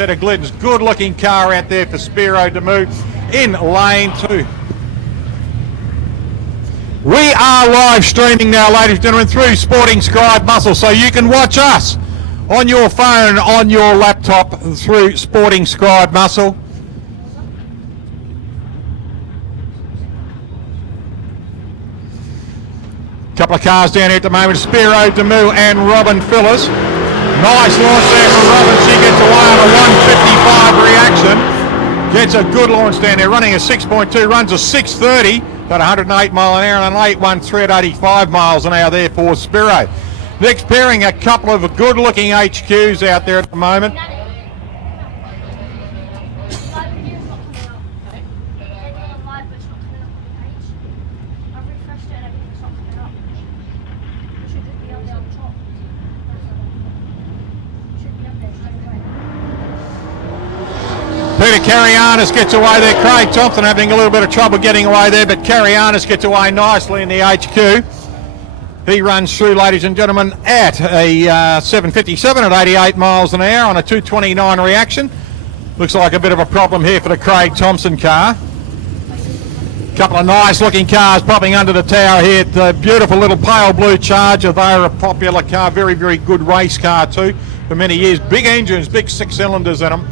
Set of Gliddens. Good looking car out there for Spiro Damu in lane 2. We are live streaming now, ladies and gentlemen, through Sporting Scribe Muscle, so you can watch us on your phone, on your laptop, through Sporting Scribe Muscle. Couple of cars down here at the moment, Spiro Damu and Robin Phillips. Nice launch there from Robin. She gets away on a 155 reaction. Gets a good launch down there, running a 6.2, runs a 630, about 108 mile an hour, and an 813 at 85 miles an hour there for Spiro. Next pairing, a couple of good looking HQs out there at the moment. Peter Karianis gets away there. Craig Thompson having a little bit of trouble getting away there, but Karianis gets away nicely in the HQ. He runs through, ladies and gentlemen, at a 7.57 at 88 miles an hour on a 229 reaction. Looks like a bit of a problem here for the Craig Thompson car. Couple of nice looking cars popping under the tower here. The beautiful little pale blue Charger. They're a popular car, very, very good race car too for many years. Big engines, big 6 cylinders in them.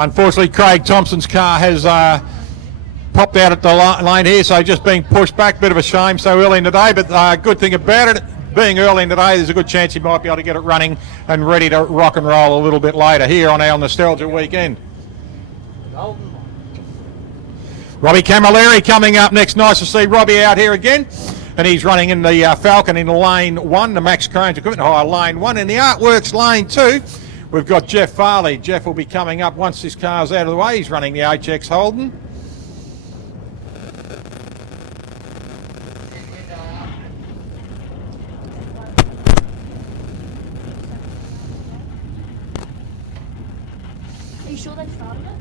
Unfortunately, Craig Thompson's car has popped out at the lane here, so just being pushed back. Bit of a shame so early in the day, but good thing about it, being early in the day, there's a good chance he might be able to get it running and ready to rock and roll a little bit later here on our Nostalgia Weekend. Robbie Camilleri coming up next. Nice to see Robbie out here again. And he's running in the Falcon in lane 1, the Max Cranes equipment hire lane 1. In the Artworks lane 2, we've got Jeff Farley. Jeff will be coming up once this car's out of the way. He's running the HX Holden. Are you sure they started it?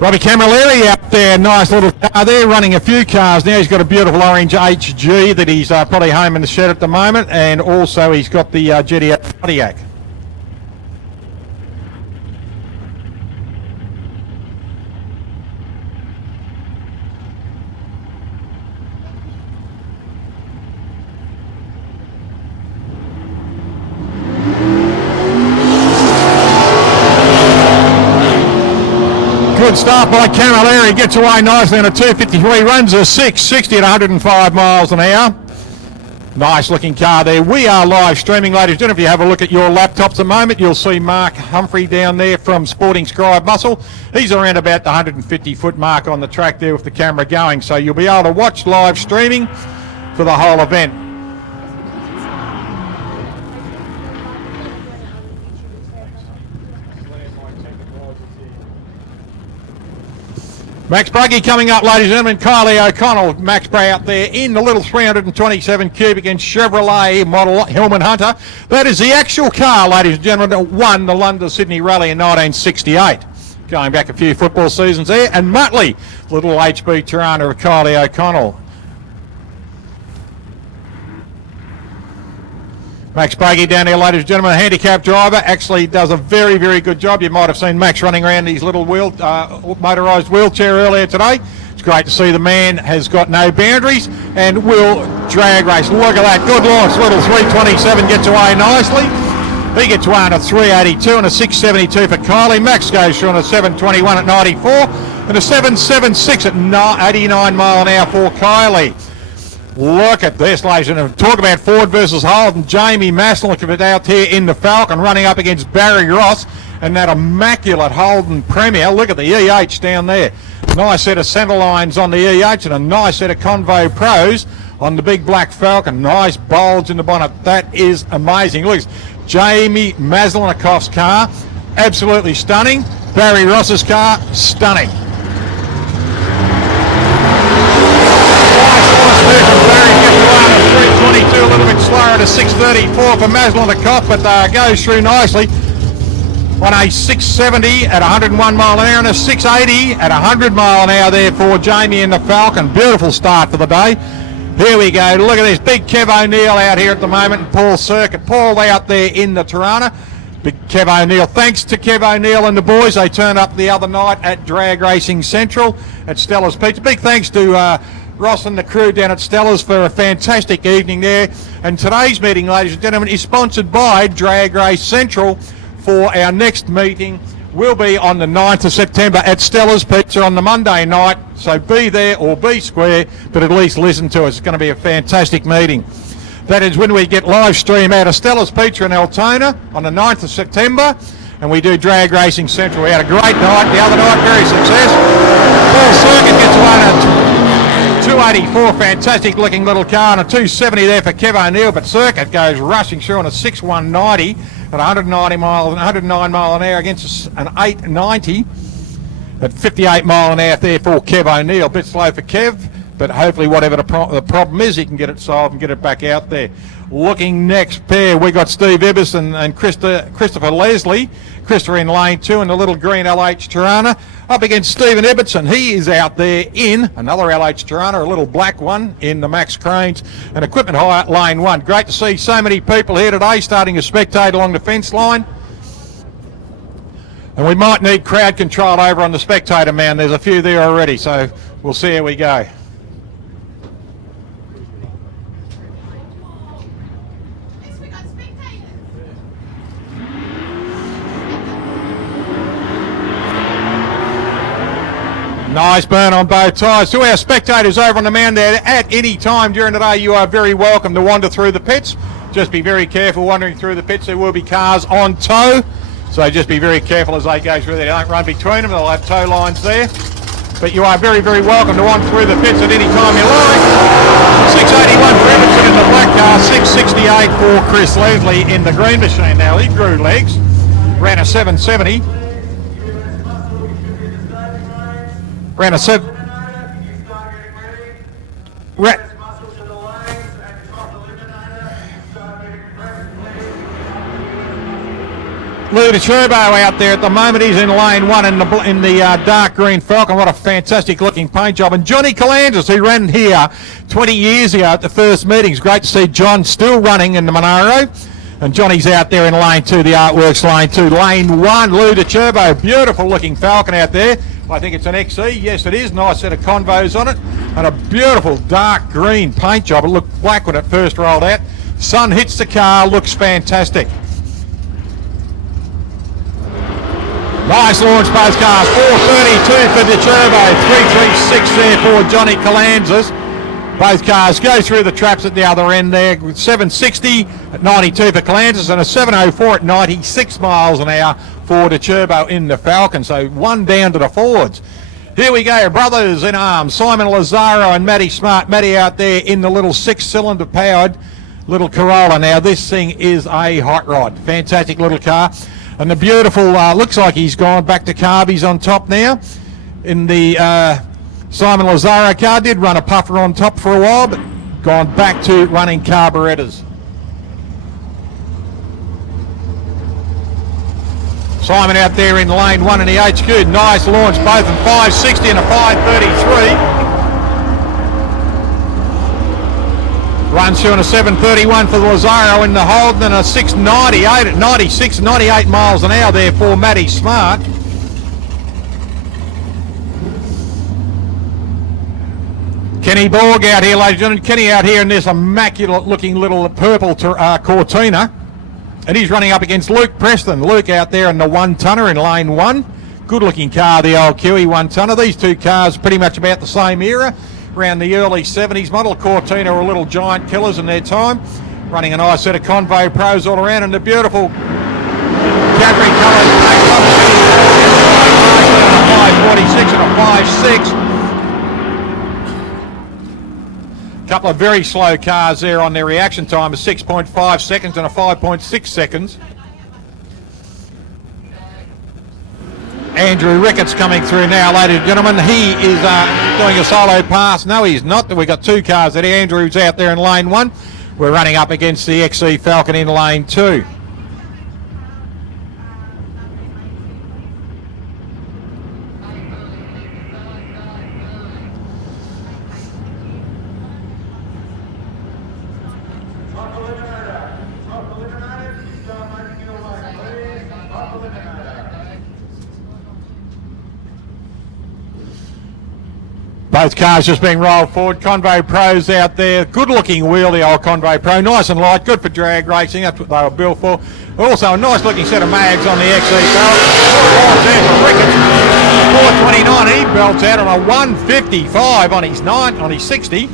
Robbie Camilleri out there, nice little car there, running a few cars now. He's got a beautiful orange HG that he's probably home in the shed at the moment, and also he's got the GTO Pontiac. Good start by Camilleri, gets away nicely on a 253, runs a 660 at 105 miles an hour. Nice looking car there. We are live streaming, ladies and gentlemen. If you have a look at your laptops at the moment, you'll see Mark Humphrey down there from Sporting Scribe Muscle. He's around about the 150 foot mark on the track there with the camera going, so you'll be able to watch live streaming for the whole event. Max Bruggy coming up, ladies and gentlemen. Kylie O'Connell, Max Bray out there in the little 327 cubic inch Chevrolet model Hillman Hunter. That is the actual car, ladies and gentlemen, that won the London Sydney Rally in 1968. Going back a few football seasons there. And Muttley, little HB Tirana of Kylie O'Connell. Max Bruggy down there, ladies and gentlemen, a handicap driver, actually does a very, very good job. You might have seen Max running around his little motorised wheelchair earlier today. It's great to see the man has got no boundaries and will drag race. Look at that, good launch, little 327 gets away nicely. He gets away on a 382 and a 672 for Kylie. Max goes through on a 721 at 94 and a 776 at 89 mile an hour for Kylie. Look at this, ladies and gentlemen. Talk about Ford versus Holden. Jamie Maslin out here in the Falcon running up against Barry Ross and that immaculate Holden Premier. Look at the EH down there. Nice set of centre lines on the EH and a nice set of Convo Pros on the big black Falcon. Nice bulge in the bonnet. That is amazing. Look, Jamie Maslinakoff's car, absolutely stunning. Barry Ross's car, stunning. at a 6.34 for Maslin to Cop, but goes through nicely on a 6.70 at 101 mile an hour and a 6.80 at 100 mile an hour there for Jamie and the Falcon. Beautiful start for the day. Here we go. Look at this. Big Kev O'Neill out here at the moment, and Paul Circuit. Paul out there in the Tirana. Big Kev O'Neill. Thanks to Kev O'Neill and the boys. They turned up the other night at Drag Racing Central at Stella's Pizza. Big thanks to Ross and the crew down at Stella's for a fantastic evening there. And today's meeting, ladies and gentlemen, is sponsored by Drag Race Central. For our next meeting will be on the 9th of September at Stella's Pizza on the Monday night. So be there or be square, but at least listen to us. It's going to be a fantastic meeting. That is when we get live stream out of Stella's Pizza in Altona on the 9th of September. And we do Drag Racing Central. We had a great night the other night, very successful. Paul Circuit gets one at 284, fantastic looking little car, and a 270 there for Kev O'Neill, but Circuit goes rushing through on a 6190 at 109 mile an hour against an 890 at 58 mile an hour there for Kev O'Neill. A bit slow for Kev, but hopefully whatever the problem is, he can get it solved and get it back out there. Looking next pair, we got Steve Ibbis and Christopher Leslie. Christopher in lane 2 in the little green LH Tirana. Up against Stephen Ibbotson. He is out there in another LH Tirana, a little black one in the Max Cranes and Equipment Hire lane 1. Great to see so many people here today starting to spectate along the fence line. And we might need crowd control over on the spectator mound. There's a few there already, so we'll see how we go. Nice burn on both tyres. To our spectators over on the mound there, at any time during the day, you are very welcome to wander through the pits. Just be very careful wandering through the pits. There will be cars on tow, so just be very careful as they go through there. Don't run between them. They'll have tow lines there. But you are very, very welcome to wander through the pits at any time you like. 681 for Everton in the black car, 668 for Chris Leslie in the green machine. Now, he grew legs, ran a 770. Ran a 7. Lou de Turbo out there at the moment. He's in lane 1 in the dark green Falcon. What a fantastic looking paint job. And Johnny Calandras, who ran here 20 years ago at the first meetings. Great to see John still running in the Monaro. And Johnny's out there in lane 2, the Artworks lane 2. Lane 1, Lou de Turbo. Beautiful looking Falcon out there. I think it's an XE. Yes, it is. Nice set of convos on it. And a beautiful dark green paint job. It looked black when it first rolled out. Sun hits the car. Looks fantastic. Nice launch, both cars. 432 for De Turbo. 336 there for Johnny Calandras. Both cars go through the traps at the other end there. 760 at 92 for Calandras and a 704 at 96 miles an hour for De Turbo in the Falcon. So one down to the forwards. Here we go, brothers in arms. Simon Lazaro and Matty Smart. Matty out there in the little 6-cylinder powered little Corolla. Now this thing is a hot rod. Fantastic little car. And the beautiful, looks like he's gone back to carbies on top now. In the Simon Lazaro car, did run a puffer on top for a while, but gone back to running carburetors. Simon out there in lane 1 in the HQ. Nice launch, both in 560 and a 533. Runs through on a 731 for Lazaro in the hold, and a 698 at 96, 98 miles an hour there for Matty Smart. Kenny Borg out here, ladies and gentlemen. Kenny out here in this immaculate looking little purple Cortina. And he's running up against Luke Preston. Luke out there in the 1-tonner in lane 1. Good looking car, the old QE 1-tonner. These two cars pretty much about the same era. Around the early 70s. Model Cortina were little giant killers in their time. Running a nice set of Convo Pros all around, and the beautiful Cadbury coloured paint job. A 546 and a 5.6. Couple of very slow cars there on their reaction time of 6.5 seconds and a 5.6 seconds. Andrew Ricketts coming through now, ladies and gentlemen. He is doing a solo pass. No, he's not. We've got two cars there. Andrew's out there in lane 1. We're running up against the XC Falcon in lane 2. Both cars just being rolled forward. Convo Pro's out there. Good looking wheel, the old Convo Pro. Nice and light. Good for drag racing. That's what they were built for. Also a nice looking set of mags on the XE Falcon. 429. He belts out on a 155 on his 60.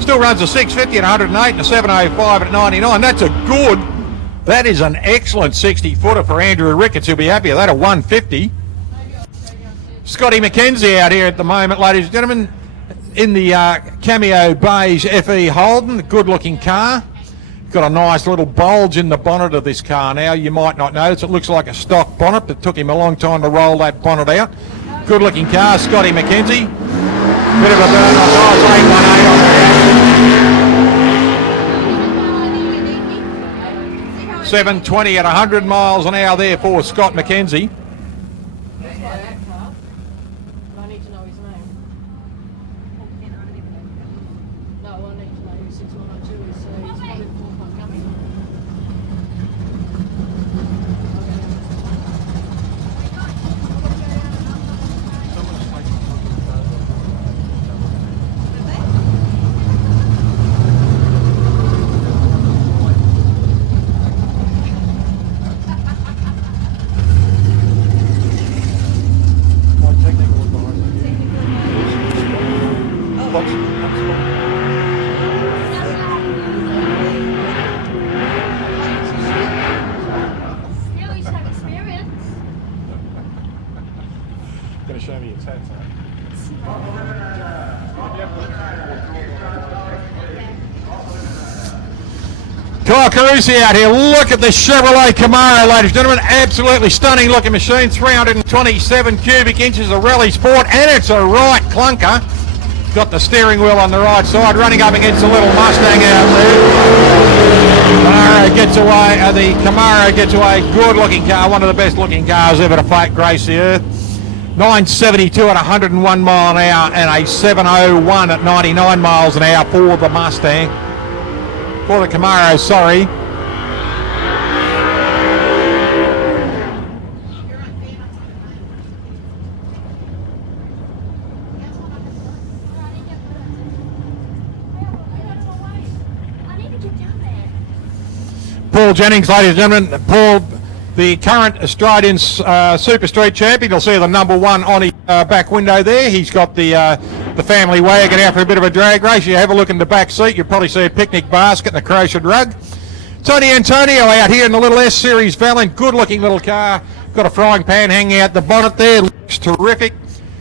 Still runs a 650 at 108 and a 705 at 99. That is an excellent 60 footer for Andrew Ricketts. He'll be happy with that, a 150. Scotty McKenzie out here at the moment, ladies and gentlemen, in the Cameo Beige FE Holden. Good looking car. Got a nice little bulge in the bonnet of this car now. You might not notice, it looks like a stock bonnet. It took him a long time to roll that bonnet out. Good looking car, Scotty McKenzie. Bit of a burn on nice 818 on there. 720 at 100 miles an hour there for Scott McKenzie. Going to show me your tats, huh? Kyle Carusi out here. Look at the Chevrolet Camaro, ladies and gentlemen. Absolutely stunning looking machine. 327 cubic inches of rally sport, and it's a right clunker. Got the steering wheel on the right side, running up against the little Mustang out there. The Camaro gets away. Good looking car, one of the best looking cars ever to grace the earth. 972 at 101 mile an hour and a 701 at 99 miles an hour for the Mustang. For the Camaro, sorry. Paul Jennings, ladies and gentlemen. Paul, the current Australian Super Street champion. You'll see the number 1 on his back window there. He's got the family wagon out for a bit of a drag race. You have a look in the back seat, you'll probably see a picnic basket and a crocheted rug. Tony Antonio out here in the little S-Series Valiant. Good looking little car. Got a frying pan hanging out the bonnet there. Looks terrific.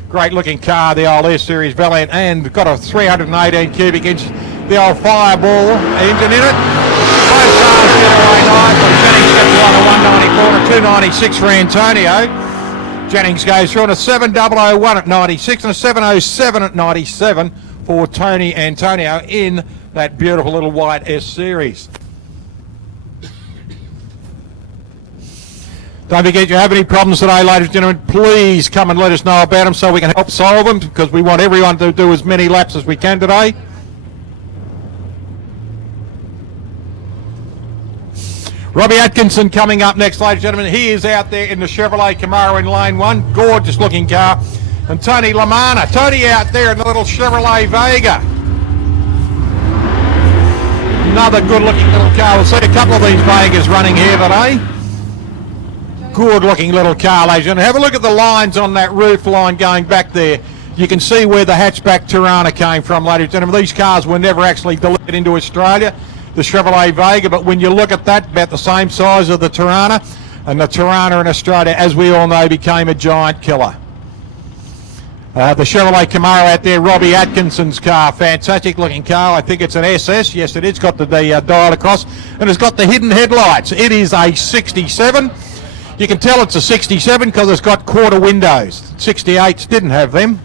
Great looking car, the old S-Series Valiant, and got a 318 cubic inch, the old Fireball engine in it. Both cars get away nicely. Jennings gets one a 194 and a 296 for Antonio. Jennings goes through on a 7001 at 96 and a 707 at 97 for Tony Antonio in that beautiful little white S-Series. Don't forget, if you have any problems today, ladies and gentlemen, please come and let us know about them so we can help solve them, because we want everyone to do as many laps as we can today. Robbie Atkinson coming up next, ladies and gentlemen. He is out there in the Chevrolet Camaro in lane 1. Gorgeous looking car. And Tony Lamana. Tony out there in the little Chevrolet Vega. Another good looking little car. We'll see a couple of these Vegas running here today. Good looking little car, ladies and gentlemen. Have a look at the lines on that roof line going back there. You can see where the hatchback Tirana came from, ladies and gentlemen. These cars were never actually delivered into Australia, the Chevrolet Vega, but when you look at that, about the same size of the Tirana, and the Tirana in Australia, as we all know, became a giant killer. The Chevrolet Camaro out there, Robbie Atkinson's car, fantastic looking car. I think it's an SS. Yes, it is. Got the dial across, and it's got the hidden headlights. It is a 67. You can tell it's a 67 because it's got quarter windows. 68s didn't have them.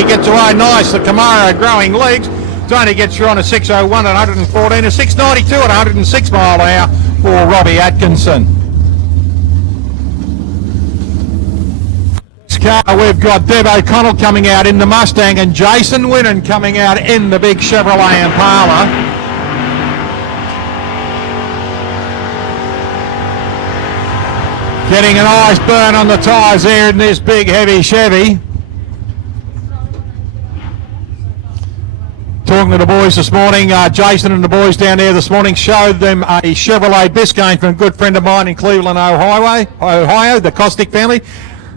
Tony gets away nice. The Camaro growing legs. Tony gets through on a 601 at 114, a 692 at 106 mile an hour for Robbie Atkinson. This car, we've got Deb O'Connell coming out in the Mustang and Jason Winnan coming out in the big Chevrolet Impala. Getting a nice burn on the tyres there in this big heavy Chevy. Talking to the boys this morning, Jason and the boys down there this morning showed them a Chevrolet Biscayne from a good friend of mine in Cleveland, Ohio, the Costick family.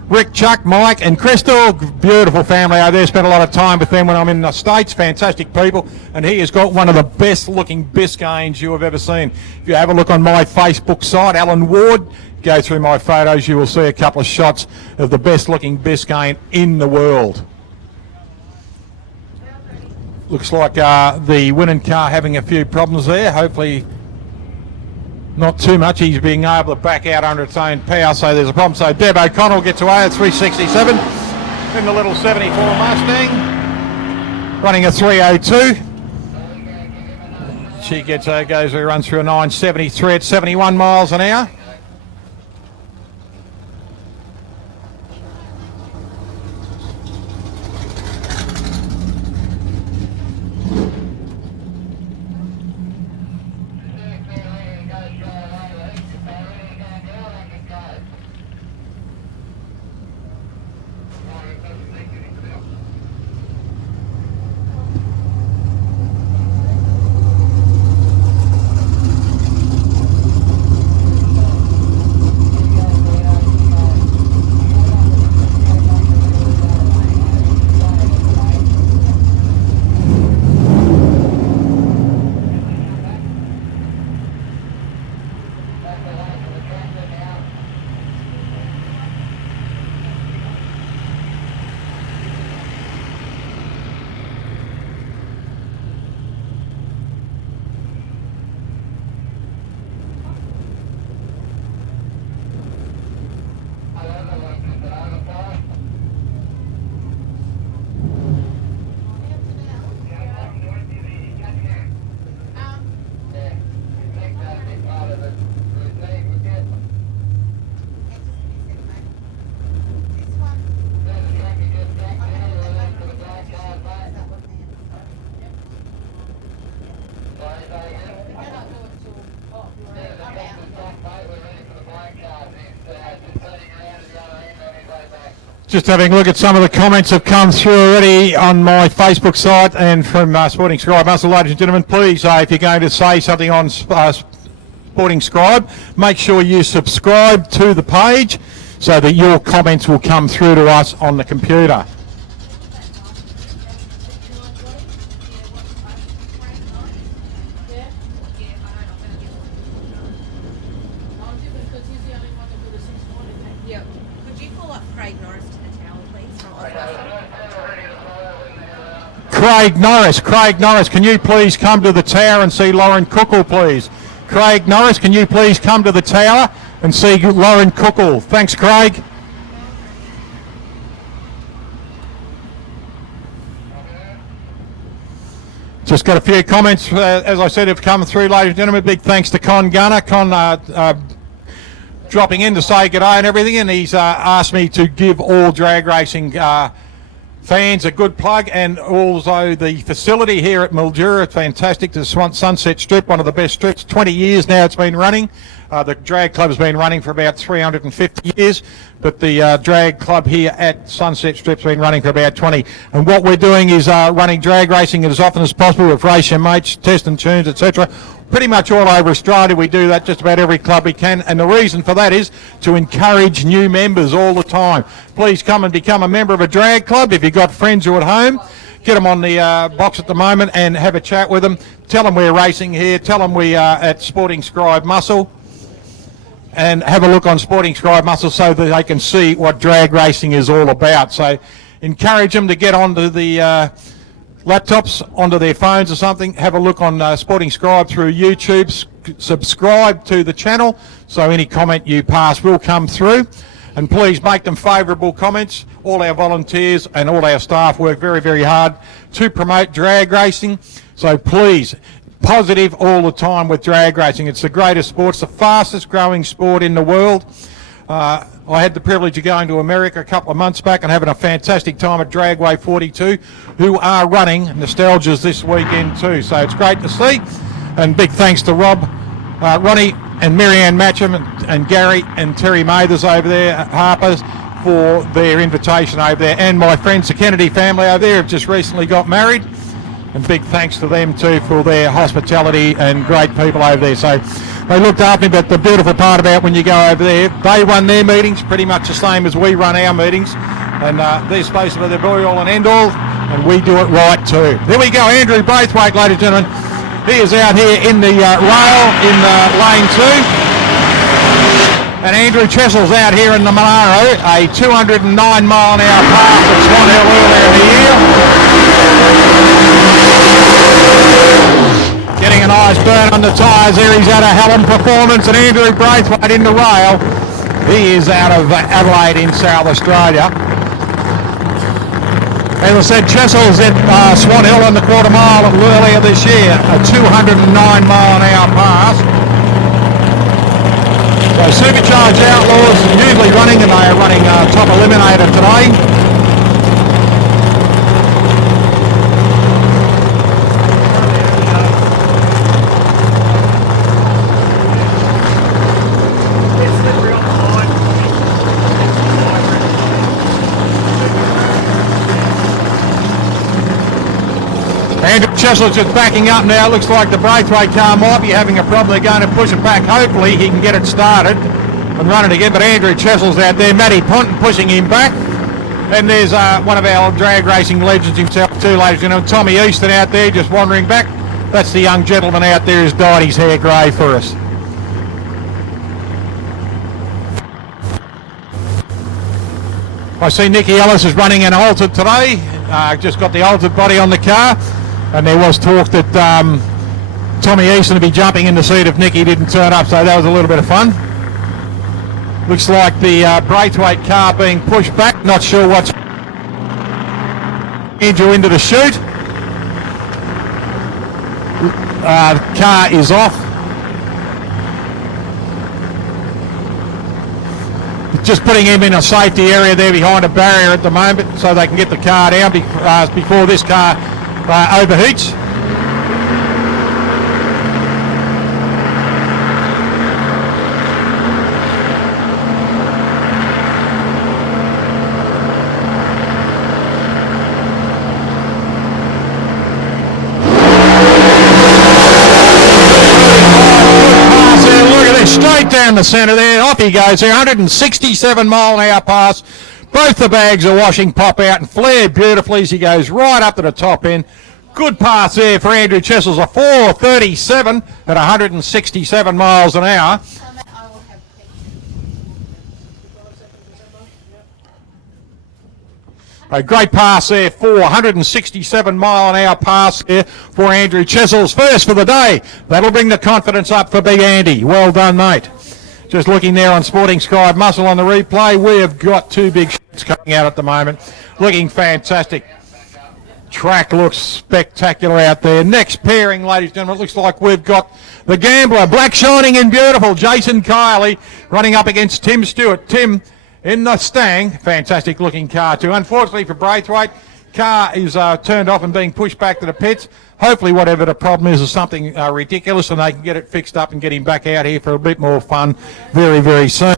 Rick, Chuck, Mike and Crystal, beautiful family over there. Spent a lot of time with them when I'm in the States. Fantastic people. And he has got one of the best looking Biscaynes you have ever seen. If you have a look on my Facebook site, Alan Ward, go through my photos, you will see a couple of shots of the best looking Biscayne in the world. Looks like the Winnan car having a few problems there. Hopefully not too much. He's being able to back out under its own power, so there's a problem. So Deb O'Connell gets away at 367 in the little 74 Mustang, running a 302. She runs through a 973 at 71 miles an hour. Just having a look at some of the comments that have come through already on my Facebook site and from Sporting Scribe Muscle. Ladies and gentlemen, please, if you're going to say something on Sporting Scribe, make sure you subscribe to the page so that your comments will come through to us on the computer. Craig Norris, can you please come to the tower and see Lauren Cookle, please? Craig Norris, can you please come to the tower and see Lauren Cookle? Thanks, Craig. Just got a few comments, as I said, have come through, ladies and gentlemen. Big thanks to Con Gunner. Dropping in to say good day and everything, and he's asked me to give all drag racing fans a good plug, and also the facility here at Mildura, fantastic. The Sunset Strip, one of the best strips, 20 years now it's been running. The drag club has been running for about 350 years, but the drag club here at Sunset Strip's been running for about 20. And what we're doing is running drag racing as often as possible with race your mates, test and tunes, etc. Pretty much all over Australia we do that, just about every club we can, and the reason for that is to encourage new members all the time. Please come and become a member of a drag club. If you've got friends who are at home, get them on the box at the moment and have a chat with them. Tell them we're racing here, tell them we are at Sporting Scribe Muscle, and have a look on Sporting Scribe Muscle so that they can see what drag racing is all about. So encourage them to get onto the laptops, onto their phones or something, have a look on Sporting Scribe through YouTube, subscribe to the channel so any comment you pass will come through. and please make them favourable comments. All our volunteers and all our staff work very, very hard to promote drag racing. So please, positive all the time with drag racing. It's the greatest sport. It's the fastest growing sport in the world. I had the privilege of going to America a couple of months back and having a fantastic time at Dragway 42, who are running Nostalgias this weekend too. So it's great to see. And big thanks to Rob, Ronnie and Marianne Matcham and Gary and Terry Mathers over there at Harper's for their invitation over there. And my friends, the Kennedy family over there, have just recently got married. And big thanks to them too for their hospitality and great people over there. So they looked after me, but the beautiful part about when you go over there, they run their meetings pretty much the same as we run our meetings. And they're supposed to be the be-all and end-all, and we do it right too. There we go, Andrew Braithwaite, ladies and gentlemen. He is out here in the rail in lane 2. And Andrew Chessel's out here in the Monaro, a 209-mile-an-hour pass at Swan Hill earlier in the year. Getting a nice burn on the tyres here. He's had a hell of a performance. And Andrew Braithwaite in the rail. He is out of Adelaide in South Australia. As I said, Chessel's at Swan Hill on the quarter mile earlier this year. A 209-mile-an-hour pass. So Supercharged Outlaws usually running, and they are running top eliminator today. Andrew Chessel's just backing up now. Looks like the Braithwaite car might be having a problem. They're going to push it back. Hopefully he can get it started and run it again. But Andrew Chessel's out there. Matty Ponton pushing him back. And there's one of our drag racing legends himself too, ladies and gentlemen. Tommy Easton out there just wandering back. That's the young gentleman out there who's dyed his hair grey for us. I see Nicky Ellis is running an altered today. Just got the altered body on the car. And there was talk that Tommy Easton would be jumping in the seat if Nicky didn't turn up, so that was a little bit of fun. Looks like the Braithwaite car being pushed back. Not sure what's Andrew into the chute. The car is off. Just putting him in a safety area there behind a barrier at the moment so they can get the car down before this car overheats. Straight down the centre there, off he goes there, 167-mile-an-hour pass. Both the bags are washing pop out and flare beautifully as he goes right up to the top end. Good pass there for Andrew Chessel's, a 4:37 at 167 miles an hour. A great pass there for 167-mile-an-hour pass there for Andrew Chessel's first for the day. That'll bring the confidence up for Big Andy. Well done, mate. Just looking there on Sporting Sky Muscle on the replay, we have got two big shots coming out at the moment. Looking fantastic. Track looks spectacular out there. Next pairing, ladies and gentlemen, it looks like we've got the Gambler, black shining and beautiful, Jason Kiley running up against Tim Stewart. Tim in the Stang, fantastic looking car too. Unfortunately for Braithwaite, car is turned off and being pushed back to the pits. Hopefully whatever the problem is something ridiculous and they can get it fixed up and get him back out here for a bit more fun very, very soon.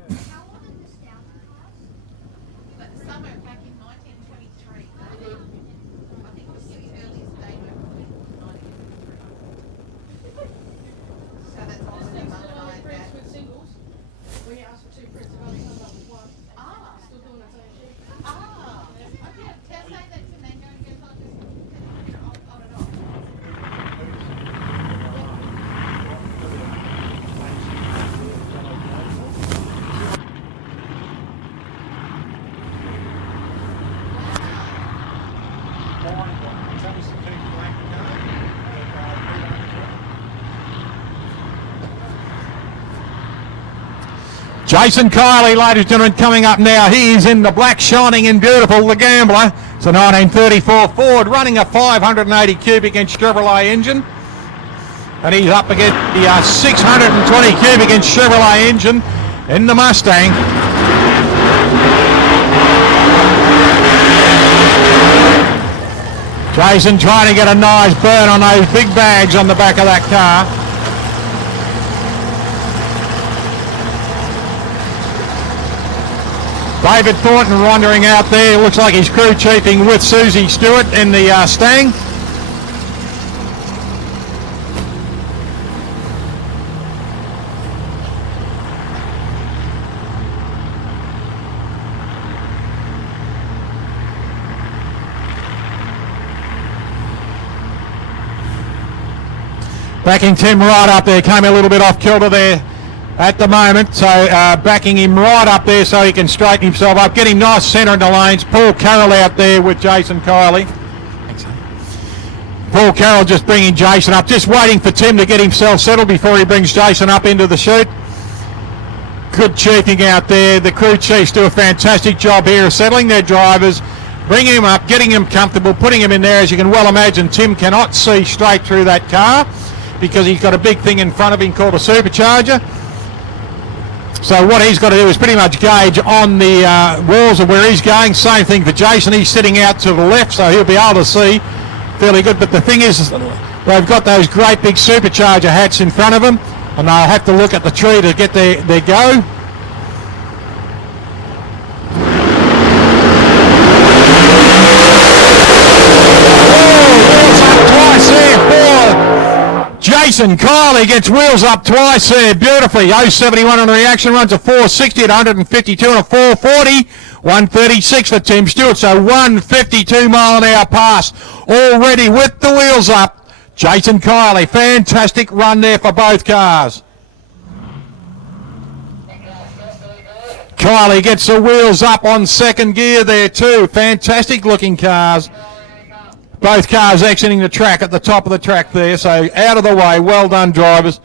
Jason Kiley, ladies and gentlemen, coming up now. He is in the black, shining and beautiful, the Gambler. It's a 1934 Ford running a 580 cubic inch Chevrolet engine. And he's up against the 620 cubic inch Chevrolet engine in the Mustang. Jason trying to get a nice burn on those big bags on the back of that car. David Thornton wandering out there. Looks like he's crew chiefing with Susie Stewart in the Stang. Backing Tim right up there, came a little bit off kilter there at the moment, so backing him right up there so he can straighten himself up, get him nice centre in the lanes. Paul Carroll out there with Jason Kiley. Paul Carroll just bringing Jason up, just waiting for Tim to get himself settled before he brings Jason up into the chute. Good chiefing out there. The crew chiefs do a fantastic job here of settling their drivers, bringing him up, getting him comfortable, putting him in there. As you can well imagine, Tim cannot see straight through that car because he's got a big thing in front of him called a supercharger. So what he's got to do is pretty much gauge on the walls of where he's going. Same thing for Jason. He's sitting out to the left, so he'll be able to see fairly good. But the thing is, they've got those great big supercharger hats in front of them, and they'll have to look at the tree to get their go. Jason Kiley gets wheels up twice there beautifully. 071 on the reaction, runs a 460 at 152 and a 440. 136 for Tim Stewart, so 152 mile an hour pass already with the wheels up. Jason Kiley, fantastic run there for both cars. Kiley gets the wheels up on second gear there too. Fantastic looking cars. Both cars exiting the track at the top of the track there, so out of the way. Well done, drivers.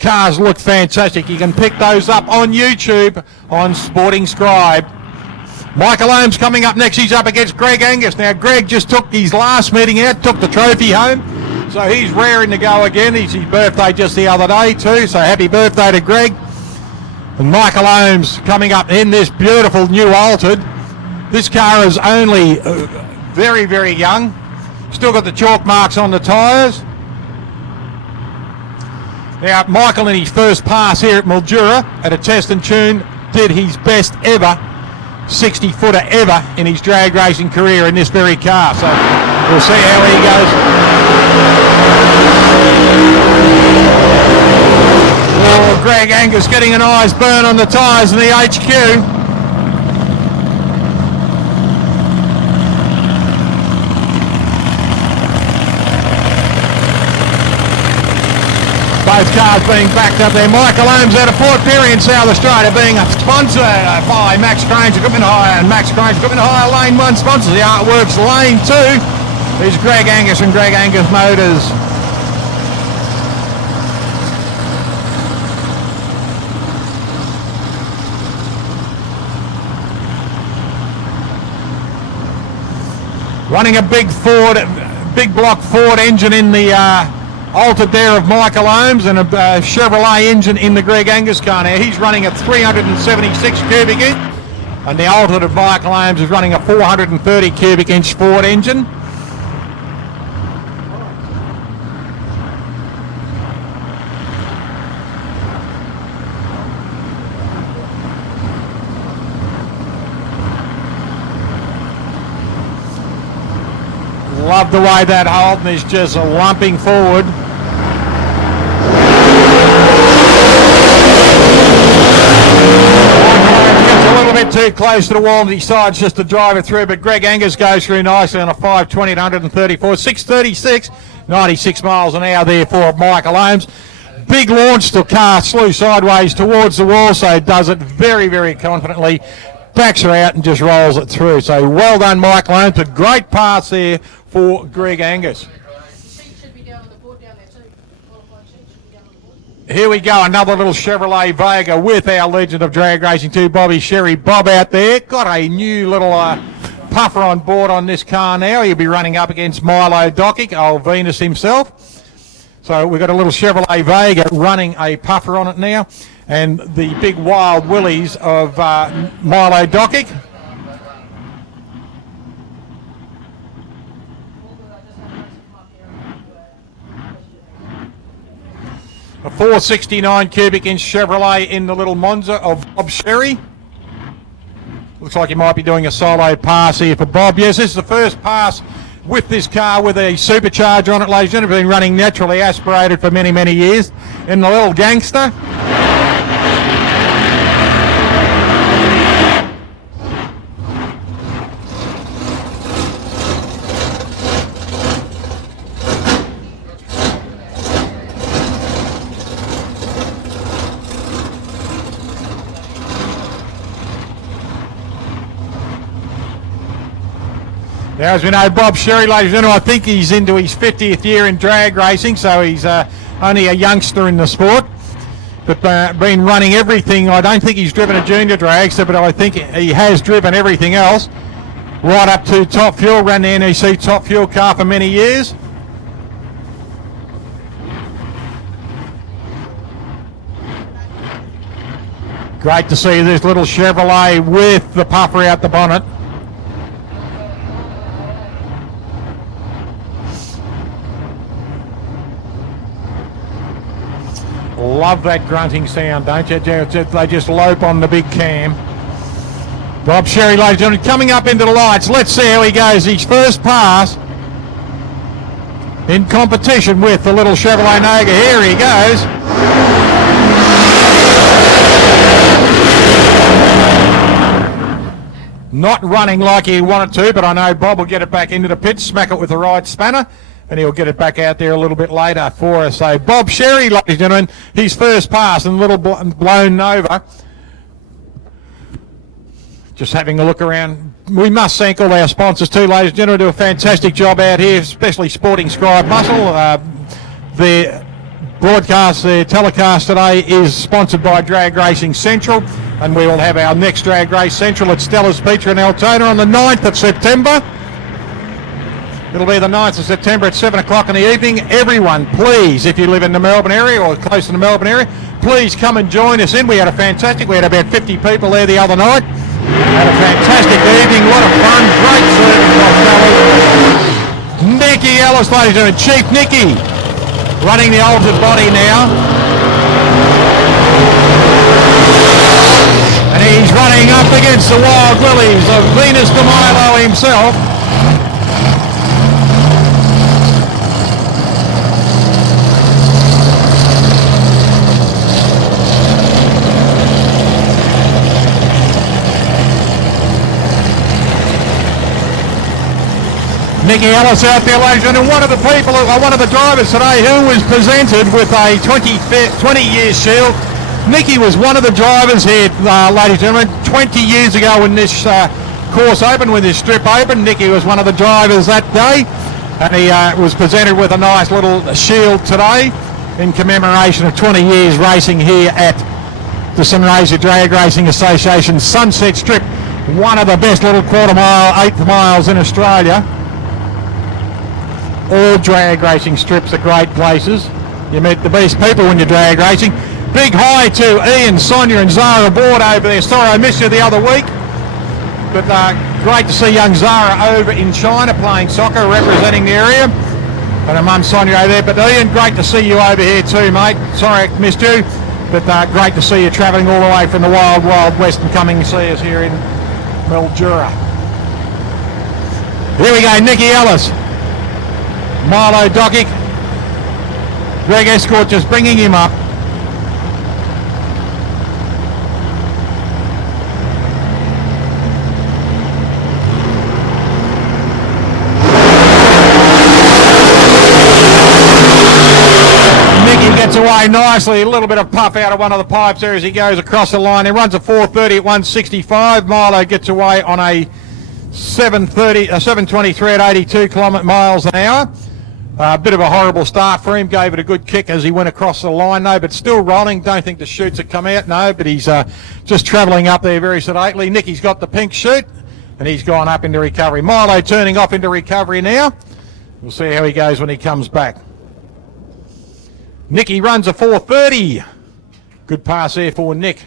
Cars look fantastic. You can pick those up on YouTube on Sporting Scribe. Michael Holmes coming up next. He's up against Greg Angus. Now, Greg just took his last meeting out, took the trophy home, so he's raring to go again. It's his birthday just the other day too, so happy birthday to Greg. And Michael Holmes coming up in this beautiful new Altered. This car is only very, very young. Still got the chalk marks on the tyres. Now, Michael in his first pass here at Mildura at a test and tune did his best ever 60-footer ever in his drag racing career in this very car. So we'll see how he goes. Oh, Greg Angus getting a nice burn on the tyres in the HQ. Both cars being backed up there. Michael Holmes out of Port Pirie in South Australia being sponsored by Max Cranes Equipment Hire, and Max Cranes Equipment Hire Lane 1 sponsors the Artworks Lane 2. There's Greg Angus and Greg Angus Motors. Running a big Ford, big block Ford engine in the Altered there of Michael Holmes, and a Chevrolet engine in the Greg Angus car. Now he's running a 376 cubic inch, and the Altered of Michael Holmes is running a 430 cubic inch Ford engine. Love the way that Holden is just lumping forward. Gets a little bit too close to the wall and decides just to drive it through, but Greg Angus goes through nicely on a 520 at 134, 636, 96 miles an hour there for Michael Holmes. Big launch, the car slew sideways towards the wall, so it does it very, very confidently. Backs her out and just rolls it through. So well done, Michael Holmes. A great pass there for Greg Angus. Here we go, another little Chevrolet Vega with our legend of drag racing too, Bobby Sherry. Bob out there, got a new little puffer on board on this car now. He'll be running up against Milo Dokic, old Venus himself. So we've got a little Chevrolet Vega running a puffer on it now. And the big Wild Willies of Milo Dokic. A 469 cubic inch Chevrolet in the little Monza of Bob Sherry. Looks like he might be doing a solo pass here for Bob. Yes, this is the first pass with this car with a supercharger on it, ladies and gentlemen. Been running naturally aspirated for many, many years in the little Gangster. Now, as we know, Bob Sherry, ladies and gentlemen, I think he's into his 50th year in drag racing, so he's only a youngster in the sport. But been running everything. I don't think he's driven a junior dragster, but I think he has driven everything else. Right up to Top Fuel, ran the NEC Top Fuel car for many years. Great to see this little Chevrolet with the puffer out the bonnet. Love that grunting sound, don't you? They just lope on the big cam. Bob Sherry, ladies and gentlemen, coming up into the lights. Let's see how he goes. His first pass in competition with the little Chevrolet Noga. Here he goes. Not running like he wanted to, but I know Bob will get it back into the pit, smack it with the right spanner, and he'll get it back out there a little bit later for us. So Bob Sherry, ladies and gentlemen, his first pass and a little blown Nova. Just having a look around. We must thank all our sponsors too, ladies and gentlemen, do a fantastic job out here, especially Sporting Scribe Muscle. Their broadcast, their telecast today is sponsored by Drag Racing Central, and we will have our next Drag Race Central at Stella's Pizza in Altona on the 9th of September. It'll be the 9th of September at 7 o'clock in the evening. Everyone, please, if you live in the Melbourne area or close to the Melbourne area, please come and join us in. We had about 50 people there the other night. Had a fantastic evening, a lot of fun, great service by fellas. Nicky Ellis, ladies and gentlemen, Chief Nicky, running the altered body now. And he's running up against the Wild Willies of Venus de Milo himself. Nicky Ellis out there, ladies and gentlemen, one of the drivers today who was presented with a 20-year shield. Nicky was one of the drivers here, ladies and gentlemen, 20 years ago when this course opened, when this strip opened. Nicky was one of the drivers that day, and he was presented with a nice little shield today in commemoration of 20 years racing here at the Sunraysia Drag Racing Association Sunset Strip, one of the best little quarter mile, eighth miles in Australia. All drag racing strips are great places. You meet the best people when you're drag racing. Big hi to Ian, Sonia and Zara aboard over there. Sorry I missed you the other week. But great to see young Zara over in China playing soccer, representing the area. And her mum Sonia over there. But Ian, great to see you over here too, mate. Sorry I missed you. But great to see you travelling all the way from the wild, wild west and coming to see us here in Mildura. Here we go, Nicky Ellis. Milo Dokic, Greg Escort just bringing him up. Nicky gets away nicely, a little bit of puff out of one of the pipes there as he goes across the line. He runs a 4:30 at 1:65. Milo gets away on a 7:23 at 82 miles an hour. A bit of a horrible start for him, gave it a good kick as he went across the line though, but still rolling. Don't think the chutes have come out, no, but he's just travelling up there very sedately. Nicky's got the pink chute and he's gone up into recovery. Milo turning off into recovery now. We'll see how he goes when he comes back. Nicky runs a 4:30. Good pass there for Nick.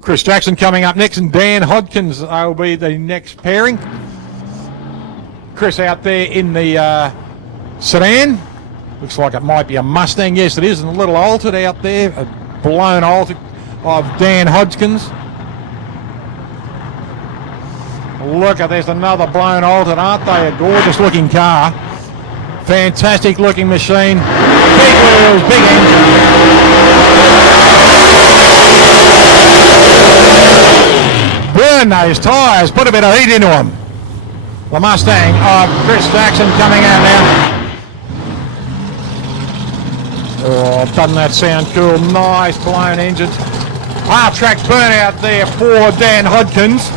Chris Jackson coming up next, and Dan Hodkins will be the next pairing. Chris out there in the sedan. Looks like it might be a Mustang. Yes, it is, and a little altered out there. A blown altered of Dan Hodkins. Look at, there's another blown altered, aren't they? A gorgeous looking car. Fantastic looking machine. Big wheels, big engine. Burn those tyres, put a bit of heat into them. The Mustang of Chris Jackson coming out now. Oh, doesn't that sound cool? Nice blown engines. Half track burnout there for Dan Hodkins.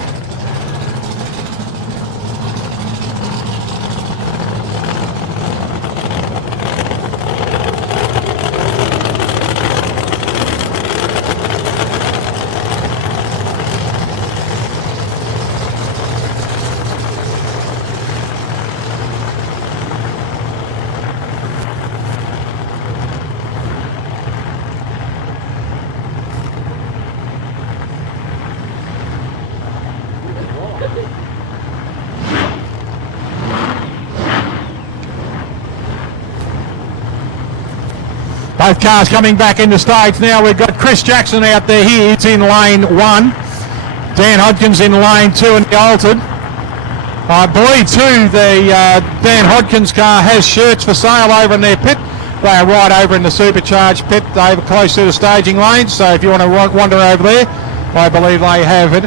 Both cars coming back into stage now. We've got Chris Jackson out there. He is in lane 1. Dan Hodkins in lane 2 and the altered. I believe too the Dan Hodkins car has shirts for sale over in their pit. They are right over in the supercharged pit. They're close to the staging lane, so if you want to wander over there, I believe they have it.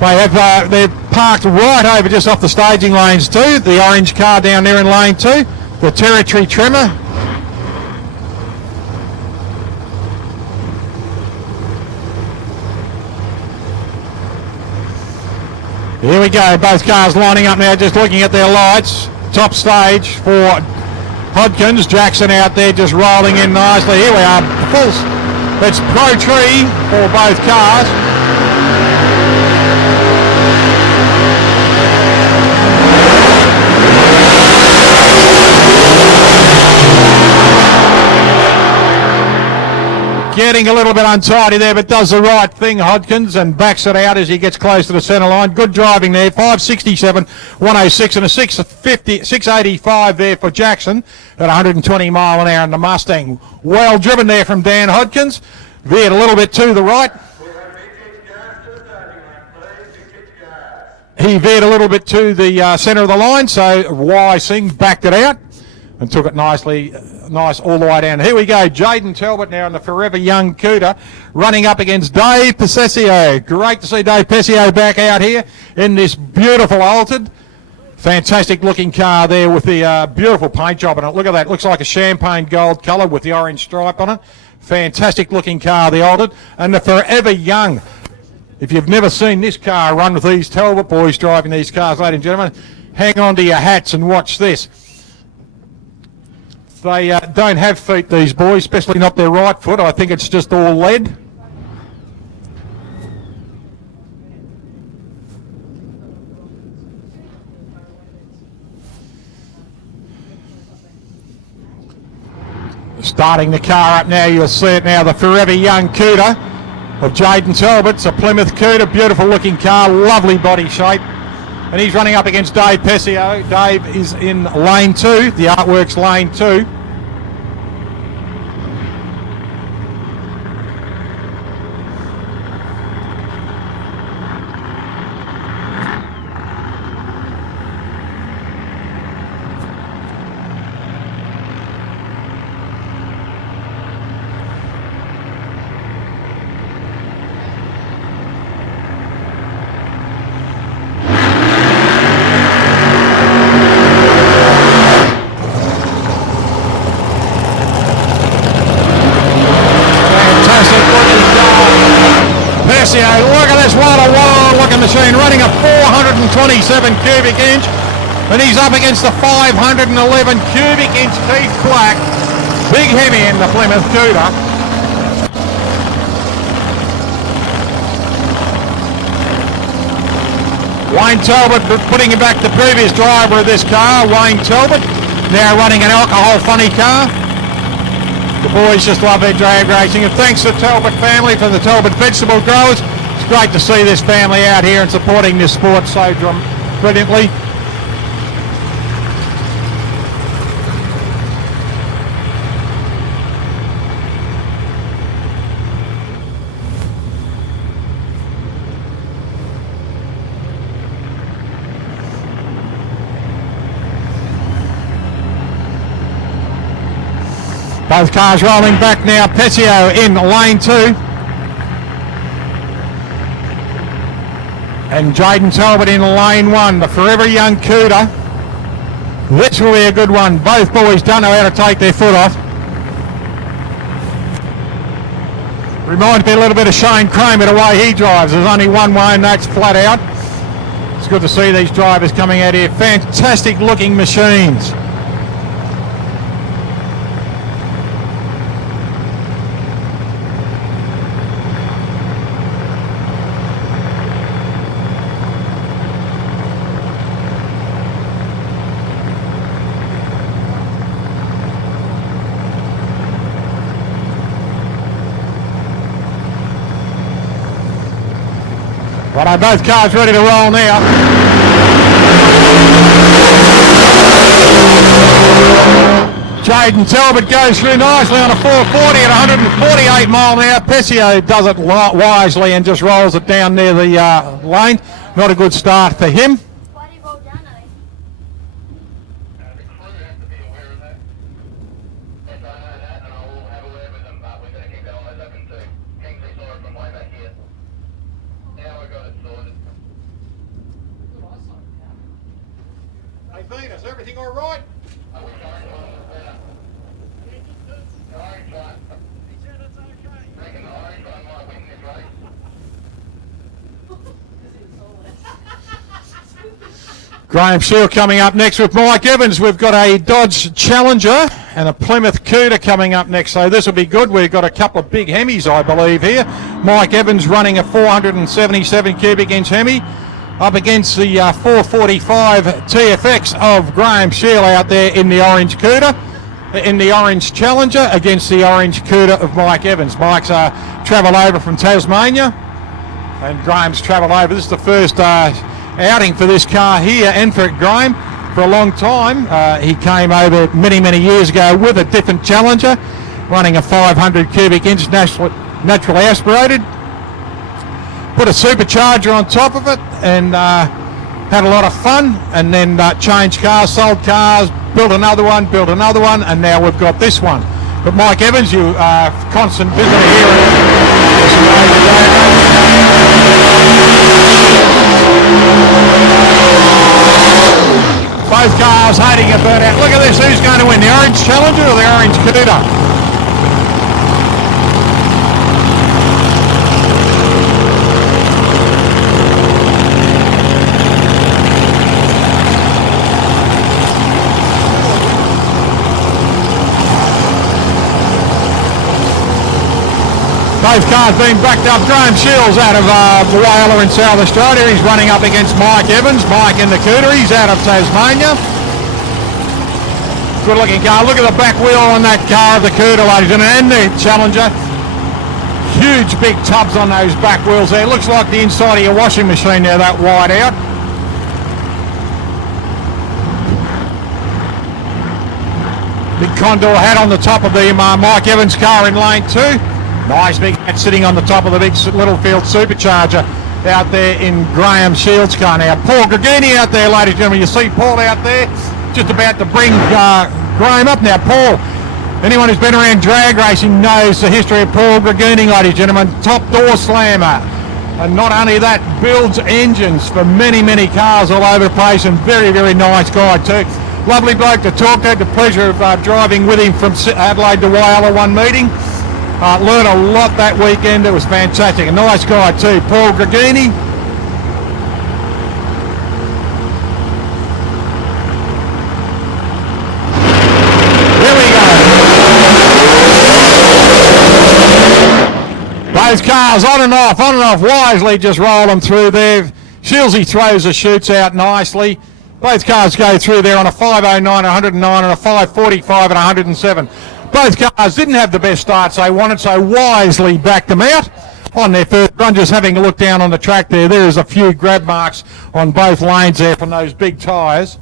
They have, they're parked right over just off the staging lanes too. The orange car down there in lane 2, the Territory Tremor. Here we go, both cars lining up now, just looking at their lights. Top stage for Hodkins. Jackson out there just rolling in nicely. Here we are, it's Pro Tree for both cars. Getting a little bit untidy there, but does the right thing, Hodkins, and backs it out as he gets close to the centre line. Good driving there, 567, 106 and a 685 there for Jackson at 120 mile an hour in the Mustang. Well driven there from Dan Hodkins. Veered a little bit to the right. He veered a little bit to the centre of the line, so Y Singh backed it out and took it nicely, nice all the way down. Here we go, Jaden Talbot now in the Forever Young Cooter, running up against Dave Pescio. Great to see Dave Pescio back out here in this beautiful altered. Fantastic looking car there with the beautiful paint job on it. Look at that, looks like a champagne gold colour with the orange stripe on it. Fantastic looking car, the altered. And the Forever Young. If you've never seen this car run with these Talbot boys driving these cars, ladies and gentlemen, hang on to your hats and watch this. They don't have feet, these boys, especially not their right foot. I think it's just all lead. Starting the car up now, you'll see it now, the Forever Young Cooter of Jaden Talbot. It's a Plymouth Cooter, beautiful looking car, lovely body shape. And he's running up against Dave Pescio. Dave is in lane 2, the Artworks lane 2. Pesio. Look at this, what a wild looking machine, running a 427 cubic inch, and he's up against the 511 cubic inch Keith Black. Big Hemi in the Plymouth Cougar. Wayne Talbot putting him back, the previous driver of this car, Wayne Talbot, now running an alcohol funny car. The boys just love their drag racing, and thanks to the Talbot family from the Talbot Vegetable Growers. It's great to see this family out here and supporting this sport so brilliantly. Both cars rolling back now. Pesio in lane 2. And Jaden Talbot in lane 1. The Forever Young Cougar. This will be a good one. Both boys don't know how to take their foot off. Reminds me a little bit of Shane Kramer, the way he drives. There's only one way, and that's flat out. It's good to see these drivers coming out here. Fantastic looking machines. Righto, both cars ready to roll now. Jaden Talbot goes through nicely on a 440 at 148 mile an hour. Pesio does it wisely and just rolls it down near the lane. Not a good start for him. Why do you roll down, Ali? The crew has to be aware of that. Yes, I know that, and I will have a word with them, but we're going to keep our eyes open too. Kingsley saw it from way back here. Now we got it sorted. Hey Venus, everything all right? I wish orange one was better. The orange one. He said it's okay. Reckon the orange one might win this race. Graham Shield coming up next with Mike Evans. We've got a Dodge Challenger and a Plymouth Cougar coming up next, so this will be good. We've got a couple of big Hemis, I believe, here. Mike Evans running a 477 cubic inch Hemi up against the 445 TFX of Graham Shield out there in the orange Cougar, in the orange Challenger against the orange Cougar of Mike Evans. Mike's travelled over from Tasmania, and Graham's travelled over. This is the first outing for this car here and for Graham for a long time. He came over many years ago with a different Challenger running a 500 cubic inch naturally aspirated, put a supercharger on top of it, and had a lot of fun, and then changed cars, sold cars, built another one, and now we've got this one. But Mike Evans, you constant visitor here. Both cars hating a burnout. Look at this, who's going to win, the orange Challenger or the orange Cougar? Both cars being backed up. Graham Shields out of Whyalla in South Australia. He's running up against Mike Evans. Mike in the Cougar. He's out of Tasmania. Good looking car. Look at the back wheel on that car of the Cougar, ladies and the Challenger. Huge big tubs on those back wheels there. Looks like the inside of your washing machine there, that wide out. Big condor hat on the top of the Mike Evans car in lane 2. Nice big hat sitting on the top of the big Littlefield supercharger out there in Graham Shields' car now. Paul Gregini out there, ladies and gentlemen. You see Paul out there just about to bring Graham up now. Paul, anyone who's been around drag racing knows the history of Paul Gregini, ladies and gentlemen. Top door slammer. And not only that, builds engines for many cars all over the place, and very nice guy too. Lovely bloke to talk to. Had the pleasure of driving with him from Adelaide to Whyalla one meeting. Learned a lot that weekend. It was fantastic. A nice guy too, Paul Grigini. Here we go. Both cars on and off, wisely just roll them through there. Shilsey throws the chutes out nicely. Both cars go through there on a 5.09, 109 and a 5.45 and 107. Both cars didn't have the best starts they wanted, so wisely backed them out on their first run. Just having a look down on the track there, there is a few grab marks on both lanes there from those big tyres.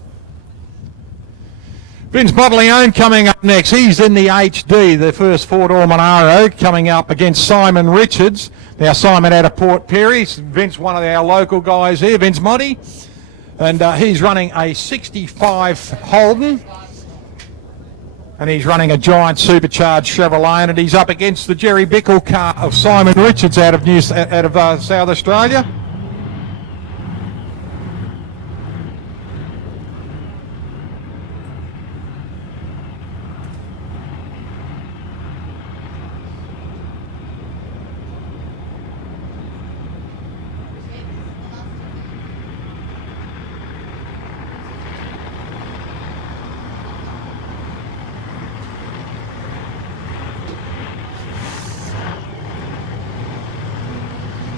Vince Motteleone coming up next. He's in the HD, the first Ford Ormonaro, coming up against Simon Richards. Now Simon out of Port Perry. Vince, one of our local guys here, Vince Monty. And he's running a 65 Holden. And he's running a giant supercharged Chevrolet, and he's up against the Jerry Bickle car of Simon Richards out of South Australia.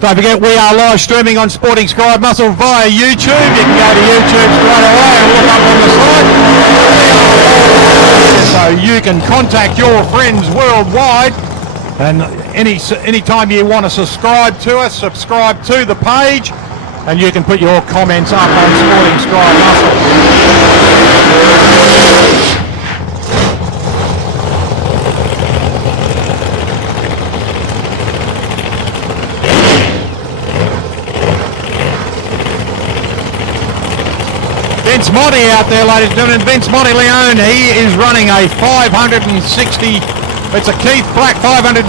Don't forget, we are live streaming on Sporting Scribe Muscle via YouTube. You can go to YouTube straight away and look up on the site. So you can contact your friends worldwide. And anytime you want to subscribe to us, subscribe to the page. And you can put your comments up on Sporting Scribe Muscle. Vince Monty out there, ladies and gentlemen. Vince Motteleone, he is running a 560, it's a Keith Black 528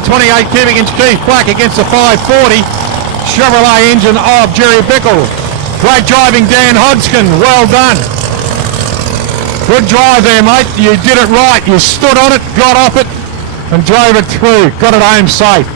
cubic inch Keith Black against the 540 Chevrolet engine of Jerry Bickle. Great driving, Dan Hodgkin, well done. Good drive there, mate. You did it right. You stood on it, got off it, and drove it through. Got it home safe.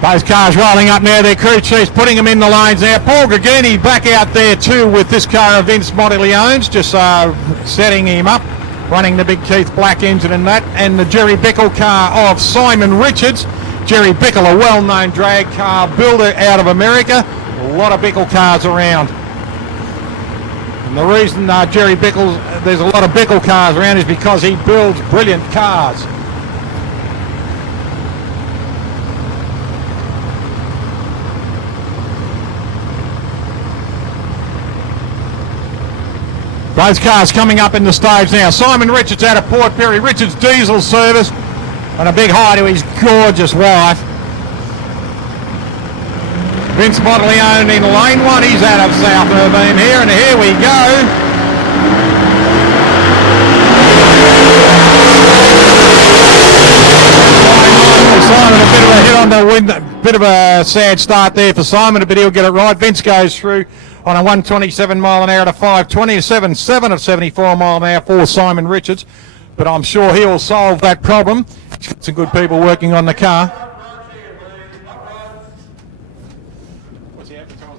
Those cars rolling up now, their crew chiefs putting them in the lanes now. Paul Grigini back out there too with this car of Vince Motteleone's, just setting him up, running the big Keith Black engine and that, and the Jerry Bickle car of Simon Richards. Jerry Bickle, a well-known drag car builder out of America. A lot of Bickle cars around. And the reason Jerry Bickle, there's a lot of Bickle cars around is because he builds brilliant cars. Both cars coming up in the stage now. Simon Richards out of Port Perry. Richards diesel service. And a big hi to his gorgeous wife. Vince Motteleone in lane one. He's out of South Irvine here. And here we go. Simon, a bit of a hit on the wind. Bit of a sad start there for Simon, but he'll get it right. Vince goes through on a 127 mile an hour to 527, 7 of 74 mile an hour for Simon Richards. But I'm sure he'll solve that problem. He's got some good people working on the car. What's he advertising?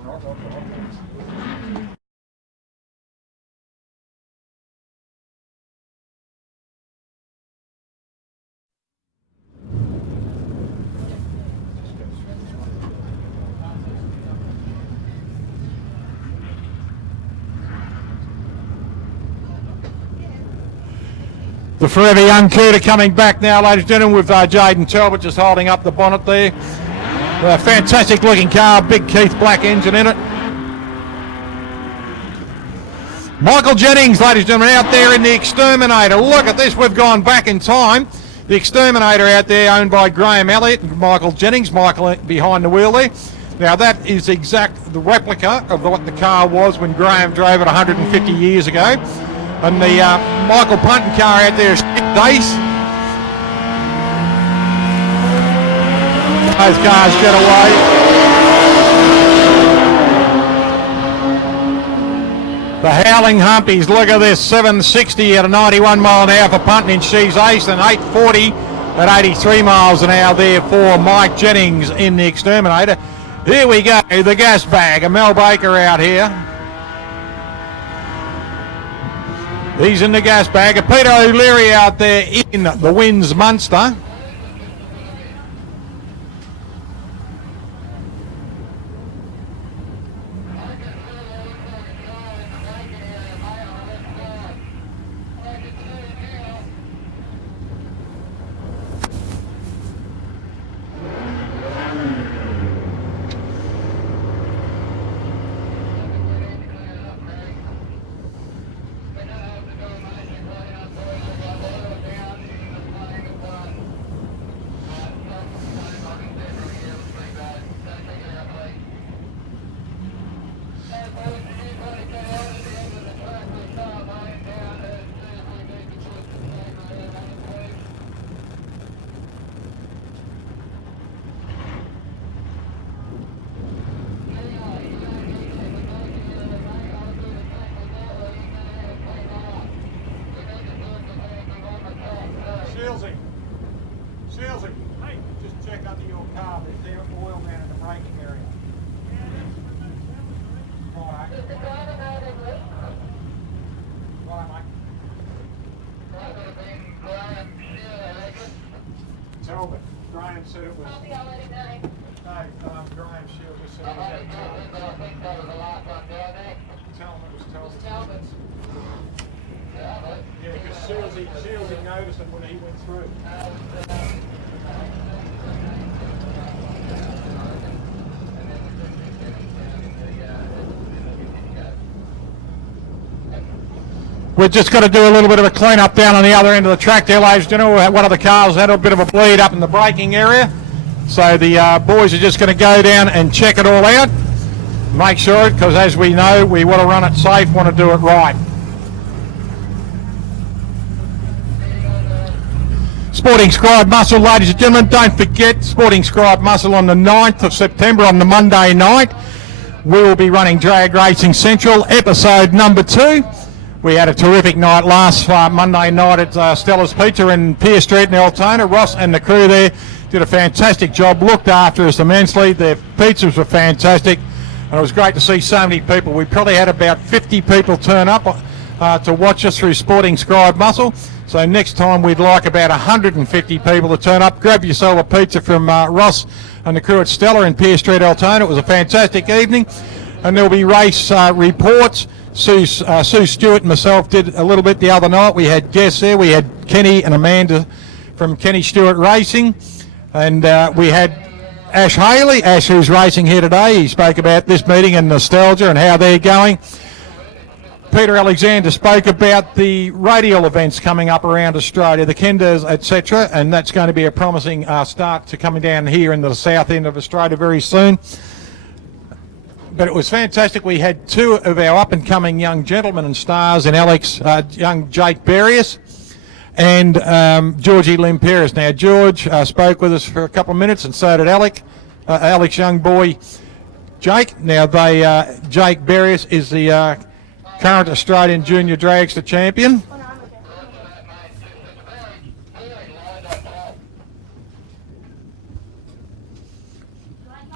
The Forever Young Cooter coming back now, ladies and gentlemen, with Jaden Talbot just holding up the bonnet there. A fantastic looking car, big Keith Black engine in it. Michael Jennings, ladies and gentlemen, out there in the Exterminator. Look at this, we've gone back in time. The Exterminator out there, owned by Graham Elliott and Michael Jennings. Michael behind the wheel there. Now that is the replica of what the car was when Graham drove it 150 years ago. And the Michael Punton car out there is Ace. Both cars get away. The Howling Humpies, look at this, 760 at a 91 mile an hour for Punting. She's ace, and 840 at 83 miles an hour there for Mike Jennings in the Exterminator. Here we go, the gas bag, a Mel Baker out here. He's in the gas bag. A Peter O'Leary out there in the Wins Munster. Sealsy, hey, just check under your car. There's the oil man in the braking area. Right, mate. Talbot. Graham said it was. No, Graham Shield just said it was at Tell him it was Talbot. Yeah, because Sealsy noticed it when he went through. We're just got to do a little bit of a clean up down on the other end of the track there, ladies and gentlemen. One of the cars had a bit of a bleed up in the braking area. So the boys are just going to go down and check it all out. Make sure, because as we know, we want to run it safe, want to do it right. Sporting Scribe Muscle, ladies and gentlemen, don't forget Sporting Scribe Muscle on the 9th of September on the Monday night. We will be running Drag Racing Central, episode number 2. We had a terrific night last Monday night at Stella's Pizza in Pier Street in Altona. Ross and the crew there did a fantastic job, looked after us immensely. Their pizzas were fantastic, and it was great to see so many people. We probably had about 50 people turn up to watch us through Sporting Scribe Muscle. So next time we'd like about 150 people to turn up. Grab yourself a pizza from Ross and the crew at Stella in Pier Street, Altona. It was a fantastic evening, and there'll be race reports. Sue Stewart and myself did a little bit the other night. We had guests there. We had Kenny and Amanda from Kenny Stewart Racing, and we had Ash Haley. Ash, who's racing here today, he spoke about this meeting and nostalgia and how they're going. Peter Alexander spoke about the radial events coming up around Australia, the Kenders, etc., and that's going to be a promising start to coming down here in the south end of Australia very soon. But it was fantastic. We had 2 of our up-and-coming young gentlemen and stars in Alex, young Jake Berrius and Georgie Limperis. Now, George spoke with us for a couple of minutes, and so did Alex, young boy Jake. Now, Jake Berrius is the current Australian Junior Dragster champion.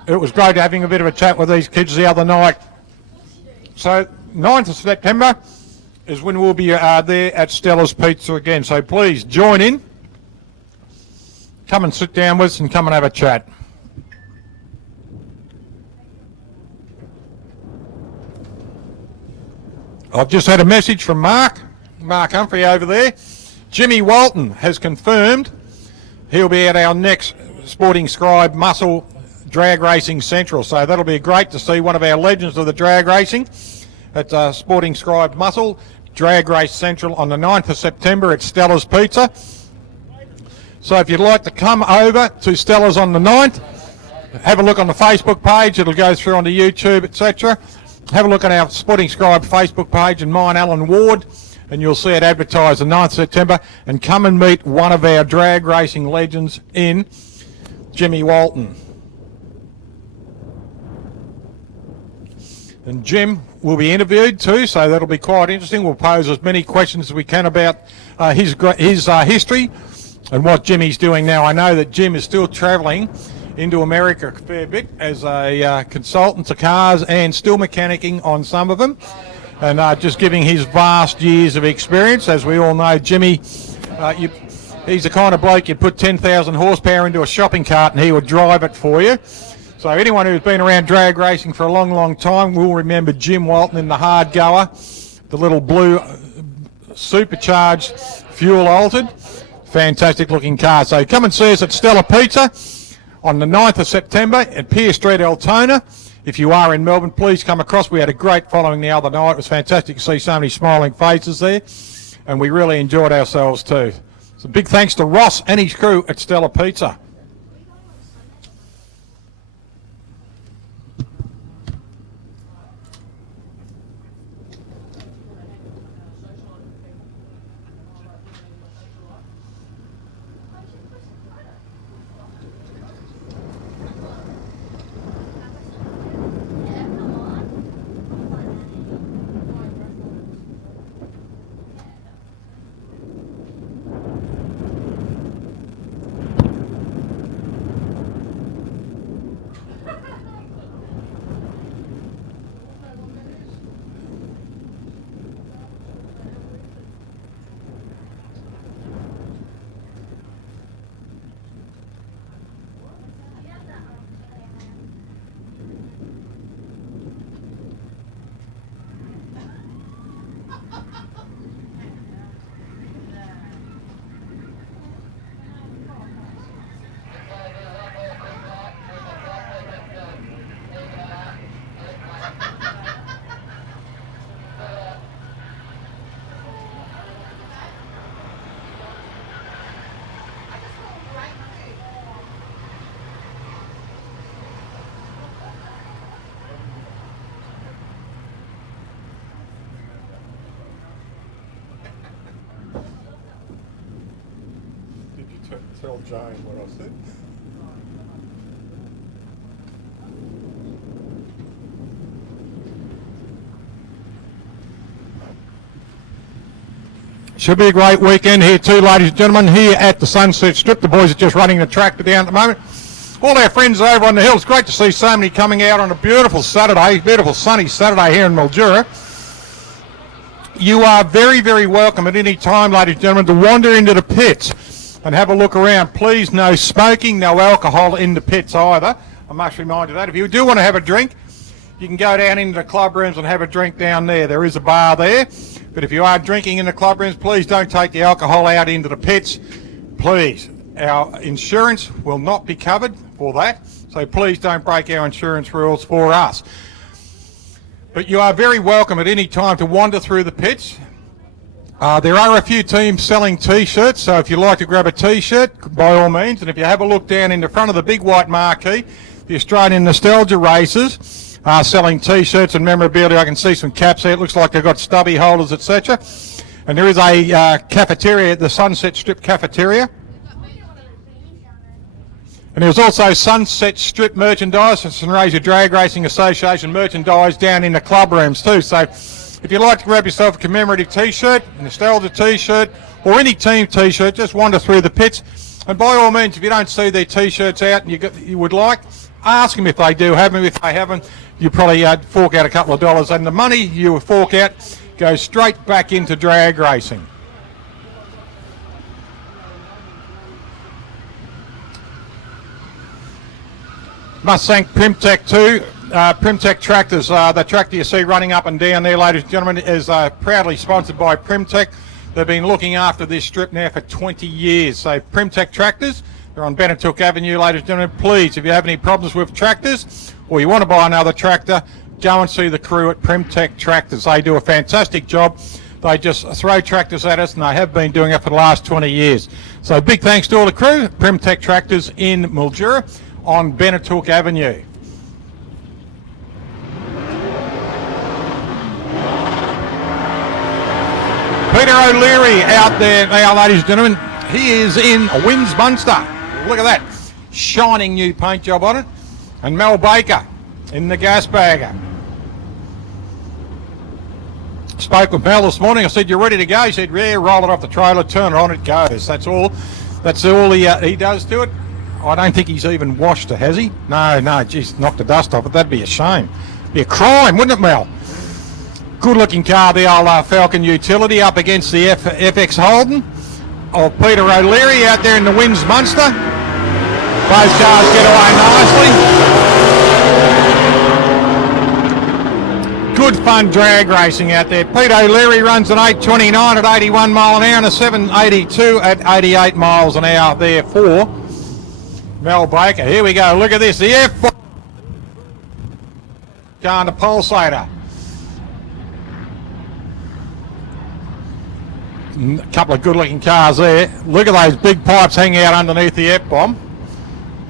It was great having a bit of a chat with these kids the other night. So 9th of September is when we'll be there at Stella's Pizza again. So please join in. Come and sit down with us and come and have a chat. I've just had a message from Mark Humphrey over there. Jimmy Walton has confirmed he'll be at our next Sporting Scribe Muscle Drag Racing Central, so that'll be great to see one of our legends of the drag racing at Sporting Scribe Muscle Drag Race Central on the 9th of September at Stella's Pizza. So if you'd like to come over to Stella's on the 9th, have a look on the Facebook page. It'll go through onto YouTube, etc. Have a look at our Sporting Scribe Facebook page and mine, Alan Ward, and you'll see it advertised the 9th of September. And come and meet one of our drag racing legends in Jimmy Walton. And Jim will be interviewed too, so that'll be quite interesting. We'll pose as many questions as we can about his history and what Jimmy's doing now. I know that Jim is still travelling into America a fair bit as a consultant to cars and still mechanicking on some of them, and just giving his vast years of experience. As we all know, Jimmy, he's the kind of bloke you'd put 10,000 horsepower into a shopping cart and he would drive it for you. So anyone who's been around drag racing for a long, long time will remember Jim Walton in the hard goer, the little blue supercharged, fuel altered, fantastic looking car. So come and see us at Stella Pizza on the 9th of September at Pier Street, Altona. If you are in Melbourne, please come across. We had a great following the other night. It was fantastic to see so many smiling faces there, and we really enjoyed ourselves too. So big thanks to Ross and his crew at Stella Pizza. Tell Jane what I said. Should be a great weekend here too, ladies and gentlemen, here at the Sunset Strip. The boys are just running the tractor down at the moment. All our friends over on the hill, it's great to see so many coming out on a beautiful Saturday, beautiful sunny Saturday here in Mildura. You are very, very welcome at any time, ladies and gentlemen, to wander into the pits and have a look around. Please, no smoking, no alcohol in the pits either. I must remind you that. If you do want to have a drink, you can go down into the club rooms and have a drink down there. There is a bar there. But if you are drinking in the club rooms, please don't take the alcohol out into the pits. Please. Our insurance will not be covered for that. So please don't break our insurance rules for us. But you are very welcome at any time to wander through the pits. There are a few teams selling T-shirts, so if you'd like to grab a T-shirt, by all means. And if you have a look down in the front of the big white marquee, the Australian Nostalgia Races are selling T-shirts and memorabilia. I can see some caps there. It looks like they've got stubby holders, etc. And there is a cafeteria at the Sunset Strip cafeteria. And there's also Sunset Strip merchandise and St Razor Drag Racing Association merchandise down in the club rooms too. So if you'd like to grab yourself a commemorative T-shirt, a nostalgia T-shirt, or any team T-shirt, just wander through the pits. And by all means, if you don't see their T-shirts out and you would like, ask them if they do have them. If they haven't, you probably fork out a couple of dollars, and the money you fork out goes straight back into drag racing. Must thank Primtech too. Primtech Tractors, the tractor you see running up and down there, ladies and gentlemen, is proudly sponsored by Primtech. They've been looking after this strip now for 20 years. So Primtech Tractors, they're on Benetook Avenue, ladies and gentlemen. Please, if you have any problems with tractors or you want to buy another tractor, go and see the crew at Primtech Tractors. They do a fantastic job. They just throw tractors at us, and they have been doing it for the last 20 years. So big thanks to all the crew, Primtech Tractors in Mildura on Benetook Avenue. Peter O'Leary out there now, ladies and gentlemen. He is in a Wins Munster. Look at that. Shining new paint job on it. And Mel Baker in the gas bagger. spoke with Mel this morning. I said, "You ready to go?" He said, "Yeah, roll it off the trailer, turn it on, it goes." That's all. That's all he does to it. I don't think he's even washed it, has he? No, geez, knocked the dust off it. That'd be a shame. Be a crime, wouldn't it, Mel? Good looking car, the old Falcon Utility up against the FX Holden of Peter O'Leary out there in the Winds Munster. Both cars get away nicely. Good fun drag racing out there. Peter O'Leary runs an 829 at 81 mile an hour and a 782 at 88 miles an hour there for Mel Baker. Here we go. Look at this. The F going to Pulsator. A couple of good looking cars there. Look at those big pipes hanging out underneath the F-bomb.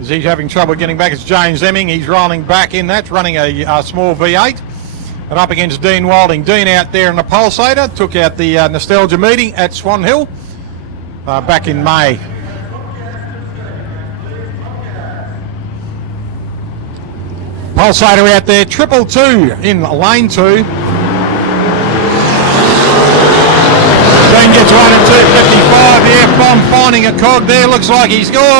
As he's having trouble getting back, it's James Emming. He's rolling back in. That's running a small V8. And up against Dean Wilding. Dean out there in the Pulsator. Took out the Nostalgia meeting at Swan Hill back in May. Pulsator out there, 222 in lane 2. Dean gets one at 255. The F-bomb finding a cog there. Looks like he's got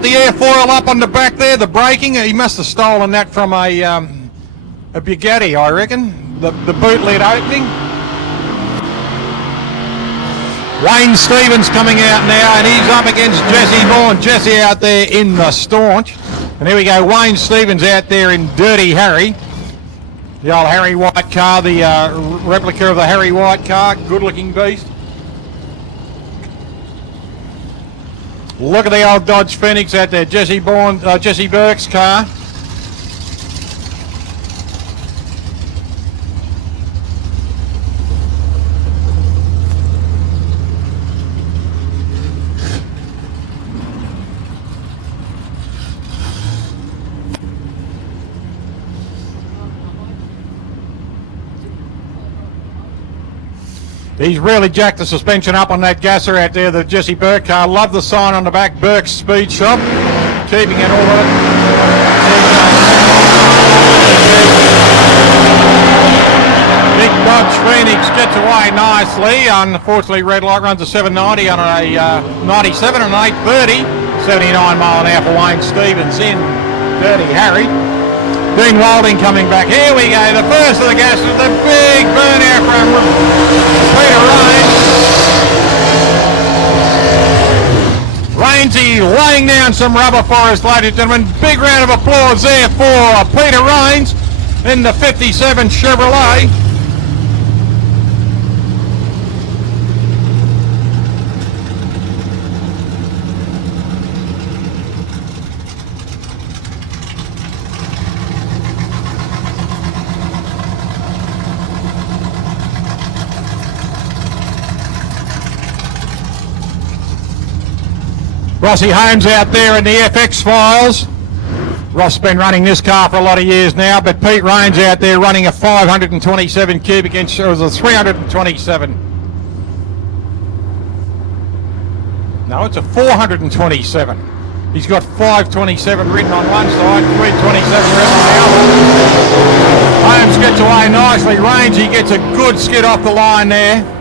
the airfoil up on the back there. The braking, he must have stolen that from a Bugatti, I reckon. The boot lid opening. Wayne Stevens coming out now, and he's up against Jesse Bourne. Jesse out there in the Staunch. And here we go, Wayne Stevens out there in Dirty Harry. The old Harry White car, the replica of the Harry White car. Good looking beast. Look at the old Dodge Phoenix out there, Jesse Burke's car. He's really jacked the suspension up on that gasser out there, the Jesse Burke car. Love the sign on the back, Burke's Speed Shop. Keeping it all up. Big Dodge Phoenix gets away nicely. Unfortunately, red light runs a 790 on a 97 and an 830. 79 mile an hour for Wayne Stevens in Dirty Harry. Dean Wilding coming back. Here we go. The first of the gases. The big burnout from Peter Rains. Rainsy laying down some rubber for us, ladies and gentlemen. Big round of applause there for Peter Rains in the 57 Chevrolet. Rossi Holmes out there in the FX Files. Ross been running this car for a lot of years now, but Pete Rains out there running a 527 cubic inch, it was a 327. No, it's a 427. He's got 527 written on one side, 327 written on the other. Holmes gets away nicely. Rains, he gets a good skid off the line there.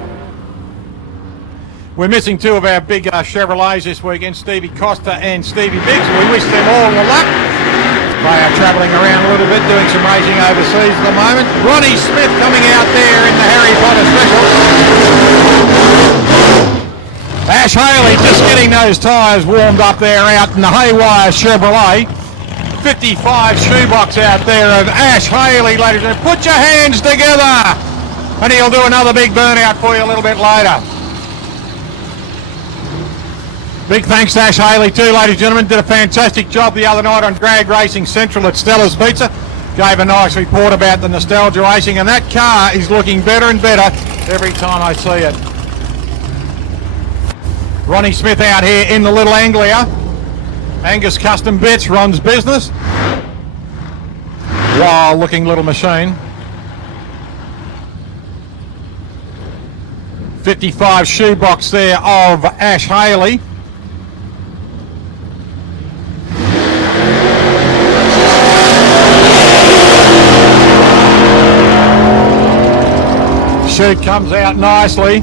We're missing two of our big Chevrolets this weekend, Stevie Costa and Stevie Biggs. We wish them all the luck. They are travelling around a little bit, doing some racing overseas at the moment. Ronnie Smith coming out there in the Harry Potter Special. Ash Haley just getting those tyres warmed up there out in the Haywire Chevrolet. 55 shoebox out there of Ash Haley, ladies and gentlemen. Put your hands together, and he'll do another big burnout for you a little bit later. Big thanks to Ash Haley too, ladies and gentlemen. Did a fantastic job the other night on Drag Racing Central at Stella's Pizza. Gave a nice report about the nostalgia racing, and that car is looking better and better every time I see it. Ronnie Smith out here in the little Anglia. Angus Custom Bits runs business. Wild looking little machine. 55 shoebox there of Ash Haley. chute comes out nicely.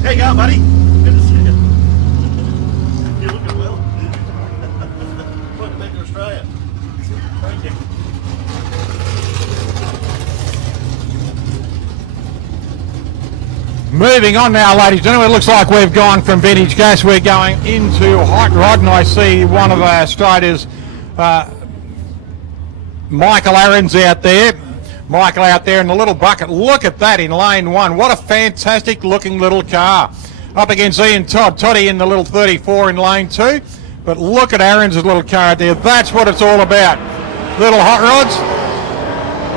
There you go, buddy. Good to see you. You're looking well. Welcome back to Australia. Thank you. Moving on now, ladies and gentlemen, it looks like we've gone from vintage gas. We're going into hot rod, and I see one of Australia's Michael Aaron's out there. Michael out there in the little bucket. Look at that in lane one. What a fantastic looking little car. Up against Ian Todd. Toddy in the little 34 in lane two. But look at Aaron's little car out there. That's what it's all about. Little hot rods.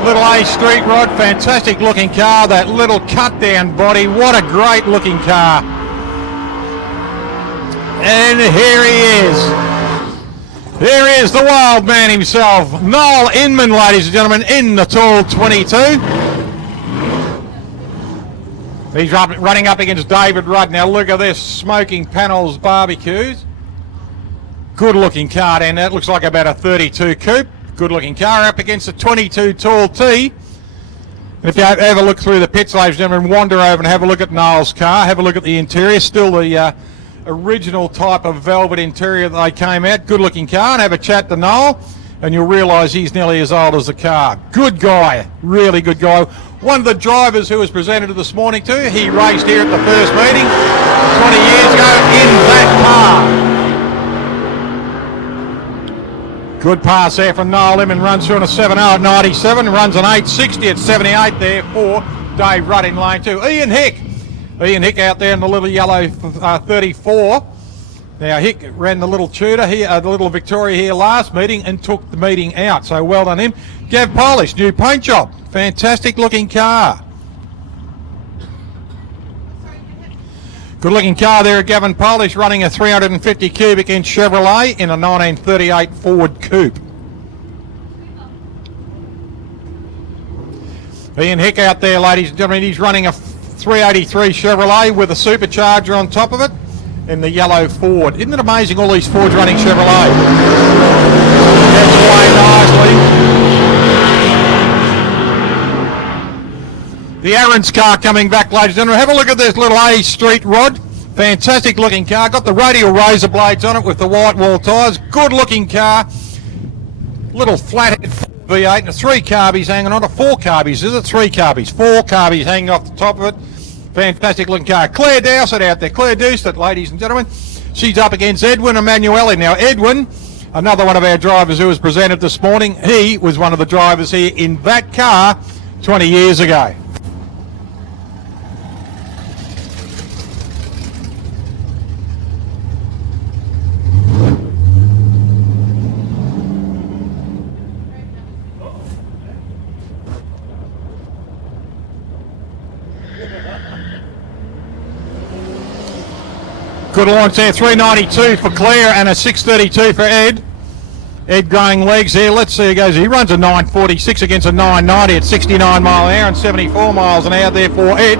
Little A street rod. Fantastic looking car. That little cut down body. What a great looking car. And here he is. There is the wild man himself, Noel Inman, ladies and gentlemen, in the tall 22. He's running up against David Rudd. Now look at this, Smoking Panels barbecues. Good looking car down there. It looks like about a 32 coupe. Good looking car up against a 22 tall T. And if you ever look through the pits, ladies and gentlemen, wander over and have a look at Noel's car. Have a look at the interior. Still the original type of velvet interior that they came out. Good looking car. And have a chat to Noel and you'll realise he's nearly as old as the car. Good guy, really good guy. One of the drivers who was presented this morning too, he raced here at the first meeting 20 years ago in that car. Good pass there from Noel Inman, runs through on a 7.0 at 97, runs an 8.60 at 78 there for Dave Rudd in lane two. Ian Hick out there in the little yellow 34. Now Hick ran the little Tudor here, the little Victoria here last meeting and took the meeting out. So well done him. Gav Polish, new paint job. Fantastic looking car. Good looking car there at Gavin Polish, running a 350 cubic inch Chevrolet in a 1938 Ford Coupe. Ian Hick out there, ladies and gentlemen, he's running a 383 Chevrolet with a supercharger on top of it in the yellow Ford. Isn't it amazing, all these Fords running Chevrolet? Gets away nicely. The Aaron's car coming back, ladies and gentlemen. Have a look at this little A Street Rod. Fantastic looking car. Got the radial razor blades on it with the white wall tyres. Good looking car. Little flathead V8 and 3 carbies hanging on it. 4 carbies, is it? 3 carbies. 4 carbies hanging off the top of it. Fantastic looking car. Claire Dowsett out there. Claire Dowsett, ladies and gentlemen. She's up against Edwin Emanuele. Now, Edwin, another one of our drivers who was presented this morning, he was one of the drivers here in that car 20 years ago. Good launch there, 392 for Claire and a 632 for Ed. Ed growing legs here. Let's see how he goes. He runs a 946 against a 990 at 69 mile an hour and 74 miles an hour there for Ed.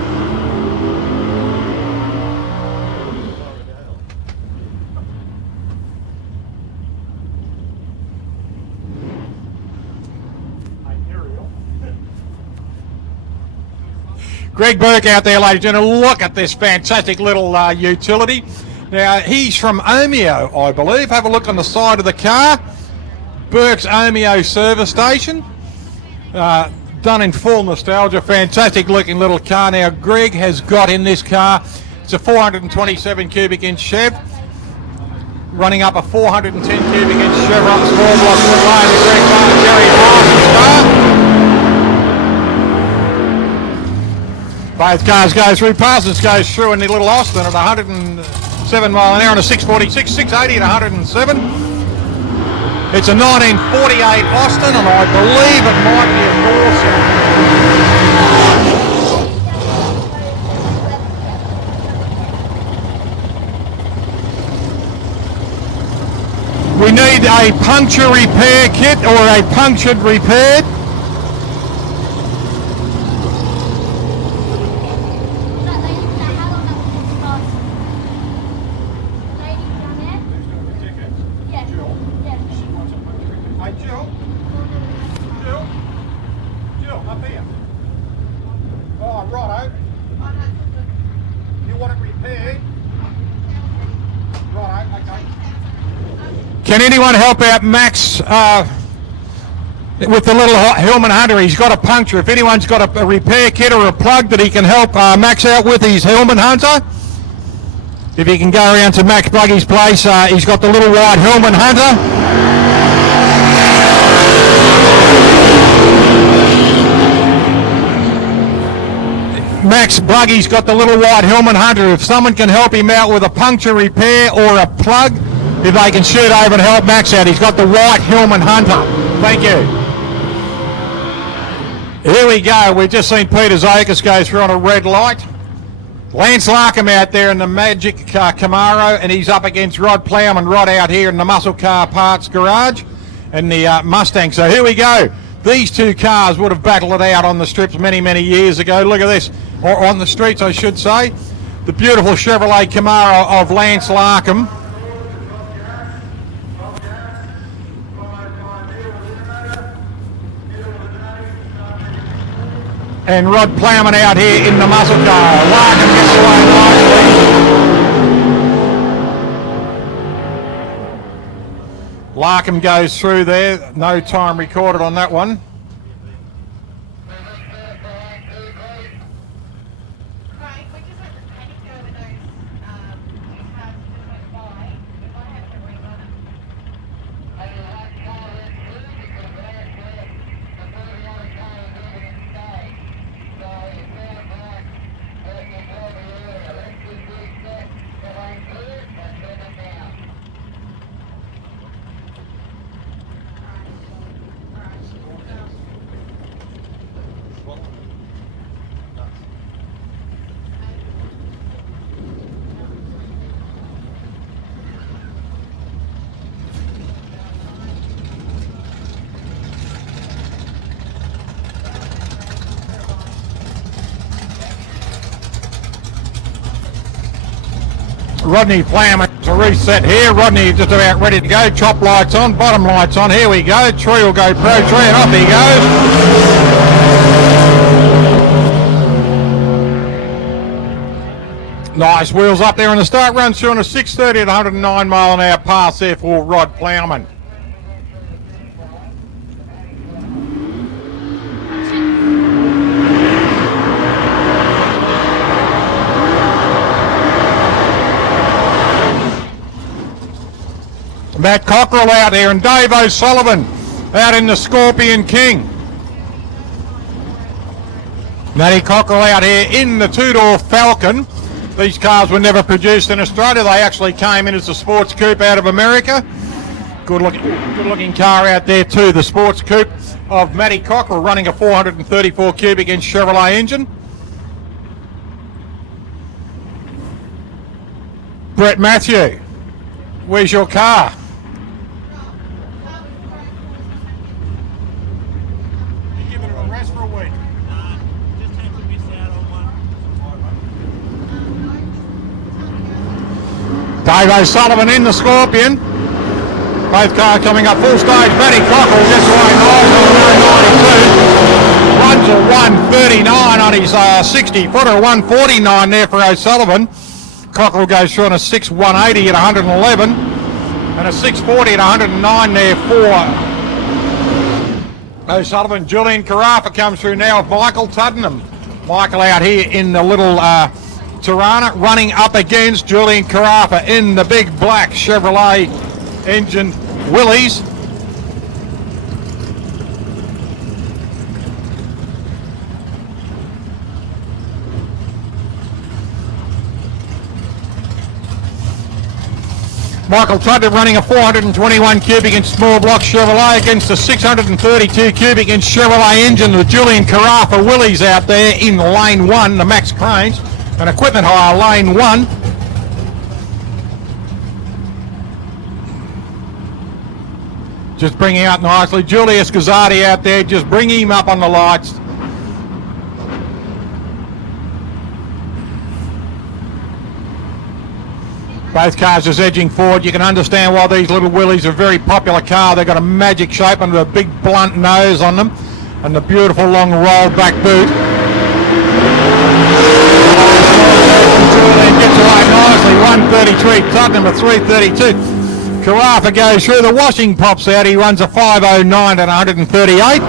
Greg Burke out there, ladies and gentlemen. Look at this fantastic little utility. Now, he's from Omeo, I believe. Have a look on the side of the car. Burke's Omeo service station. Done in full nostalgia. Fantastic looking little car. Now, Greg has got in this car. It's a 427 cubic inch Chev. Running up a 410 cubic inch Chevrolet small block line to Greg Jerry Parsons' car. Both cars go through. Parsons goes through in the little Austin at 107 mile an hour and a 646, 680 at 107. It's a 1948 Austin, and I believe it might be a Corsa. We need a puncture repair kit or a punctured repaired. Jill, up here. Can anyone help out Max with the little Hillman Hunter? He's got a puncture. If anyone's got a repair kit or a plug that he can help Max out with his Hillman Hunter, if he can go around to Max Buggy's place, he's got the little white Hillman Hunter. Max Buggy's got the little white Hillman Hunter. If someone can help him out with a puncture repair or a plug, if they can shoot over and help Max out, he's got the white Hillman Hunter. Thank you. Here we go. We've just seen Peter Zokis go through on a red light. Lance Larkham out there in the Magic Camaro, and he's up against Rod Plowman, Rod out here in the Muscle Car Parts Garage and the Mustang. So here we go. These two cars would have battled it out on the strips many, many years ago. Look at this, or on the streets, I should say. The beautiful Chevrolet Camaro of Lance Larkham. And Rod Plowman out here in the muscle car. Larkham gets away nicely. Larkham goes through there. No time recorded on that one. Right, we just had the panic over those two cars just went by. We might have to rerun them. Rodney Plowman to reset here. Rodney just about ready to go. Chop lights on, bottom lights on. Here we go. Tree will go pro tree and off he goes. Nice wheels up there on the start run, showing a 630 at 109 mile an hour pass there for Rod Plowman. Matt Cockrell out there and Dave O'Sullivan out in the Scorpion King. Matty Cockrell out here in the two-door Falcon. These cars were never produced in Australia. They actually came in as a sports coupe out of America. Good looking car out there too. The sports coupe of Matty Cockrell running a 434 cubic inch Chevrolet engine. Brett Matthew, where's your car? Dave O'Sullivan in the Scorpion. Both cars coming up full stage. Matty Cockrell gets away nice on 92. Runs a 139 on his 60-footer, 149 there for O'Sullivan. Cockrell goes through on a 6-180 at 111 and a 640 at 109 there for O'Sullivan. Julian Carafa comes through now with Michael Tuddenham. Michael out here in the little Tirana, running up against Julian Carafa in the big black Chevrolet engine Willys. Michael Tuddenham running a 421 cubic inch small block Chevrolet against a 632 cubic inch Chevrolet engine with Julian Carafa Willys out there in lane 1, the Max Cranes. An equipment hire, lane 1. Just bringing out nicely. Julius Gazzardi out there, just bringing him up on the lights. Both cars just edging forward. You can understand why these little Willys are a very popular car. They've got a magic shape under a big blunt nose on them and the beautiful long rolled back boot. Gets away nicely, 133, Tottenham at 332. Carafa goes through, the washing pops out, he runs a 5:09 at 138,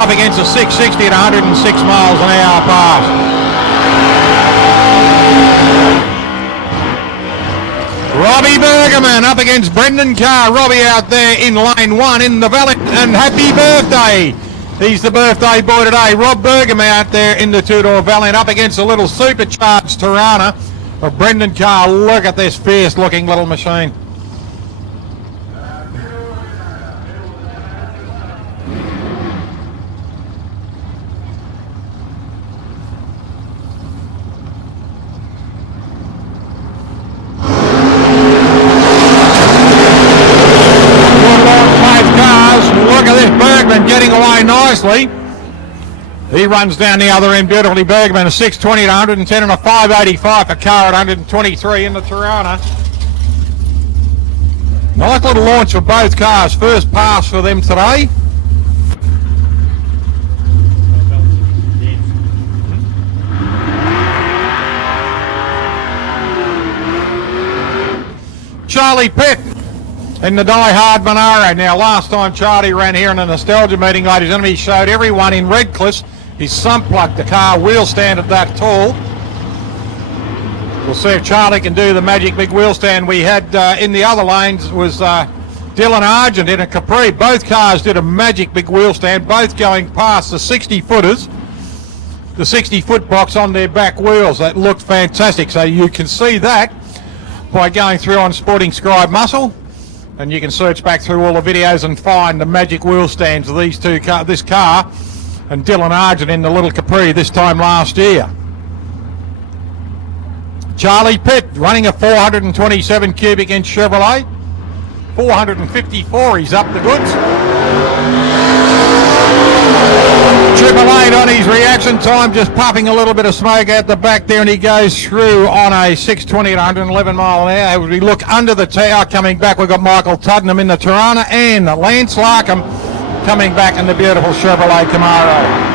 up against a 6:60 at 106 miles an hour pass. Robbie Bergerman up against Brendan Carr. Robbie out there in lane 1 in the Valley, and happy birthday. He's the birthday boy today. Rob Bergerman out there in the two-door Valiant up against a little supercharged Tirana of Brendan Carr. Look at this fierce looking little machine. Look at this Bergman getting away nicely. He runs down the other end beautifully. Bergman a 6:20 to 110 and a 5:85 for Carr at 123 in the Tirana. Nice little launch for both cars. First pass for them today. Charlie Pitt in the Die Hard Monaro. Now, last time Charlie ran here in a nostalgia meeting, ladies and gentlemen, he showed everyone in Redcliffe his sump plug, the car wheel stand at that tall. We'll see if Charlie can do the magic big wheel stand we had in the other lanes. Was Dylan Argent in a Capri. Both cars did a magic big wheel stand, both going past the 60 footers, the 60-foot box on their back wheels. That looked fantastic. So you can see that by going through on Sporting Scribe Muscle, and you can search back through all the videos and find the magic wheel stands of these two this car and Dylan Argent in the little Capri this time last year. Charlie Pitt running a 427 cubic inch Chevrolet. 454, he's up the goods. 888 on his reaction time, just puffing a little bit of smoke out the back there, and he goes through on a 6:20 at 111 mile an hour. As we look under the tower coming back, we've got Michael Tuddenham in the Tirana and Lance Larkham coming back in the beautiful Chevrolet Camaro.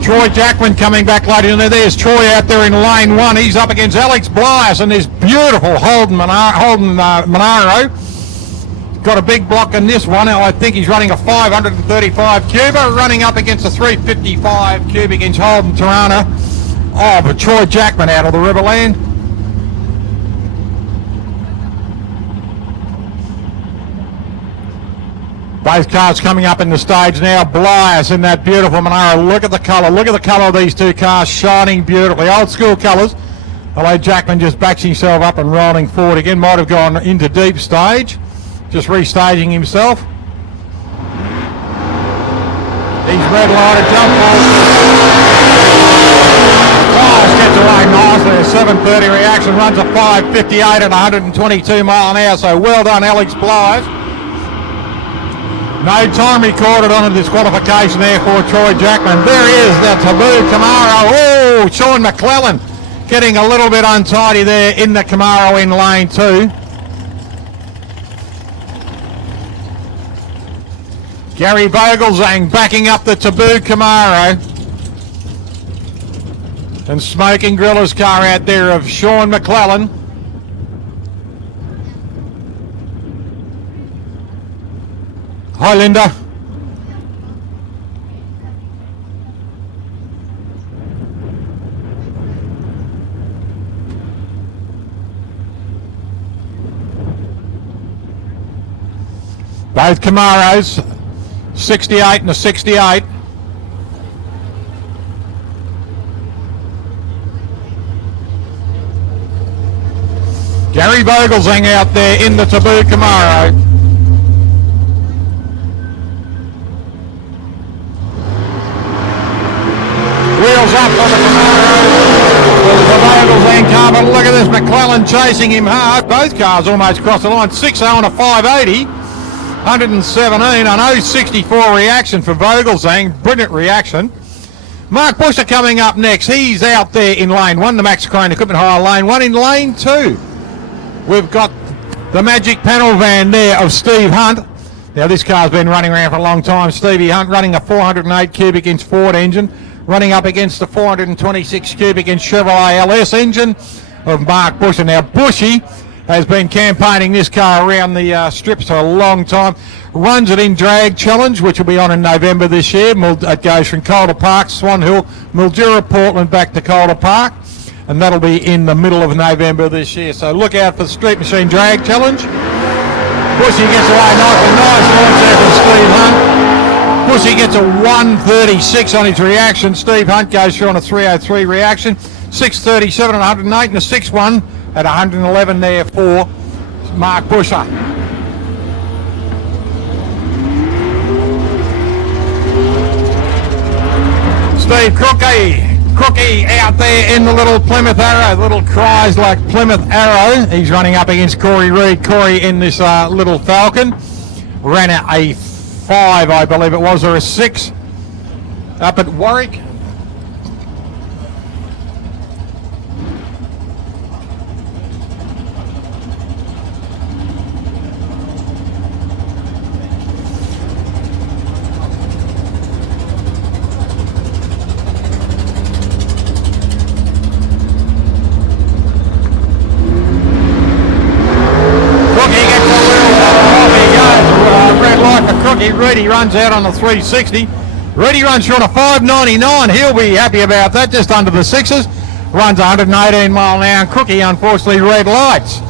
Troy Jackman coming back later, and there's Troy out there in lane 1. He's up against Alex Blias and this beautiful Holden Monaro. Got a big block in this one. I think he's running a 535 cuber, running up against a 355 cubic inch Holden Tirana. Oh, but Troy Jackman out of the Riverland. Both cars coming up in the stage now. Blias in that beautiful Monaro. Look at the colour. Look at the colour of these two cars, shining beautifully. Old school colours. Although Jackman just backs himself up and rolling forward again. Might have gone into deep stage. Just restaging himself. He's red lighted jump ball. Blias gets away nicely. A 7:30 reaction. Runs a 5:58 at 122 mile an hour. So well done, Alex Blias. No time recorded on a disqualification there for Troy Jackman. There he is, the Taboo Camaro. Oh, Sean McClellan getting a little bit untidy there in the Camaro in lane 2. Gary Vogelzang backing up the Taboo Camaro. And Smoking Griller's car out there of Sean McClellan. Hi, Linda. Both Camaros, 68 and a 68. Gary Vogelzang out there in the Taboo Camaro. Wheels up on the Camaro. The Vogelzang car, but look at this, McClellan chasing him hard. Both cars almost crossed the line. 6-0 on a 580. 117 on 064 reaction for Vogelzang. Brilliant reaction. Mark Busher coming up next. He's out there in lane 1, the Max Crane Equipment Hire lane 1. In lane 2, we've got the magic panel van there of Steve Hunt. Now this car's been running around for a long time. Stevie Hunt running a 408 cubic inch Ford engine. running up against the 426 cubic inch Chevrolet LS engine of Mark Bushy. Now, Bushy has been campaigning this car around the strips for a long time. Runs it in Drag Challenge, which will be on in November this year. It goes from Calder Park, Swan Hill, Mildura, Portland, back to Calder Park. And that'll be in the middle of November this year. So look out for the Street Machine Drag Challenge. Bushy gets away nice launch there from Steve Hunt. Bushy gets a 136 on his reaction. Steve Hunt goes through on a 303 reaction. 637 and 108 and a 6-1 at 111 there for Mark Busher. Steve Crookie out there in the little Plymouth Arrow, little cries like Plymouth Arrow. He's running up against Corey Reed. Corey in this little Falcon ran a 5, I believe it was, or a 6 up at Warwick. Reedy runs out on the 360. Reedy runs through on a 599. He'll be happy about that, just under the 6s. Runs 118 mile an hour. Crookie, unfortunately, red lights.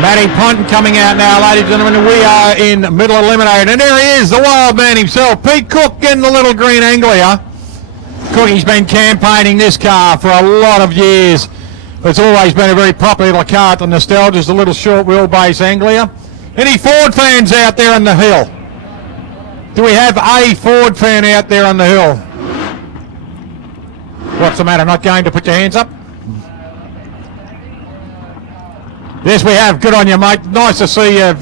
Matty Ponton coming out now, ladies and gentlemen. We are in middle eliminated, and there he is, the wild man himself, Pete Cook in the little green Anglia. Cookie's been campaigning this car for a lot of years. It's always been a very popular car at the Nostalgia's, the little short wheelbase Anglia. Any Ford fans out there on the hill? Do we have a Ford fan out there on the hill? What's the matter, not going to put your hands up? Yes, we have. Good on you, mate. Nice to see you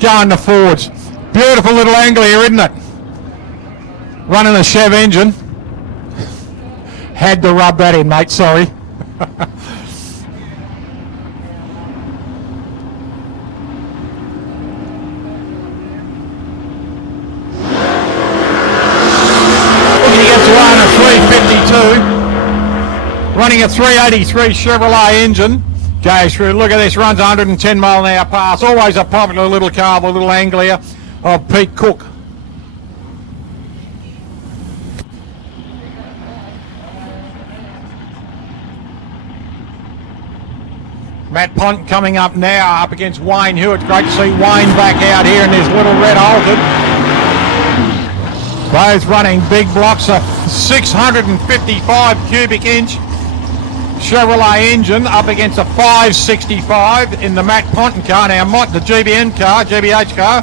going to Fords. Beautiful little Anglia, isn't it? Running a Chev engine. Had to rub that in, mate. Sorry. He gets away on a 352. Running a 383 Chevrolet engine. Goes through, look at this, runs 110 mile an hour pass. Always a popular little car, the little Anglia of Pete Cook. Matt Pont coming up now, up against Wayne Hewitt. Great to see Wayne back out here in this little red Alton. Both running big blocks, a 655 cubic inch Chevrolet engine up against a 565 in the Matt Ponton car. Now, the GBH car,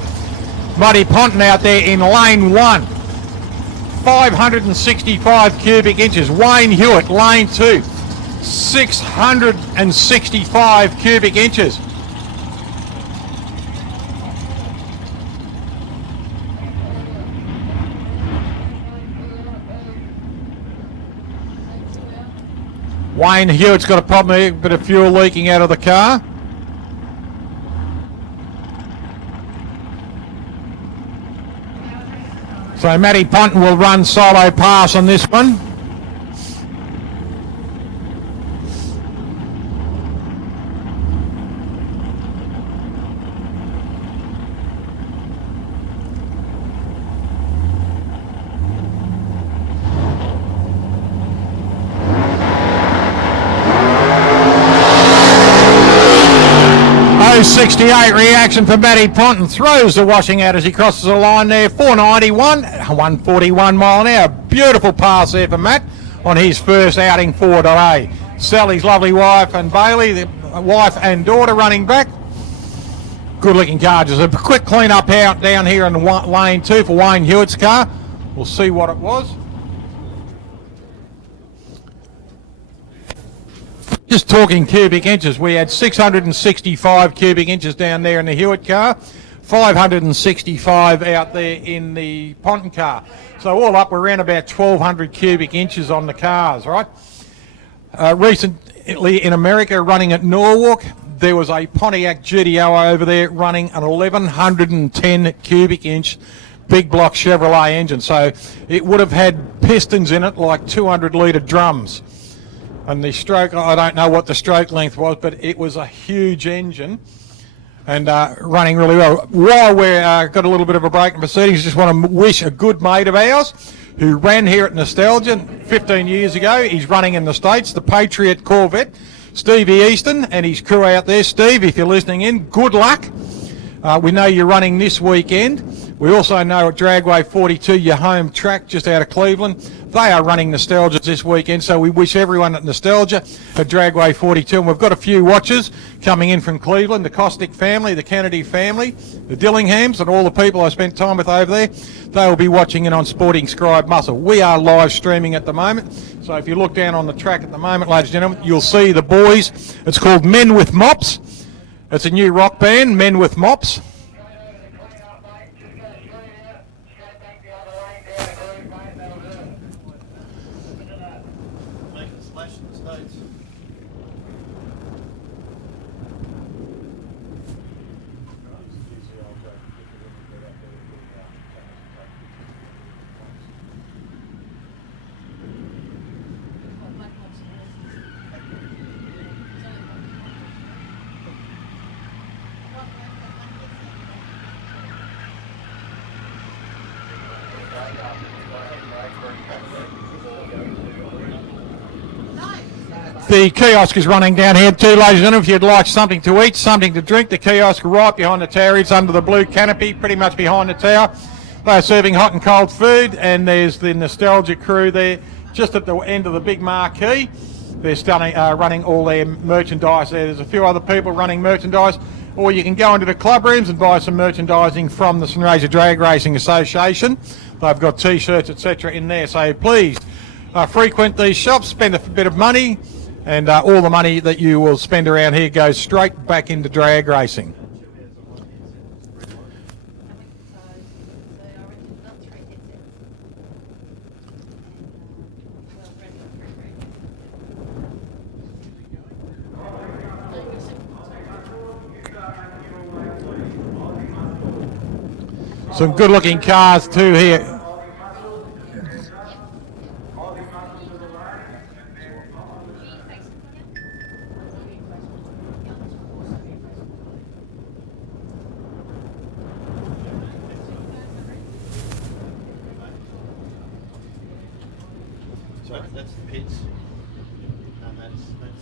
Matty Ponton out there in lane 1. 565 cubic inches. Wayne Hewitt, lane 2. 665 cubic inches. Wayne Hewitt's got a problem here, a bit of fuel leaking out of the car. So Matty Ponton will run solo pass on this one. .68 reaction for Matty Ponton. Throws the washing out as he crosses the line there. 491, 141 mile an hour. Beautiful pass there for Matt on his first outing for today. Sally's lovely wife and Bailey, the wife and daughter running back. Good looking car. Just a quick clean up out down here in lane 2 for Wayne Hewitt's car. We'll see what it was. Just talking cubic inches, we had 665 cubic inches down there in the Hewitt car, 565 out there in the Ponton car. So all up, we're around about 1,200 cubic inches on the cars, right? Recently in America, running at Norwalk, there was a Pontiac GTO over there running an 1110 cubic inch big block Chevrolet engine. So it would have had pistons in it like 200 litre drums. And the stroke, I don't know what the stroke length was, but it was a huge engine and running really well. While we've got a little bit of a break in proceedings, just want to wish a good mate of ours who ran here at Nostalgia 15 years ago. He's running in the States, the Patriot Corvette, Stevie Easton and his crew out there. Steve, if you're listening in, good luck. We know you're running this weekend. We also know at Dragway 42, your home track just out of Cleveland, they are running Nostalgia this weekend, so we wish everyone at Nostalgia at Dragway 42. And we've got a few watchers coming in from Cleveland, the Costick family, the Kennedy family, the Dillinghams, and all the people I spent time with over there. They will be watching in on Sporting Scribe Muscle. We are live streaming at the moment, so if you look down on the track at the moment, ladies and gentlemen, you'll see the boys. It's called Men with Mops. It's a new rock band, Men with Mops. Making a splash in the States. The kiosk is running down here too, ladies and gentlemen. If you'd like something to eat, something to drink, the kiosk right behind the tower. It's under the blue canopy, pretty much behind the tower. They're serving hot and cold food, and there's the Nostalgia crew there just at the end of the big marquee. They're running all their merchandise there. There's a few other people running merchandise, or you can go into the club rooms and buy some merchandising from the St Razor Drag Racing Association. They've got T-shirts, etc. in there, so please frequent these shops, spend a bit of money, and all the money that you will spend around here goes straight back into drag racing. Some good looking cars too here. So that's the pits, and that's where's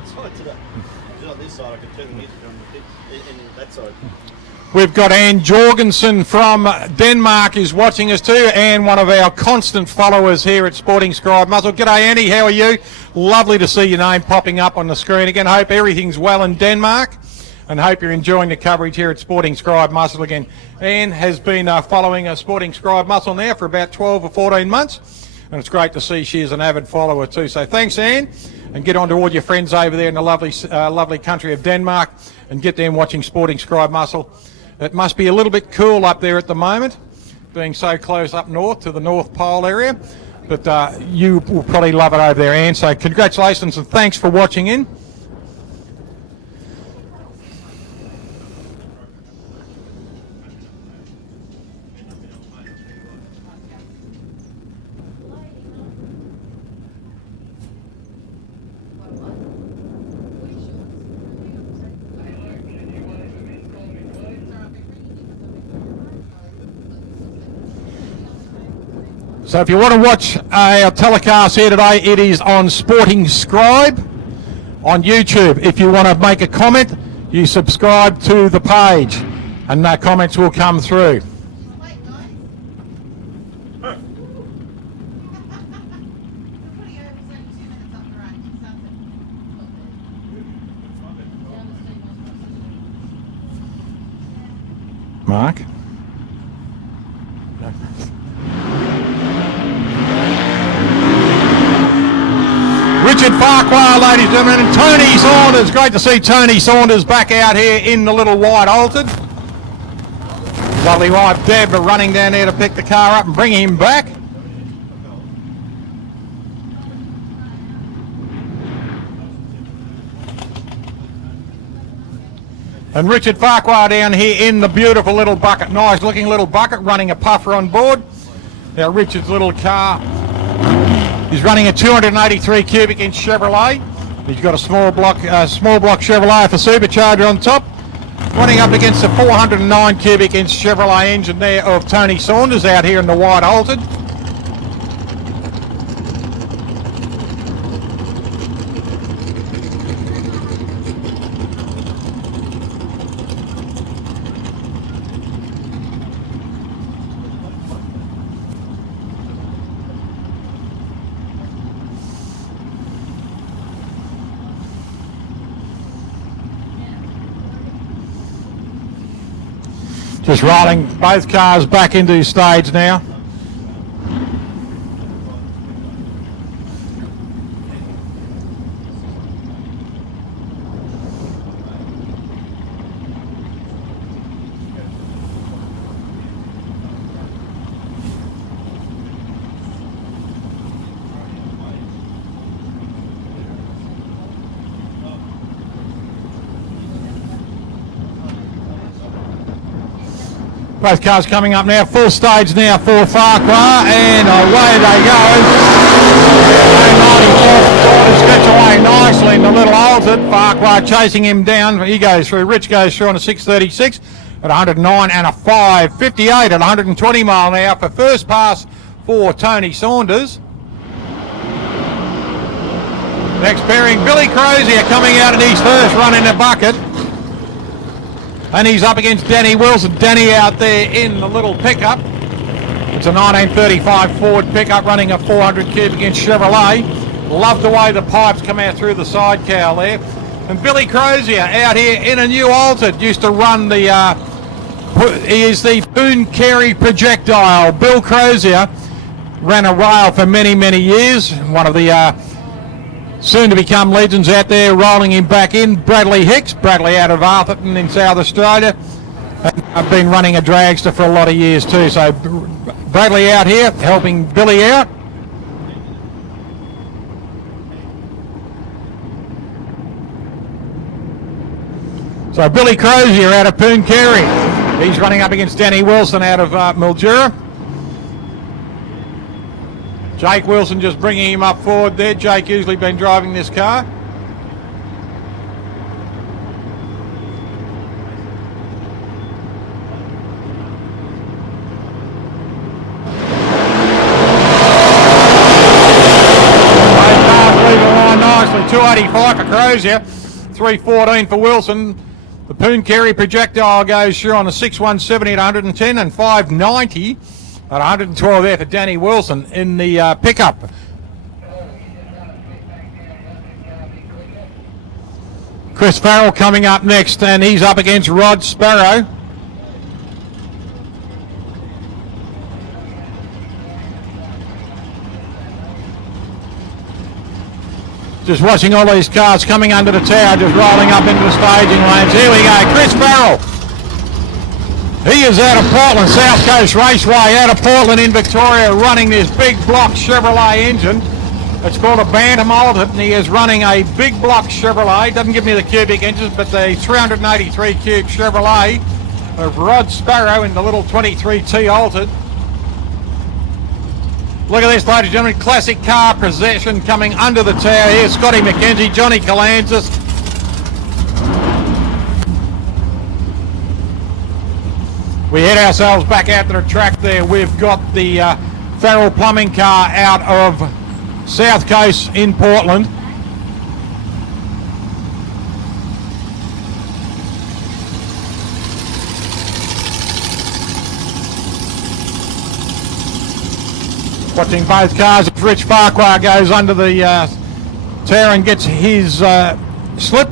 the side today. Just on this side, I could turn the music on the pits, and that side. We've got Anne Jorgensen from Denmark is watching us too. Anne, one of our constant followers here at Sporting Scribe Muscle. G'day Annie, how are you? Lovely to see your name popping up on the screen again. Hope everything's well in Denmark and hope you're enjoying the coverage here at Sporting Scribe Muscle again. Anne has been following Sporting Scribe Muscle now for about 12 or 14 months, and it's great to see she is an avid follower too. So thanks Anne, and get on to all your friends over there in the lovely country of Denmark and get them watching Sporting Scribe Muscle. It must be a little bit cool up there at the moment, being so close up north to the North Pole area, but you will probably love it over there, Anne. So congratulations and thanks for watching in. So if you want to watch our telecast here today, it is on Sporting Scribe on YouTube. If you want to make a comment, you subscribe to the page and comments will come through. Wait, guys. We're putting over 2 minutes up the range. It sounds like Mark? Richard Farquhar, ladies and gentlemen, and Tony Saunders. Great to see Tony Saunders back out here in the little white Alton. Lovely wife Deb are running down there to pick the car up and bring him back. And Richard Farquhar down here in the beautiful little bucket. Nice looking little bucket, running a puffer on board. Now Richard's little car is running a 283 cubic inch Chevrolet. He's got a small block Chevrolet for supercharger on top. Running up against the 409 cubic inch Chevrolet engine there of Tony Saunders out here in the white altered. Just rolling both cars back into stage now. Both cars coming up now, full stage now for Farquhar, and away they go. Gets away nicely in the little altered. Farquhar chasing him down. He goes through. Rich goes through on a 636 at 109 and a 558 at 120 mile an hour for first pass for Tony Saunders. Next pairing, Billy Crozier coming out in his first run in the bucket. And he's up against Danny Wilson. Danny out there in the little pickup. It's a 1935 Ford pickup running a 400 cubic inch Chevrolet. Love the way the pipes come out through the side cowl there. And Billy Crozier out here in a new altered. Used to run the, he is the Poon Carey projectile. Bill Crozier ran a rail for many, many years. One of the soon to become legends out there, rolling him back in. Bradley Hicks, Bradley out of Arthurton in South Australia. And I've been running a dragster for a lot of years too. So Bradley out here helping Billy out. So Billy Crozier out of Poon Carey. He's running up against Danny Wilson out of Mildura. Jake Wilson just bringing him up forward there. Jake usually been driving this car. Both cars leave the line nicely. 285 for Crozier, 314 for Wilson. The Poon Carey projectile goes through on a 6170 at 110 and 590. At 112 there for Danny Wilson in the pickup. Chris Farrell coming up next, and he's up against Rod Sparrow. Just watching all these cars coming under the tower, just rolling up into the staging lanes. Here we go, Chris Farrell. He is out of Portland, South Coast Raceway, out of Portland in Victoria, running this big block Chevrolet engine. It's called a Bantam Altered, and he is running a big block Chevrolet. Doesn't give me the cubic inches, but the 383 cube Chevrolet of Rod Sparrow in the little 23T Altered. Look at this, ladies and gentlemen, classic car procession coming under the tower here. Scotty McKenzie, Johnny Calansis. We head ourselves back out to the track there. We've got the Farrell Plumbing car out of South Coast in Portland. Watching both cars as Rich Farquhar goes under the tower and gets his slip.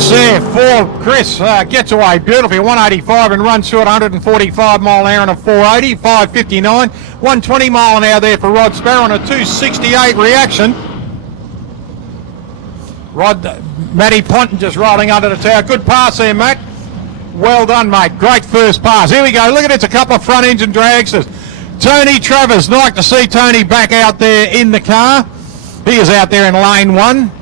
Chance there for Chris. Gets away beautifully. 185 and runs through at 145 mile an hour and a 480. 559. 120 mile an hour there for Rod Sparrow on a 268 reaction. Matty Ponton just rolling under the tower. Good pass there, Matt. Well done, mate. Great first pass. Here we go. Look at it. It's a couple of front engine dragsters. Tony Travers. Like to see Tony back out there in the car. He is out there in lane 1.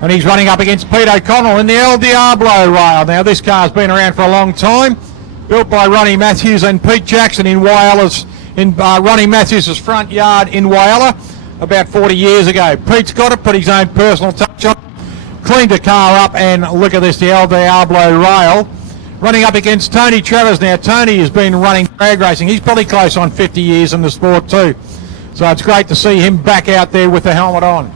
And he's running up against Pete O'Connell in the El Diablo rail. Now, this car's been around for a long time. Built by Ronnie Matthews and Pete Jackson in Wyalla's, in Ronnie Matthews' front yard in Whyalla about 40 years ago. Pete's got it, put his own personal touch on it, cleaned the car up, and look at this, the El Diablo rail. Running up against Tony Travers now. Tony has been running drag racing. He's probably close on 50 years in the sport too. So it's great to see him back out there with the helmet on.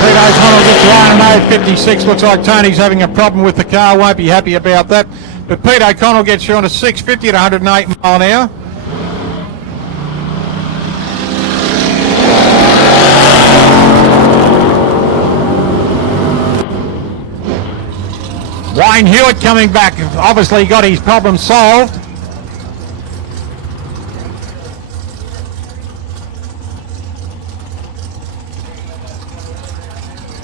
Pete O'Connell gets Ryan Mode 56. Looks like Tony's having a problem with the car. Won't be happy about that. But Pete O'Connell gets you on a 650 at 108 mile an hour. Wayne Hewitt coming back. Obviously got his problem solved.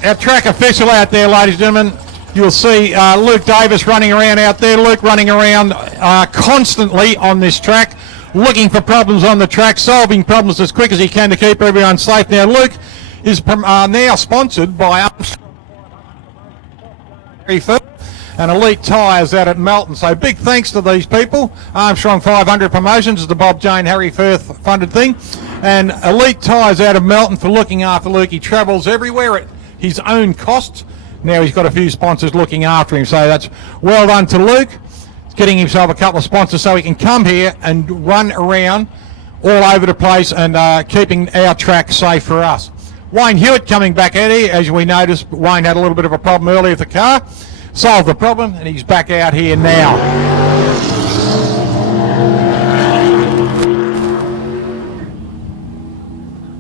Our track official out there, ladies and gentlemen, you'll see Luke Davis running around out there. Luke running around constantly on this track, looking for problems on the track, solving problems as quick as he can to keep everyone safe. Now, Luke is now sponsored by Armstrong and Elite Tyres out at Melton. So big thanks to these people. Armstrong 500 Promotions is the Bob Jane Harry Firth funded thing. And Elite Tyres out of Melton for looking after Luke. He travels everywhere at his own cost. Now he's got a few sponsors looking after him, so that's well done to Luke. He's getting himself a couple of sponsors so he can come here and run around all over the place and keeping our track safe for us. Wayne Hewitt coming back out here. As we noticed, Wayne had a little bit of a problem earlier with the car. Solved the problem and he's back out here now.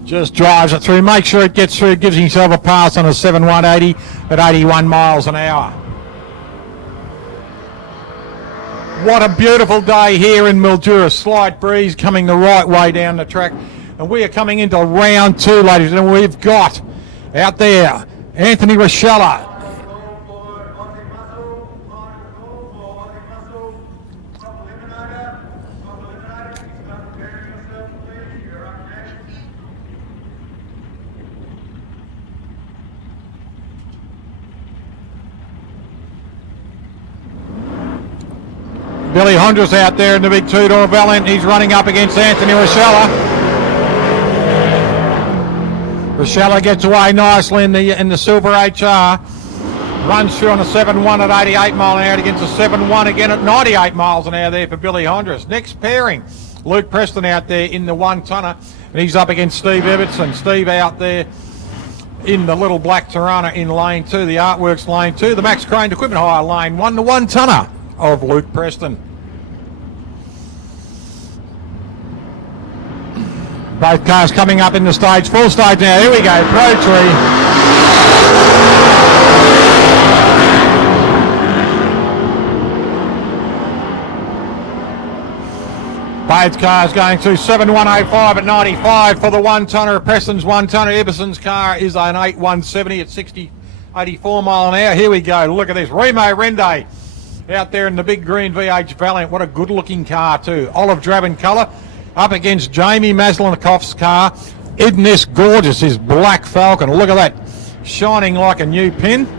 Just drives it through, makes sure it gets through, gives himself a pass on a 7-180 at 81 miles an hour. What a beautiful day here in Mildura. Slight breeze coming the right way down the track. And we are coming into round 2, ladies and gentlemen. We've got out there Anthony Rochella. Billy Hondra's out there in the big two-door Valiant. He's running up against Anthony Rochella. Rochella gets away nicely in the Silver HR. Runs through on a 7-1 at 88 mile an hour against a 7-1 again at 98 miles an hour there for Billy Hondra's. Next pairing, Luke Preston out there in the 1-tonner. And he's up against Steve Evertson. Steve out there in the little black Tirana in lane 2, the Artworks lane 2, the Max Crane Equipment Hire lane 1, the 1-tonner of Luke Preston. Both cars coming up in the stage, full stage now. Here we go, Pro Tree. Both cars going through 7-105 at 95 for the 1-tonner. Preston's 1-tonner. Ibbison's car is an 8-170 at 84 mile an hour. Here we go. Look at this. Remo Rende out there in the big green VH Valiant. What a good looking car too. Olive drab in colour. Up against Jamie Maslinoff's car in this gorgeous, his black Falcon. Look at that, shining like a new pin. Good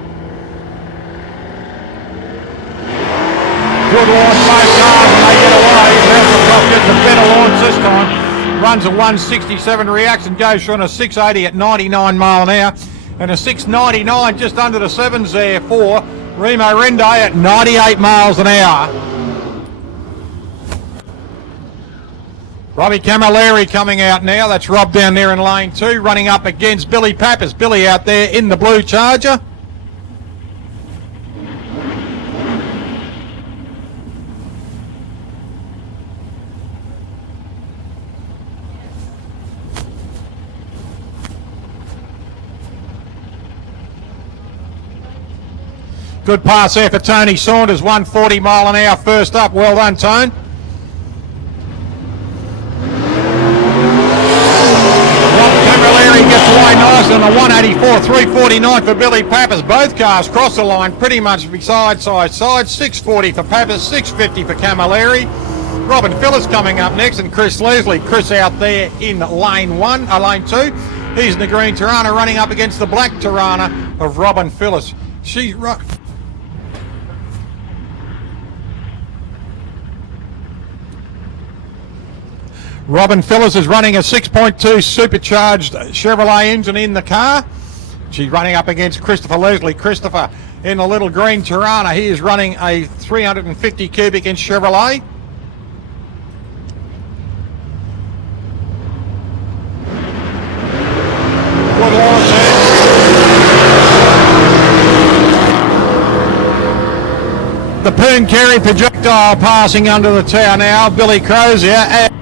launch, both cars, and they get away. Maslinoff gets a better launch this time. Runs a 167, reacts and goes through on a 680 at 99 mile an hour. And a 699 just under the sevens there for Remo Rende at 98 miles an hour. Robbie Camilleri coming out now. That's Rob down there in lane 2, running up against Billy Pappas. Billy out there in the blue Charger. Good pass there for Tony Saunders, 140 mile an hour first up. Well done, Tone. Rob Camilleri gets away nice on the 184, 349 for Billy Pappas. Both cars cross the line pretty much beside side. 640 for Pappas, 650 for Camilleri. Robin Phillips coming up next, and Chris Leslie. Chris out there in lane 2. He's in the green Tirana running up against the black Tirana of Robin Phillips. She's right. Robin Phillips is running a 6.2 supercharged Chevrolet engine in the car. She's running up against Christopher Leslie. Christopher in the little green Tirana. He is running a 350 cubic inch Chevrolet. Good launch there. The Pooncarie projectile passing under the tower now. Billy Crozier at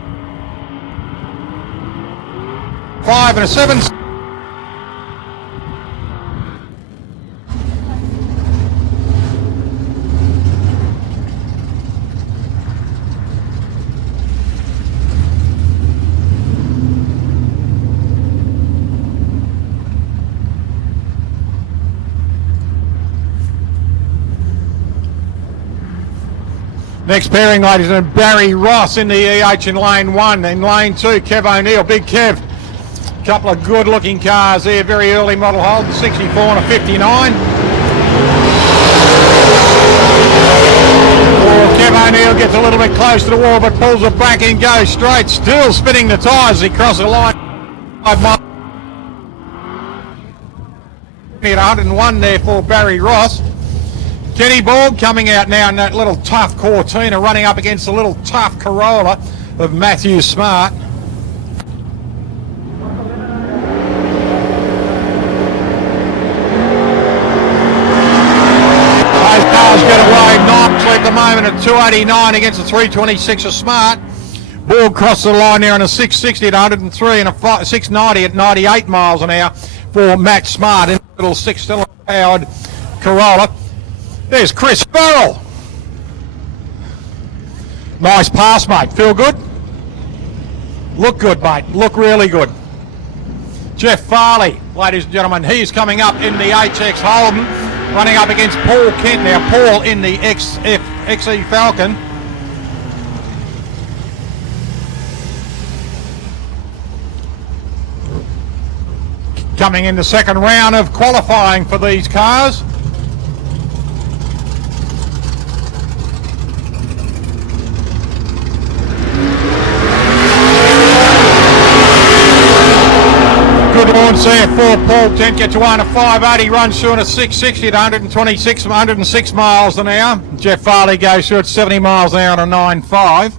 5 and a 7. Next pairing, ladies and gentlemen, Barry Ross in the EH in lane 1. In lane 2, Kev O'Neill, Big Kev. Couple of good looking cars there, very early model hold, 64 and a 59. Oh, Kev O'Neill gets a little bit close to the wall but pulls it back and goes straight, still spinning the tyres as he crosses the line. 5 miles. At 101 there for Barry Ross. Kenny Borg coming out now in that little tough Cortina, running up against the little tough Corolla of Matthew Smart. Those cars get away nicely at the moment at 289 against the 326 of Smart. Borg crosses the line there in a 660 at 103 and a 690 at 98 miles an hour for Matt Smart in a little 6-cylinder powered Corolla. There's Chris Farrell. Nice pass, mate. Feel good? Look good, mate. Look really good. Jeff Farley, ladies and gentlemen, he's coming up in the HX Holden, running up against Paul Kent. Now, Paul in the XE Falcon. Coming in the second round of qualifying for these cars. Good launch there for Paul Kent, gets away in a 580, runs through in a 660 to 106 miles an hour. Jeff Farley goes through at 70 miles an hour on a 9.5.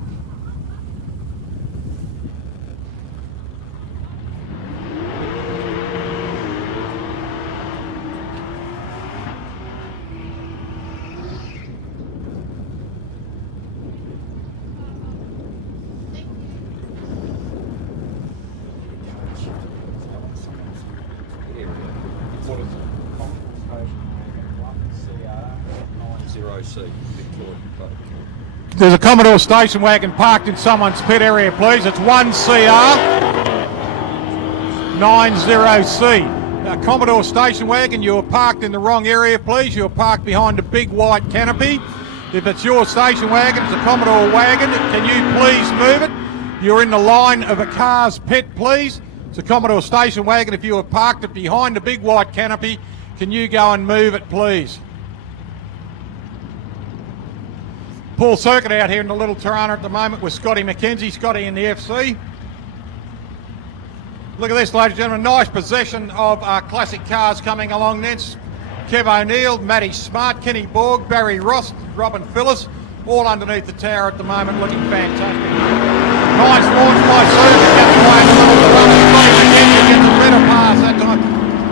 There's a Commodore station wagon parked in someone's pit area, please. It's 1CR90C. Now, Commodore station wagon, you're parked in the wrong area, please. You're parked behind a big white canopy. If it's your station wagon, it's a Commodore wagon, can you please move it? You're in the line of a car's pit, please. It's a Commodore station wagon. If you are parked it behind a big white canopy, can you go and move it, please? Paul Circuit out here in the little Tirana at the moment with Scotty McKenzie. Scotty in the FC. Look at this, ladies and gentlemen. Nice possession of classic cars coming along next. Kev O'Neill, Matty Smart, Kenny Borg, Barry Ross, Robin Phillips, all underneath the tower at the moment, looking fantastic. Nice launch by Circuit. Gets away in the little Tirana. Scotty McKenzie gets a better pass that time.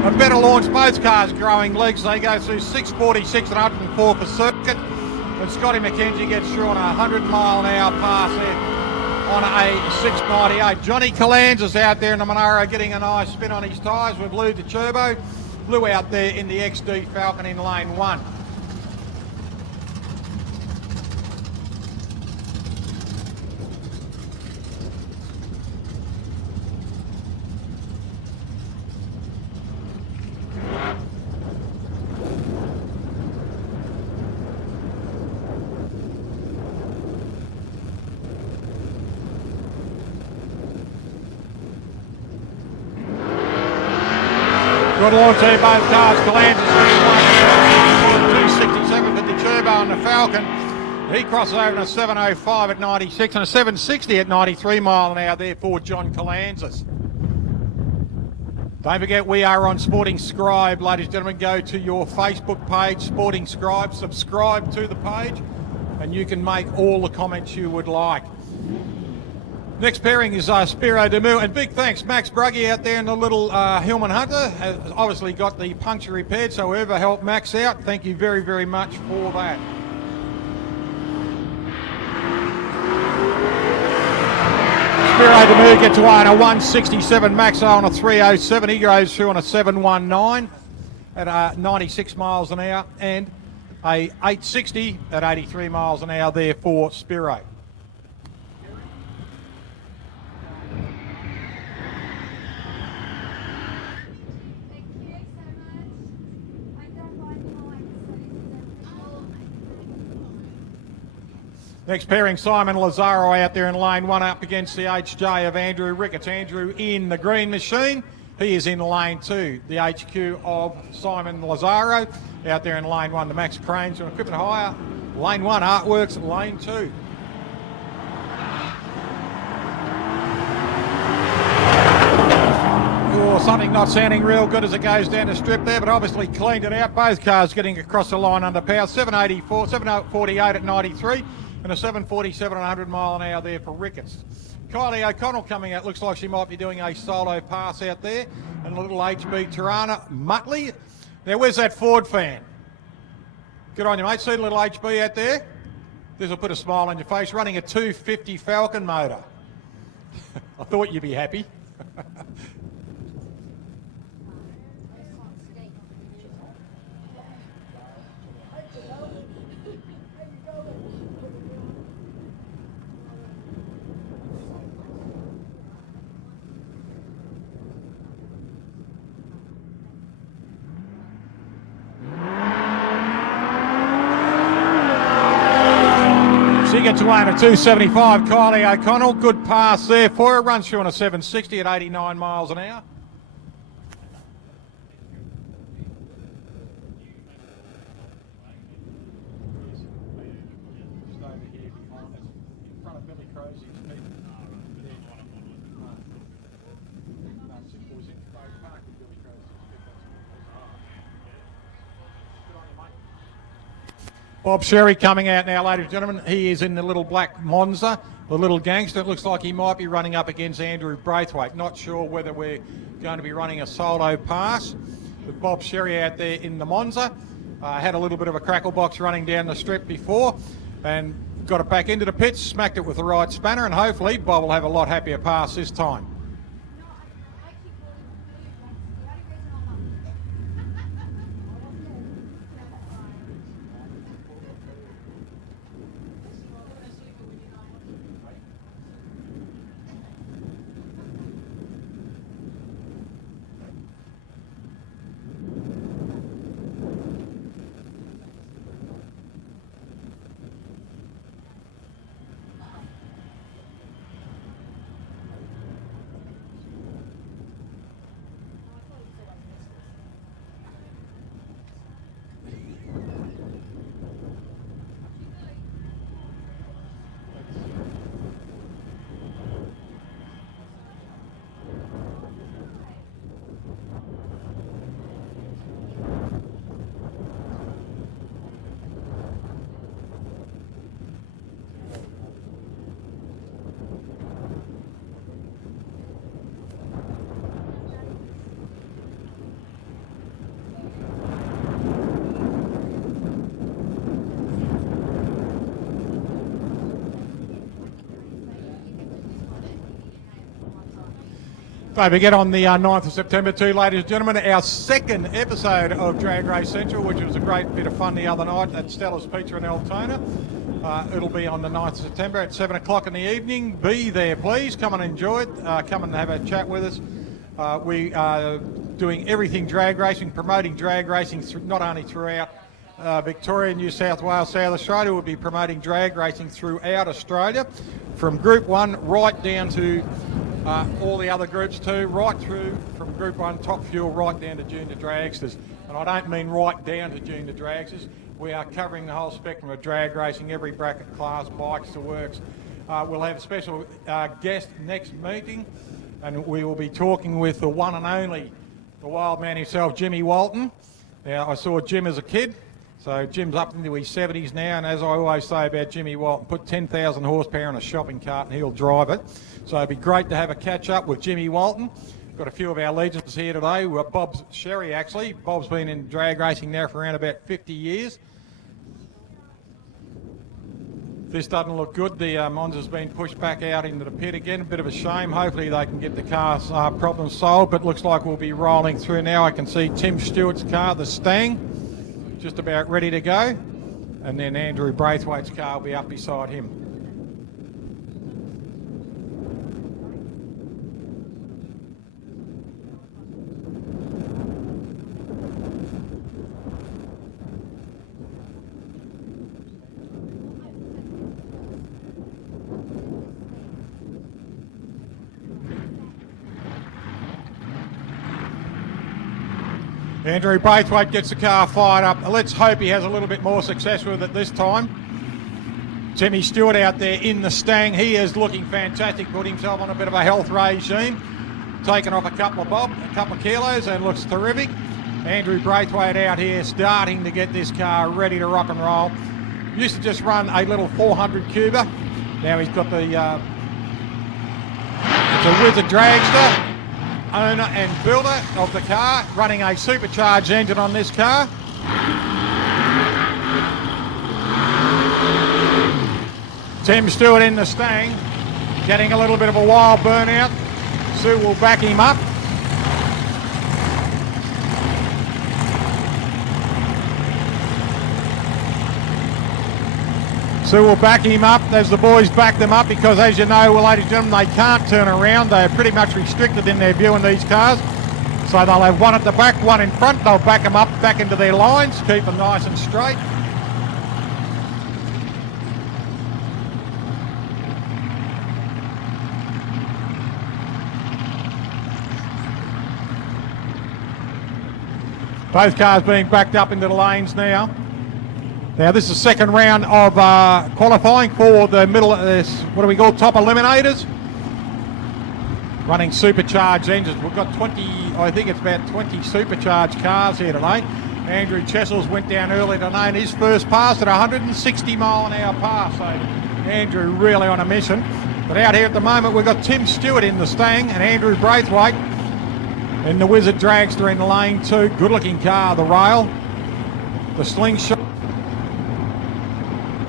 A better launch. Both cars growing legs. They go through 646 and 104 for Circuit. And Scotty McKenzie gets through on a 100-mile-an-hour pass there on a 698. Johnny Calanza's out there in the Monaro getting a nice spin on his tyres with Lou the Turbo. Lou out there in the XD Falcon in lane 1. Good launch there, both cars. Galantis 267 for the Turbo and the Falcon. He crosses over in a 7.05 at 96 and a 7.60 at 93 mile an hour there for John Calansis. Don't forget, we are on Sporting Scribe, ladies and gentlemen. Go to your Facebook page, Sporting Scribe, subscribe to the page, and you can make all the comments you would like. Next pairing is Spiro Demu, and big thanks, Max Bruggy out there in the little Hillman Hunter has obviously got the puncture repaired, so whoever helped Max out, thank you very, very much for that. Spiro Demu gets away on a 167, Maxo on a 307, he goes through on a 719 at 96 miles an hour, and a 860 at 83 miles an hour there for Spiro. Next pairing, Simon Lazaro out there in lane one up against the HJ of Andrew Ricketts. Andrew in the green machine. He is in lane two. The HQ of Simon Lazaro out there in lane one. The Max Cranes from Equipment Hire. Lane one, Artworks, lane two. Oh, something not sounding real good as it goes down the strip there, but obviously cleaned it out. Both cars getting across the line under power. 748 at 93. And a 747 at 100 mile an hour there for Ricketts. Kylie O'Connell coming out. Looks like she might be doing a solo pass out there. And a little HB Tirana. Muttley. Now, where's that Ford fan? Good on you, mate. See the little HB out there? This will put a smile on your face. Running a 250 Falcon motor. I thought you'd be happy. She gets away on a 275, Kylie O'Connell. Good pass there for her. Runs through on a 760 at 89 miles an hour. Bob Sherry coming out now, ladies and gentlemen. He is in the little black Monza, the little gangster. It looks like he might be running up against Andrew Braithwaite. Not sure whether we're going to be running a solo pass. With Bob Sherry out there in the Monza. Had a little bit of a crackle box running down the strip before and got it back into the pits, smacked it with the right spanner, and hopefully Bob will have a lot happier pass this time. Don't forget on the 9th of September too, ladies and gentlemen, our second episode of Drag Race Central, which was a great bit of fun the other night at Stella's Pizza in Altona. It'll be on the 9th of September at 7 o'clock in the evening. Be there, please. Come and enjoy it. Come and have a chat with us. We are doing everything drag racing, promoting drag racing not only throughout Victoria, New South Wales, South Australia. We'll be promoting drag racing throughout Australia, from Group 1 right down to all the other groups too, right through from Group 1 Top Fuel right down to junior dragsters. And I don't mean right down to junior dragsters. We are covering the whole spectrum of drag racing, every bracket class, bikes to works. We'll have a special guest next meeting, and we will be talking with the one and only, the wild man himself, Jimmy Walton. Now, I saw Jim as a kid, so Jim's up into his 70s now, and as I always say about Jimmy Walton, put 10,000 horsepower in a shopping cart and he'll drive it. So it'd be great to have a catch-up with Jimmy Walton. Got a few of our legends here today. We've got Bob Sherry, actually. Bob's been in drag racing now for around about 50 years. This doesn't look good. The Monza's been pushed back out into the pit again. A bit of a shame. Hopefully they can get the car's problem solved, but looks like we'll be rolling through now. I can see Tim Stewart's car, the Stang, just about ready to go. And then Andrew Braithwaite's car will be up beside him. Andrew Braithwaite gets the car fired up. Let's hope he has a little bit more success with it this time. Timmy Stewart out there in the Stang. He is looking fantastic. Put himself on a bit of a health regime. Taken off a couple of kilos and looks terrific. Andrew Braithwaite out here starting to get this car ready to rock and roll. Used to just run a little 400 cuber. Now he's got the, it's a Wizard Dragster. Owner and builder of the car, running a supercharged engine on this car. Tim Stewart in the Stang, getting a little bit of a wild burnout. Sue will back him up. Sue will back him up as the boys back them up, because as you know, well, ladies and gentlemen, they can't turn around. They're pretty much restricted in their view in these cars. So they'll have one at the back, one in front. They'll back them up back into their lines, keep them nice and straight. Both cars being backed up into the lanes now. Now this is the second round of qualifying for the middle, what do we call, top eliminators. Running supercharged engines. We've got 20, I think it's about 20 supercharged cars here today. Andrew Chessels went down early today in his first pass at 160 mile an hour pass. So Andrew really on a mission. But out here at the moment we've got Tim Stewart in the Stang and Andrew Braithwaite in the Wizard Dragster in lane 2. Good looking car, the rail, the slingshot.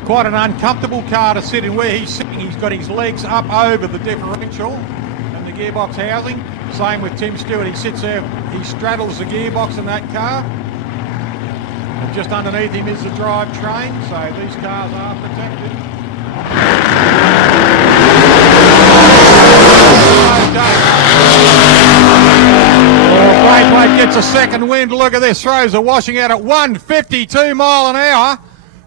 Quite an uncomfortable car to sit in where he's sitting. He's got his legs up over the differential and the gearbox housing. Same with Tim Stewart. He sits there, he straddles the gearbox in that car. And just underneath him is the drive train. So these cars are protected. Braithwaite gets a second wind. Look at this. Throws a washing out at 152 mile an hour.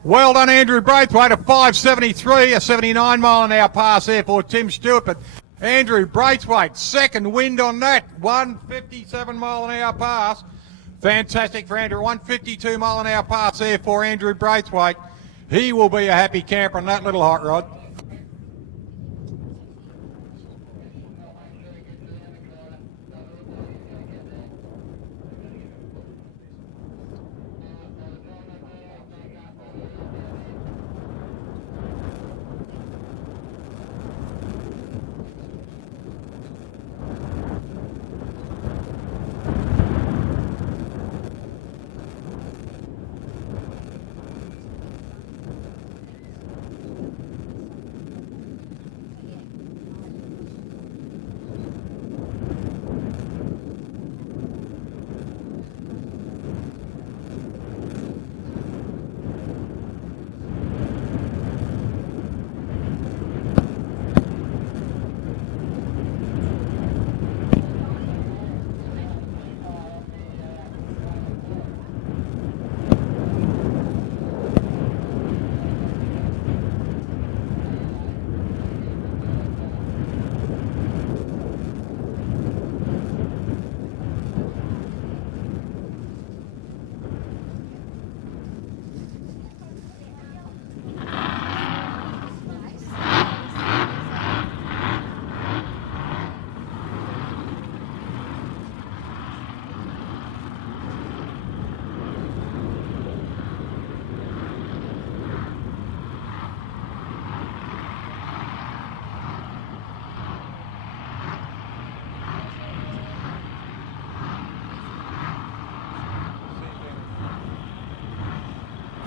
Well done, Andrew Braithwaite, a 573, a 79 mile an hour pass there for Tim Stewart. But Andrew Braithwaite, second wind on that, 157 mile an hour pass. Fantastic for Andrew, 152 mile an hour pass there for Andrew Braithwaite. He will be a happy camper on that little hot rod.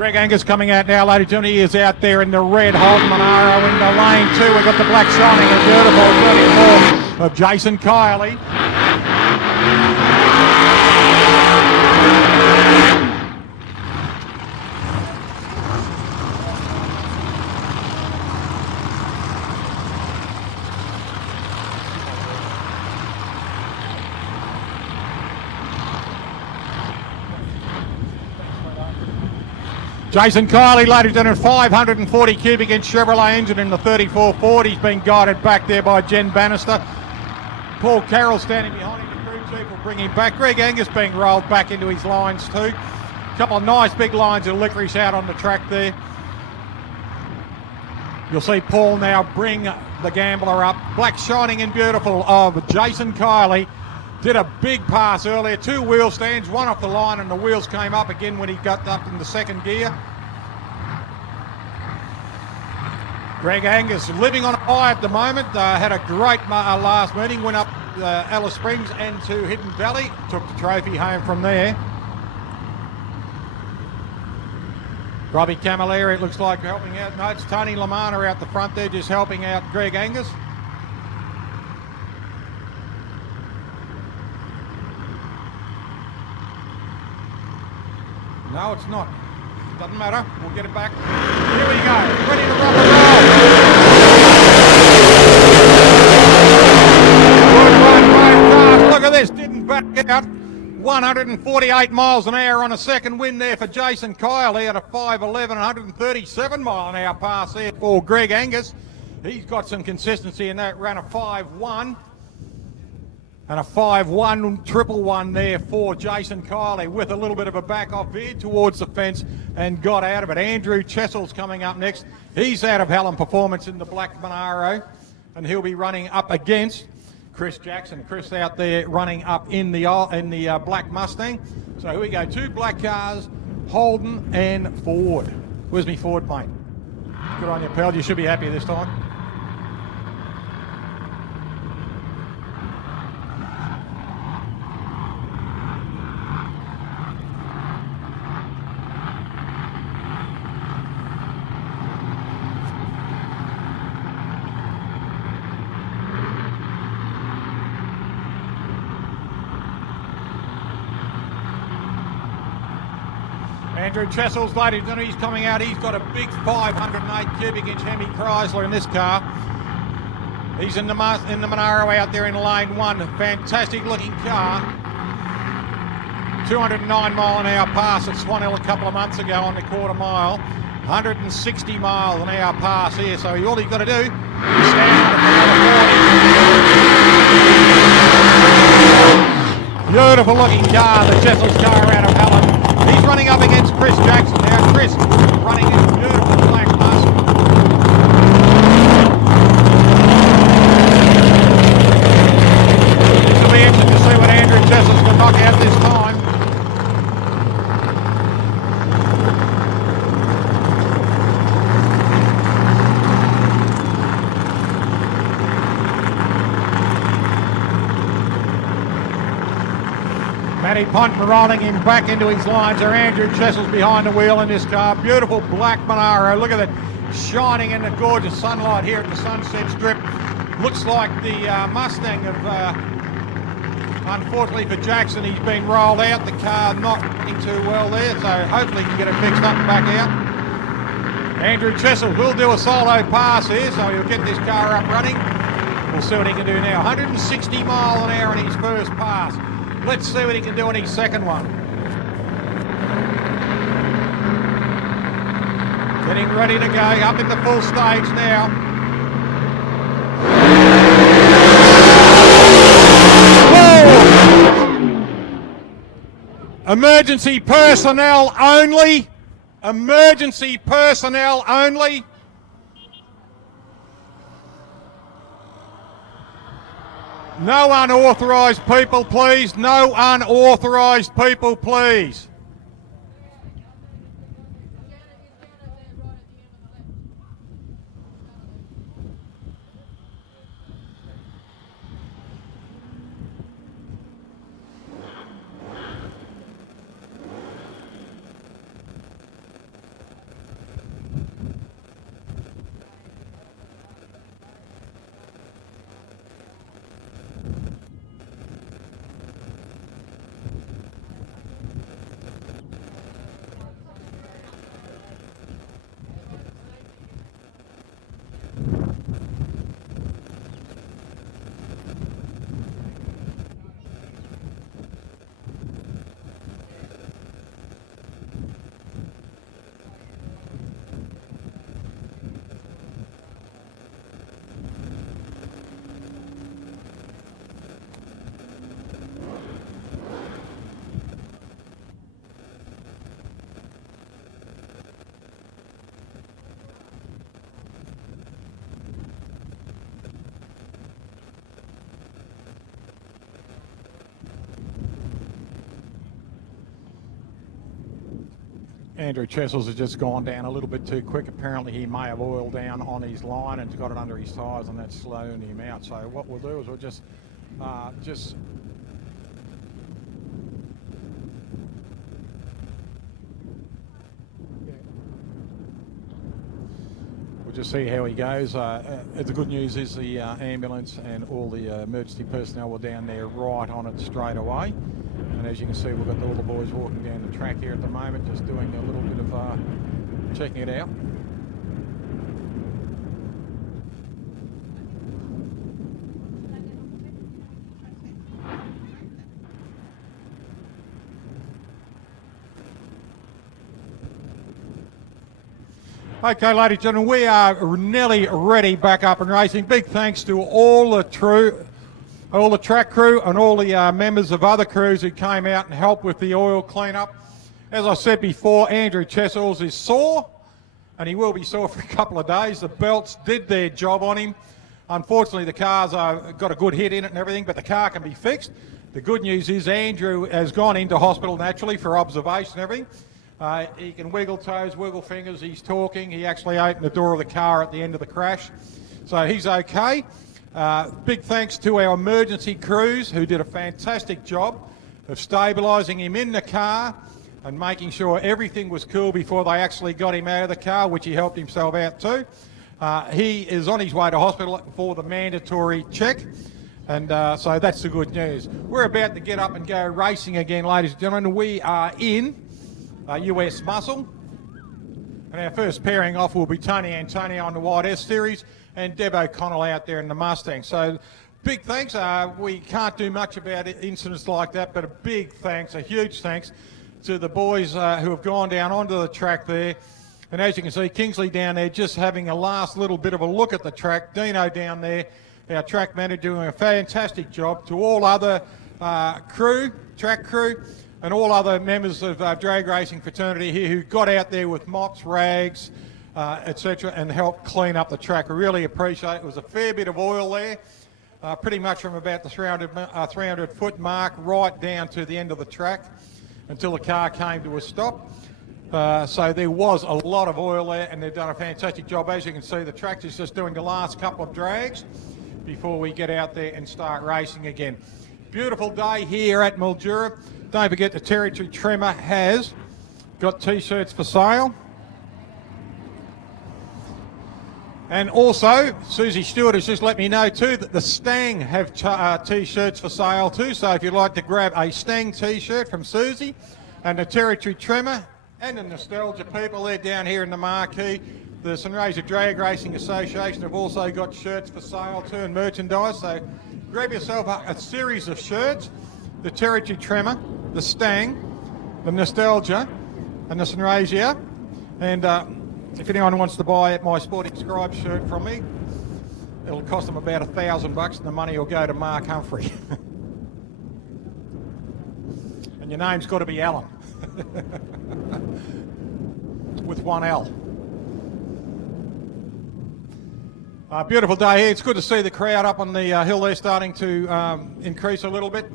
Greg Angus coming out now, ladies and gentlemen. He is out there in the red, Holden Monaro into lane 2. We've got the black shining and beautiful 34 of Jason Kiley. Jason Kiley, ladies and gentlemen, 540 cubic inch Chevrolet engine in the 34 Ford. He's been guided back there by Jen Bannister. Paul Carroll standing behind him. The crew chief will bring him back. Greg Angus being rolled back into his lines too. A couple of nice big lines of licorice out on the track there. You'll see Paul now bring the Gambler up. Black shining and beautiful of Jason Kiley. Did a big pass earlier, 2 wheel stands, one off the line, and the wheels came up again when he got up in the second gear. Greg Angus living on a high at the moment. Had a great last meeting, went up Alice Springs and to Hidden Valley, took the trophy home from there. Robbie Camilleri, it looks like, helping out. No, it's Tony Lamana out the front there, just helping out Greg Angus. No, it's not. Doesn't matter. We'll get it back. Here we go. Ready to rock and roll. Good run, great pass. Look at this. Didn't back out. 148 miles an hour on a second win there for Jason Kiley at a 5:11, 137 mile an hour pass there for Greg Angus. He's got some consistency in that. Ran a 5:1. And a 5-1 triple one there for Jason Kiley with a little bit of a back off veer towards the fence and got out of it. Andrew Chessel's coming up next. He's out of Helen Performance in the black Monaro, and he'll be running up against Chris Jackson. Chris out there running up in the black Mustang. So here we go. 2 black cars, Holden and Ford. Where's me Ford, mate? Good on you, pal. You should be happy this time. Andrew Chessel's ladies and gentlemen, he's coming out. He's got a big 508 cubic inch Hemi Chrysler in this car. He's in the Monaro out there in lane 1. Fantastic looking car. 209 mile an hour pass at Swan Hill a couple of months ago on the quarter mile. 160 mile an hour pass here. So all he's got to do is stand up for another 40. Beautiful looking car, the Chessel's car out of Helen. He's running up against Chris Jackson now. Chris running in a beautiful black bus. This will be interesting to see what Andrew Chessel's going to knock out this time. Matty Ponton rolling him back into his lines there. Andrew Chessel's behind the wheel in this car. Beautiful black Monaro. Look at it, shining in the gorgeous sunlight here at the Sunset Strip. Looks like the Mustang of, unfortunately for Jackson, he's been rolled out. The car not looking too well there, so hopefully he can get it fixed up and back out. Andrew Chessel will do a solo pass here, so he'll get this car up running. We'll see what he can do now. 160 mile an hour in his first pass. Let's see what he can do in his second one. Getting ready to go, up in the full stage now. Whoa! Emergency personnel only. Emergency personnel only. No unauthorised people, please. No unauthorised people, please. Andrew Chessels has just gone down a little bit too quick. Apparently he may have oiled down on his line and got it under his tyres, and that's slowing him out. So what we'll do is we'll just see how he goes. The good news is the ambulance and all the emergency personnel were down there right on it straight away. And as you can see, we've got all the boys walking down the track here at the moment, just doing a little bit of checking it out. Okay, ladies and gentlemen, we are nearly ready, back up and racing. Big thanks to all the track crew and all the members of other crews who came out and helped with the oil cleanup. As I said before, Andrew Chessels is sore, and he will be sore for a couple of days. The belts did their job on him. Unfortunately, the car's got a good hit in it and everything, but the car can be fixed. The good news is Andrew has gone into hospital naturally for observation and everything. He can wiggle toes, wiggle fingers, he's talking. He actually opened the door of the car at the end of the crash. So he's okay. Big thanks to our emergency crews who did a fantastic job of stabilising him in the car and making sure everything was cool before they actually got him out of the car, which he helped himself out too. He is on his way to hospital for the mandatory check. And so that's the good news. We're about to get up and go racing again, ladies and gentlemen. We are in US Muscle. And our first pairing off will be Tony Antonio on the White S Series and Deb O'Connell out there in the Mustang. So big thanks. We can't do much about incidents like that, but a big thanks, a huge thanks to the boys who have gone down onto the track there. And as you can see, Kingsley down there just having a last little bit of a look at the track. Dino down there, our track manager, doing a fantastic job. To all other track crew, and all other members of drag racing fraternity here who got out there with mops, rags, etc., and helped clean up the track. I really appreciate it. It was a fair bit of oil there, pretty much from about the 300-foot mark right down to the end of the track until the car came to a stop. So there was a lot of oil there, and they've done a fantastic job. As you can see, the track is just doing the last couple of drags before we get out there and start racing again. Beautiful day here at Mildura. Don't forget the Territory Tremor has got T-shirts for sale. And also, Susie Stewart has just let me know too that the Stang have T-shirts for sale too. So if you'd like to grab a Stang T-shirt from Susie and the Territory Tremor and the Nostalgia people, they're down here in the marquee. The Sunraysia Drag Racing Association have also got shirts for sale too and merchandise. So grab yourself a series of shirts. The Territory Tremor, the Stang, the Nostalgia, and the Sunraysia. And if anyone wants to buy my Sporting Scribe shirt from me, it'll cost them about $1,000 and the money will go to Mark Humphrey. And your name's got to be Alan. With one L. Beautiful day here. It's good to see the crowd up on the hill there starting to increase a little bit.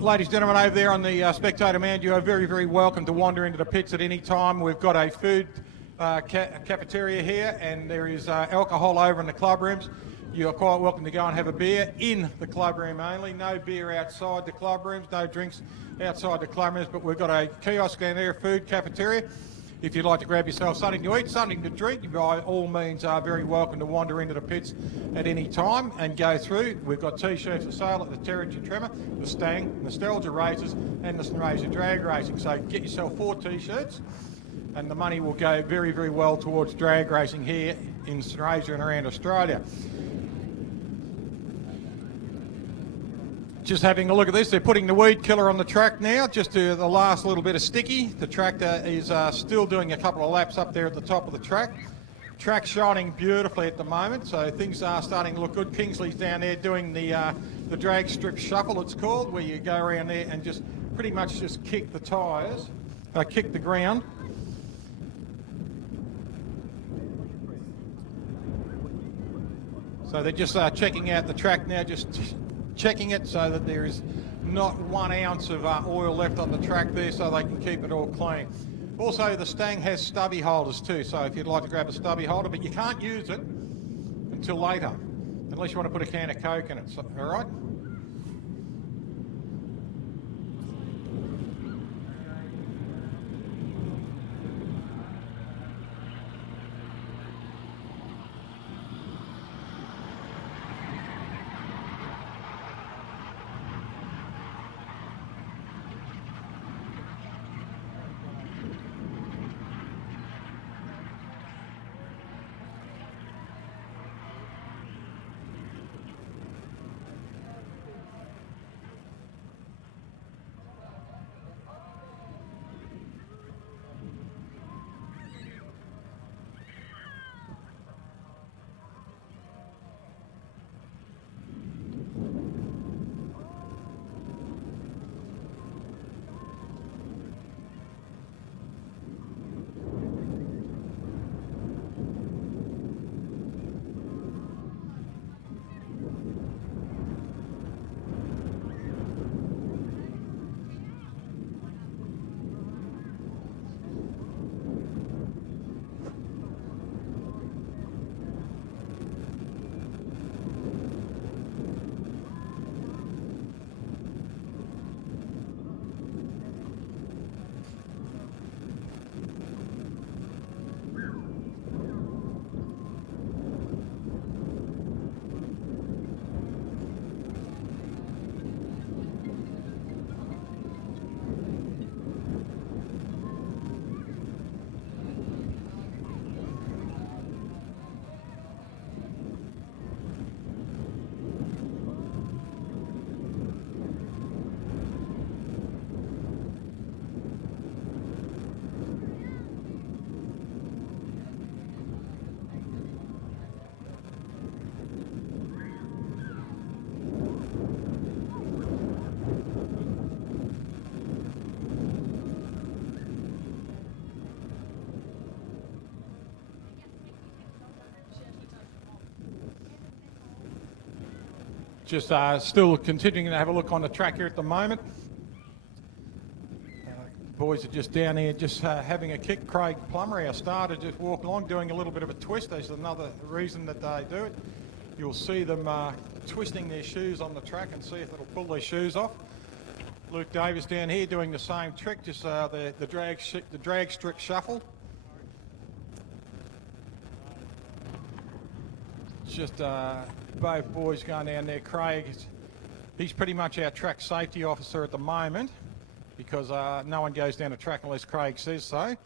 Ladies and gentlemen over there on the spectator mount, you are very, very welcome to wander into the pits at any time. We've got a food cafeteria here, and there is alcohol over in the club rooms. You are quite welcome to go and have a beer in the club room only. No beer outside the club rooms, no drinks outside the club rooms, but we've got a kiosk down there, food cafeteria. If you'd like to grab yourself something to eat, something to drink, you by all means are very welcome to wander into the pits at any time and go through. We've got T-shirts for sale at the Territory Tremor, the Stang, Nostalgia Races and the Sunraysia Drag Racing. So get yourself 4 T-shirts and the money will go very, very well towards drag racing here in Sunraysia and around Australia. Just having a look at this, they're putting the weed killer on the track now, just to the last little bit of sticky. The tractor is still doing a couple of laps up there at the top of the track. Track's shining beautifully at the moment, so things are starting to look good. Kingsley's down there doing the drag strip shuffle, it's called, where you go around there and just pretty much just kick the tyres, kick the ground. So they're just checking out the track now, just checking it so that there is not 1 ounce of oil left on the track there, so they can keep it all clean. Also, the Stang has stubby holders too, so if you'd like to grab a stubby holder, but you can't use it until later, unless you want to put a can of Coke in it, so, all right? Just still continuing to have a look on the track here at the moment. Boys are just down here just having a kick. Craig Plummer, our starter, just walking along doing a little bit of a twist. There's another reason that they do it. You'll see them twisting their shoes on the track and see if it'll pull their shoes off. Luke Davis down here doing the same trick, just the drag strip shuffle. Just both boys going down there. Craig, he's pretty much our track safety officer at the moment because no one goes down the track unless Craig says so.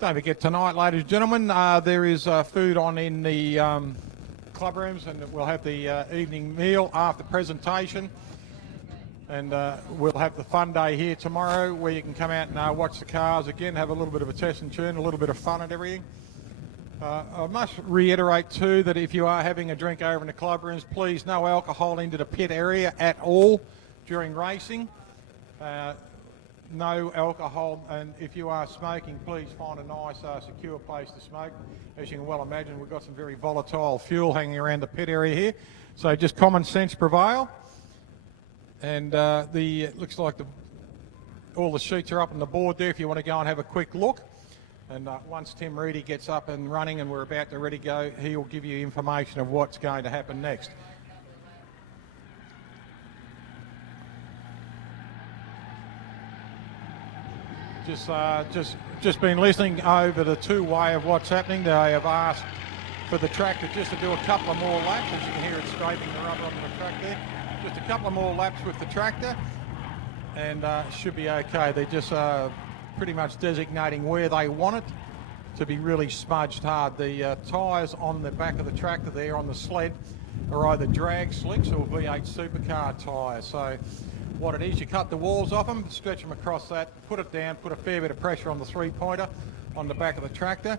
Don't forget tonight, ladies and gentlemen, there is food on in the club rooms, and we'll have the evening meal after presentation. And we'll have the fun day here tomorrow where you can come out and watch the cars again, have a little bit of a test and tune, a little bit of fun and everything. I must reiterate too that if you are having a drink over in the club rooms, please no alcohol into the pit area at all during racing. No alcohol, and if you are smoking, please find a nice secure place to smoke. As you can well imagine, we've got some very volatile fuel hanging around the pit area here, so just common sense prevail. And it looks like all the sheets are up on the board there if you want to go and have a quick look. And once Tim Reedy gets up and running and we're about to ready to go, he'll give you information of what's going to happen next. Just been listening over the two-way of what's happening. They have asked for the tractor just to do a couple of more laps. As you can hear it scraping the rubber onto the track there. Just a couple of more laps with the tractor and should be okay. They're just pretty much designating where they want it to be really smudged hard. The tyres on the back of the tractor there on the sled are either drag slicks or V8 supercar tyres. So what it is, you cut the walls off them, stretch them across that, put it down, put a fair bit of pressure on the three-pointer on the back of the tractor,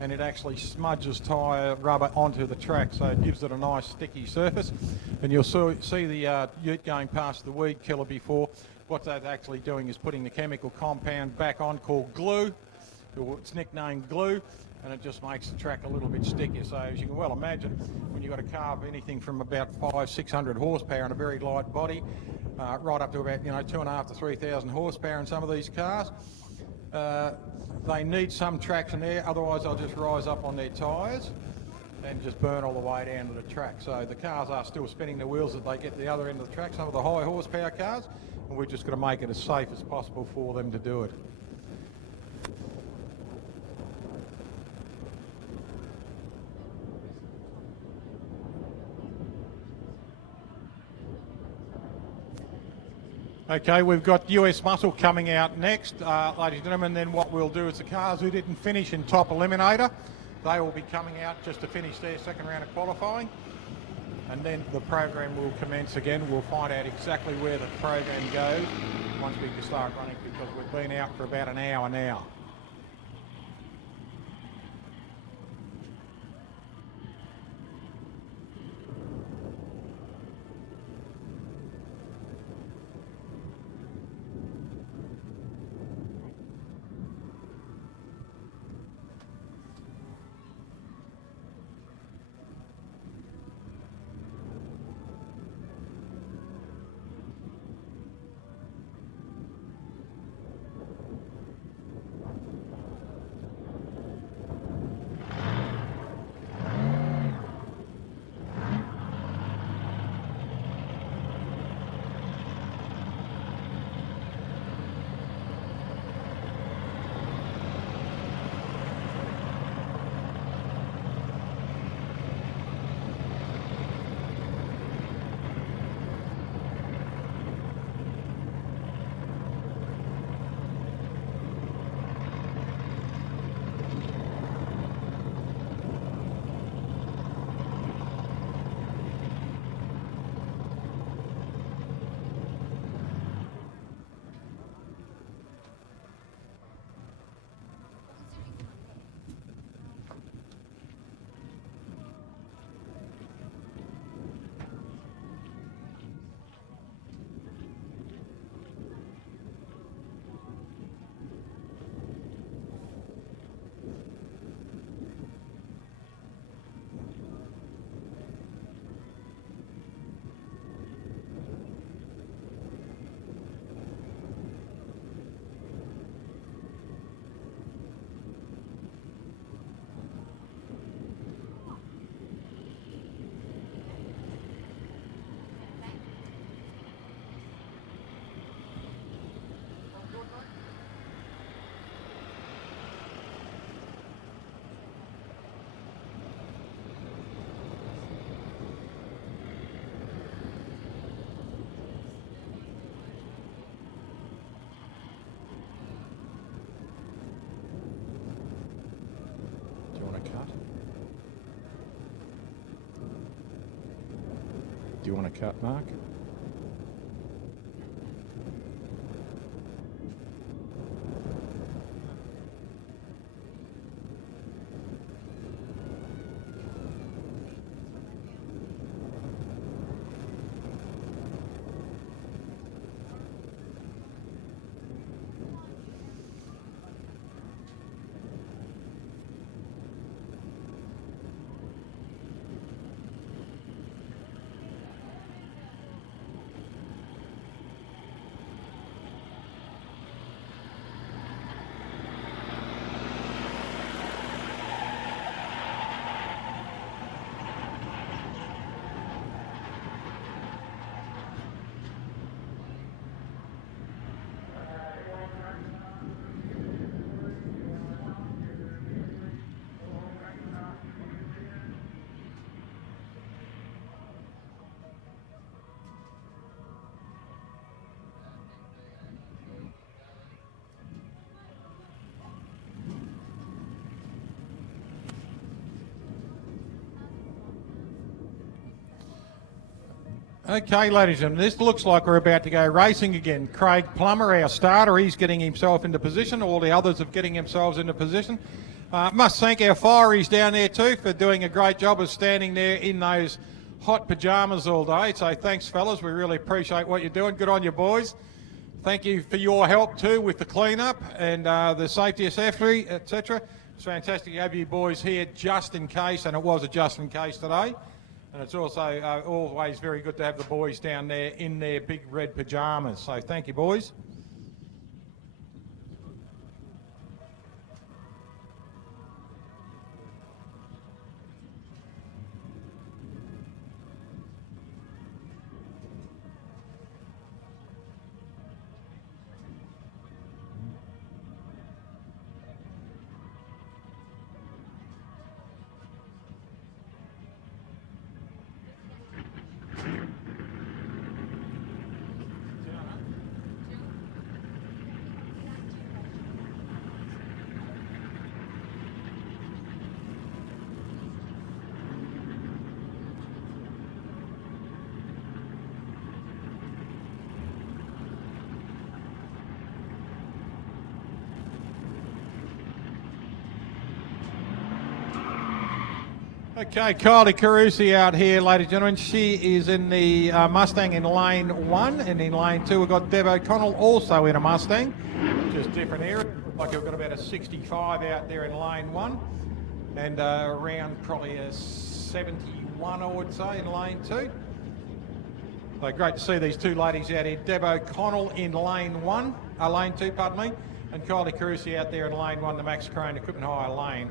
and it actually smudges tyre rubber onto the track, so it gives it a nice sticky surface. And you'll see the ute going past the weed killer before. What that's actually doing is putting the chemical compound back on called glue. It's nicknamed glue, and it just makes the track a little bit stickier. So as you can well imagine, when you've got a car of anything from about 500-600 horsepower and a very light body, right up to about 2,500 to 3,000 horsepower in some of these cars, they need some traction there, otherwise they'll just rise up on their tyres and just burn all the way down to the track. So the cars are still spinning the wheels that they get to the other end of the track, some of the high horsepower cars, and we've just got to make it as safe as possible for them to do it. Okay, we've got US Muscle coming out next, ladies and gentlemen. Then what we'll do is the cars who didn't finish in top eliminator, they will be coming out just to finish their second round of qualifying. And then the program will commence again. We'll find out exactly where the program goes once we can start running, because we've been out for about an hour now. Do you want to cut, Mark? Okay, ladies and gentlemen, this looks like we're about to go racing again. Craig Plummer, our starter, he's getting himself into position. All the others are getting themselves into position. Must thank our fireys down there too for doing a great job of standing there in those hot pyjamas all day. So thanks, fellas. We really appreciate what you're doing. Good on you, boys. Thank you for your help too with the clean-up and the safety assembly, etc. It's fantastic to have you boys here just in case, and it was a just in case today. And it's also always very good to have the boys down there in their big red pyjamas. So thank you, boys. Okay, Kylie Carusi out here, ladies and gentlemen. She is in the Mustang in lane 1, and in lane 2 we've got Deb O'Connell also in a Mustang, just different area. Like we've got about a 65 out there in lane 1, and around probably a 71, I would say, in lane 2. So great to see these two ladies out here. Deb O'Connell in lane 2, pardon me, and Kylie Carusi out there in lane 1, the Max Crane Equipment Hire lane.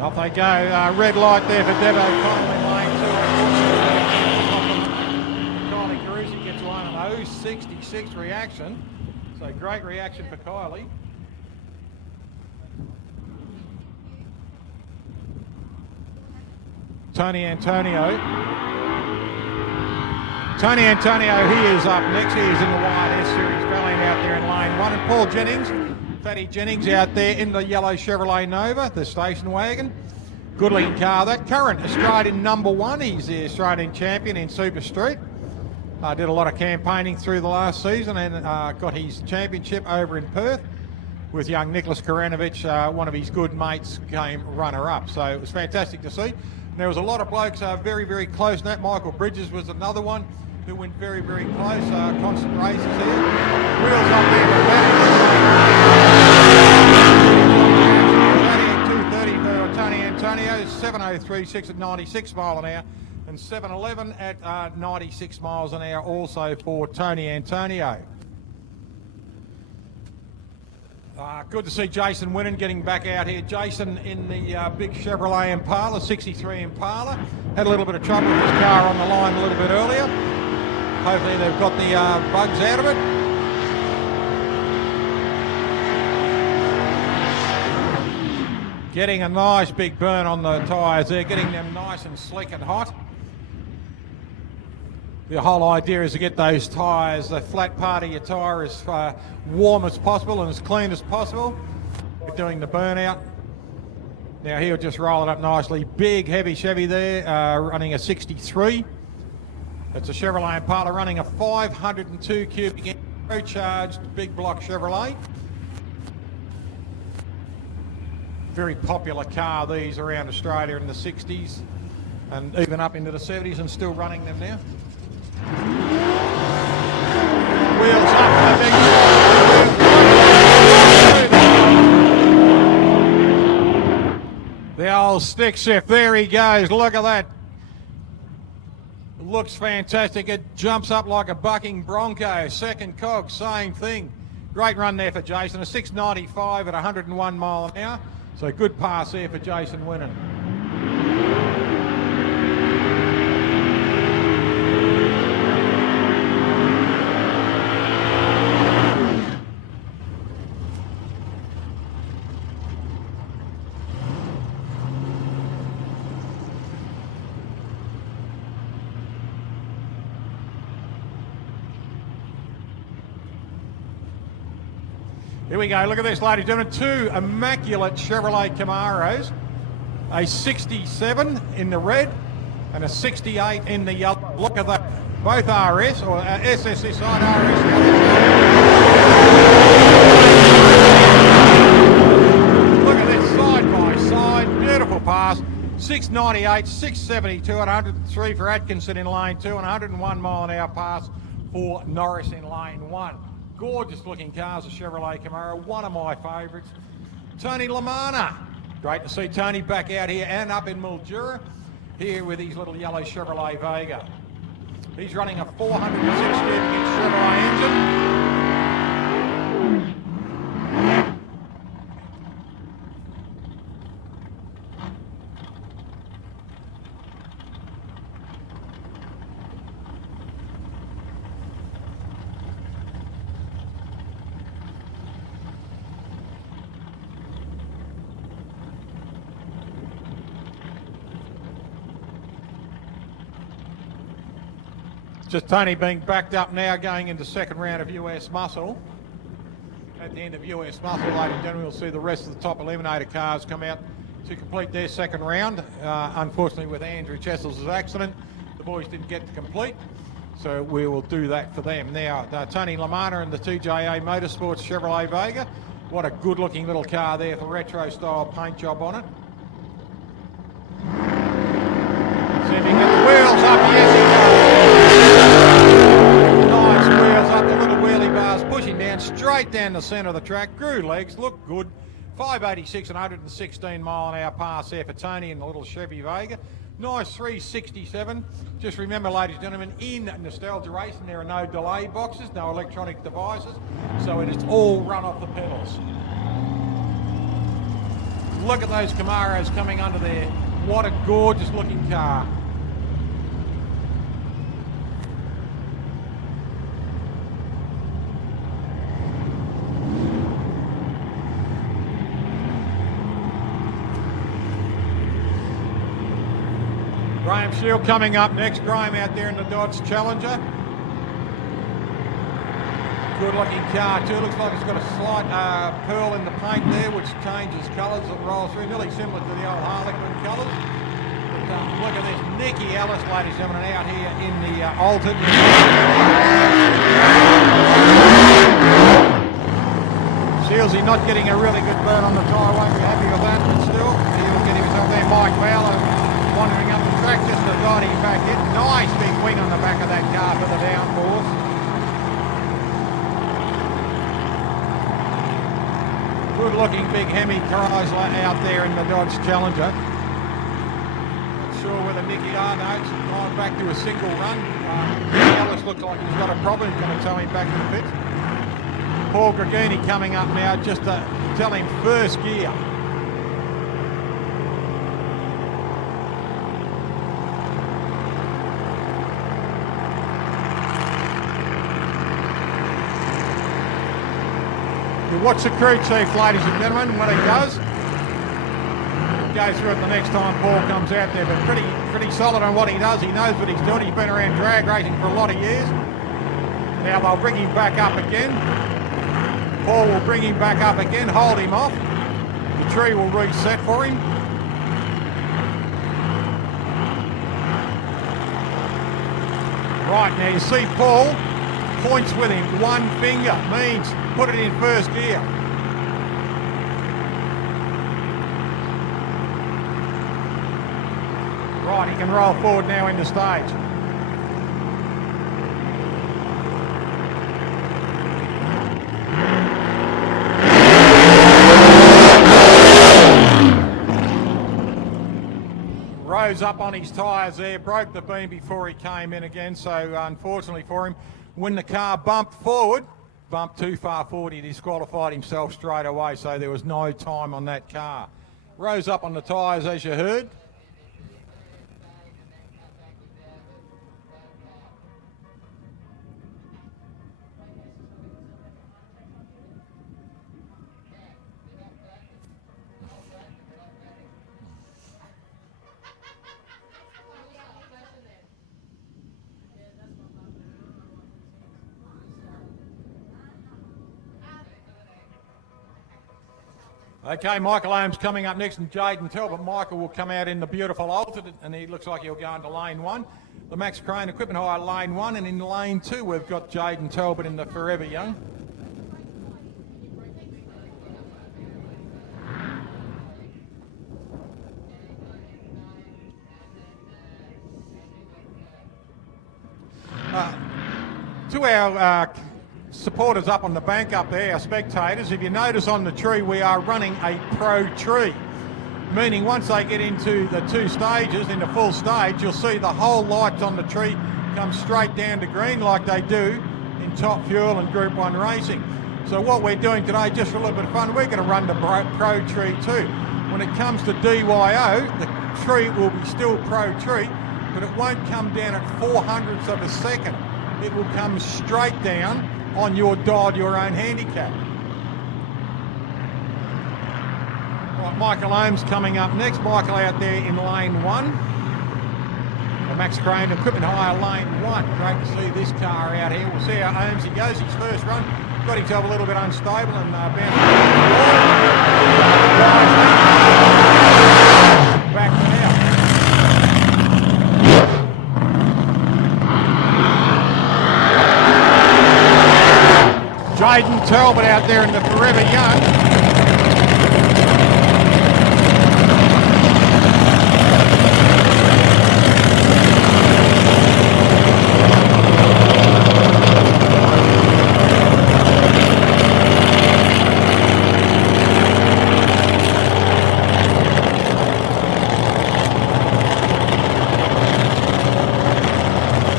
Off they go. Red light there for Deb O'Connell in lane 2. Kylie Carusi gets one an 0.66 reaction. So great reaction for Kylie. Tony Antonio, he is up next. He is in the Wide S Series Valiant out there in lane 1. And Paul Jennings, Fatty Jennings out there in the yellow Chevrolet Nova, the station wagon. Good looking car. That current Australian #1. He's the Australian champion in Super Street. Did a lot of campaigning through the last season and got his championship over in Perth with young Nicholas Karanovich. One of his good mates came runner-up. So it was fantastic to see. And there was a lot of blokes very, very close in that. Michael Bridges was another one who went very, very close. Constant races here. Wheels up there for Matty. 230 for Tony Antonio. 703.6 at 96 mile an hour. And 711 at 96 miles an hour also for Tony Antonio. Good to see Jason Winnan getting back out here. Jason in the big Chevrolet Impala, 63 Impala. Had a little bit of trouble with his car on the line a little bit earlier. Hopefully they've got the bugs out of it. Getting a nice big burn on the tyres there, getting them nice and slick and hot. The whole idea is to get those tyres, the flat part of your tyre, as warm as possible and as clean as possible. We're doing the burnout. Now he'll just roll it up nicely. Big heavy Chevy there, running a 63. It's a Chevrolet Impala running a 502 cubic charged big block Chevrolet. Very popular car, these around Australia in the 60s and even up into the 70s, and still running them now. Wheels up, the old stick shift, there he goes, look at that. Looks fantastic, it jumps up like a bucking bronco. Second cog, same thing. Great run there for Jason, a 695 at 101 mile an hour. So good pass there for Jason Winnan. Here we go, look at this, ladies and gentlemen, two immaculate Chevrolet Camaros, a 67 in the red and a 68 in the yellow. Look at that. Both RS, or SS this side, RS the other side. Look at this, side by side. Beautiful pass. 698, 672, and 103 for Atkinson in lane 2, and 101 mile an hour pass for Norris in lane 1. Gorgeous looking cars, a Chevrolet Camaro, one of my favourites. Tony Lamana. Great to see Tony back out here and up in Mildura, here with his little yellow Chevrolet Vega. He's running a 406 cubic inch Chevrolet engine. Just Tony being backed up now, going into second round of US Muscle. At the end of US Muscle, ladies and gentlemen, we'll see the rest of the top eliminator cars come out to complete their second round. Unfortunately, with Andrew Chessels' accident, the boys didn't get to complete, so we will do that for them. Now, Tony Lamana and the TJA Motorsports Chevrolet Vega. What a good-looking little car there for retro-style paint job on it. See if he can get the wheels up. Yes, he does. Nice wheels up, the little wheelie bars pushing down straight down the centre of the track. Grew legs, look good. 586 and 116 mile an hour pass there for Tony in the little Chevy Vega. Nice 367. Just remember, ladies and gentlemen, in Nostalgia Racing there are no delay boxes, no electronic devices, so it is all run off the pedals. Look at those Camaros coming under there. What a gorgeous looking car. Graham Shield coming up next. Graham out there in the Dodge Challenger. Good looking car too. Looks like it's got a slight pearl in the paint there, which changes colours and rolls through. Nearly similar to the old Harlequin colours. But look at this. Nicky Ellis, ladies and gentlemen, out here in the Alton. Shieldsy not getting a really good burn on the tyre. Won't be happy with that, but still, he'll get himself there. Mike Fowler wandering up the track just to guide him back in. Nice big wing on the back of that car for the downforce. Good looking big Hemi Chrysler out there in the Dodge Challenger. Not sure whether Nicky Arnold's gone back to a single run. Ellis looks like he's got a problem. He's going to tow him back to the pits. Paul Gregini coming up now just to tell him first gear. You watch the crew chief, ladies and gentlemen, when he goes. We'll go through it the next time Paul comes out there, but pretty solid on what he does. He knows what he's doing. He's been around drag racing for a lot of years. Now they'll bring him back up again. Paul will bring him back up again, hold him off. The tree will reset for him. Right, now you see Paul points with him. One finger means put it in first gear. Right, he can roll forward now into stage. Rose up on his tyres there, broke the beam before he came in again, so unfortunately for him, when the car bumped too far forward, he disqualified himself straight away, so there was no time on that car. Rose up on the tyres, as you heard. Okay, Michael Holmes coming up next and Jaden Talbot. Michael will come out in the beautiful Altered and he looks like he'll go into lane 1. The Max Crane Equipment Hire lane 1, and in lane 2 we've got Jaden Talbot in the Forever Young. To our supporters up on the bank up there, our spectators, if you notice on the tree we are running a pro tree, meaning once they get into the 2 stages, in the full stage, you'll see the whole lights on the tree come straight down to green like they do in Top Fuel and Group 1 racing. So what we're doing today, just for a little bit of fun, we're going to run the pro tree too. When it comes to DYO, the tree will be still pro tree, but it won't come down at 400ths of a second. It will come straight down on your dial, your own handicap. Right, Michael Holmes coming up next. Michael out there in lane 1. The Max Crane Equipment Hire lane 1. Great to see this car out here. We'll see how Holmes goes. His first run got himself a little bit unstable and bounced back now. Jaden Talbot out there in the Forever Young.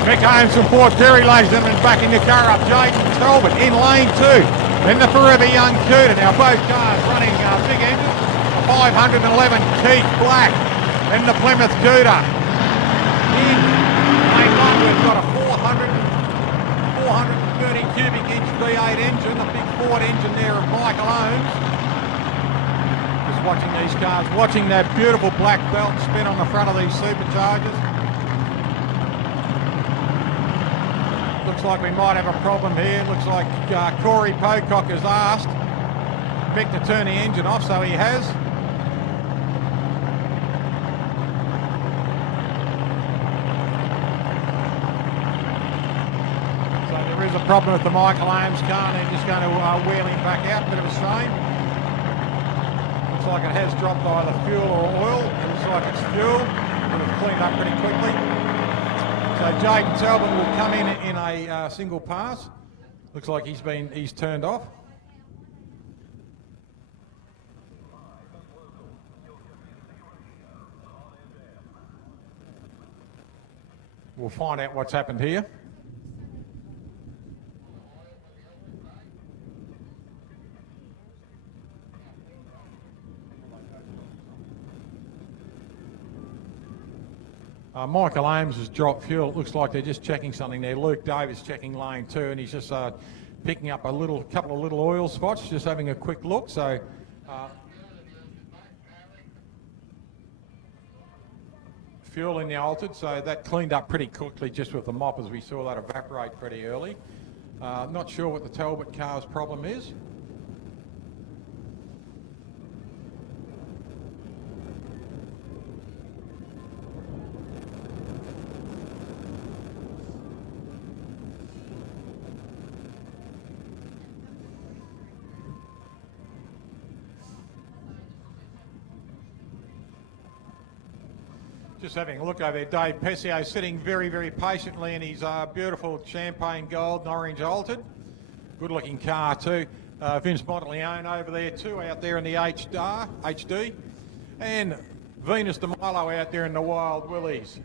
Mick Holmes from Port Perry, ladies and gentlemen, back in the car up. Jaden Talbot in lane 2. Then the Forever Young Cooter. Now both cars running big engines. The 511 Keith Black. Then the Plymouth Cooter. In lane 1 we've got a 430 cubic inch V8 engine. The big Ford engine there of Michael Holmes. Just watching these cars, watching that beautiful black belt spin on the front of these superchargers. Looks like we might have a problem here. Looks like Corey Pocock has asked Mick to turn the engine off, so he has. So there is a problem with the Michael Holmes car, and they're just going to wheel him back out. Bit of a shame. Looks like it has dropped either fuel or oil. It looks like it's fuel. Would have cleaned up pretty quickly. So Jaden Talbot will come in a single pass. Looks like he's turned off. We'll find out what's happened here. Michael Holmes has dropped fuel. It looks like they're just checking something there. Luke Davis checking lane 2, and he's just picking up a couple of little oil spots, just having a quick look. So fuel in the Altered, so that cleaned up pretty quickly just with the mop, as we saw that evaporate pretty early. Not sure what the Talbot car's problem is. Just having a look over there, Dave Pessio sitting very, very patiently in his beautiful champagne gold and orange Altered. Good looking car too. Vince Monteleone over there too, out there in the HD. And Venus de Milo out there in the Wild Willies.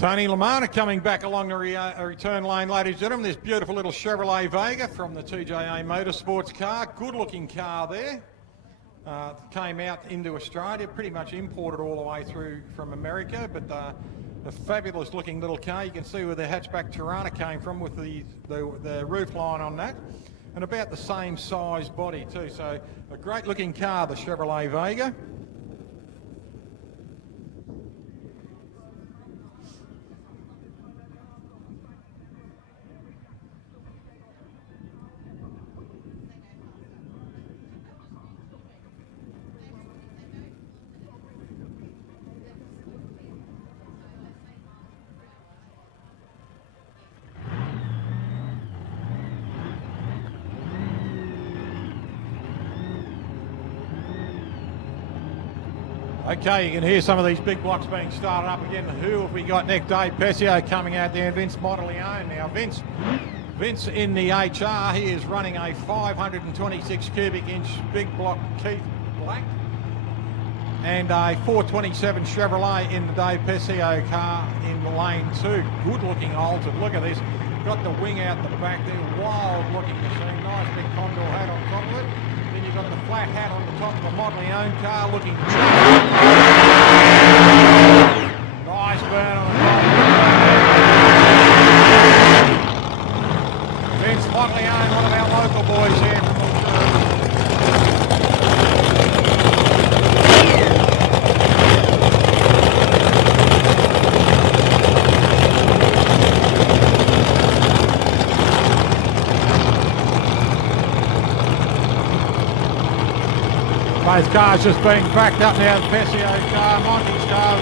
Tony Lamana coming back along the return lane, ladies and gentlemen. This beautiful little Chevrolet Vega from the TJA Motorsports car. Good looking car there. Came out into Australia, pretty much imported all the way through from America, but a fabulous looking little car. You can see where the hatchback Tirana came from with the roof line on that, and about the same size body too. So a great looking car, the Chevrolet Vega. Okay, you can hear some of these big blocks being started up again. Who have we got next? Dave Pesio coming out there, Vince Monteleone. Now, Vince in the HR, he is running a 526 cubic inch big block Keith Black and a 427 Chevrolet in the Dave Pesio car in lane 2. Good looking altered. Look at this. Got the wing out the back there. Wild looking machine. Nice big condor hat on top of it. Then you've got the flat hat on the top of the Monteleone car looking nice burn on the top. Vince Monteleone, one of our local boys here from both cars just being backed up now. The Pesio car, Monty's car.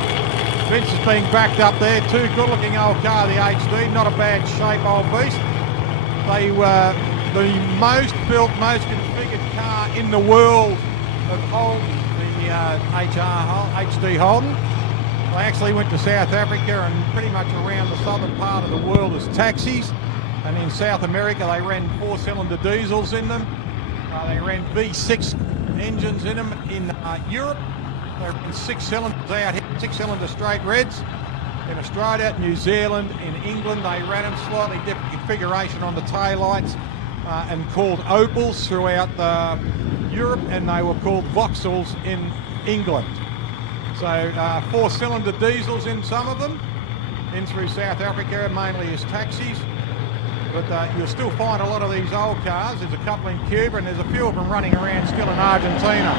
Vince is being backed up there. Two good looking old car, the HD. Not a bad shape old beast. They were the most built, most configured car in the world of Holden, the HD Holden. They actually went to South Africa and pretty much around the southern part of the world as taxis. And in South America, they ran 4-cylinder diesels in them. They ran V6 engines in them in Europe. They ran 6 cylinders out here, 6-cylinder straight reds. In Australia, New Zealand, in England, they ran them slightly different configuration on the taillights and called Opals throughout Europe, and they were called Vauxhalls in England. So 4-cylinder diesels in some of them, in through South Africa, mainly as taxis. But you'll still find a lot of these old cars. There's a couple in Cuba and there's a few of them running around still in Argentina.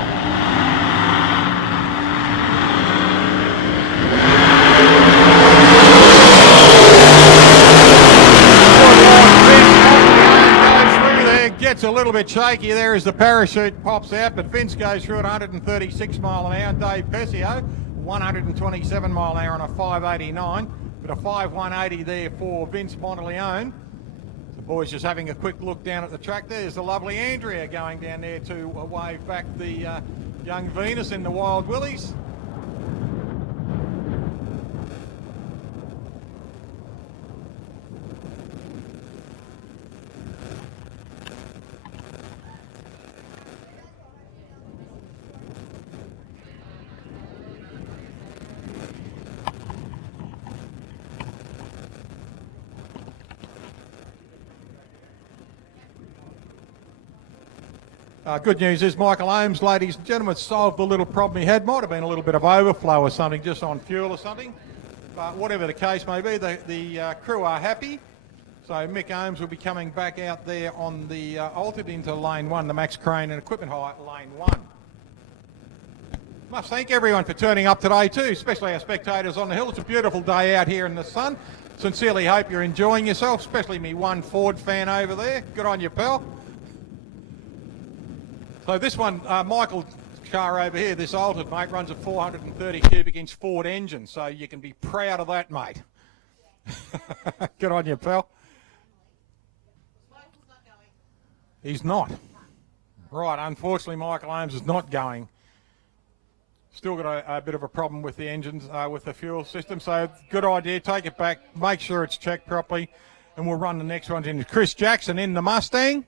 Gets a little bit shaky there as the parachute pops out, but Vince goes through at 136 mile an hour. Dave Pesio, 127 mile an hour on a 589, but a 5180 there for Vince Monteleone. The boys just having a quick look down at the track. There's the lovely Andrea going down there to wave back the young Venus in the Wild Willies. Good news is Michael Holmes, ladies and gentlemen, solved the little problem he had. Might have been a little bit of overflow or something, just on fuel or something. But whatever the case may be, the crew are happy. So Mick Holmes will be coming back out there on the altered into lane 1, the Max Crane and Equipment Hire lane 1. Must thank everyone for turning up today too, especially our spectators on the hill. It's a beautiful day out here in the sun. Sincerely hope you're enjoying yourself, especially me one Ford fan over there. Good on you, pal. So this one, Michael's car over here, this altered, mate, runs a 430 cubic inch Ford engine, so you can be proud of that, mate. Good on you, pal. Michael's not going. He's not. Right, unfortunately, Michael Holmes is not going. Still got a bit of a problem with the engines, with the fuel system, so good idea, take it back, make sure it's checked properly, and we'll run the next ones in. Chris Jackson in the Mustang.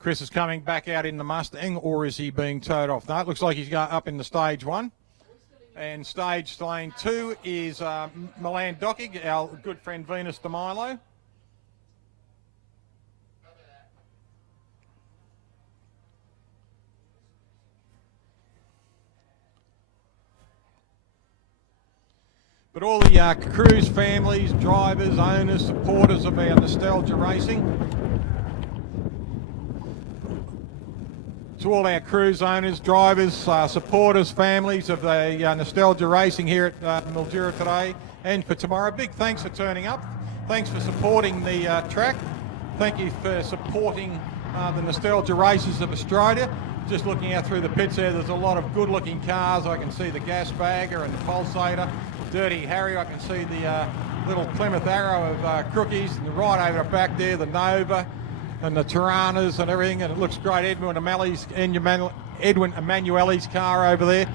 Chris is coming back out in the Mustang, or is he being towed off? No, it looks like he's going up in the stage 1. And stage lane 2 is Milan Dockig, our good friend Venus de Milo. But all the cruise families, drivers, owners, supporters of our Nostalgia Racing. To all our cruise owners, drivers, supporters, families of the Nostalgia Racing here at Mildura today and for tomorrow. Big thanks for turning up. Thanks for supporting the track. Thank you for supporting the Nostalgia Races of Australia. Just looking out through the pits there, there's a lot of good looking cars. I can see the Gas Bagger and the Pulsator. Dirty Harry, I can see the little Plymouth Arrow of Crookies, and right over the back there, the Nova and the Tiranas and everything, and it looks great. Edwin Emanuele's car over there.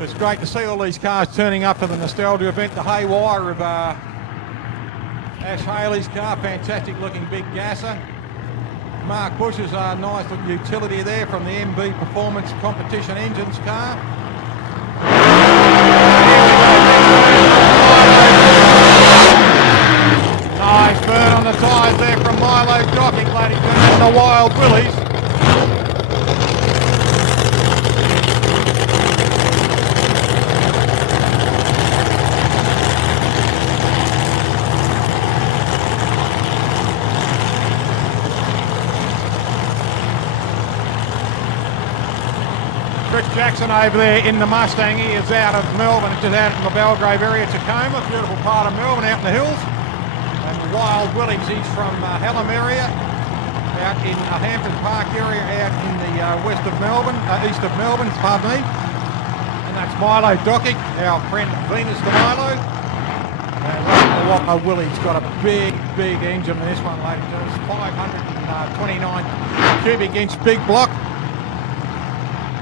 It's great to see all these cars turning up for the Nostalgia event. The Haywire of Ash Haley's car, fantastic looking big gasser. Mark Bush's nice little utility there from the MB Performance Competition Engines car. Nice burn on the tyres there from Milo Dockig, ladies and gentlemen, the Wild Willies. Chris Jackson over there in the Mustang. He is out of Melbourne, just out in the Belgrave area, Tacoma, beautiful part of Melbourne, out in the hills. And Wild Willies, he's from Hallam area, out in Hampton Park area, out in the west of Melbourne, east of Melbourne, pardon me. And that's Milo Dockig, our friend Venus de Milo. And Wappo Willie's got a big engine in this one, ladies and gentlemen. 529 cubic inch big block.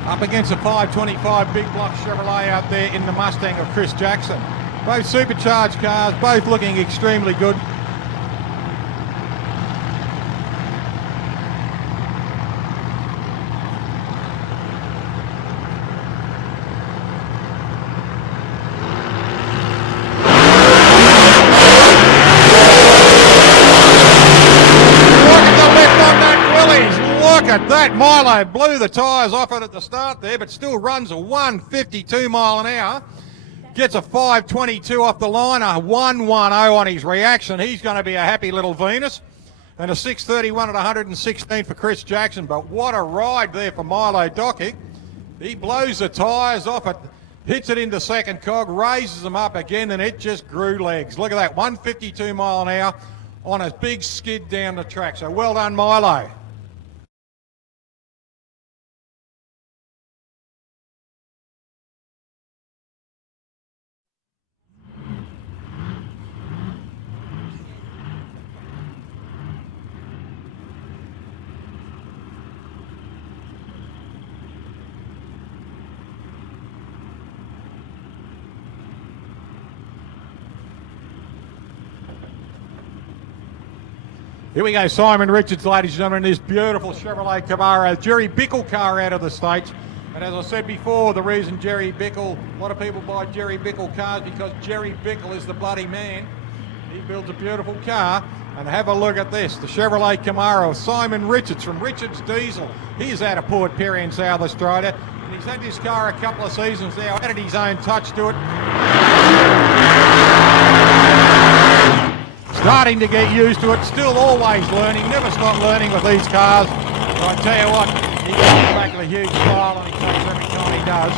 Up against a 525 big block Chevrolet out there in the Mustang of Chris Jackson. Both supercharged cars, both looking extremely good. At that, Milo blew the tyres off it at the start there, but still runs a 152 mile an hour. Gets a 522 off the line, a 110 on his reaction. He's going to be a happy little Venus. And a 631 at 116 for Chris Jackson. But what a ride there for Milo Dockig. He blows the tyres off it, hits it into second cog, raises them up again, and it just grew legs. Look at that, 152 mile an hour on a big skid down the track. So well done, Milo. Here we go, Simon Richards, ladies and gentlemen, this beautiful Chevrolet Camaro, Jerry Bickle car out of the States. And as I said before, the reason Jerry Bickle, a lot of people buy Jerry Bickle cars because Jerry Bickle is the bloody man. He builds a beautiful car. And have a look at this, the Chevrolet Camaro, Simon Richards from Richards Diesel. He's out of Port Perry in South Australia. And he's had this car a couple of seasons now, added his own touch to it. Starting to get used to it, still always learning, never stop learning with these cars. But I tell you what, he gets back with a huge smile on his face every time he does.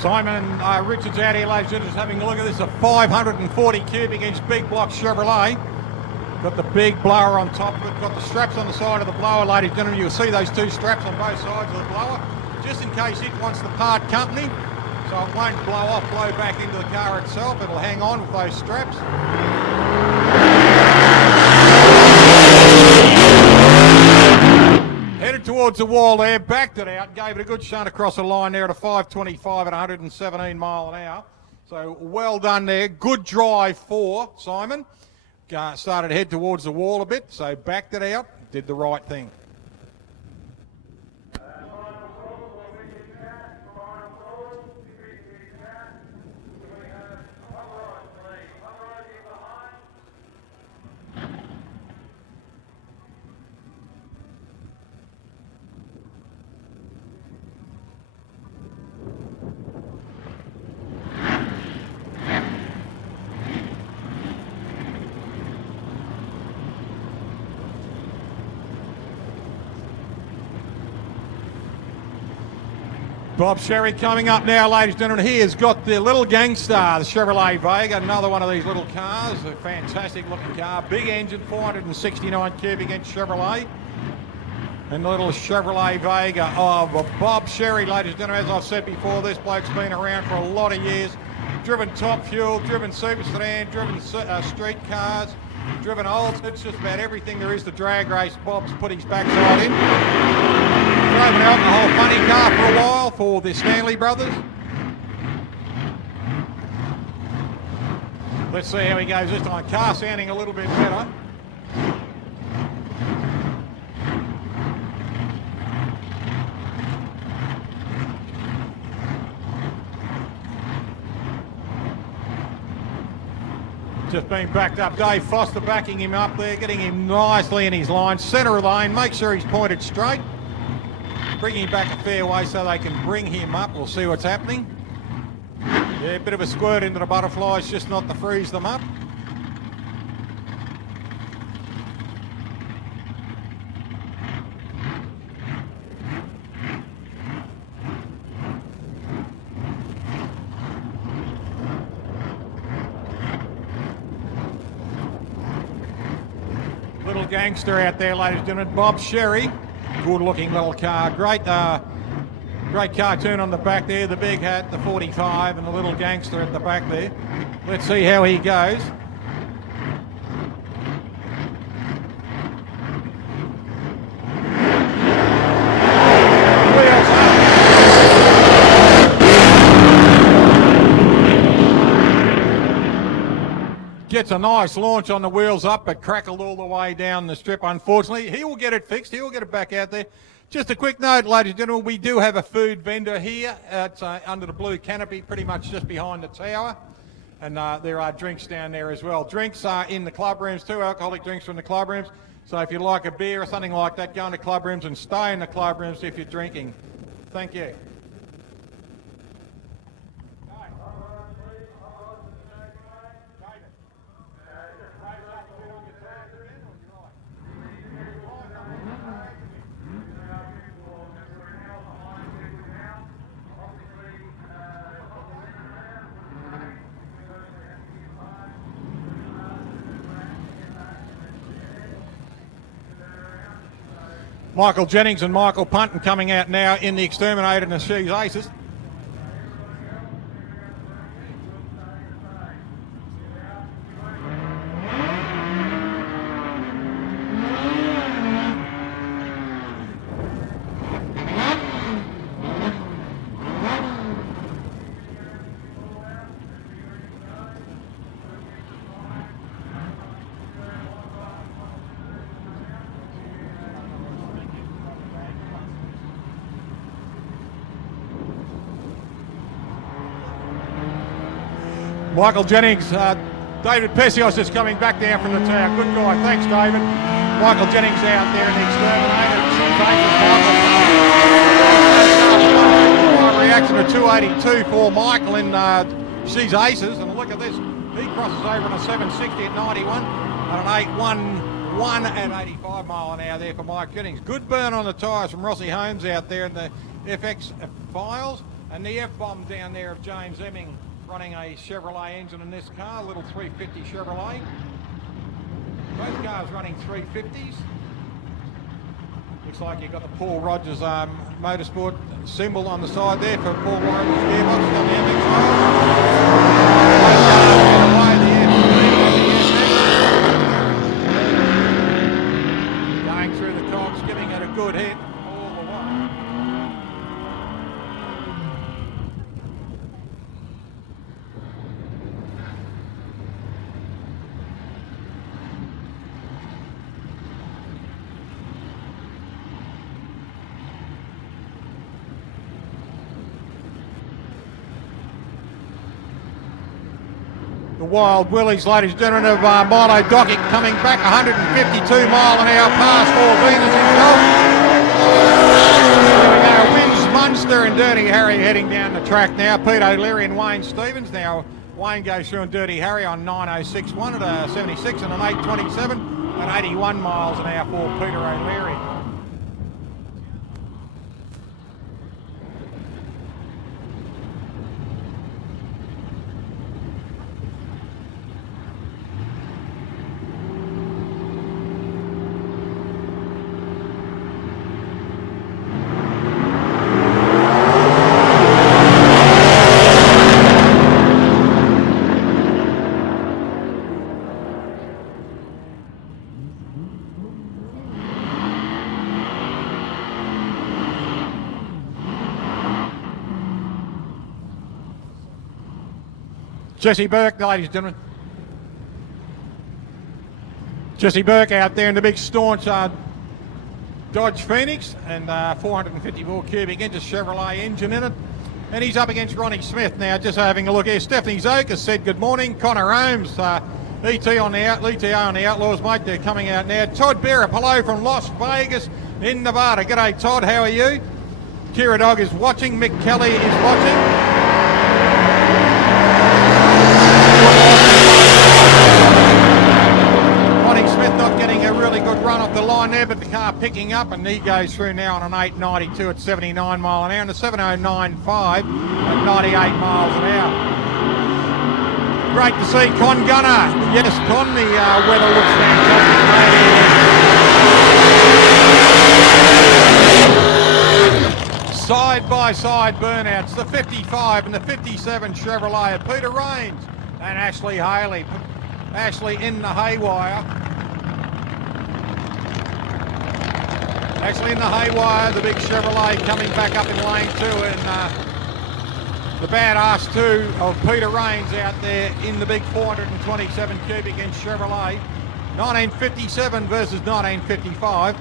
Simon Richards out here, ladies and gentlemen, just having a look at this. A 540 cubic inch big block Chevrolet. Got the big blower on top of it. Got the straps on the side of the blower, ladies and gentlemen. You'll see those two straps on both sides of the blower, just in case it wants to part company. So it won't blow back into the car itself. It'll hang on with those straps. Headed towards the wall there, backed it out, gave it a good shunt across the line there at a 525 at 117 mile an hour. So well done there. Good drive for Simon. Started to head towards the wall a bit, so backed it out, did the right thing. Bob Sherry coming up now, ladies and gentlemen. He has got the little gangster, the Chevrolet Vega, another one of these little cars, a fantastic looking car, big engine, 469 cubic inch Chevrolet. And the little Chevrolet Vega of Bob Sherry, ladies and gentlemen. As I've said before, this bloke's been around for a lot of years. Driven top fuel, driven super sedan, driven street cars, driven olds. It's just about everything there is to drag race. Bob's put his backside in. Drove an alcohol funny car for a while for the Stanley brothers. Let's see how he goes this time. Car sounding a little bit better. Just being backed up. Dave Foster backing him up there, getting him nicely in his line. Centre of the lane, make sure he's pointed straight. Bringing him back a fair way so they can bring him up. We'll see what's happening. Yeah, a bit of a squirt into the butterflies, just not to freeze them up. Little gangster out there, ladies and gentlemen. Bob Sherry. Good looking little car. Great cartoon on the back there. The big hat, the 45, and the little gangster at the back there. Let's see how he goes. Wheels up. Gets a nice launch on the wheels up, but crackled all the way down the strip, unfortunately. He will get it fixed. He will get it back out there. Just a quick note, ladies and gentlemen, we do have a food vendor here. It's under the blue canopy, pretty much just behind the tower. And there are drinks down there as well. Drinks are in the club rooms too, alcoholic drinks are in the club rooms. So if you like a beer or something like that, go into club rooms and stay in the club rooms if you're drinking. Thank you. Michael Jennings and Michael Punton coming out now in the Exterminator and the She's Aces. Michael Jennings, David Pesios just coming back down from the tower. Good guy, thanks David. Michael Jennings out there in the Exterminator. Reaction to 282 for Michael in She's Aces. And look at this, he crosses over on a 760 at 91 and an 811 at 85 mile an hour there for Mike Jennings. Good burn on the tyres from Rossi Holmes out there in the FX Files. And the F-bomb down there of James Emming running a Chevrolet engine in this car, a little 350 Chevrolet. Both cars running 350s. Looks like you've got the Paul Rogers Motorsport symbol on the side there for Paul Rogers gearbox on the MX. Going through the cogs, giving it a good hit all the way. The Wild Willies, ladies and gentlemen, of Milo Dockett coming back 152 mile an hour past Paul Venus himself. Here we go, Wins Munster and Dirty Harry heading down the track now. Pete O'Leary and Wayne Stevens. Now Wayne goes through and Dirty Harry on 9.06.1 at a 76 and an 8.27 at 81 miles an hour for Peter O'Leary. Jesse Burke, ladies and gentlemen. Jesse Burke out there in the big staunch Dodge Phoenix and 454 cubic inch Chevrolet engine in it. And he's up against Ronnie Smith now, just having a look here. Stephanie Zoke has said good morning. Connor Holmes, ET on the Outlaws, mate. They're coming out now. Todd Bearer, hello from Las Vegas in Nevada. G'day, Todd. How are you? Kira Dog is watching. Mick Kelly is watching. Not getting a really good run off the line there, but the car picking up, and he goes through now on an 8.92 at 79 mile an hour and a 7.095 at 98 miles an hour. Great to see Con Gunner. Yes, Con, the weather looks fantastic. Side by side burnouts, the 55 and the 57 Chevrolet of Peter Rains and Ashley Haley. Ashley in the haywire. Actually in the haywire, the big Chevrolet coming back up in lane 2, and the badass 2 of Peter Rains out there in the big 427 cubic inch Chevrolet. 1957 versus 1955.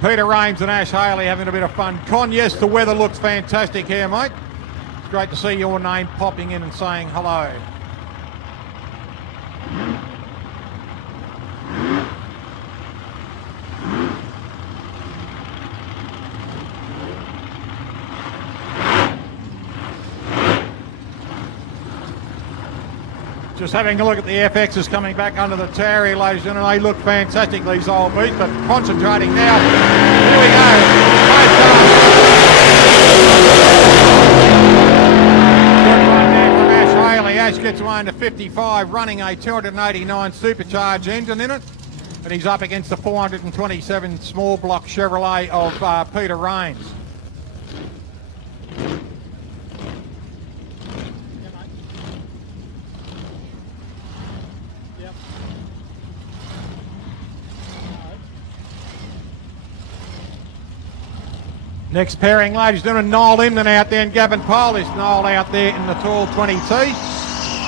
Peter Rains and Ash Haley having a bit of fun. Con, yes, the weather looks fantastic here, mate. Great to see your name popping in and saying hello. Just having a look at the FXs coming back under the Tarry, ladies and gentlemen. They look fantastic, these old beats, but concentrating now. Here we go. Ash gets away into 55, running a 289 supercharged engine in it, and he's up against the 427 small block Chevrolet of Peter Rains. Next pairing, ladies and gentlemen, Noel Inman out there and Gavin Polish. Noel out there in the tall 20T.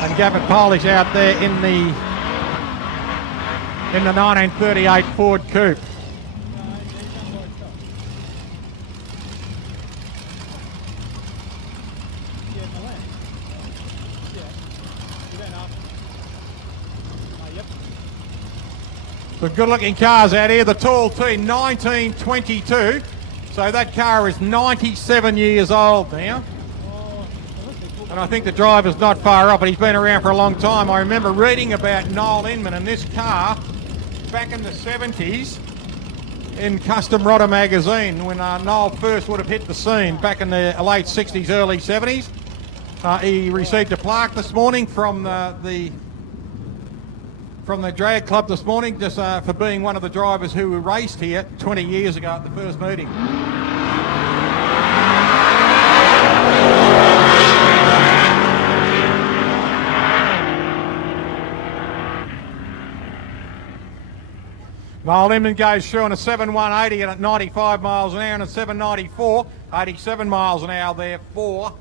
And Gavin Polish out there in the 1938 Ford Coupe. Some good looking cars out here. The tall T, 1922. So that car is 97 years old now. And I think the driver's not far off, but he's been around for a long time. I remember reading about Noel Inman, and this car back in the 70s in Custom Rodder magazine when Noel first would have hit the scene back in the late 60s, early 70s. He received a plaque this morning from the drag club this morning, just for being one of the drivers who raced here 20 years ago at the first meeting. Noel Inman goes through on a 7.180 at 95 miles an hour and a 7.94, 87 miles an hour there for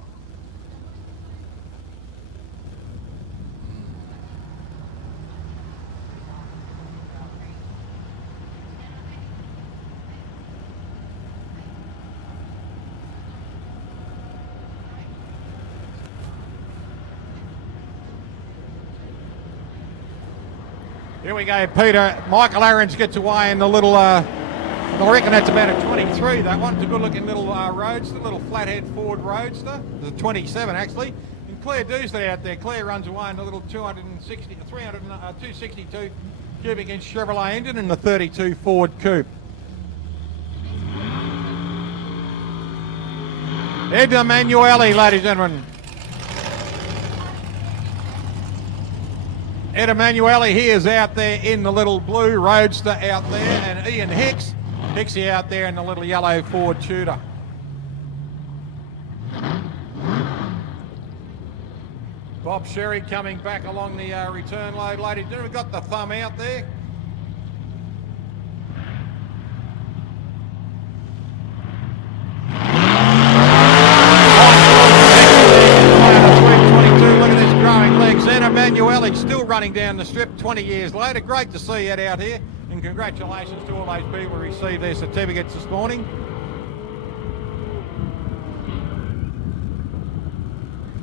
Here we go, Peter. Michael Aarons gets away in the little, I reckon that's about a 23, that one. It's a good-looking little roadster, little flathead Ford Roadster. It's a 27, actually. And Claire Dewsney out there. Claire runs away in the little 262 cubic inch Chevrolet engine in the 32 Ford Coupe. Ed Emanuele, ladies and gentlemen. Ed Emanuele, he is out there in the little blue Roadster out there, and Ian Hicksy out there in the little yellow Ford Tudor. Bob Sherry coming back along the return load, ladies and gentlemen. We've got the thumb out there. Ed Emanuele still running down the strip 20 years later. Great to see Ed out here, and congratulations to all those people who received their certificates this morning.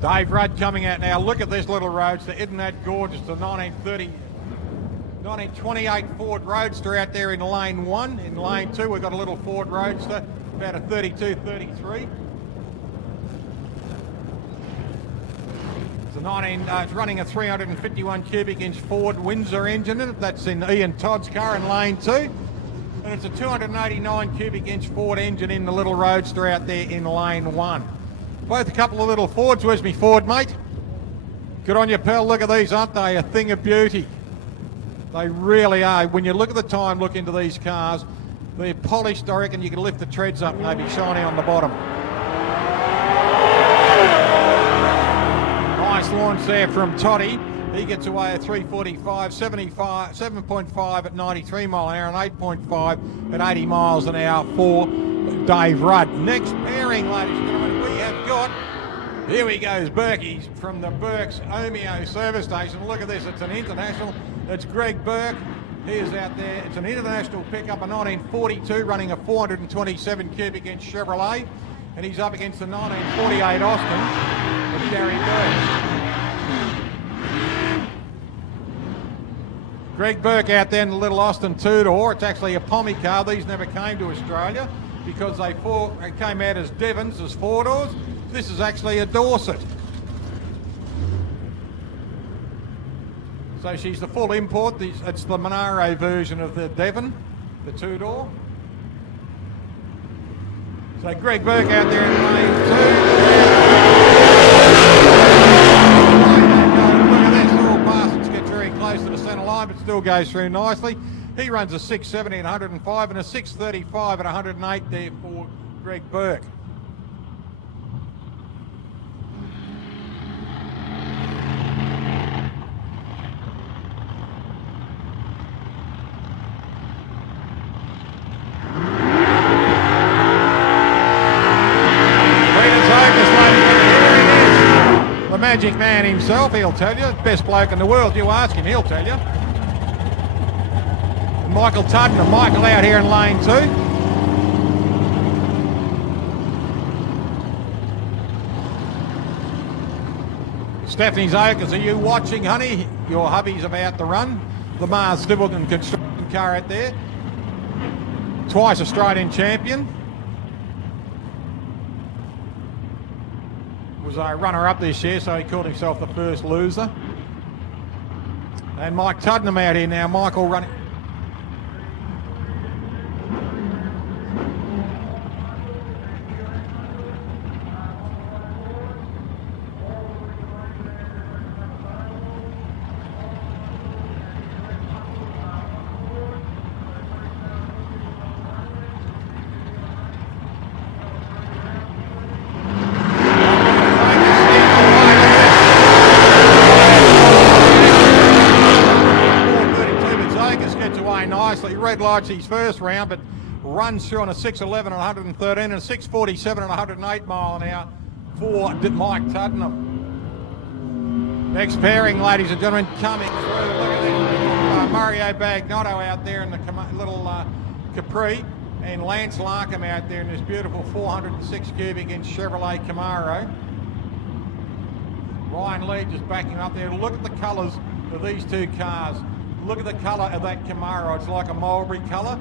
Dave Rudd coming out now. Look at this little roadster. Isn't that gorgeous? The 1928 Ford Roadster out there in lane 1. In lane 2 we've got a little Ford Roadster, about a 32, 33. It's running a 351 cubic inch Ford Windsor engine in it. That's in Ian Todd's car in lane 2. And it's a 289 cubic inch Ford engine in the little Roadster out there in lane 1. Both a couple of little Fords. Where's me Ford, mate? Good on you, pal. Look at these, aren't they? A thing of beauty. They really are. When you look at the time, look into these cars, they're polished. I reckon you can lift the treads up, maybe shiny on the bottom. Nice launch there from Toddy. He gets away at 345, 75, 7.5 at 93 mile an hour and 8.5 at 80 miles an hour for Dave Rudd. Next pairing, ladies and gentlemen, we have got, here he goes, Berkey from the Burke's Omeo service station. Look at this, it's an international. It's Greg Burke. He is out there. It's an international pickup, a 1942 running a 427 cubic inch Chevrolet. And he's up against the 1948 Austin of Gary Burke. Greg Burke out there in the little Austin two-door. It's actually a Pommy car. These never came to Australia because they came out as Devons, as four-doors. This is actually a Dorset. So she's the full import. It's the Monaro version of the Devon, the two-door. So Greg Burke out there in lane 2. Look at this, all Parsons gets very close to the centre line, but still goes through nicely. He runs a 670 at 105 and a 635 at 108 there for Greg Burke. Magic man himself, he'll tell you. Best bloke in the world, you ask him, he'll tell you. And Michael Tudden, Michael out here in lane 2. Stephanie's Oakers, are you watching, honey? Your hubby's about to run. The Mars Stibbleton construction car out there. Twice Australian champion. Was a runner-up this year, so he called himself the first loser. And Mike Tuddenham out here now. Michael running. red lights his first round, but runs through on a 6.11 and 113 and a 6.47 and 108 mile an hour for Mike Tuddenham. Next pairing, ladies and gentlemen, coming through. Look at this. Mario Bagnotto out there in the little Capri, and Lance Larkham out there in this beautiful 406 cubic inch Chevrolet Camaro. Ryan Lee just backing up there. Look at the colours of these two cars. Look at the colour of that Camaro. It's like a mulberry colour.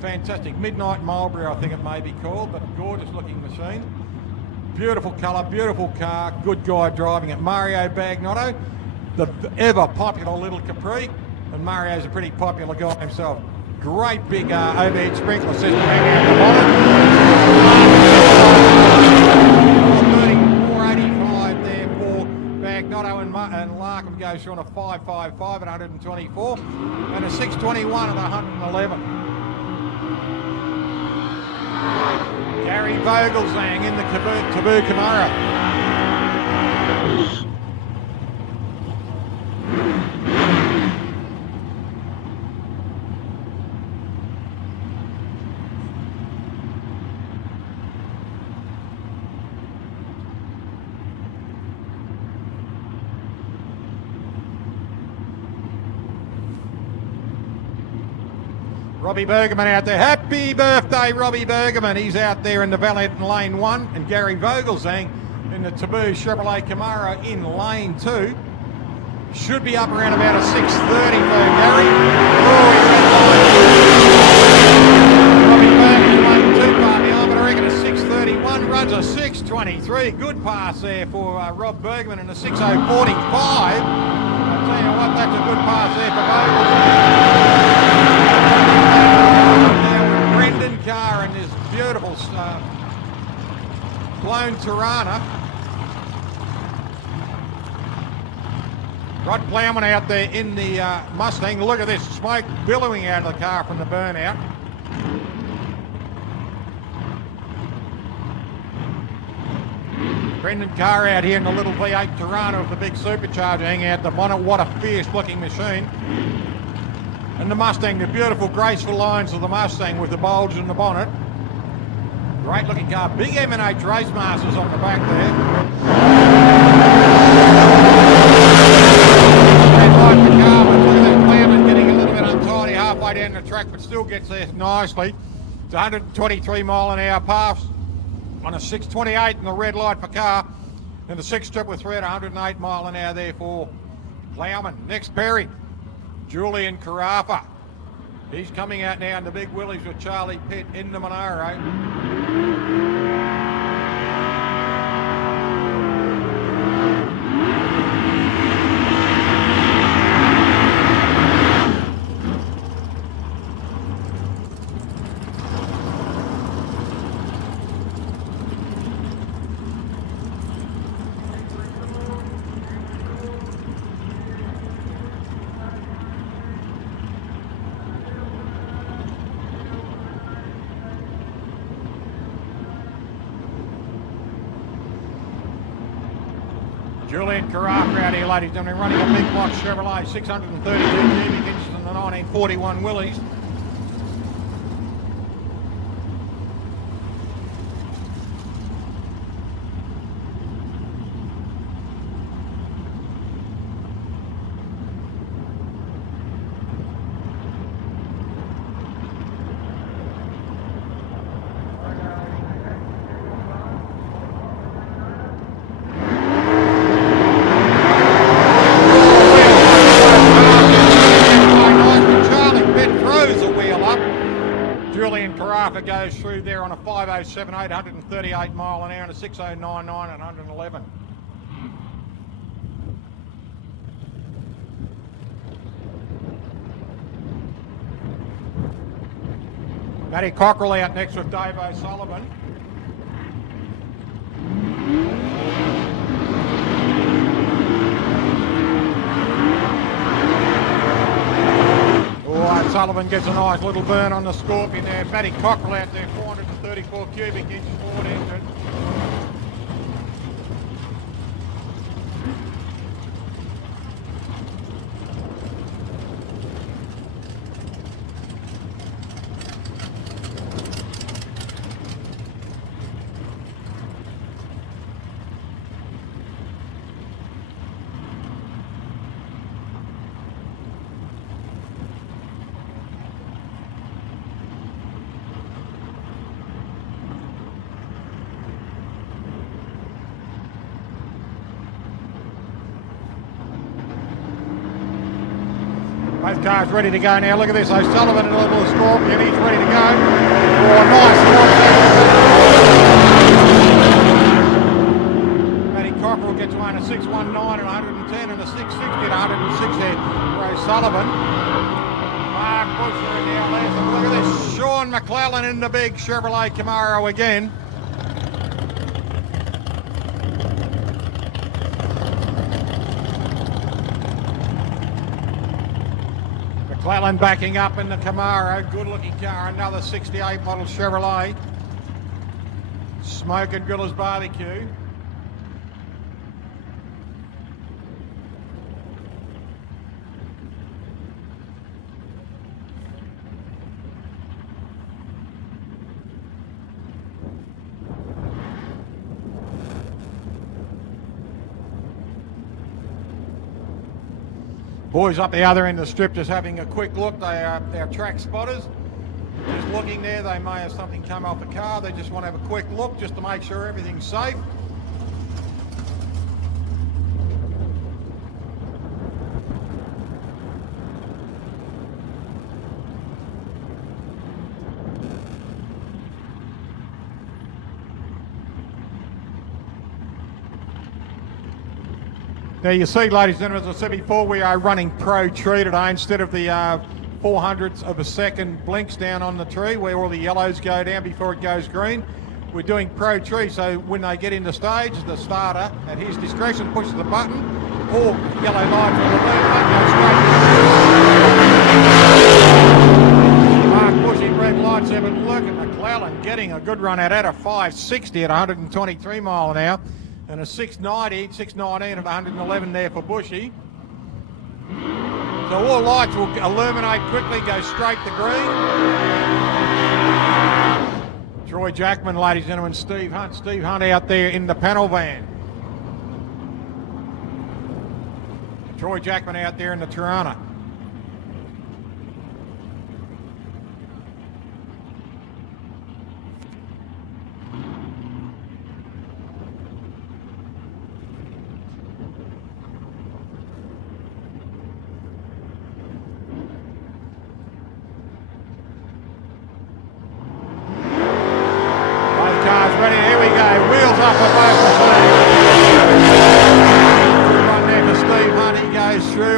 Fantastic. Midnight Mulberry, I think it may be called, but gorgeous looking machine. Beautiful colour, beautiful car, good guy driving it. Mario Bagnotto, the ever popular little Capri, and Mario's a pretty popular guy himself. Great big overhead sprinkler system hanging out the bottom. 485 there for Bagnotto, and Larkham goes through on a 5.55 at 124, and a 6.21 at 111. Gary Vogelsang in the Taboo Camaro. Robbie Bergerman out there. Happy birthday, Robbie Bergerman. He's out there in the Valet in lane 1, and Gary Vogelsang in the Taboo Chevrolet Camaro in lane 2. Should be up around about a 6.30 for Gary. Robbie Bergerman lane 2 far behind, but I reckon a 6.31. Runs a 6.23. Good pass there for Rob Bergerman, and a 6.045. I'll tell you what, that's a good pass there for Vogelsang. Brendan Carr in this beautiful blown Tirana. Rod Plowman out there in the Mustang. Look at this smoke billowing out of the car from the burnout. Brendan Carr out here in the little V8 Tirana with the big supercharger hanging out the bonnet. What a fierce looking machine. And the Mustang, the beautiful graceful lines of the Mustang with the bulge in the bonnet. Great looking car. Big M&H Race Masters on the back there. And like the car, but look at that Plowman getting a little bit untidy halfway down the track, but still gets there nicely. It's 123 mile an hour pass on a 6.28 in the red light for car. And the 6.3 at 108 mile an hour there for Plowman. Next pairing. Julian Carafa. He's coming out now in the big Willies with Charlie Pitt in the Monaro. Julian Carafa out here, ladies and gentlemen, running a big block Chevrolet 632 cubic inches in the 1941 Willys. Goes through there on a 5.078, 138 mile an hour, and a 6.099 and 111. Matty Cockrell out next with Dave O'Sullivan. Sullivan gets a nice little burn on the Scorpion there. Matty Cockrell out there, 434 cubic inch Ford engine. Both cars ready to go now. Look at this. O'Sullivan and a little Scorpion. He's ready to go. Oh, nice launch. Matty Cockerell gets one at 619 and 110 and a 660 and 106 there for O'Sullivan. Mark Busher down there. So look at this. Sean McClellan in the big Chevrolet Camaro again. McClellan backing up in the Camaro, good looking car, another 68 model Chevrolet. Smoke and Grillers Barbecue. Boys up the other end of the strip just having a quick look. They are our track spotters. Just looking there, they may have something come off the car. They just want to have a quick look just to make sure everything's safe. Now you see, ladies and gentlemen, as I said before, we are running Pro Tree today instead of the 400ths of a second blinks down on the tree where all the yellows go down before it goes green. We're doing Pro Tree, so when they get into stage, the starter, at his discretion, pushes the button, all yellow lights will illuminate, go straight. Mark Bushy, red lights, Evan Luke and McClellan getting a good run out at a 560 at 123 mile an hour. And a 690, 619 at 111 there for Bushy. So all lights will illuminate quickly, go straight to green. Troy Jackman, ladies and gentlemen, Steve Hunt. Steve Hunt out there in the panel van. Troy Jackman out there in the Tirana.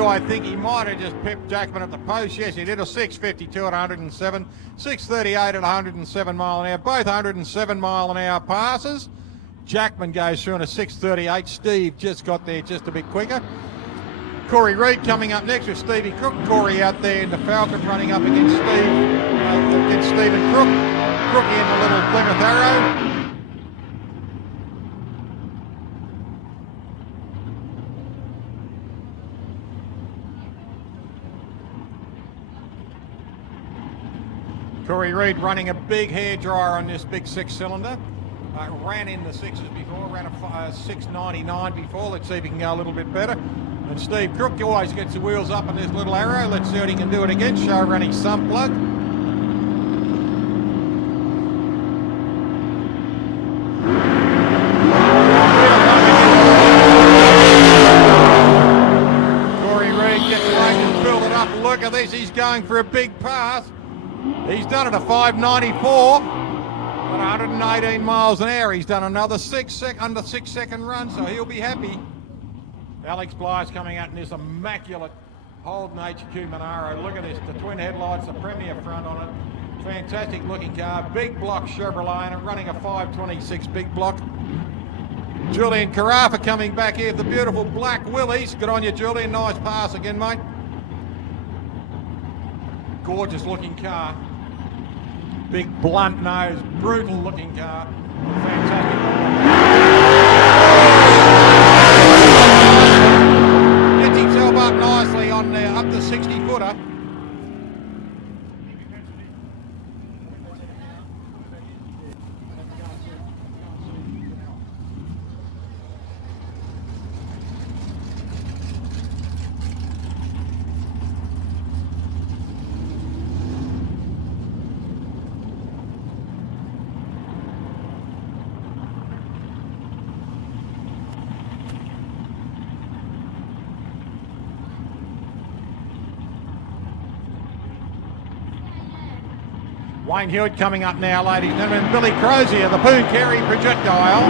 I think he might have just pipped Jackman at the post. Yes, he did a 652 at 107, 638 at 107 mile an hour. Both 107 mile an hour passes. Jackman goes through in a 638. Steve just got there just a bit quicker. Corey Reid coming up next with Stevie Crook. Corey out there in the Falcon running up against Stephen Crook. Crookie in the little Plymouth Arrow. Corey Reid running a big hairdryer on this big 6-cylinder. Ran in the 6s before, ran a 699 before. Let's see if he can go a little bit better. And Steve Crook always gets the wheels up on this little Arrow. Let's see what he can do it again. Show running some plug. Corey Reid gets away and build it up. Look at this, he's going for a big pass. He's done it a 594 at 118 miles an hour. He's done another under 6 second run, so he'll be happy. Alex Bly's coming out in this immaculate Holden HQ Monaro. Look at this, the twin headlights, the Premier front on it. Fantastic looking car, big block Chevrolet and running a 526 big block. Julian Carafa coming back here, the beautiful black Willies. Good on you, Julian, nice pass again, mate. Gorgeous looking car. Big blunt nose, brutal looking car. Fantastic. Gets himself up nicely on up the 60 footer. Wayne Hewitt coming up now, ladies and gentlemen. Billy Crozier, the Pooh Carey projectile.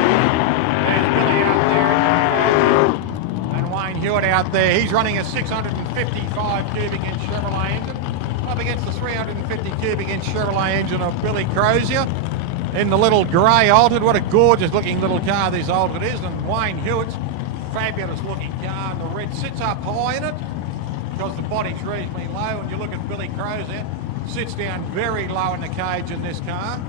There's Billy out there. And Wayne Hewitt out there. He's running a 655 cubic inch Chevrolet engine up against the 350 cubic inch Chevrolet engine of Billy Crozier in the little grey Altered. What a gorgeous looking little car this Altered is. And Wayne Hewitt's fabulous looking car. And the red sits up high in it because the body's reasonably low. And you look at Billy Crozier, sits down very low in the cage in this car.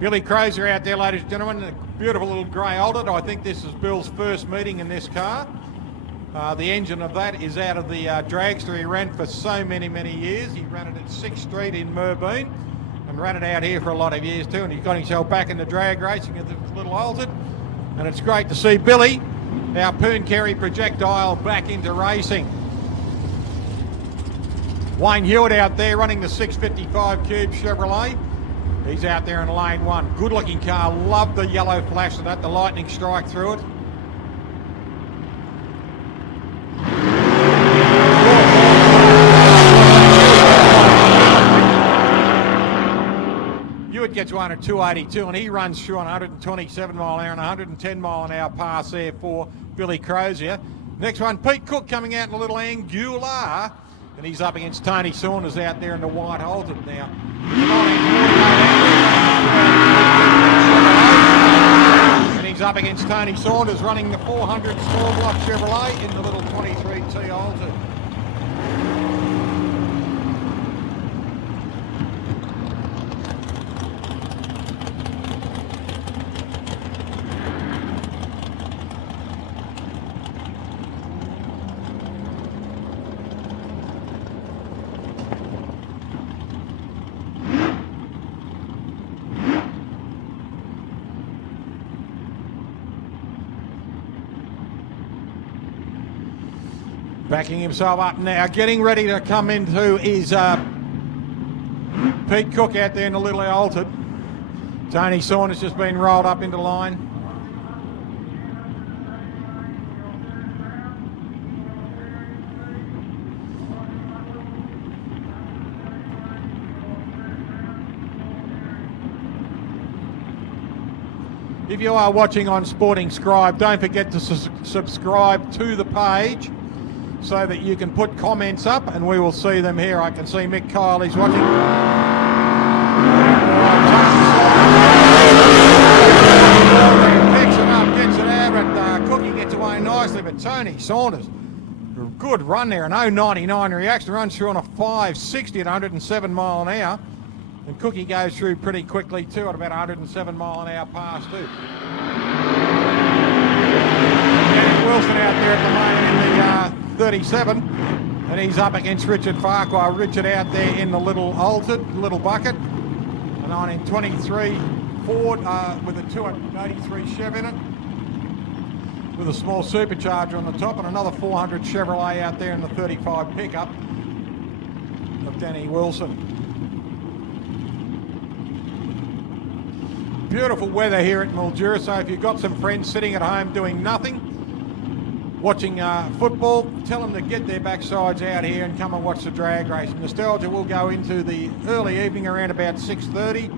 Billy Crozier out there, ladies and gentlemen, a beautiful little grey Altered. I think this is Bill's first meeting in this car. The engine of that is out of the dragster he ran for so many, many years. He ran it at 6th Street in Merbein and ran it out here for a lot of years too, and he's got himself back into drag racing with this little Altered. And it's great to see Billy, our Pooh Carey projectile, back into racing. Wayne Hewitt out there running the 655 Cube Chevrolet. He's out there in lane 1. Good looking car. Love the yellow flash of that, the lightning strike through it. Hewitt gets one at 282 and he runs through on 127 mile an hour and 110 mile an hour pass there for Billy Crozier. Next one, Pete Cook coming out in a little Angular, and he's up against Tony Saunders out there in the white Altered now. And he's up against Tony Saunders running the 400 small block Chevrolet in the little 23T Altered. Backing himself up now, getting ready to come into his Pete Cook out there in the little Altered. Tony Saunders just been rolled up into line. If you are watching on Sporting Scribe, don't forget to subscribe to the page so that you can put comments up and we will see them here. I can see Mick Kyle, he's watching. Picks it up, gets it out, but Cookie gets away nicely, but Tony Saunders, good run there, an 0.99 reaction, runs through on a 560 at 107 mile an hour. And Cookie goes through pretty quickly too at about 107 mile an hour pass too. Danny Wilson out there at the moment in the 37, and he's up against Richard Farquhar. Richard out there in the little Altered, little bucket, a 1923 Ford with a 283 Chev in it, with a small supercharger on the top, and another 400 Chevrolet out there in the 35 pickup of Danny Wilson. Beautiful weather here at Mildura, so if you've got some friends sitting at home doing nothing, watching football, tell them to get their backsides out here and come and watch the drag racing. Nostalgia will go into the early evening around about 6:30,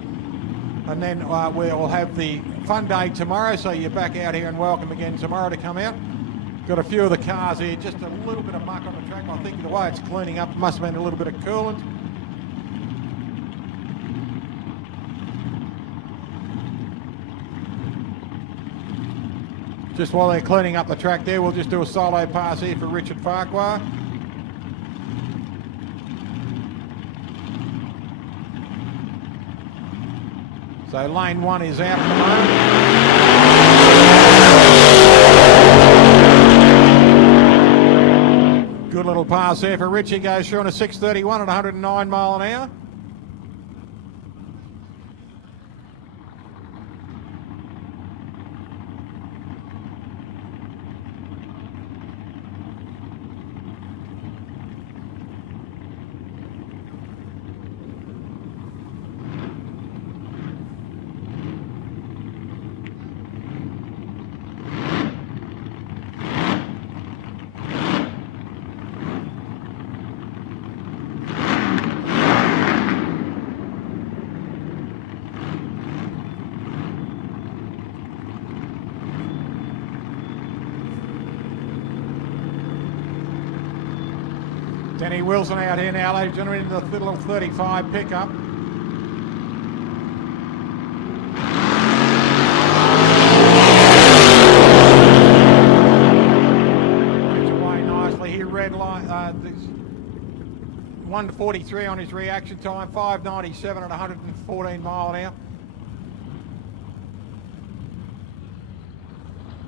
and then we'll have the fun day tomorrow, so you're back out here and welcome again tomorrow to come out. Got a few of the cars here, just a little bit of muck on the track. I think the way it's cleaning up must have been a little bit of coolant. Just while they're cleaning up the track there, we'll just do a solo pass here for Richard Farquhar. So lane 1 is out at the moment. Good little pass there for Richie, goes through on a 631 at 109 mile an hour. Denny Wilson out here now, ladies and gentlemen, in the little 35 pickup. Gets away nicely here, red light. 1:43 on his reaction time, 5:97 at 114 mile an hour.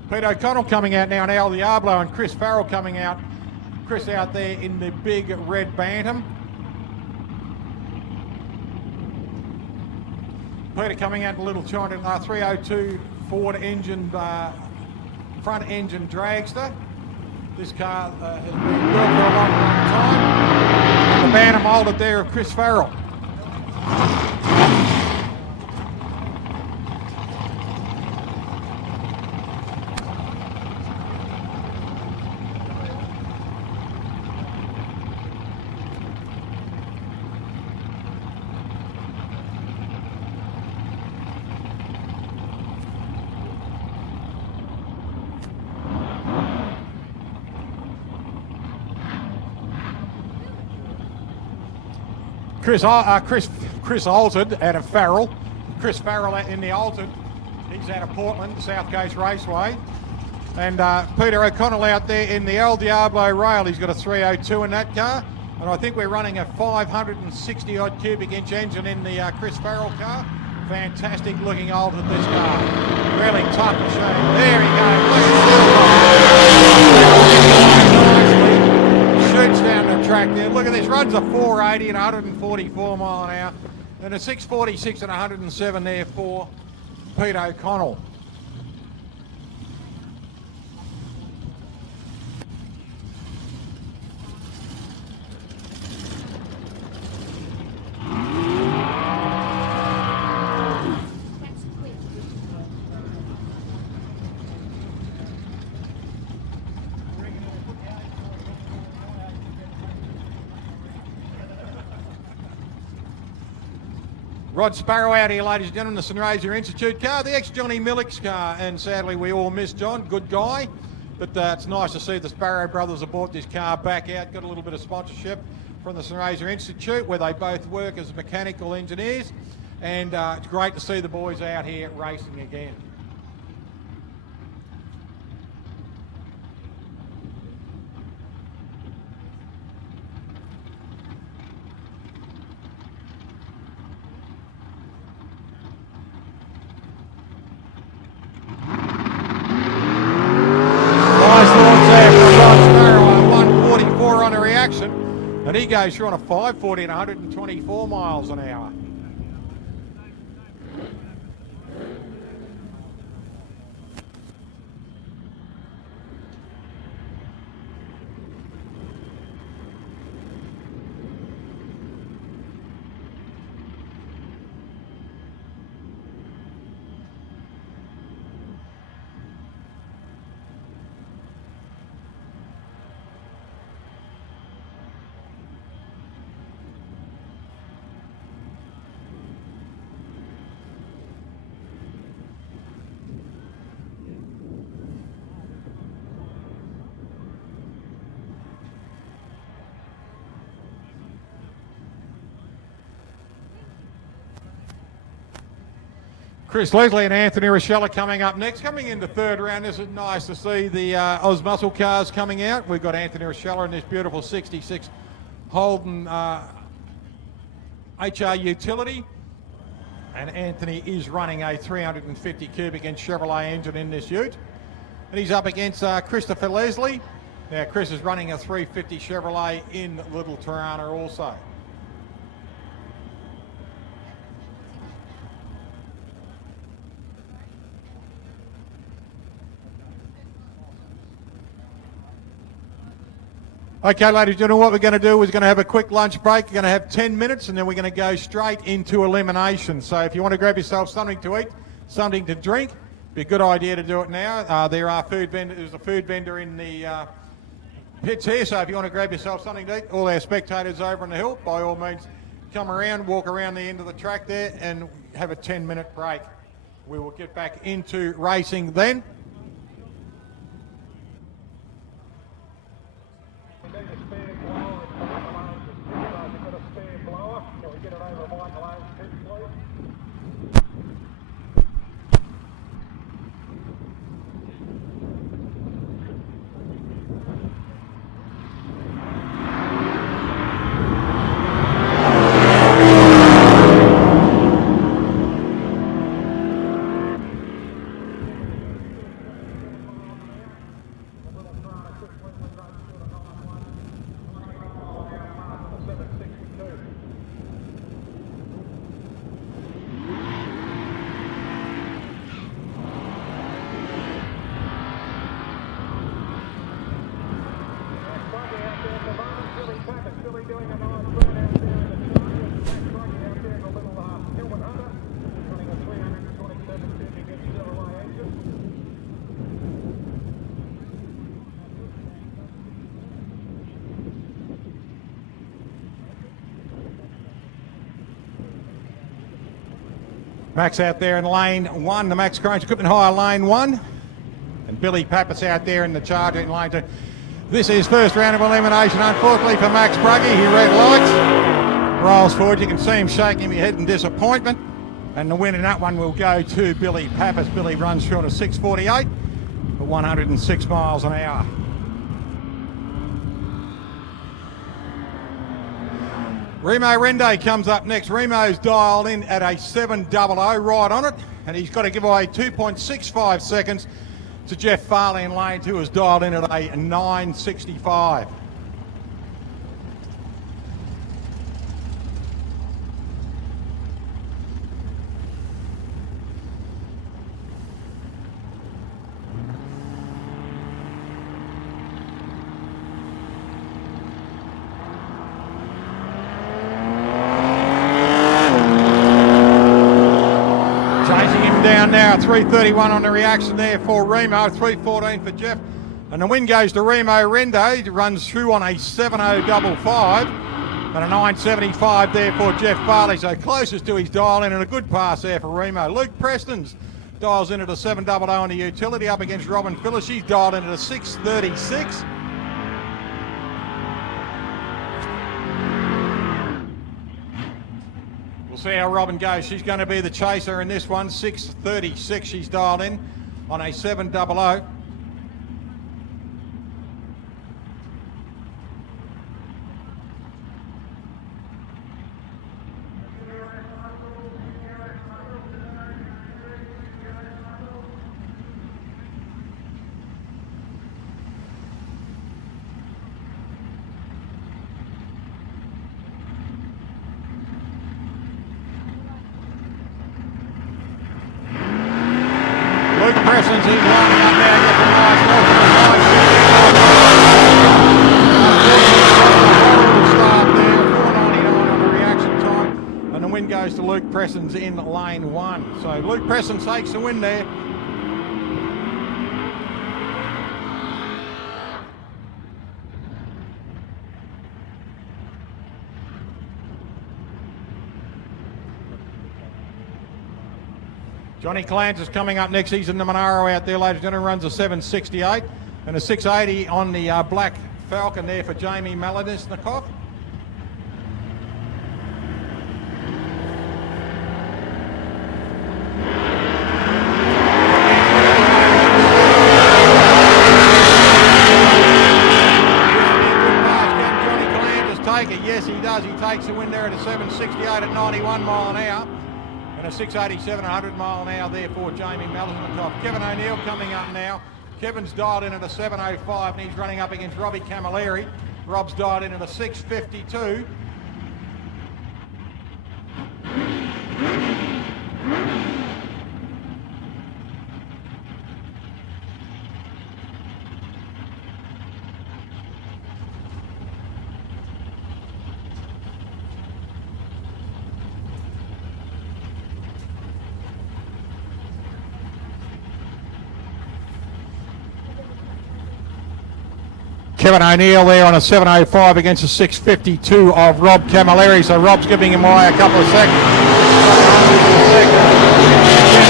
Pete O'Connell coming out now in El Diablo, and Chris Farrell coming out. Chris out there in the big red Bantam. Peter coming out in a little 302 Ford engine, front engine dragster. This car has been built for a long time. The Bantam molded there of Chris Farrell. Chris Altered out of Farrell. Chris Farrell in the Altered. He's out of Portland, South Coast Raceway. And Peter O'Connell out there in the El Diablo Rail. He's got a 302 in that car. And I think we're running a 560 odd cubic inch engine in the Chris Farrell car. Fantastic looking Altered, this car. Really tough machine. There he goes. Shoots down the track there. Look at this, runs a 480 and 144 mile an hour, and a 646 and 107 there for Pete O'Connell. Rod Sparrow out here, ladies and gentlemen, the Sunraysia Institute car, the ex-Johnny Millick's car, and sadly we all miss John, good guy, but it's nice to see the Sparrow brothers have brought this car back out, got a little bit of sponsorship from the Sunraysia Institute where they both work as mechanical engineers, and it's great to see the boys out here racing again. And he goes through on a 540 and 124 miles an hour. Chris Leslie and Anthony Rochelle coming up next. Coming into third round, this is nice to see the Oz Muscle cars coming out. We've got Anthony Rochelle in this beautiful 66 Holden HR Utility. And Anthony is running a 350 cubic inch Chevrolet engine in this ute. And he's up against Christopher Leslie. Now Chris is running a 350 Chevrolet in Little Tirana also. Okay, ladies and gentlemen, what we're going to do is going to have a quick lunch break. We're going to have 10 minutes and then we're going to go straight into elimination. So if you want to grab yourself something to eat, something to drink, it'd be a good idea to do it now. There's a food vendor in the pits here, so if you want to grab yourself something to eat, all our spectators over on the hill, by all means, come around, walk around the end of the track there and have a 10-minute break. We will get back into racing then. Max out there in lane 1, the Max Cranes Equipment Hire lane 1. And Billy Pappas out there in the Charger in lane 2. This is first round of elimination, unfortunately for Max Bruggy. He red lights, rolls forward. You can see him shaking his head in disappointment. And the win in that one will go to Billy Pappas. Billy runs through on a 6:48 for 106 miles an hour. Remo Rende comes up next. Remo's dialed in at a 700 right on it, and he's got to give away 2.65 seconds to Jeff Farley in lane 2, who's dialed in at a 965. Down now, 3:31 on the reaction there for Remo, 3:14 for Jeff. And the win goes to Remo Rende. He runs through on a 7055 and a 975 there for Jeff Farley. So closest to his dial in and a good pass there for Remo. Luke Preston's dials in at a 700 on the utility up against Robin Phillips. She's dialed in at a 636. See how Robin goes. She's going to be the chaser in this one. 6:36 she's dialed in on a 700. Preston's he's lining up now, gets a nice look at the start there, 4.99 on the reaction time, and the win goes to Luke Preston's in lane 1. So Luke Preston takes the win there. Johnny Clance is coming up next. He's in the Monaro out there, ladies and gentlemen. Runs a 768 and a 680 on the Black Falcon there for Jamie Maladinsnikov. Johnny Clance take it? Yes, he does. He takes the win there at a 768 at 91 mile an hour. And a 687, 100 mile an hour there for Jamie Maladinsnikov. Kevin O'Neill coming up now. Kevin's dialed in at a 705 and he's running up against Robbie Camilleri. Rob's dialed in at a 652. Kevin O'Neill there on a 705 against a 652 of Rob Camilleri. So Rob's giving him away a couple of seconds.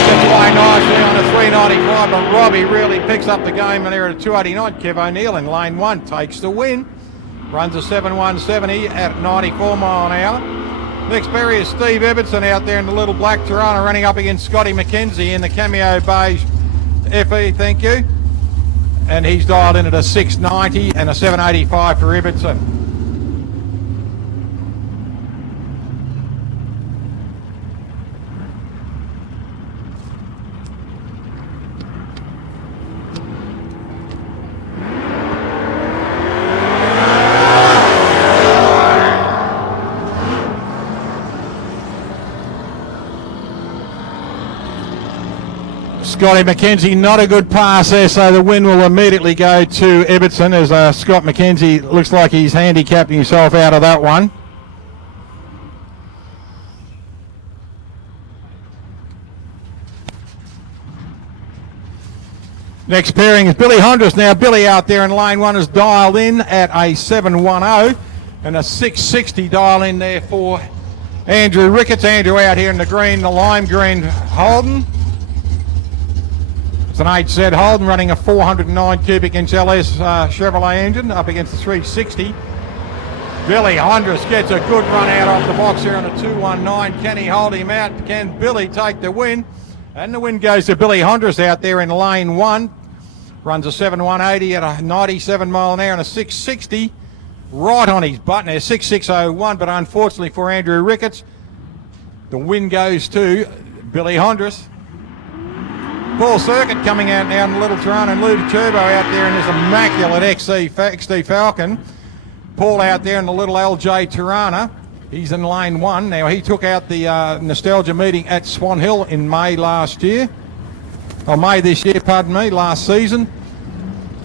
Gets away nicely on a 395, but Robbie really picks up the game and there at a 289. Kev O'Neill in lane 1 takes the win. Runs a 7170 at 94 mile an hour. Next berry is Steve Everton out there in the little black Tirana running up against Scotty McKenzie in the Cameo Beige FE, thank you. And he's dialed in at a 690 and a 785 for Ibbotson. Scotty McKenzie, not a good pass there, so the win will immediately go to Ibbotson as Scott McKenzie looks like he's handicapping himself out of that one. Next pairing is Billy Hondras. Now Billy out there in lane 1 is dialed in at a 710 and a 660 dial in there for Andrew Ricketts. Andrew out here in the green, the lime green Holden. It's an 8Z Holden running a 409 cubic inch LS Chevrolet engine up against the 360. Billy Hondras gets a good run out off the box here on a 219. Can he hold him out? Can Billy take the win? And the win goes to Billy Hondras out there in lane 1. Runs a 7180 at a 97 mile an hour and a 660. Right on his button there, 6601. But unfortunately for Andrew Ricketts, the win goes to Billy Hondras. Paul Circuit coming out now in the Little Tirana, and Lou Turbo out there in this immaculate XD Falcon. Paul out there in the little LJ Tirana. He's in lane 1. Now, he took out the nostalgia meeting at Swan Hill in May last year. Or May this year, pardon me, last season.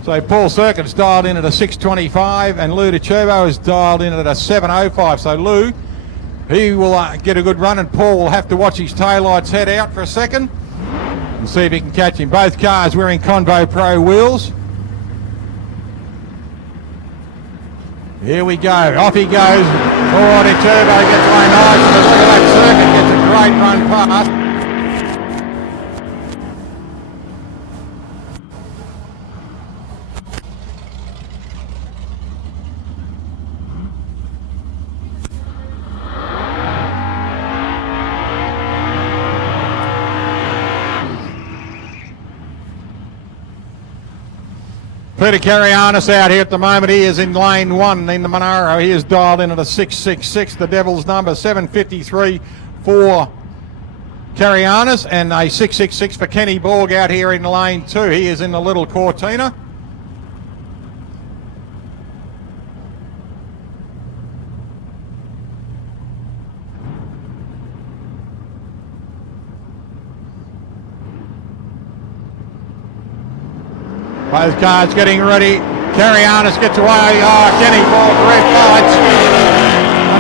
So Paul Circuit's dialed in at a 625 and Lou Turbo is dialed in at a 705. So Lou, he will get a good run, and Paul will have to watch his taillights head out for a second and see if he can catch him. Both cars wearing Convo Pro wheels. Here we go. Off he goes. Alrighty, Turbo gets away nice. Look at that Circuit, gets a great run past. Peter Carianis out here at the moment. He is in lane 1 in the Monaro. He is dialed in at a 666. The Devil's number 753 for Carianis and a 666 for Kenny Borg out here in lane 2. He is in the little Cortina. Both cars getting ready. Carianis gets away. Oh, Kenny Borg, red lights.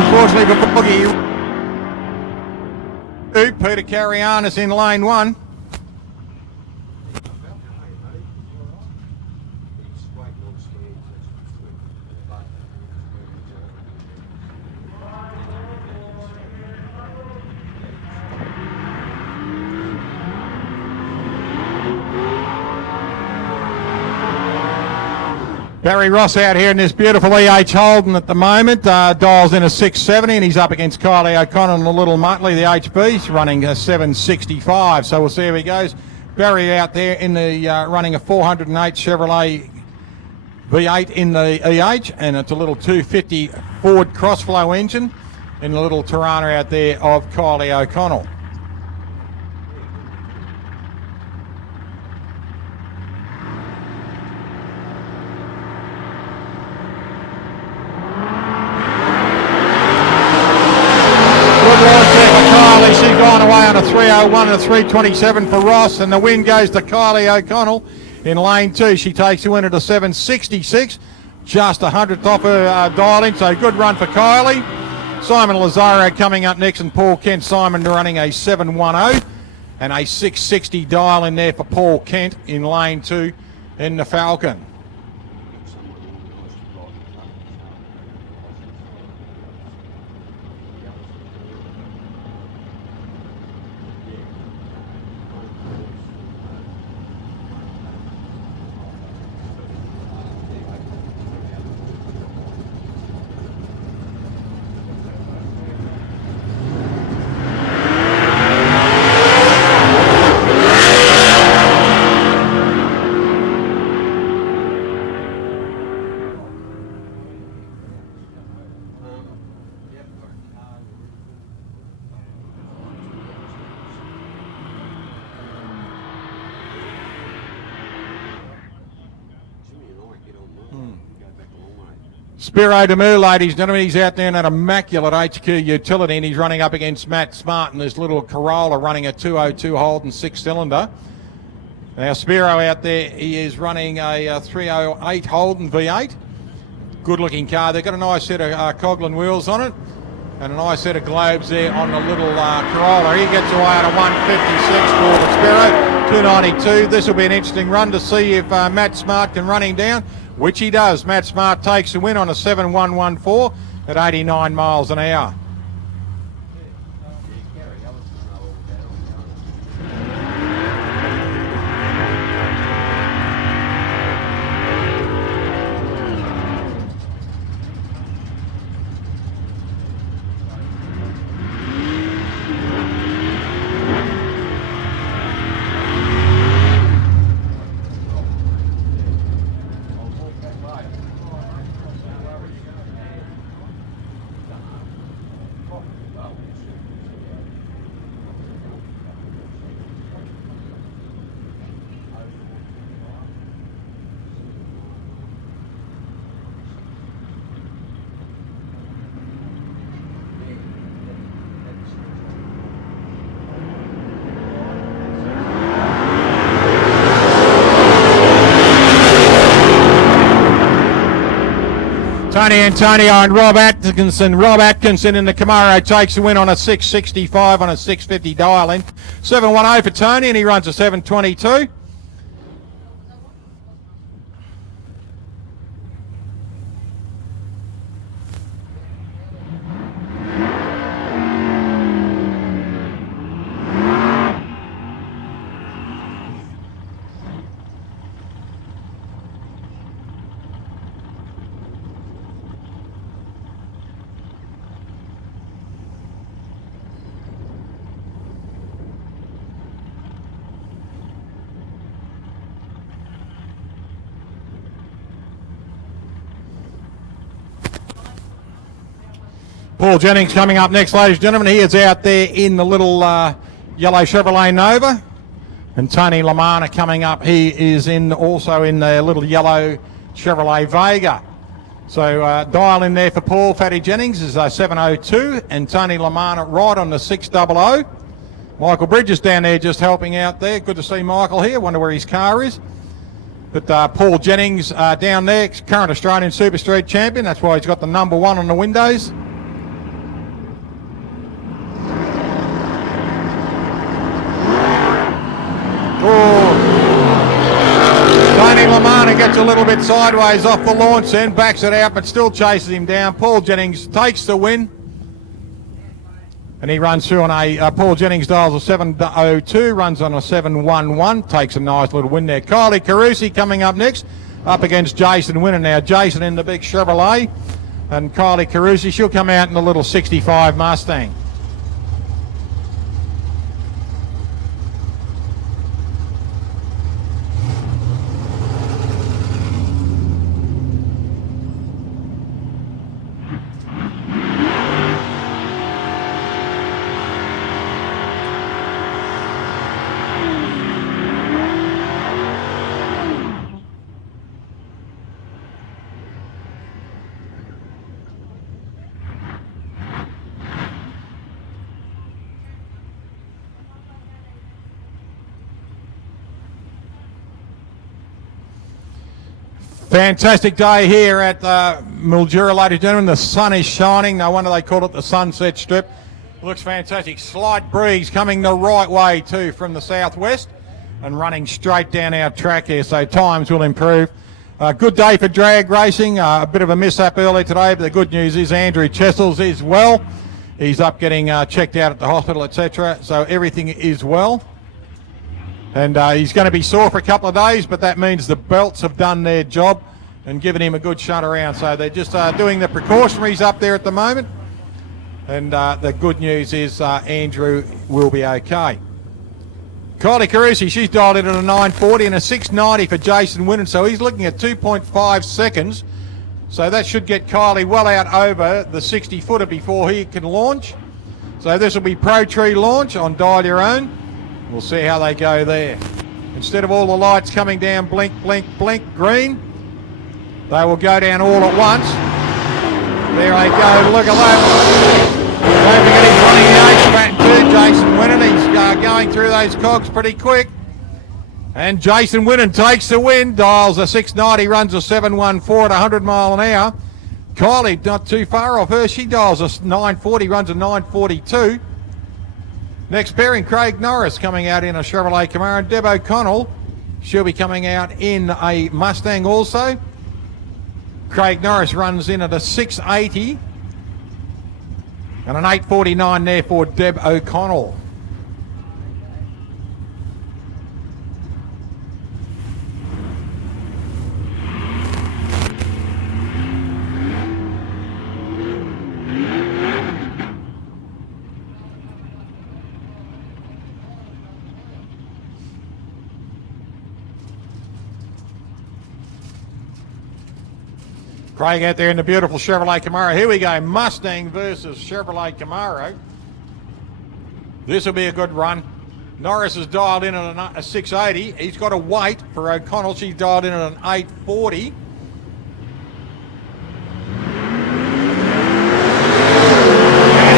Unfortunately for Boogie. Peter Carianis in lane 1. Barry Ross out here in this beautiful EH Holden at the moment, dials in a 670 and he's up against Kylie O'Connor and the little Muttley, the HB. He's running a 765, so we'll see how he goes. Barry out there in the running a 408 Chevrolet V8 in the EH, and it's a little 250 Ford Crossflow engine in the little Tirana out there of Kylie O'Connell. She's gone away on a 301 and a 327 for Ross, and the win goes to Kylie O'Connell in lane 2. She takes the win at a 766, just a hundredth off her dialing, so good run for Kylie. Simon Lazaro coming up next, and Paul Kent. Simon running a 710 and a 660 dial in there for Paul Kent in lane 2 in the Falcon. Spiro Demu, ladies and gentlemen, he's out there in that immaculate HQ utility, and he's running up against Matt Smart in this little Corolla running a 202 Holden 6-cylinder. Now Spiro out there, he is running a 308 Holden V8. Good looking car. They've got a nice set of Coghlan wheels on it and a nice set of globes there on the little Corolla. He gets away at a 156 for the Spiro, 292. This will be an interesting run to see if Matt Smart can run him down, which he does. Matt Smart takes the win on a 7114 at 89 miles an hour. Tony Antonio and Rob Atkinson. Rob Atkinson in the Camaro takes the win on a 665 on a 650 dial in. 710 for Tony, and he runs a 722. Paul Jennings coming up next, ladies and gentlemen. He is out there in the little yellow Chevrolet Nova. And Tony Lamana coming up. He is also in the little yellow Chevrolet Vega. So dial in there for Paul. Fatty Jennings is 702, and Tony Lamana right on the 600. Michael Bridges down there just helping out there. Good to see Michael here. Wonder where his car is. But Paul Jennings down there, current Australian Super Street champion. That's why he's got the number 1 on the windows. Tony Lamana gets a little bit sideways off the launch then, backs it out, but still chases him down. Paul Jennings takes the win. And he runs through on a, Paul Jennings dials a 702, runs on a 711, takes a nice little win there. Kylie Carusi coming up next, up against Jason Winner now. Jason in the big Chevrolet, and Kylie Carusi, she'll come out in the little 65 Mustang. Fantastic day here at Mildura, ladies and gentlemen. The sun is shining. No wonder they call it the Sunset Strip. Looks fantastic. Slight breeze coming the right way too from the southwest and running straight down our track here, so times will improve. Good day for drag racing. A bit of a mishap earlier today, but the good news is Andrew Chessels is well. He's up getting checked out at the hospital, etc. So everything is well. And he's going to be sore for a couple of days, but that means the belts have done their job and given him a good shunt around. So they're just doing the precautionaries up there at the moment. And the good news is Andrew will be okay. Kylie Carusi, she's dialed in at a 940 and a 690 for Jason Winnan. So he's looking at 2.5 seconds. So that should get Kylie well out over the 60-footer before he can launch. So this will be Pro Tree launch on Dial Your Own. We'll see how they go there. Instead of all the lights coming down, blink, blink, blink, green, they will go down all at once. There they go. Look at that. Don't forget he's running the 8 Jason Winnan. He's going through those cogs pretty quick. And Jason Winnan takes the win. Dials a 690, runs a 714 at 100 mile an hour. Kylie not too far off her. She dials a 940, runs a 942. Next pairing, Craig Norris coming out in a Chevrolet Camaro. And Deb O'Connell, she'll be coming out in a Mustang also. Craig Norris runs in at a 680. And an 849 there for Deb O'Connell. Craig out there in the beautiful Chevrolet Camaro. Here we go, Mustang versus Chevrolet Camaro. This will be a good run. Norris has dialed in at a 680. He's got to wait for O'Connell. She's dialed in at an 840. And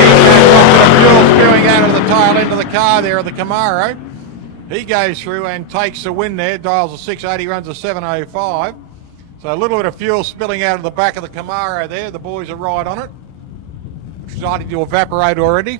he's got spewing out of the tail end of the car there of the Camaro. He goes through and takes the win there. Dials a 680, runs a 705. So a little bit of fuel spilling out of the back of the Camaro there. The boys are right on it. Starting to evaporate already.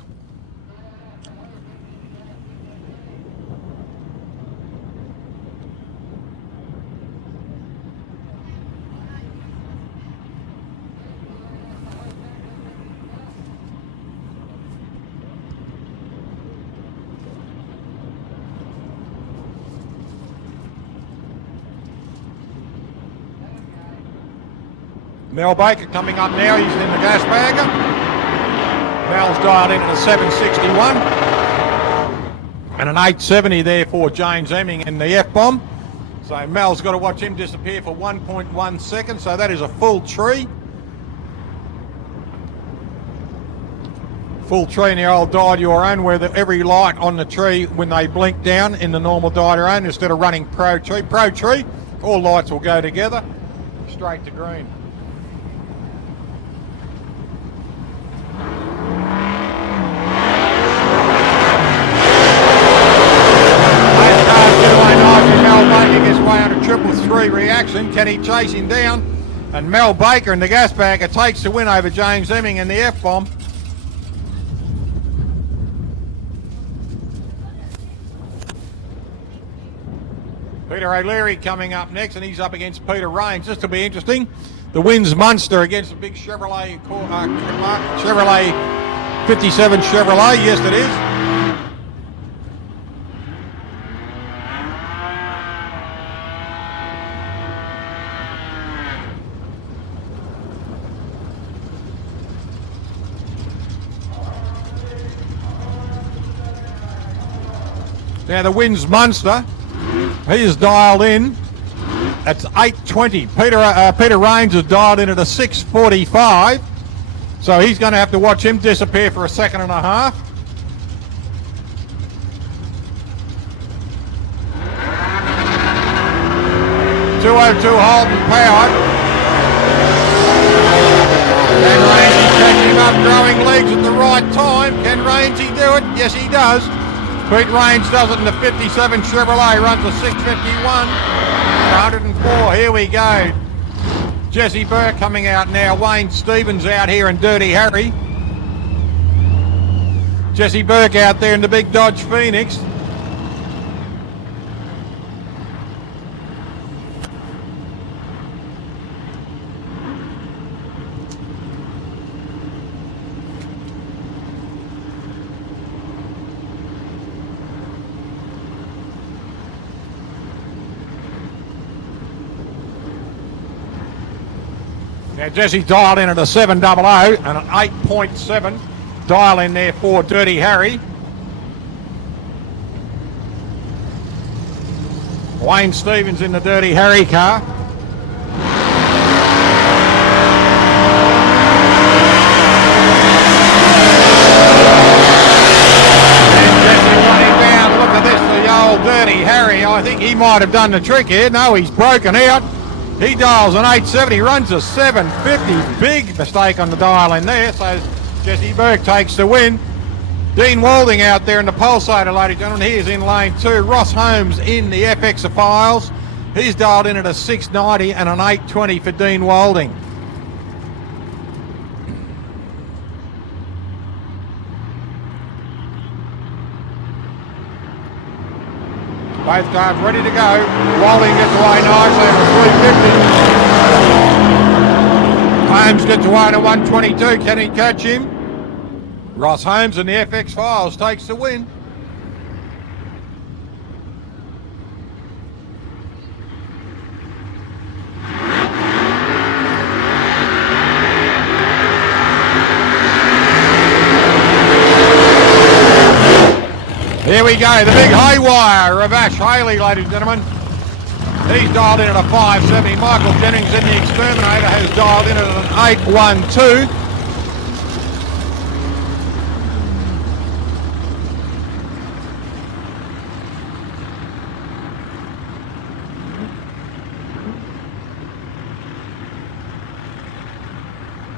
Mel Baker coming up now. He's in the gas bagger. Mel's dialed in at a 761. And an 870 there for James Hemming in the F-bomb. So Mel's got to watch him disappear for 1.1 seconds. So that is a full tree. Full tree in the old dial your own, where every light on the tree, when they blink down in the normal dial your own, instead of running pro tree, all lights will go together straight to green. Gets away on a 333 reaction. Can he chase him down? And Mel Baker in the gas bagger takes the win over James Hemming in the F-bomb. Peter O'Leary coming up next, and he's up against Peter Rains. This will be interesting. The win's Munster against the big Chevrolet 57 Chevrolet. Yes, it is. Now the wind's Munster. He is dialed in. That's 820. Peter Rains is dialed in at a 645. So he's going to have to watch him disappear for a second and a half. .202 Holden powered. Can Rainsy catch him up, growing legs at the right time? Can Rainsy do it? Yes, he does. Pete Rains does it in the 57 Chevrolet, runs a 651, 104, here we go. Jesse Burke coming out now, Wayne Stevens out here in Dirty Harry. Jesse Burke out there in the big Dodge Phoenix. Now Jesse dialed in at a 700 and an 8.7. Dial in there for Dirty Harry. Wayne Stevens in the Dirty Harry car. And Jesse running down. Look at this, the old Dirty Harry. I think he might have done the trick here. No, he's broken out. He dials an 870, runs a 750. Big mistake on the dial in there, so Jesse Burke takes the win. Dean Walding out there in the Pulsator, ladies and gentlemen. He is in lane 2. Ross Holmes in the FX Files. He's dialed in at a 690 and an 820 for Dean Walding. Both cars ready to go. Walding gets away nicely at 350. Holmes gets away to 122. Can he catch him? Ross Holmes in the FX Files takes the win. Here we go, the big haywire of Ash Haley, ladies and gentlemen. He's dialed in at a 570. Michael Jennings in the Exterminator has dialed in at an 812.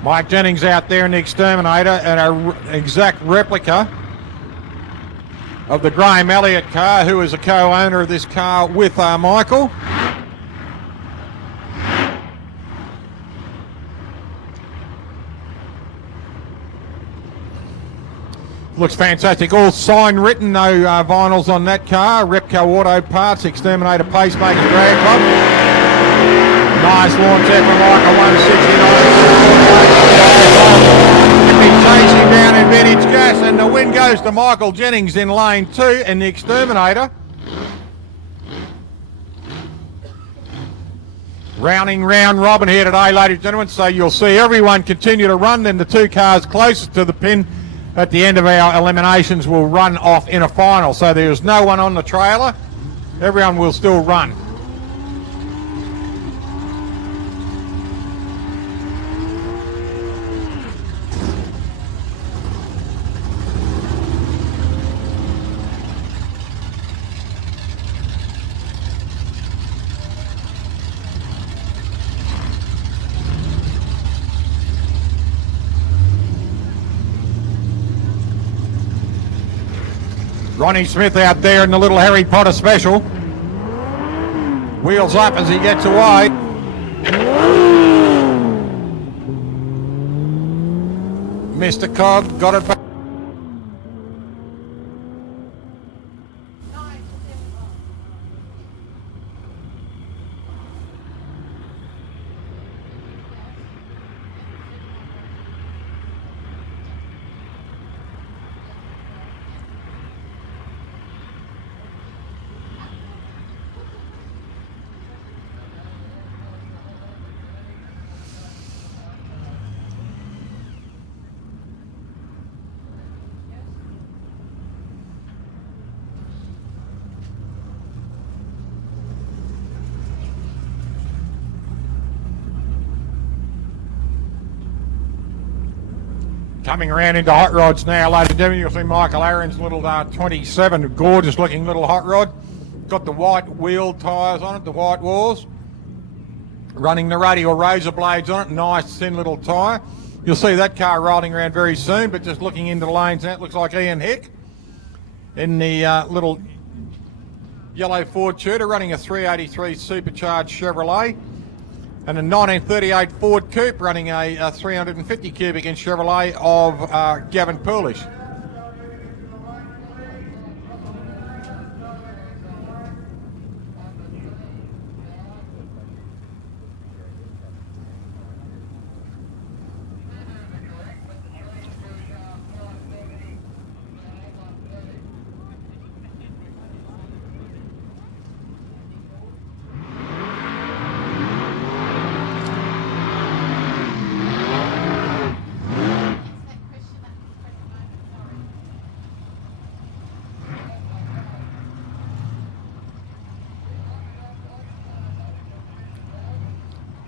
Mike Jennings out there in the Exterminator and an exact replica of the Graham Elliott car, who is a co-owner of this car with Michael. Looks fantastic. All signed, written, no vinyls on that car. Repco Auto Parts, Exterminator Pacemaker Drag Club. Nice launch there from Michael, 169. He chasing down in Vintage Gas, and the win goes to Michael Jennings in lane 2 in the Exterminator. Rounding round robin here today, ladies and gentlemen, so you'll see everyone continue to run, then the 2 cars closest to the pin at the end of our eliminations will run off in a final. So there's no one on the trailer, everyone will still run. Ronnie Smith out there in the little Harry Potter special. Wheels up as he gets away. Mr. Cog got it back. Coming around into hot rods now, ladies and gentlemen, you'll see Michael Aaron's little 27, gorgeous looking little hot rod. Got the white wheel tyres on it, the white walls. Running the radial razor blades on it, nice thin little tyre. You'll see that car rolling around very soon, but just looking into the lanes now, it looks like Ian Hick in the little yellow Ford Tudor, running a 383 supercharged Chevrolet. And a 1938 Ford Coupe running a 350 cubic inch Chevrolet of Gavin Poolish.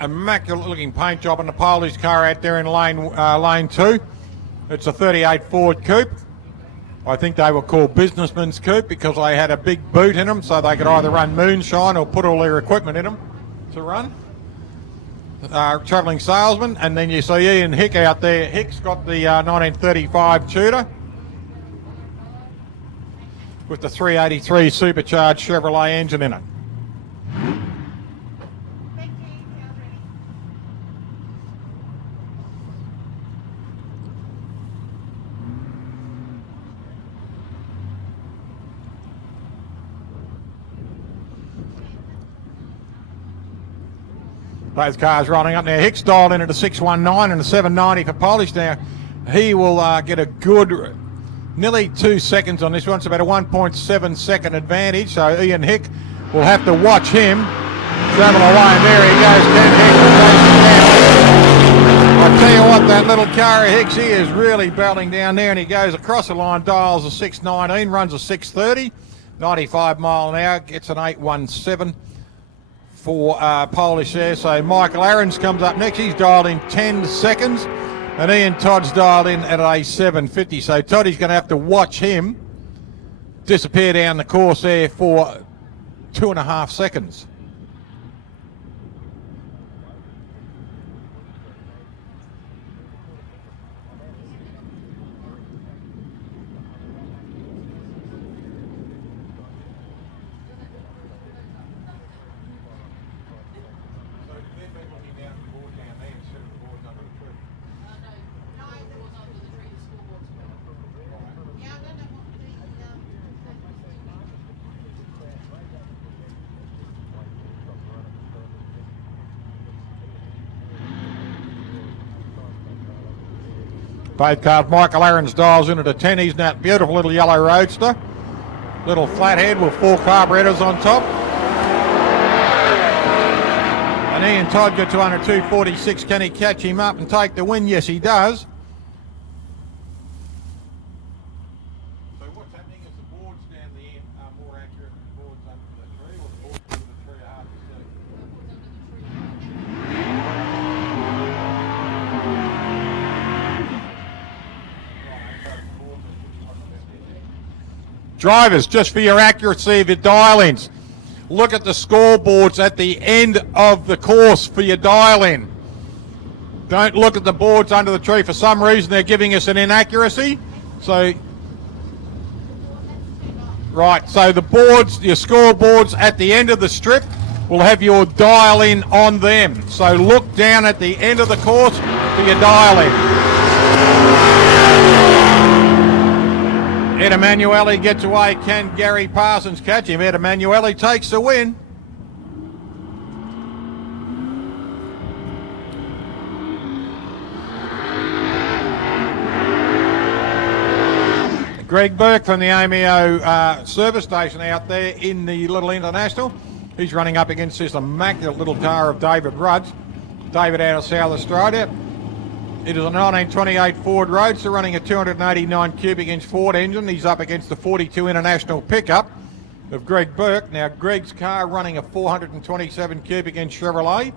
Immaculate looking paint job on the Polish car out there in lane 2. It's a 38 Ford Coupe. I think they were called businessman's coupe because they had a big boot in them, so they could either run moonshine or put all their equipment in them to run. Travelling salesman, and then you see Ian Hick out there. Hick's got the 1935 Tudor with the 383 supercharged Chevrolet engine in it. Those cars rolling up now. Hicks dialed in at a 619 and a 790 for Polish now. He will get a good nearly 2 seconds on this one. It's about a 1.7 second advantage. So Ian Hick will have to watch him travel away. And there he goes. Ken Hick. I tell you what, that little car of Hicks, he is really battling down there, and he goes across the line, dials a 619, runs a 630, 95 mile an hour, gets an 817. For Polish there. So Michael Aaron's comes up next. He's dialed in 10 seconds, and Ian Todd's dialed in at a 750. So Toddy's going to have to watch him disappear down the course there for 2.5 seconds. Yeah, Both cars, Michael Aaron's dials in at a 10. He's in that beautiful little yellow roadster. Little flathead with 4 carburetors on top. And Ian Todd got to under 246. Can he catch him up and take the win? Yes, he does. So what's happening is the boards down the end are more accurate than the boards under the tree, or the boards under the tree are hard to see. Drivers, just for your accuracy of your dial-ins, look at the scoreboards at the end of the course for your dial-in. Don't look at the boards under the tree. For some reason, they're giving us an inaccuracy. So, right, so the boards, your scoreboards at the end of the strip will have your dial-in on them. So look down at the end of the course for your dial-in. Ed Emanuele gets away. Can Gary Parsons catch him? Ed Emanuele takes the win. Greg Burke from the AMEO service station out there in the Little International. He's running up against this immaculate little car of David Rudd's. David out of South Australia. It is a 1928 Ford Roadster running a 289 cubic inch Ford engine. He's up against the 42 International pickup of Greg Burke. Now Greg's car running a 427 cubic inch Chevrolet.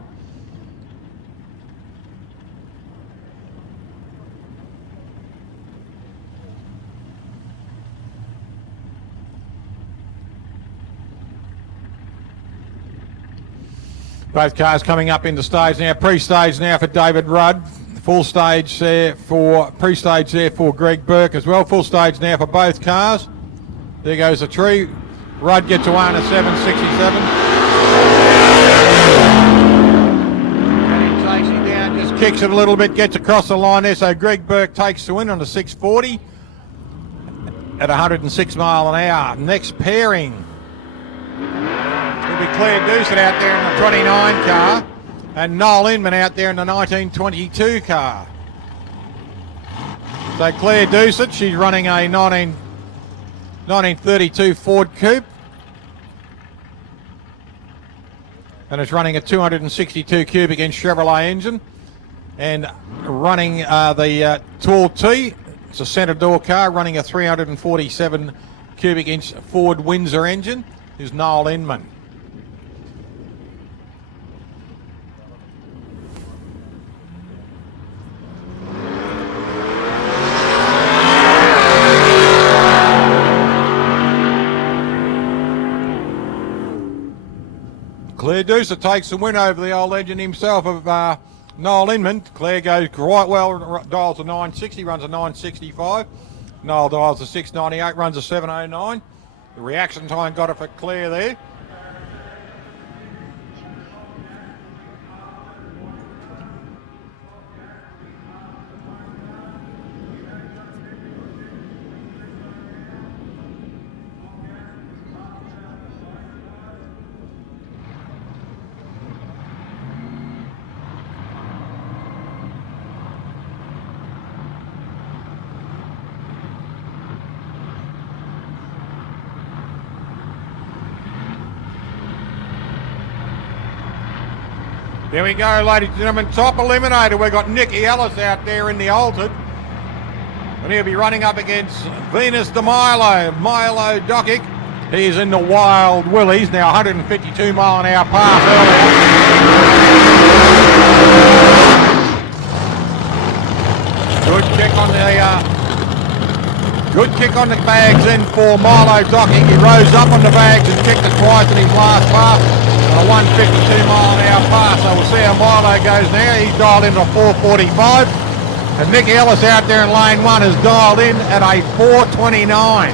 Both cars coming up into stage now. Pre-stage now for David Rudd. Full stage there for pre-stage there for Greg Burke as well. Full stage now for both cars. There goes the tree. Rudd gets away on a 767. And he takes it down, just kicks it a little bit, gets across the line there. So Greg Burke takes the win on the 640 at 106 mile an hour. Next pairing will be Claire Doucet out there in the 29 car. And Noel Inman out there in the 1922 car. So Claire Doucet, she's running a 1932 Ford Coupe. And it's running a 262 cubic inch Chevrolet engine. And running the Tall T, it's a centre door car, running a 347 cubic inch Ford Windsor engine, is Noel Inman. Claire Doucet takes the win over the old legend himself of Noel Inman. Claire goes quite well, dials a 960, runs a 965. Noel dials a 698, runs a 709. The reaction time got it for Claire there. There we go, ladies and gentlemen, top eliminator. We've got Nicky Ellis out there in the altered. And he'll be running up against Venus de Milo Dokic. He's in the Wild Willies, now 152 mile an hour pass earlier. Good kick on the bags in for Milo Dokic. He rose up on the bags and kicked it twice in his last pass. A 152 mile an hour pass. So we'll see how Milo goes now. He's dialed in a 445. And Nicky Ellis out there in lane one has dialed in at a 429.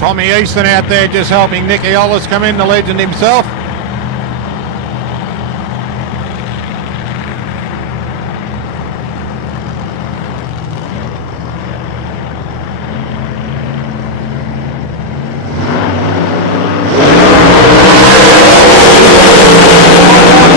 Tommy Easton out there just helping Nicky Ellis come in, the legend himself.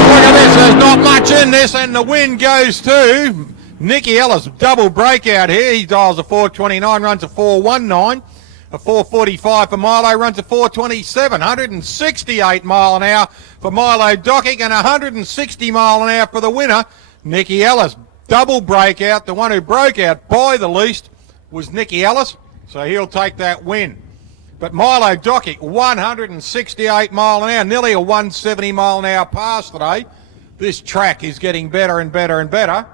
Look at this, there's not much in this, and the win goes to Nicky Ellis. Double breakout here. He dials a 429, runs a 419. A 445 for Milo, runs a 427, 168 mile an hour for Milo Docking, and 160 mile an hour for the winner, Nicky Ellis. Double breakout. The one who broke out by the least was Nicky Ellis, so he'll take that win. But Milo Docking, 168 mile an hour, nearly a 170 mile an hour pass today. This track is getting better and better and better,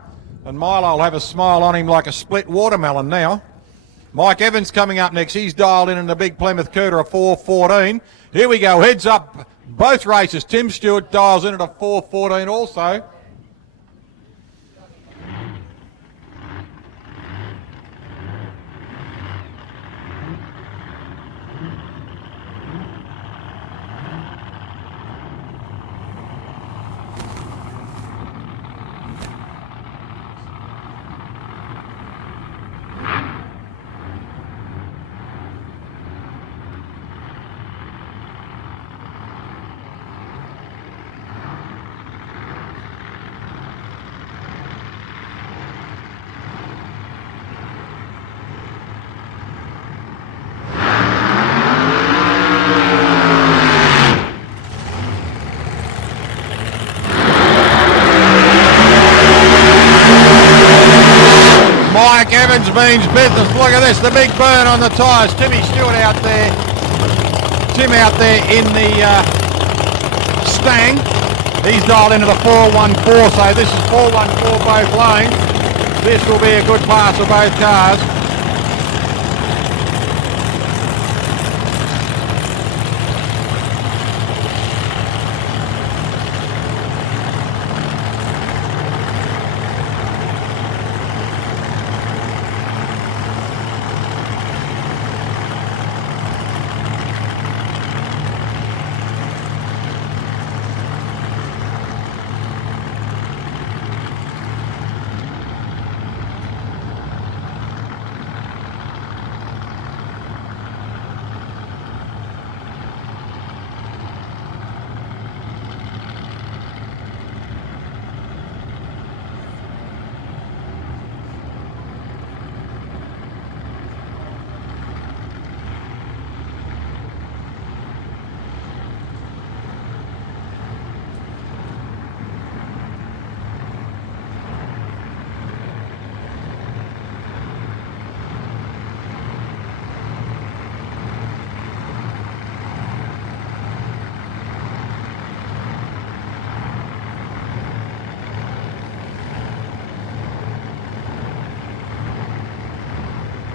and Milo will have a smile on him like a split watermelon now. Mike Evans coming up next. He's dialed in the big Plymouth Cooter, a 414. Here we go. Heads up both races. Tim Stewart dials in at a 414 also. Mike Evans means business. Look at this, the big burn on the tyres. Timmy Stewart out there. Tim out there in the Stang. He's dialed into the 414, so this is 414 both lanes. This will be a good pass for both cars.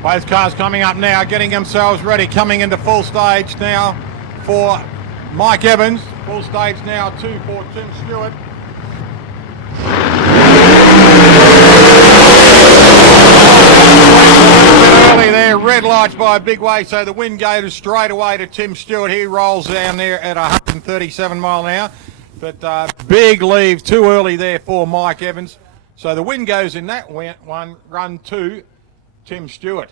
Both cars coming up now, getting themselves ready, coming into full stage now for Mike Evans. Full stage now too for Tim Stewart. Early there, red lights by a big way, so the wind goes straight away to Tim Stewart. He rolls down there at 137 mile an hour. But big leave too early there for Mike Evans. So the wind goes in that one run to Tim Stewart.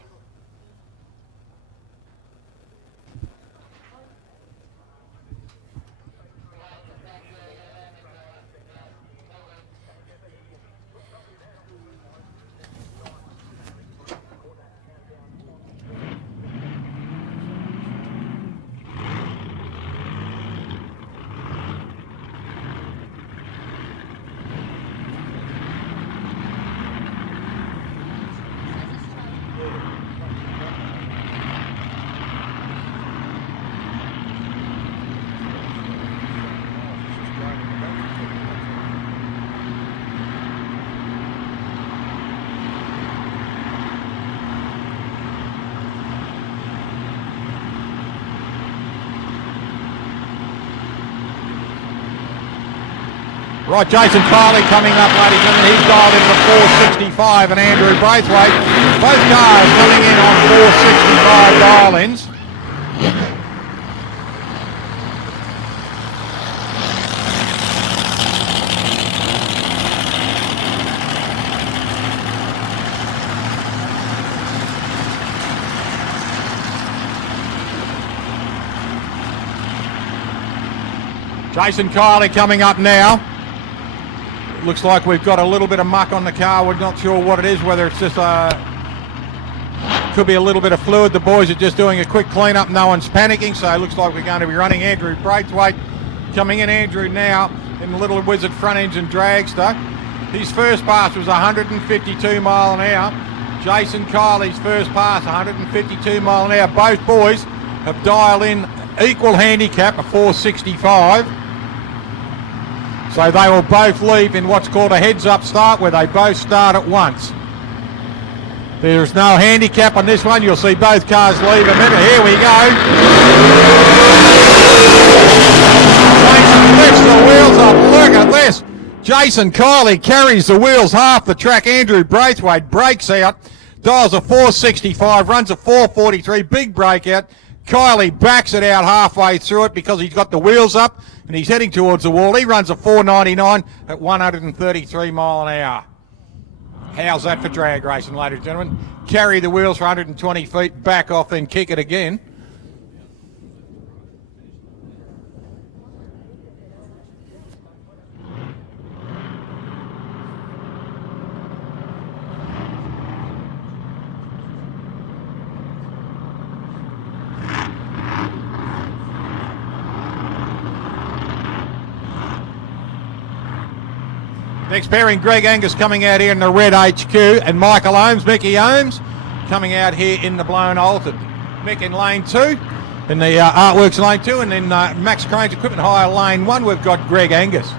Right, Jason Farley coming up, ladies and gentlemen. He's dialed into the 465, and Andrew Braithwaite. Both cars coming in on 465 dial-ins. Jason Kiley coming up now. Looks like we've got a little bit of muck on the car. We're not sure what it is, whether it's just could be a little bit of fluid. The boys are just doing a quick clean up. No one's panicking, so it looks like we're going to be running Andrew Braithwaite. Coming in, Andrew now in the Little Wizard front engine dragster. His first pass was 152 mile an hour. Jason Kiley's first pass, 152 mile an hour. Both boys have dialed in equal handicap of 465. So they will both leave in what's called a heads-up start, where they both start at once. There's no handicap on this one. You'll see both cars leave a minute. Here we go. Jason lifts the wheels up. Look at this. Jason Kiley carries the wheels half the track. Andrew Braithwaite breaks out. Dials a 465, runs a 443. Big breakout. Kiley backs it out halfway through it because he's got the wheels up and he's heading towards the wall. He runs a 499 at 133 mile an hour. How's that for drag racing, ladies and gentlemen? Carry the wheels for 120 feet, back off, then kick it again. Next pairing, Greg Angus coming out here in the red HQ, and Michael Ohms, Mickey Ohms, coming out here in the blown altered. Mick in lane 2, in the Artworks lane 2, and then Max Crane's Equipment Hire lane 1, we've got Greg Angus.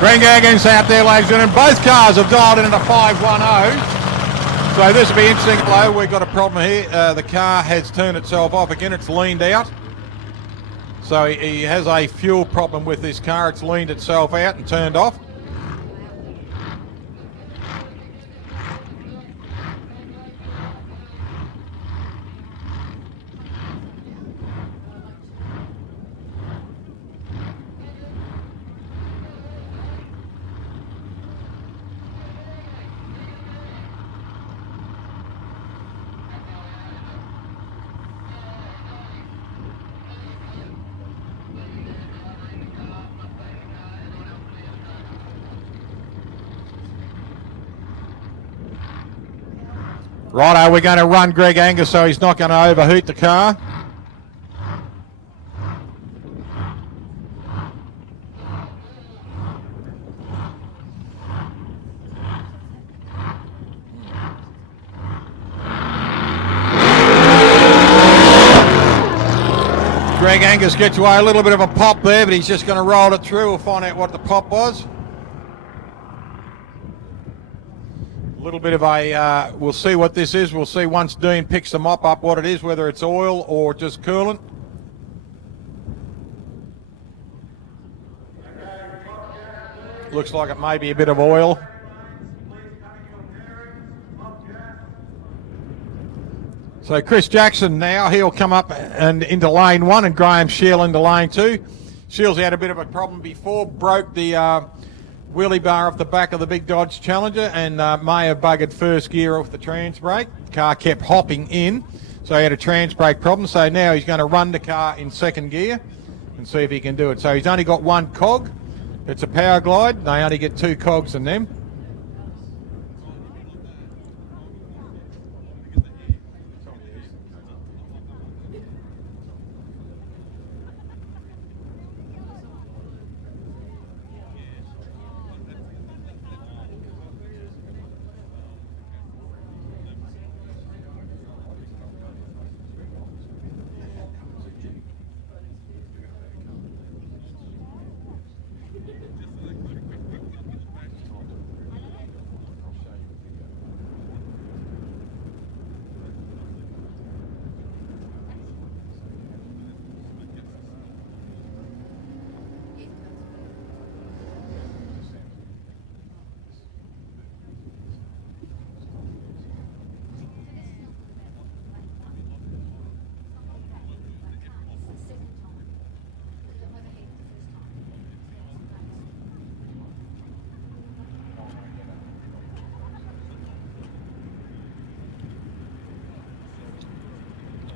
Greg Angus out there, ladies and gentlemen. Both cars have dialed in at a 510. So this will be interesting. Hello, we've got a problem here. The car has turned itself off again. It's leaned out. So he has a fuel problem with this car. It's leaned itself out and turned off. Righto, we're going to run Greg Angus so he's not going to overheat the car. Greg Angus gets away a little bit of a pop there, but he's just going to roll it through. We'll find out what the pop was. A little bit of a, we'll see what this is. We'll see once Dean picks the mop up what it is, whether it's oil or just coolant. Looks like it may be a bit of oil. So Chris Jackson now, he'll come up and into lane 1 and Graham Shield into lane 2. Shield's had a bit of a problem before, broke the wheelie bar off the back of the big Dodge Challenger and may have buggered first gear off the trans brake. Car kept hopping in, so he had a trans brake problem. So now he's going to run the car in second gear and see if he can do it. So he's only got one cog. It's a Power Glide. They only get 2 cogs in them.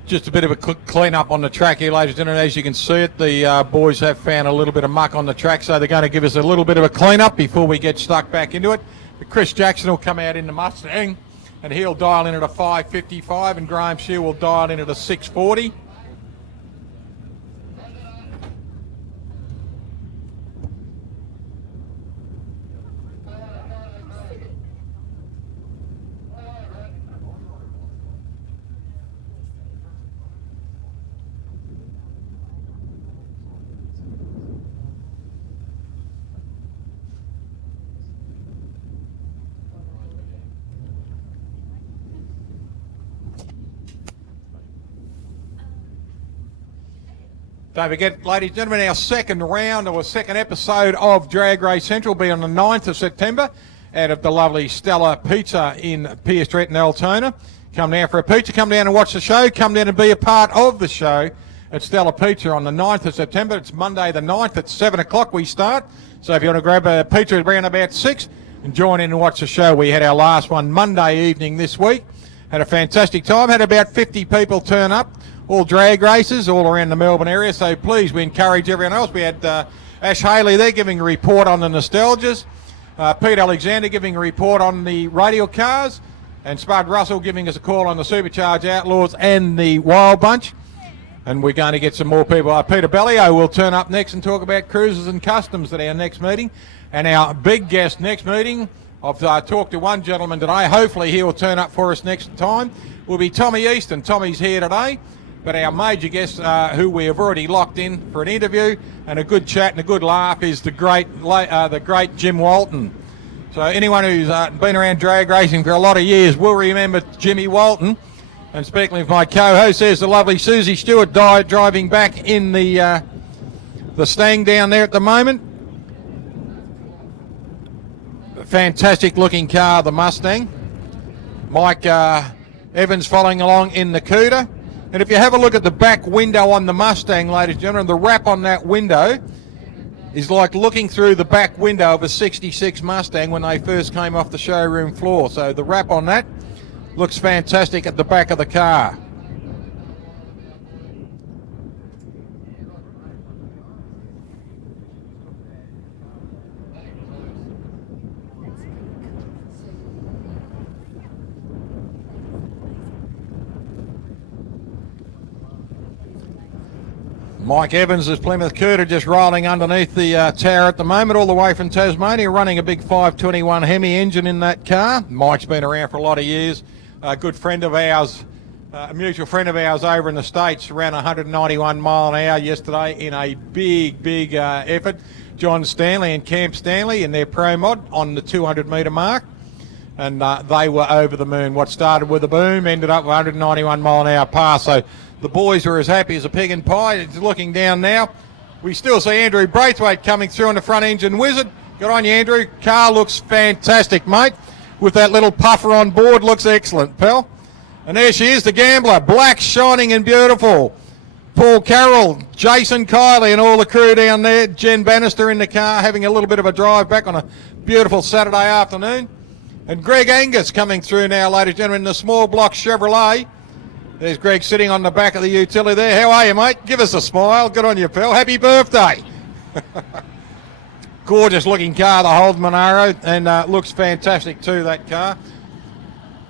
Just a bit of a clean up on the track here, ladies and gentlemen. As you can see it, the boys have found a little bit of muck on the track, so they're going to give us a little bit of a clean up before we get stuck back into it. But Chris Jackson will come out in the Mustang, and he'll dial in at a 5:55, and Graham Shear will dial in at a 6:40. Don't forget, ladies and gentlemen, our second round or second episode of Drag Race Central will be on the 9th of September out of the lovely Stella Pizza in Pierce Stretton, Altona. Come down for a pizza, come down and watch the show, come down and be a part of the show at Stella Pizza on the 9th of September. It's Monday the 9th at 7 o'clock we start. So if you want to grab a pizza around about 6 and join in and watch the show. We had our last one Monday evening this week. Had a fantastic time, had about 50 people turn up. All drag races all around the Melbourne area, so please, we encourage everyone else. We had Ash Haley there giving a report on the Nostalgias, Pete Alexander giving a report on the radial cars, and Spud Russell giving us a call on the Supercharged Outlaws and the Wild Bunch. And we're going to get some more people. Peter Bellio will turn up next and talk about cruises and customs at our next meeting. And our big guest next meeting, I've talked to one gentleman today, hopefully he will turn up for us next time, will be Tommy Easton. Tommy's here today. But our major guest, who we have already locked in for an interview and a good chat and a good laugh, is the great Jim Walton. So anyone who's been around drag racing for a lot of years will remember Jimmy Walton. And speaking of my co-host, there's the lovely Susie Stewart driving back in the Stang down there at the moment. Fantastic looking car, the Mustang. Mike Evans following along in the Cuda. And if you have a look at the back window on the Mustang, ladies and gentlemen, the wrap on that window is like looking through the back window of a 66 Mustang when they first came off the showroom floor. So the wrap on that looks fantastic at the back of the car. Mike Evans is Plymouth Cuda just rolling underneath the tower at the moment, all the way from Tasmania, running a big 521 Hemi engine in that car. Mike's been around for a lot of years. A good friend of ours, a mutual friend of ours over in the States, ran 191 mile an hour yesterday in a big effort. John Stanley and Camp Stanley in their Pro Mod on the 200 metre mark. And they were over the moon. What started with a boom ended up with 191 mile an hour pass. So the boys were as happy as a pig in pie. It's looking down now. We still see Andrew Braithwaite coming through on the front engine wizard. Good on you, Andrew. Car looks fantastic, mate. With that little puffer on board, looks excellent, pal. And there she is, the Gambler. Black, shining and beautiful. Paul Carroll, Jason Kiley and all the crew down there. Jen Bannister in the car having a little bit of a drive back on a beautiful Saturday afternoon. And Greg Angus coming through now, ladies and gentlemen, in the small block Chevrolet. There's Greg sitting on the back of the utility there. How are you, mate? Give us a smile. Good on you, pal. Happy birthday. Gorgeous looking car, the Holden Monaro, and looks fantastic too, that car.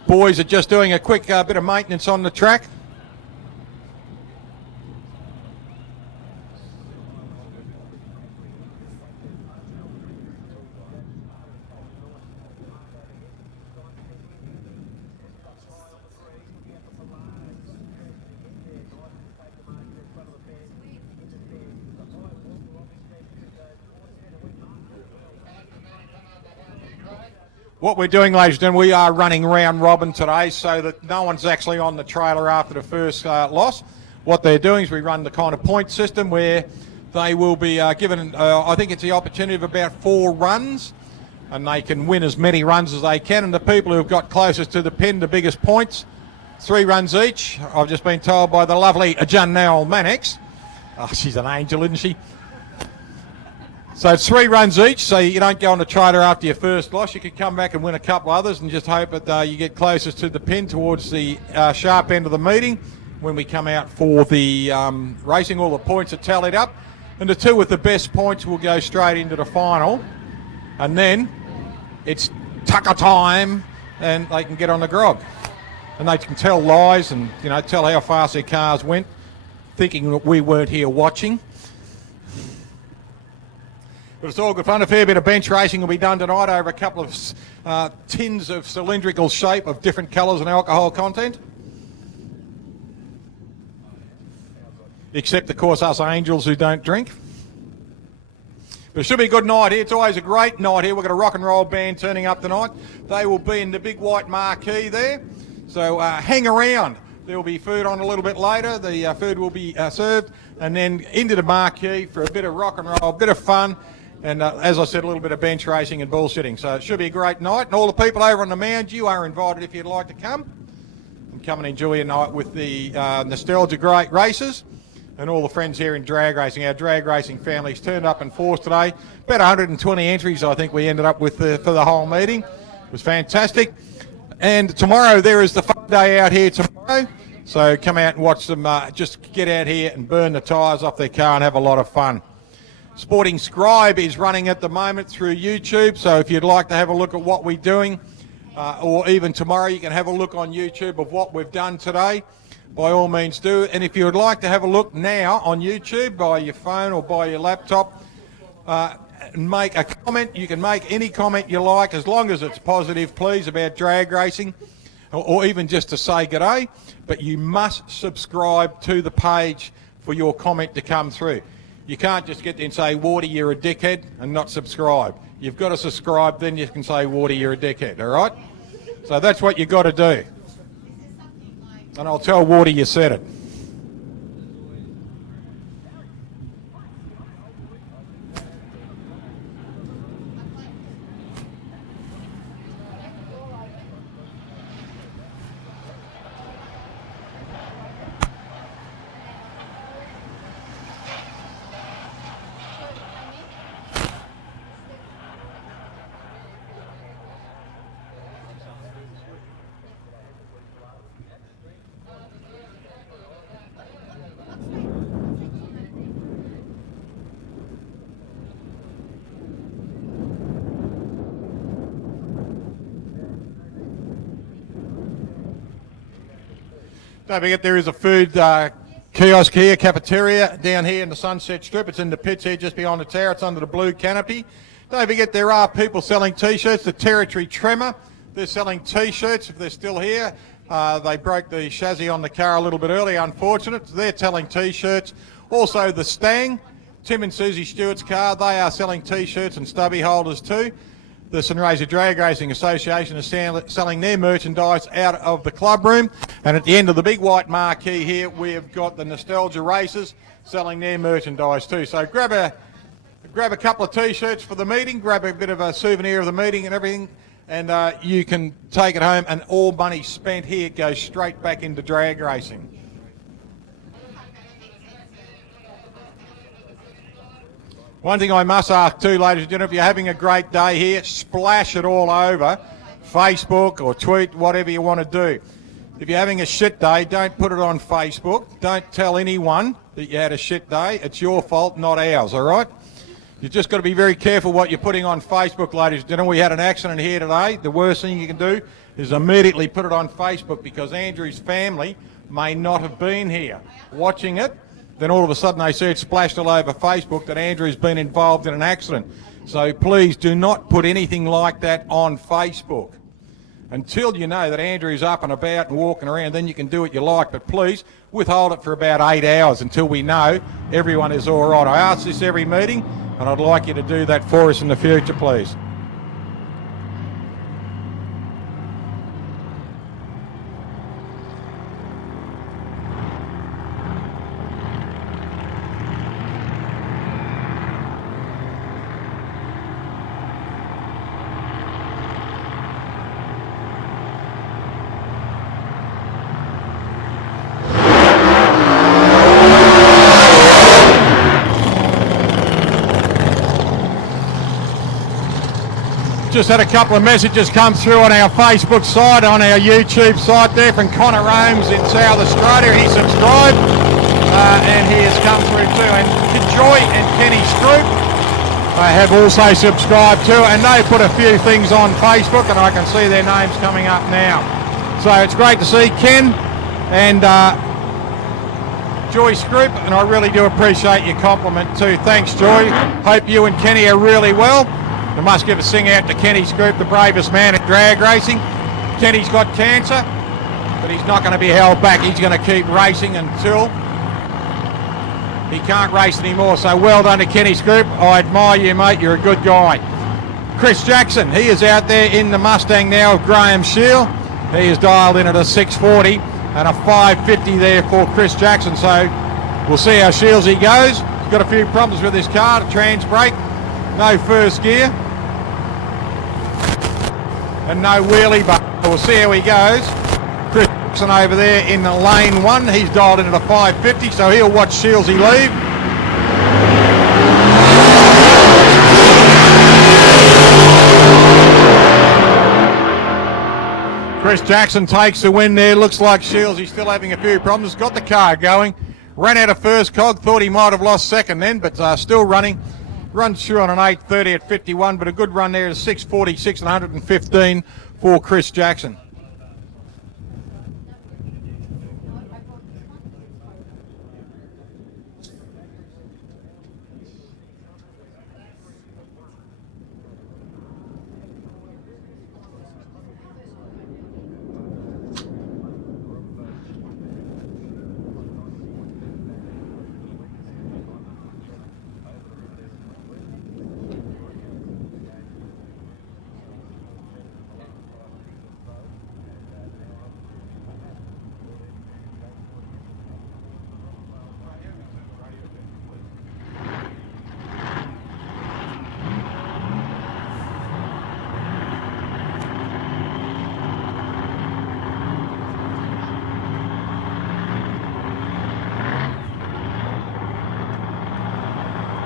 Boys are just doing a quick bit of maintenance on the track. What we're doing, ladies and gentlemen, we are running round robin today so that no one's actually on the trailer after the first loss. What they're doing is we run the kind of point system where they will be given, I think it's the opportunity of about 4 runs, and they can win as many runs as they can. And the people who have got closest to the pin, the biggest points, 3 runs each. I've just been told by the lovely Janelle Mannix. Oh, she's an angel, isn't she? So it's 3 runs each, so you don't go on the trailer after your first loss. You can come back and win a couple others and just hope that you get closest to the pin towards the sharp end of the meeting. when we come out for the racing. All the points are tallied up, and the 2 with the best points will go straight into the final, and then it's tucker time, and they can get on the grog, and they can tell lies and tell how fast their cars went, thinking that we weren't here watching. But it's all good fun. A fair bit of bench racing will be done tonight over a couple of tins of cylindrical shape of different colours and alcohol content. Except, of course, us angels who don't drink. But it should be a good night here. It's always a great night here. We've got a rock and roll band turning up tonight. They will be in the big white marquee there. So hang around. There will be food on a little bit later. The food will be served. And then into the marquee for a bit of rock and roll, a bit of fun. And as I said, a little bit of bench racing and bullshitting. So it should be a great night. And all the people over on the mound, you are invited if you'd like to come. And come and enjoy your night with the Nostalgia Great Races. And all the friends here in drag racing. Our drag racing families turned up in force today. About 120 entries, I think we ended up with for the whole meeting. It was fantastic. And tomorrow there is the fun day out here tomorrow. So come out and watch them. Just get out here and burn the tyres off their car and have a lot of fun. Sporting Scribe is running at the moment through YouTube. So if you'd like to have a look at what we're doing, or even tomorrow, you can have a look on YouTube of what we've done today. By all means do. And if you would like to have a look now on YouTube by your phone or by your laptop, and make a comment, you can make any comment you like as long as it's positive, please, about drag racing, or even just to say g'day. But you must subscribe to the page for your comment to come through. You can't just get there and say, Wardy, you're a dickhead, and not subscribe. You've got to subscribe, then you can say, Wardy, you're a dickhead, all right? So that's what you've got to do. And I'll tell Wardy you said it. Don't forget there is a food kiosk here, cafeteria, down here in the Sunset Strip. It's in the pits here just behind the tower. It's under the blue canopy. Don't forget there are people selling T-shirts. The Territory Tremor, they're selling T-shirts if they're still here. They broke the chassis on the car a little bit early, unfortunate. They're selling T-shirts. Also the Stang, Tim and Susie Stewart's car, they are selling T-shirts and stubby holders too. The Sunraysia Drag Racing Association is selling their merchandise out of the club room. And at the end of the big white marquee here, we have got the Nostalgia Races selling their merchandise too. So grab a couple of T-shirts for the meeting, grab a bit of a souvenir of the meeting and everything, and you can take it home, and all money spent here goes straight back into drag racing. One thing I must ask too, ladies and gentlemen, if you're having a great day here, splash it all over Facebook or tweet, whatever you want to do. If you're having a shit day, don't put it on Facebook. Don't tell anyone that you had a shit day. It's your fault, not ours, all right? You've just got to be very careful what you're putting on Facebook, ladies and gentlemen. We had an accident here today. The worst thing you can do is immediately put it on Facebook, because Andrew's family may not have been here watching it. Then all of a sudden they see it splashed all over Facebook that Andrew's been involved in an accident. So please do not put anything like that on Facebook. Until you know that Andrew's up and about and walking around, then you can do what you like. But please withhold it for about 8 hours until we know everyone is all right. I ask this every meeting, and I'd like you to do that for us in the future, please. Just had a couple of messages come through on our Facebook site, on our YouTube site there from Connor Holmes in South Australia. He subscribed and he has come through too. And Joy and Kenny Stroop have also subscribed too, and they put a few things on Facebook and I can see their names coming up now. So it's great to see Ken and Joy Stroop, and I really do appreciate your compliment too. Thanks, Joy. Hope you and Kenny are really well. We must give a sing out to Kenny Stroop, the bravest man at drag racing. Kenny's got cancer, but he's not going to be held back. He's going to keep racing until he can't race anymore. So well done to Kenny Stroop. I admire you, mate. You're a good guy. Chris Jackson, he is out there in the Mustang now of Graham Shield. He is dialed in at a 640 and a 550 there for Chris Jackson. So we'll see how Shieldsy goes. He's got a few problems with his car, the trans brake, no first gear, and no wheelie, but we'll see how he goes. Chris Jackson over there in lane 1, he's dialed in at a 550, so he'll watch Shieldsy leave. Chris Jackson takes the win there. Looks like Shieldsy still having a few problems. Got the car going, ran out of first cog, thought he might have lost second then, but still running. Runs through on an 8:30 at 51, but a good run there at 6:46 and 115 for Chris Jackson.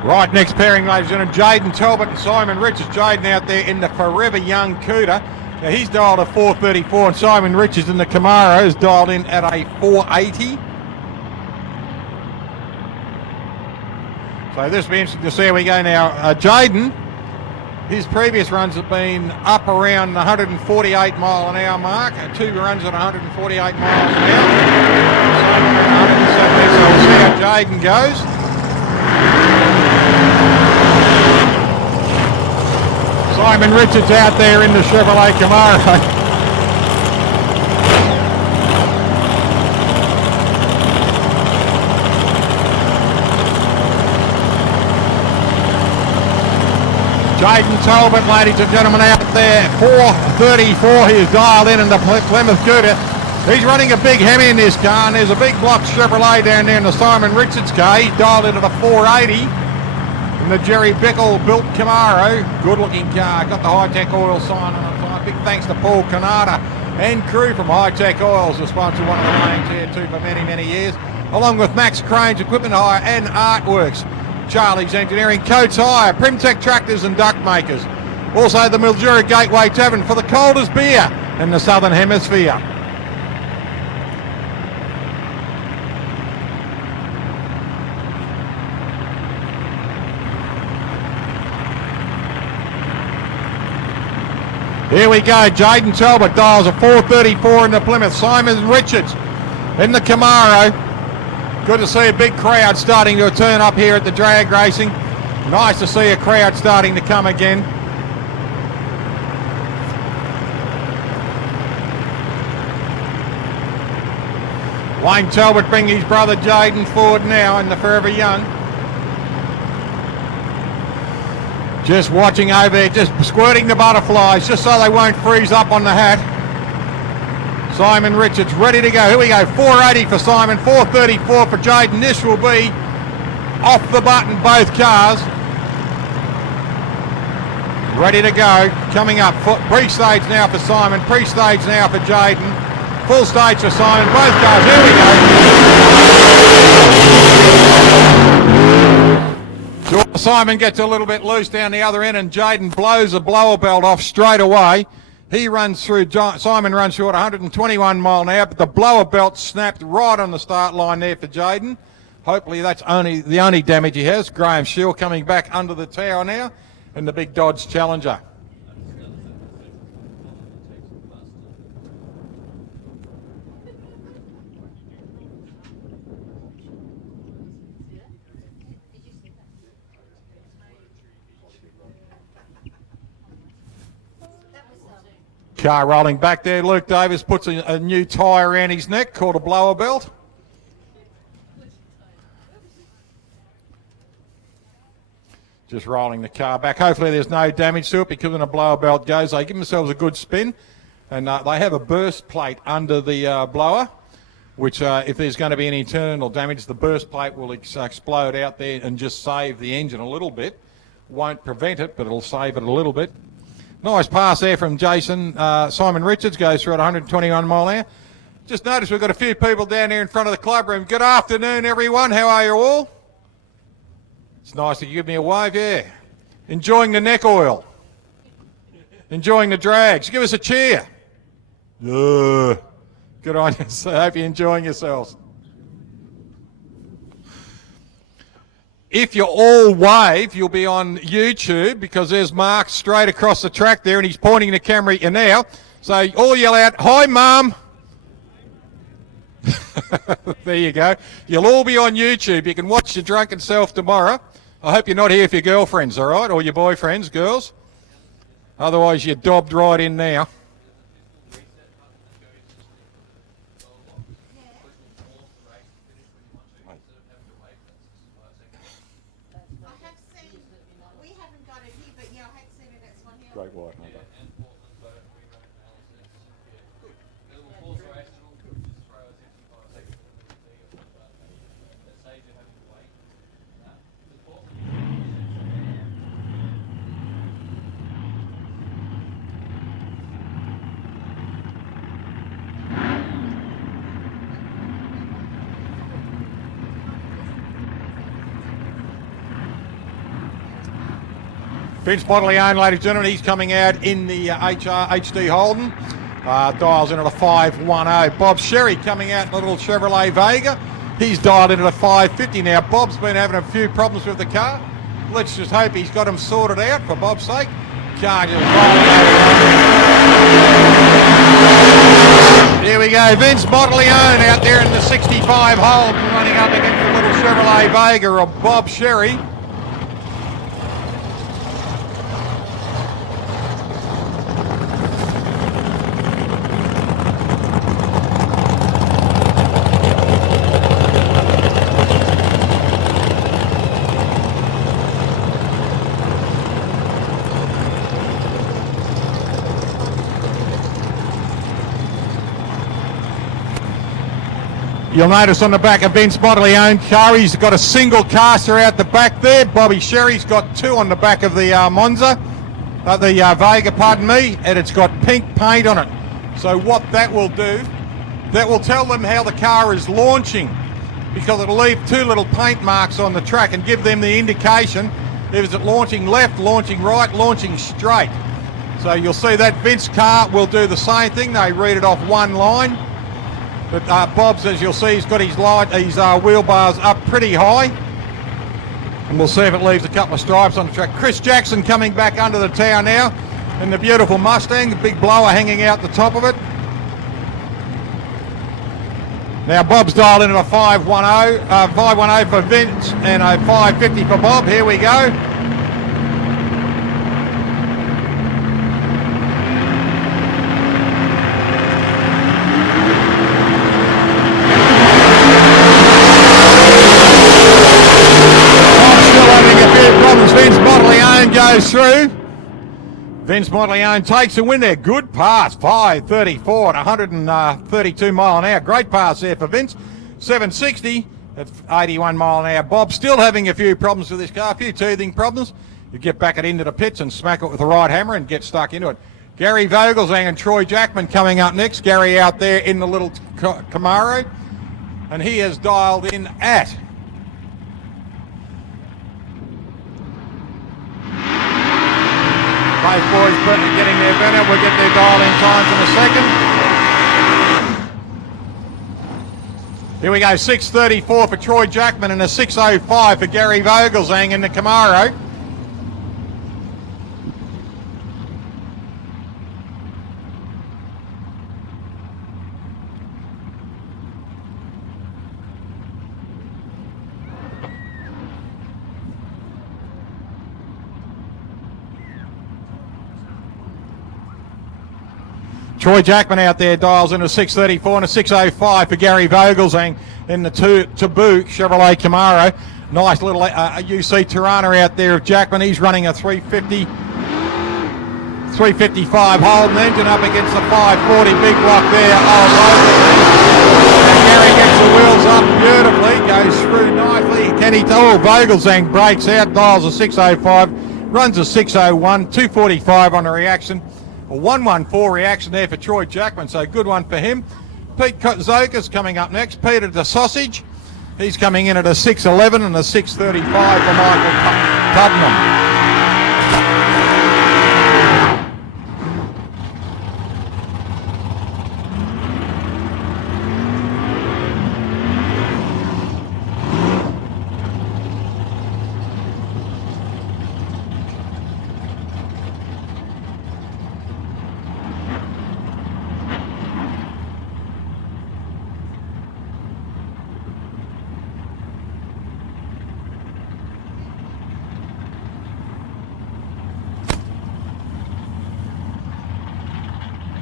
Right, next pairing, ladies and gentlemen, Jaden Talbot and Simon Richards. Jaden out there in the Forever Young Cooter. Now he's dialed a 434, and Simon Richards in the Camaro is dialed in at a 480. So this will be interesting to see how we go now. Jaden, his previous runs have been up around the 148 mile an hour mark. 2 runs at 148 miles an hour. So we'll see how Jaden goes. Simon Richards out there in the Chevrolet Camaro. Jaden Talbot, ladies and gentlemen, out there, 434. He is dialed in the Plymouth Cooter. He's running a big Hemi in this car, and there's a big block Chevrolet down there in the Simon Richards car. He's dialed in at a 480. The Jerry Bickle built Camaro, good looking car, got the High-Tech Oil sign on the side. Big thanks to Paul Canada and crew from High-Tech Oils, who sponsored one of the lanes here too for many, many years, along with Max Crane's Equipment Hire and Artworks, Charlie's Engineering, Coates Hire, Primtech Tractors and Duck Makers. Also the Mildura Gateway Tavern for the coldest beer in the Southern Hemisphere. Here we go, Jaden Talbot dials a 434 in the Plymouth. Simon Richards in the Camaro. Good to see a big crowd starting to turn up here at the drag racing. Nice to see a crowd starting to come again. Wayne Talbot bringing his brother Jaden forward now in the Forever Young. Just watching over there, just squirting the butterflies just so they won't freeze up on the hat. Simon Richards ready to go. Here we go, 480 for Simon, 434 for Jaden. This will be off the button, both cars. Ready to go, coming up. Pre-stage now for Simon, pre-stage now for Jaden. Full stage for Simon, both cars, here we go. Jaw Simon gets a little bit loose down the other end, and Jaden blows a blower belt off straight away. He runs through, Simon runs through at 121 mile an hour, but the blower belt snapped right on the start line there for Jaden. Hopefully that's the only damage he has. Graham Shield coming back under the tower now, and the big Dodge Challenger. Car rolling back there. Luke Davis puts a new tyre around his neck called a blower belt. Just rolling the car back. Hopefully there's no damage to it, because when a blower belt goes, they give themselves a good spin, and they have a burst plate under the blower, which if there's going to be any internal damage, the burst plate will explode out there and just save the engine a little bit. Won't prevent it, but it'll save it a little bit. Nice pass there from Jason. Simon Richards goes through at 121 mile an hour. Just noticed we've got a few people down here in front of the club room. Good afternoon, everyone. How are you all? It's nice that you give me a wave, yeah. Enjoying the neck oil. Enjoying the drags. Give us a cheer. Good on you. So I hope you're enjoying yourselves. If you all wave, you'll be on YouTube, because there's Mark straight across the track there, and he's pointing the camera at you now. So all yell out, "Hi, Mum." There you go. You'll all be on YouTube. You can watch your drunken self tomorrow. I hope you're not here for your girlfriends, all right, or your boyfriends, girls. Otherwise, you're dobbed right in now. Great white number. Vince Bottleone, ladies and gentlemen, he's coming out in the HD Holden. Dials in at a 510. Bob Sherry coming out in a little Chevrolet Vega. He's dialed in at a 550 now. Bob's been having a few problems with the car. Let's just hope he's got them sorted out, for Bob's sake. Car just rolling out. Here we go, Vince Bottleone out there in the 65 Holden, running up against the little Chevrolet Vega of Bob Sherry. You'll notice on the back of Vince Bottleone car, he's got a single caster out the back there. Bobby Sherry's got two on the back of the Monza, the Vega, pardon me, and it's got pink paint on it. So what that will do, that will tell them how the car is launching, because it'll leave two little paint marks on the track and give them the indication if it's launching left, launching right, launching straight. So you'll see that Vince car will do the same thing. They read it off one line. But Bob's, as you'll see, he's got his wheel bars up pretty high. And we'll see if it leaves a couple of stripes on the track. Chris Jackson coming back under the tower now in the beautiful Mustang, the big blower hanging out the top of it. Now Bob's dialed in at a 510 for Vince and a 550 for Bob. Here we go. Vince Bottleone goes through. Vince Bottleone takes a win there. Good pass, 534 at 132 mile an hour. Great pass there for Vince. 760 at 81 mile an hour. Bob still having a few problems with this car, a few teething problems. You get back it into the pits and smack it with the right hammer and get stuck into it. Gary Vogelsang and Troy Jackman coming up next. Gary out there in the little Camaro. And he has dialed in at Those boys getting their burnout. We'll get their dial in times in a second. Here we go, 6:34 for Troy Jackman and a 6:05 for Gary Vogelsang in the Camaro. Troy Jackman out there dials in a 6:34 and a 6:05 for Gary Vogelsang in the Taboo Chevrolet Camaro. Nice little UC Tirana out there of Jackman. He's running a 355 Holden engine up against the 540 big block there. Oh, and Gary gets the wheels up beautifully, goes through nicely. Kenny Vogelsang breaks out, dials a 6:05, runs a 6:01, 245 on the reaction. A 114 reaction there for Troy Jackman, so good one for him. Pete Zoka's coming up next. Peter the Sausage, he's coming in at a 6:11 and a 6:35 for Michael Tuddenham.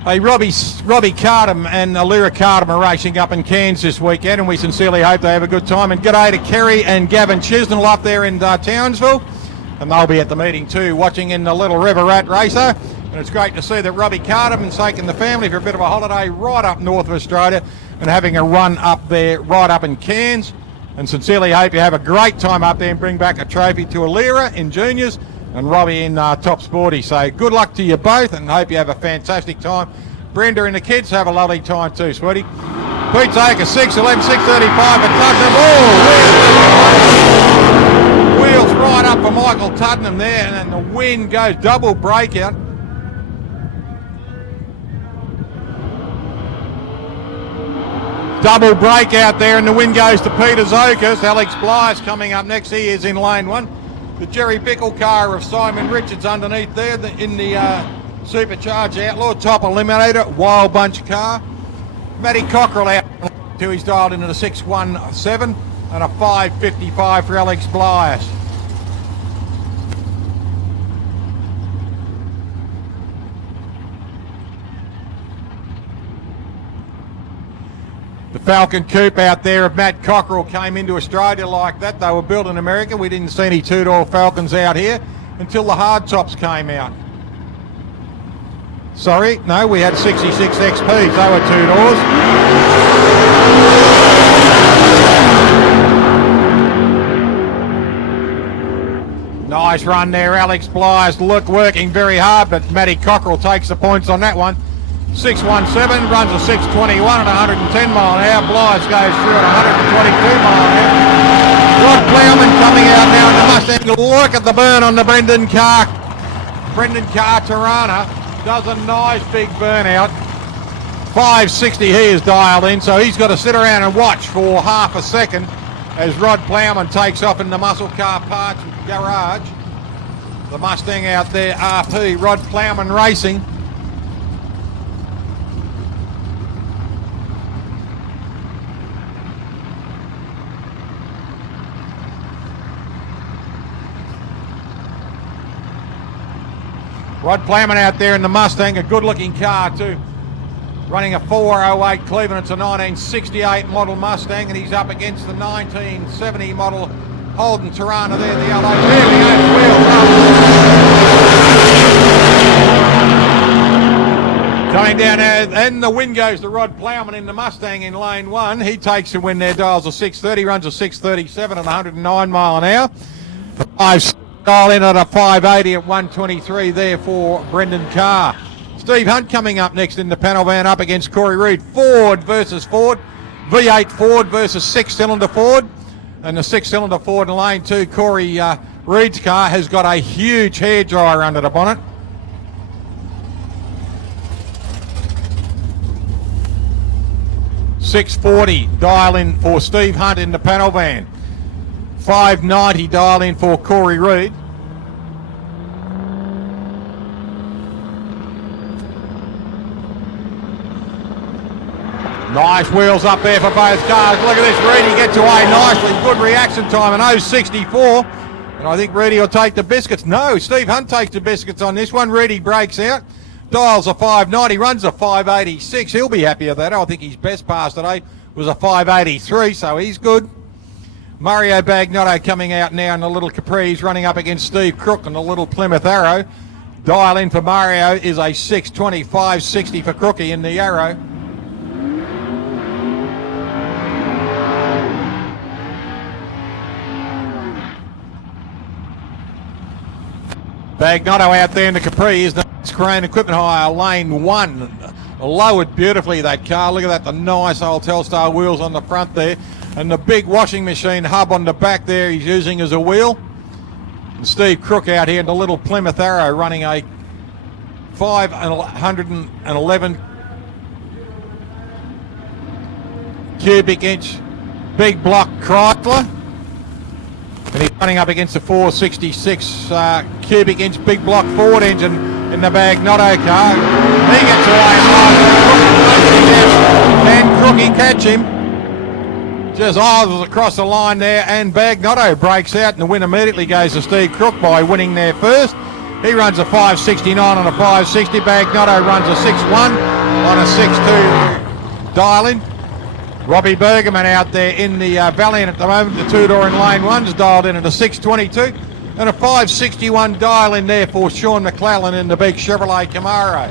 Hey, Robbie Cardham and Alira Cardham are racing up in Cairns this weekend, and we sincerely hope they have a good time. And g'day to Kerry and Gavin Chisnell up there in Townsville, and they'll be at the meeting too, watching in the Little River Rat Racer. And it's great to see that Robbie Cardham is taking the family for a bit of a holiday right up north of Australia and having a run up there right up in Cairns. And sincerely hope you have a great time up there and bring back a trophy to Alira in juniors and Robbie in Top Sporty. So good luck to you both and hope you have a fantastic time. Brenda and the kids have a lovely time too, sweetie. Pete Zoka, 6:11, 6:35 for Tuddenham. Oh, wheels right up for Michael Tuddenham there, and then the wind goes double breakout. Double breakout there, and the win goes to Peter Zokas. Alex Bly's coming up next. He is in lane one. The Jerry Bickle car of Simon Richards underneath there in the Supercharged Outlaw, top eliminator, Wild Bunch car. Matty Cockrell out to he's dialed into the 617 and a 555 for Alex Blyas. The Falcon Coupe out there of Matt Cockrell came into Australia like that. They were built in America. We didn't see any two-door Falcons out here until the hardtops came out. Sorry, no, we had 66 XPs. They were two doors. Nice run there, Alex Bly's working very hard, but Matty Cockrell takes the points on that one. 617 runs a 621 at 110 mile an hour. Bly's goes through at 122 mile an hour. Rod Plowman coming out now in the Mustang. Look at the burn on the Brendan Carr Tirana. Does a nice big burnout. 560 he is dialed in, so he's got to sit around and watch for half a second as Rod Plowman takes off in the Muscle Car Parts garage. The Mustang out there, RP, Rod Plowman Racing. Rod Plowman out there in the Mustang, a good-looking car too. Running a 408 Cleveland. It's a 1968 model Mustang, and he's up against the 1970 model Holden Tirana there, the yellow. There we go, wheels up. Coming down there, and the win goes to Rod Plowman in the Mustang in lane one. He takes the win there, dials a 630, runs a 637 at 109 mile an hour. Dial in at a 580 at 123 there for Brendan Carr. Steve Hunt coming up next in the panel van up against Corey Reed. Ford versus Ford. V8 Ford versus six-cylinder Ford. And the six-cylinder Ford in lane two, Corey Reed's car has got a huge hairdryer under the bonnet. 640 dial in for Steve Hunt in the panel van. 590 dial in for Corey Reed. Nice wheels up there for both cars. Look at this, Reedy gets away nicely. Good reaction time in 0.64. And I think Reedy will take the biscuits. No, Steve Hunt takes the biscuits on this one. Reedy breaks out. Dials a 590, runs a 586. He'll be happy with that. I think his best pass today was a 583, so he's good. Mario Bagnotto coming out now in the little Capri. He's running up against Steve Crook in the little Plymouth Arrow. Dial in for Mario is a 625.60 for Crookie in the Arrow. Bagnotto out there in the Capri is the Crane Equipment Hire, lane 1. Lowered beautifully, that car. Look at that, the nice old Telstar wheels on the front there. And the big washing machine hub on the back there he's using as a wheel. And Steve Crook out here in the little Plymouth Arrow running a 511 cubic inch big block Chrysler. And he's running up against the 466 cubic inch big block Ford engine in the Bagnotto car. He gets away and can Crookie catch him? Just idles across the line there, and Bagnotto breaks out, and the win immediately goes to Steve Crook by winning there first. He runs a 569 on a 560. Bagnotto runs a 61 on a 62 dial-in. Robbie Bergerman out there in the Valiant at the moment, the two-door in lane 1 is dialed in at a 622 and a 561 dial in there for Sean McClellan in the big Chevrolet Camaro.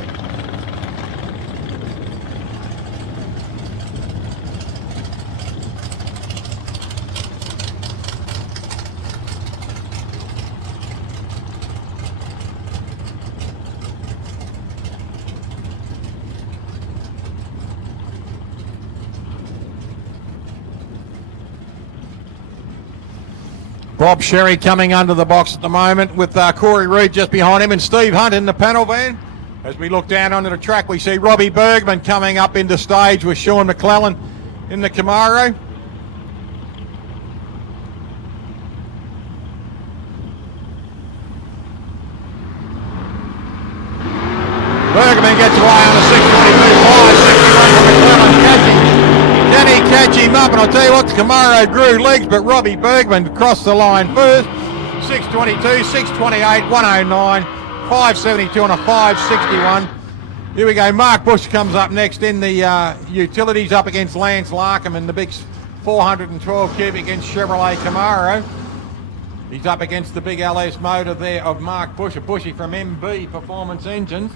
Bob Sherry coming under the box at the moment with Corey Reed just behind him and Steve Hunt in the panel van. As we look down onto the track, we see Robbie Bergman coming up into stage with Sean McClellan in the Camaro. Bergman gets away on a 622 61 for McClellan. Can he catch him up? And I'll tell you what, the Camaro grew legs, but Robbie Bergman crossed the line first. 622, 628, 109, 572 and a 561. Here we go. Mark Bush comes up next in the utilities up against Lance Larkham in the big 412 cubic inch Chevrolet Camaro. He's up against the big LS motor there of Mark Bush, a Bushy from MB Performance Engines.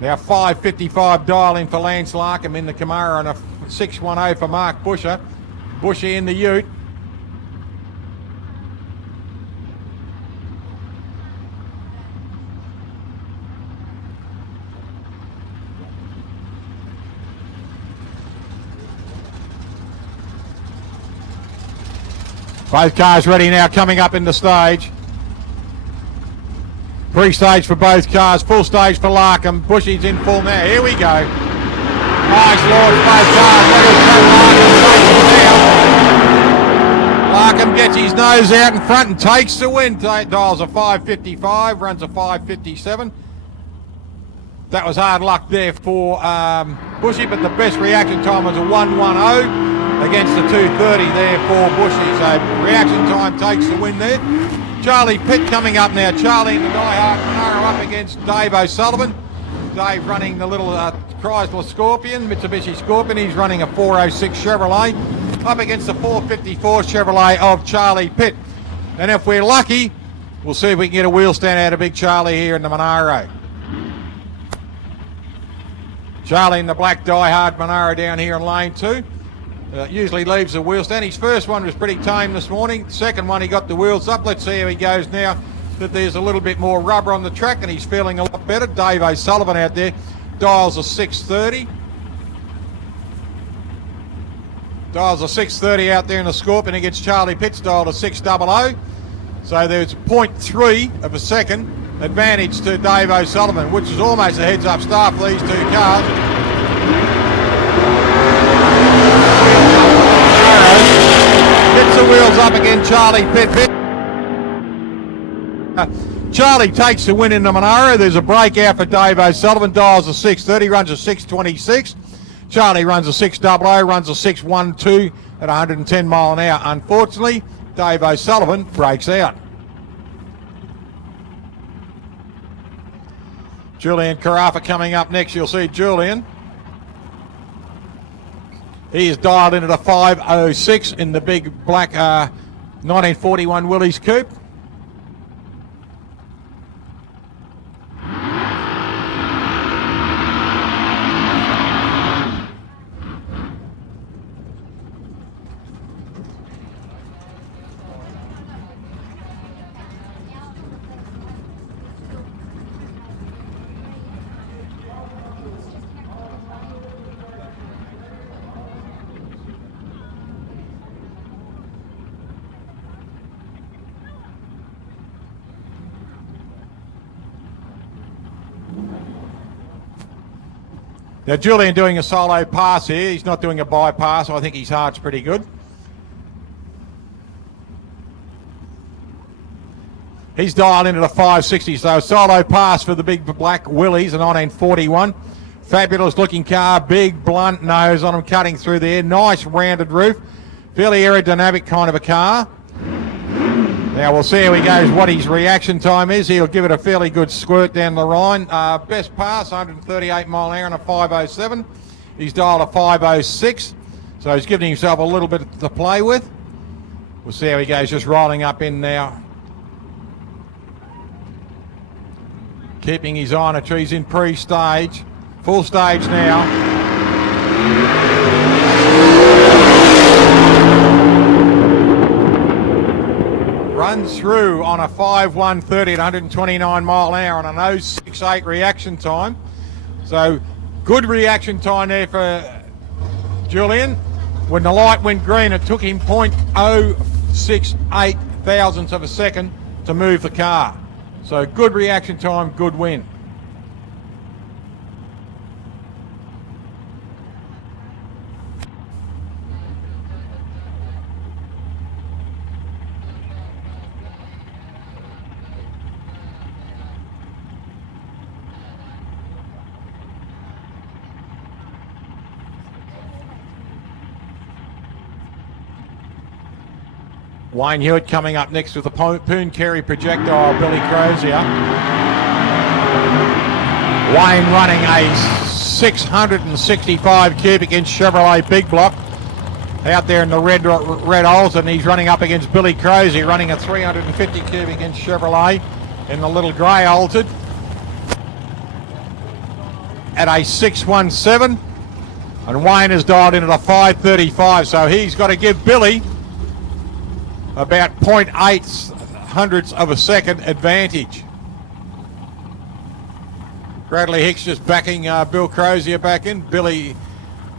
Now 555 dial in for Lance Larkham in the Camaro and a 610 for Mark Busher. Bushy in the ute. Both cars ready now, coming up in the stage. Pre-stage for both cars, full stage for Larkham. Bushy's in full now. Here we go. Nice launch, both cars. Look at Larkham gets his nose out in front and takes the win. Dials a 555, runs a 557. That was hard luck there for Bushy, but the best reaction time was a 110 against the 230 there for Bushy. So reaction time takes the win there. Charlie Pitt coming up now. Charlie in the Die-Hard Monaro up against Dave O'Sullivan. Dave running the little Chrysler Scorpion, Mitsubishi Scorpion. He's running a 406 Chevrolet up against the 454 Chevrolet of Charlie Pitt. And if we're lucky, we'll see if we can get a wheel stand out of Big Charlie here in the Monaro. Charlie in the black Die-Hard Monaro down here in lane 2. Usually leaves the wheel stand. His first one was pretty tame this morning. Second one, he got the wheels up. Let's see how he goes now that there's a little bit more rubber on the track and he's feeling a lot better. Dave O'Sullivan out there dials a 630. Dials a 630 out there in the Scorpion against Charlie Pitts, dialed a 600. So there's 0.3 of a second advantage to Dave O'Sullivan, which is almost a heads-up start for these two cars. puts the wheels up again, Charlie Pitt. Charlie takes the win in the Monaro. There's a breakout for Dave O'Sullivan. Dials a 6:30, runs a 6:26. Charlie runs a 6:00, runs a 6:12 at 110 mile an hour. Unfortunately, Dave O'Sullivan breaks out. Julian Carafa coming up next. You'll see Julian. He is dialed into the 5:06 in the big black 1941 Willys Coupe. Now Julian doing a solo pass here. He's not doing a bypass. I think his heart's pretty good. He's dialed into the 560, so solo pass for the big black Willys, a 1941. Fabulous looking car, big blunt nose on him, cutting through there. Nice rounded roof. Fairly aerodynamic kind of a car. Now we'll see how he goes, what his reaction time is. He'll give it a fairly good squirt down the line. Best pass, 138 mile an hour on a 507. He's dialed a 506, so he's giving himself a little bit to play with. We'll see how he goes, just rolling up in now. Keeping his eye on it, he's in pre-stage. Full stage now. Runs through on a 5:130 at 129 mile an hour on an 068 reaction time. So good reaction time there for Julian. When the light went green, it took him 0.068 thousandths of a second to move the car. So good reaction time, good win. Wayne Hewitt coming up next with the Poon Kerry projectile, Billy Crozier. Wayne running a 665 cubic inch Chevrolet big block out there in the red holes, and he's running up against Billy Crozier running a 350 cubic inch Chevrolet in the little grey altered at a 617, and Wayne has dialed into the 535, so he's got to give Billy about 0.8 hundredths of a second advantage. Bradley Hicks just backing Bill Crozier back in. Billy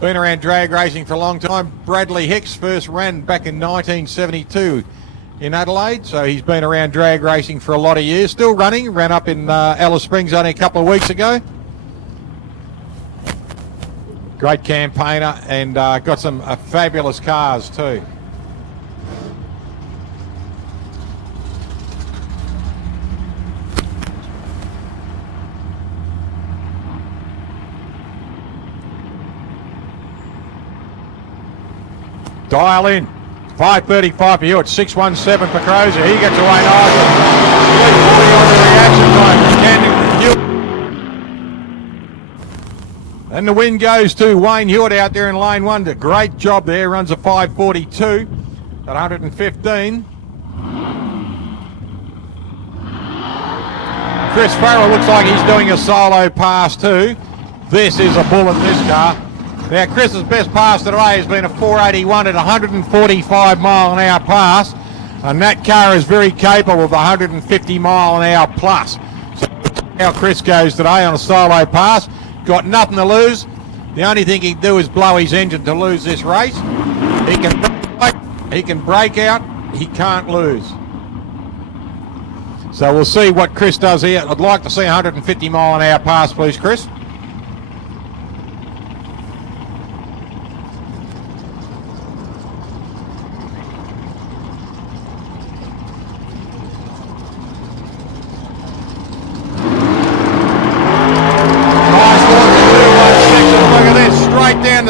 been around drag racing for a long time. Bradley Hicks first ran back in 1972 in Adelaide, so he's been around drag racing for a lot of years. Still running, ran up in Alice Springs only a couple of weeks ago. Great campaigner, and got some fabulous cars too. Dial in. 535 for Hewitt, 617 for Crozier. He gets away nicely. 340 on the reaction time. And the win goes to Wayne Hewitt out there in lane one. A great job there. Runs a 542 at 115. Chris Farrell looks like he's doing a solo pass too. This is a bullet, this car. Now, Chris's best pass today has been a 481 at 145 mile an hour pass, and that car is very capable of 150 mile an hour plus. So how Chris goes today on a solo pass, got nothing to lose. The only thing he can do is blow his engine to lose this race. He can break out, he can't lose. So we'll see what Chris does here. I'd like to see 150 mile an hour pass, please, Chris.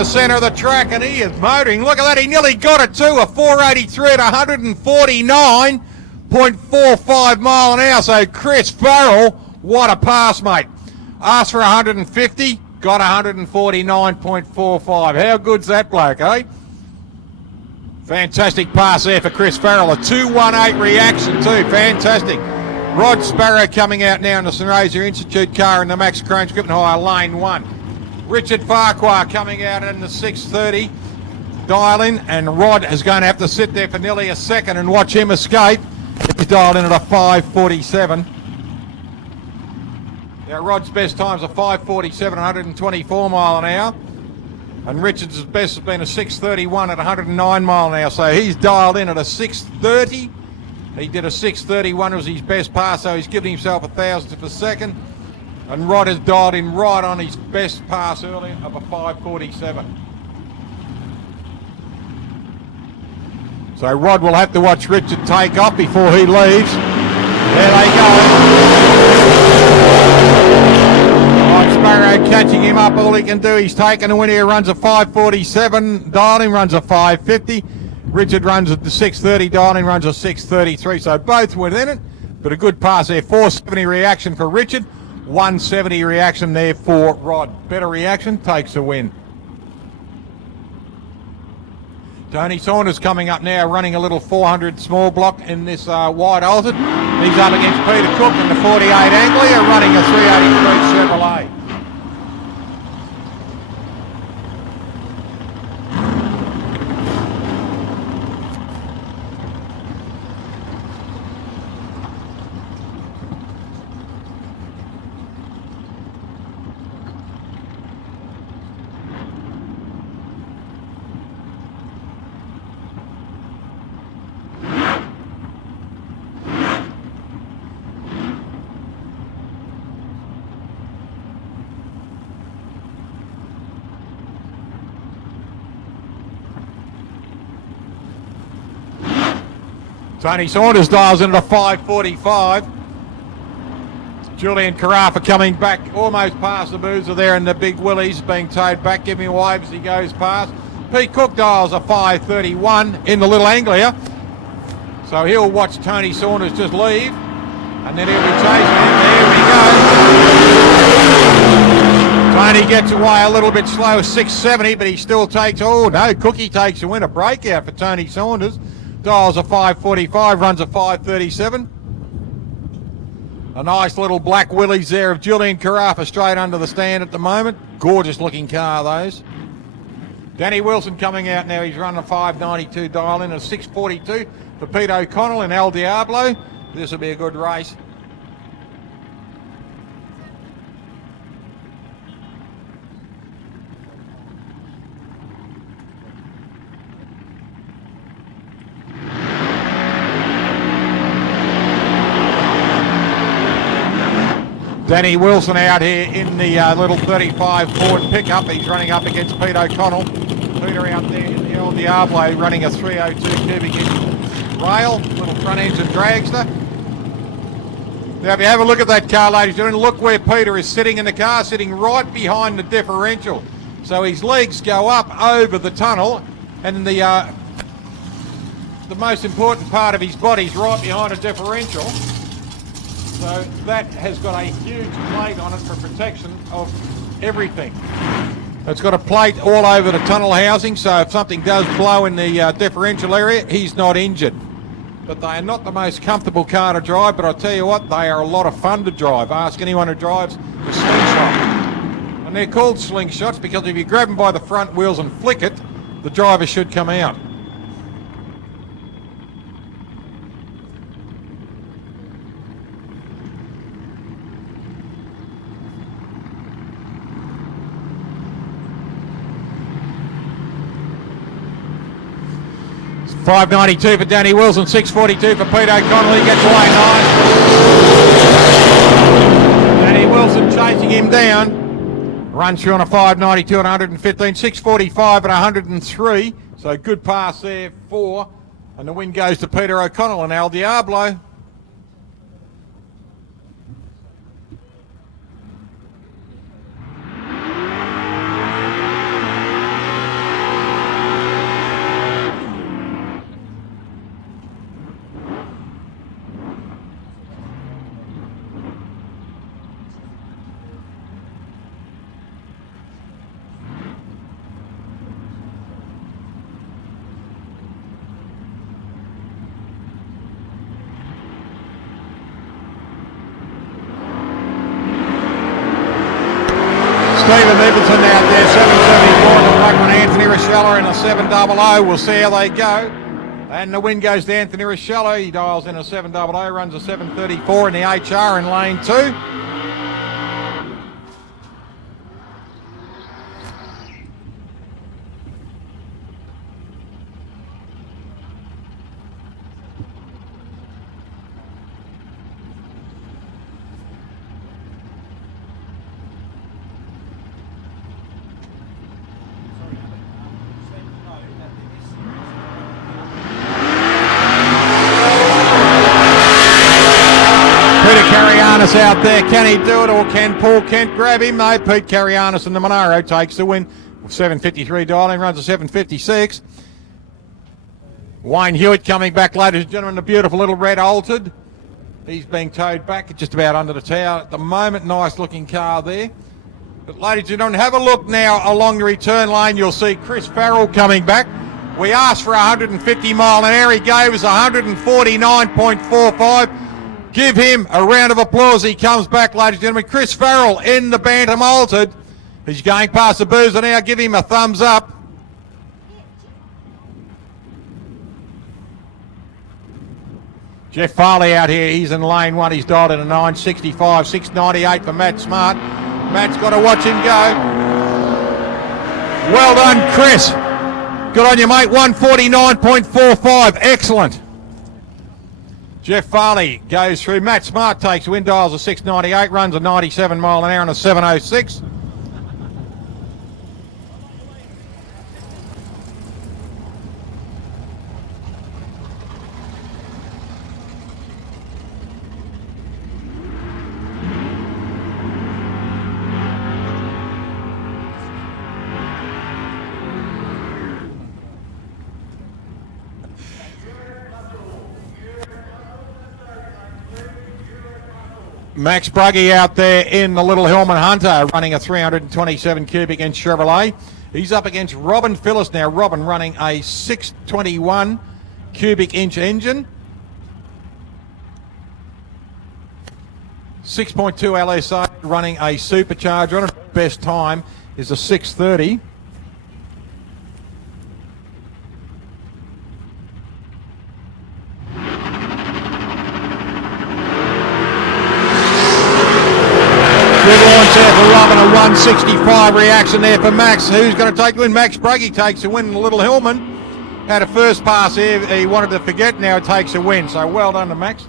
centre of the track, and he is motoring. Look at that, he nearly got it too. A 483 at 149.45 mile an hour. So Chris Farrell, what a pass, mate. Asked for 150, got 149.45. How good's that bloke, eh? Fantastic pass there for Chris Farrell. A 218 reaction too, fantastic. Rod Sparrow coming out now in the St. Rosa Institute car in the Max Crane Scripton Hire lane 1. Richard Farquhar coming out in the 630 dial in, and Rod is going to have to sit there for nearly a second and watch him escape. He's dialed in at a 547. Now Rod's best time's a 547, 124 mile an hour. And Richard's best has been a 631 at 109 mile an hour. So he's dialed in at a 630. He did a 631 was his best pass, so he's given himself a thousandth of a second. And Rod has dialed in right on his best pass earlier of a 547. So Rod will have to watch Richard take off before he leaves. There they go. Rod Sparrow catching him up. All he can do, he's taken a win here. Runs a 547. Dialing runs a 550. Richard runs at the 630. Dialing runs a 633. So both within it. But a good pass there. 470 reaction for Richard. 170 reaction there for Rod. Better reaction, takes a win. Tony Saunders coming up now, running a little 400 small block in this wide altered. He's up against Peter Cook in the 48 Anglia, running a 383 Chevrolet. Tony Saunders dials in at a 545. Julian Carafa coming back almost past the boozer there, and the big Willies being towed back, giving a wave as he goes past. Pete Cook dials a 531 in the little Anglia. So he'll watch Tony Saunders just leave, and then he'll be chasing him. There he goes. Tony gets away a little bit slow, 670, but he still takes, oh no, Cookie takes a win, a breakout for Tony Saunders. Dials a 545, runs a 537. A nice little black Willies there of Julian Carafa straight under the stand at the moment. Gorgeous looking car, those. Danny Wilson coming out now. He's running a 592 dial in, a 642 for Pete O'Connell in El Diablo. This will be a good race. Danny Wilson out here in the little 35 Ford pickup. He's running up against Pete O'Connell. Peter out there in the El Diablo running a 302 cubic inch rail, little front engine dragster. Now if you have a look at that car, ladies and gentlemen, look where Peter is sitting in the car, sitting right behind the differential. So his legs go up over the tunnel, and the most important part of his body is right behind a differential. So that has got a huge plate on it for protection of everything. It's got a plate all over the tunnel housing, so if something does blow in the differential area, he's not injured. But they are not the most comfortable car to drive, but I'll tell you what, they are a lot of fun to drive. Ask anyone who drives the slingshot. And they're called slingshots because if you grab them by the front wheels and flick it, the driver should come out. $5.92 for Danny Wilson, $6.42 for Pete O'Connell. He gets away nice. Danny Wilson chasing him down. Runs through on a $5.92 at 115, $6.45 at 103. So good pass there for, and the win goes to Peter O'Connell and El Diablo. Stephen Nicholson out there, 774 in the black one. Anthony Rochella in a 700. We'll see how they go. And the win goes to Anthony Rochella. He dials in a 700, runs a 734 in the HR in lane 2. Peter Carianis out there. Can he do it, or can Paul Kent grab him? No, Pete Carianis in the Monaro takes the win. 753 dialing, runs a 756. Wayne Hewitt coming back, ladies and gentlemen, the beautiful little red altered. He's being towed back just about under the tower at the moment. Nice looking car there. But ladies and gentlemen, have a look now along the return lane. You'll see Chris Farrell coming back. We asked for 150 mile an hour. He gave us 149.45. Give him a round of applause. He comes back, ladies and gentlemen. Chris Farrell in the Bantam Altered. He's going past the boozer now. Give him a thumbs up. Jeff Farley out here. He's in lane 1. He's dialed in a 965, 698 for Matt Smart. Matt's got to watch him go. Well done, Chris. Good on you, mate. 149.45. Excellent. Jeff Farley goes through. Matt Smart takes wind, dials a 698, runs a 97 mile an hour and a 706. Max Bruggy out there in the Little Hillman Hunter, running a 327 cubic inch Chevrolet. He's up against Robin Phillips now. Robin running a 621 cubic inch engine. 6.2 LSA, running a supercharger on it. Best time is a 6:30. Good launch there for Robin, a 165 reaction there for Max. Who's going to take the win? Max Bruggy takes the win in the Little Hillman. Had a first pass here, he wanted to forget, now takes a win. So well done to Max.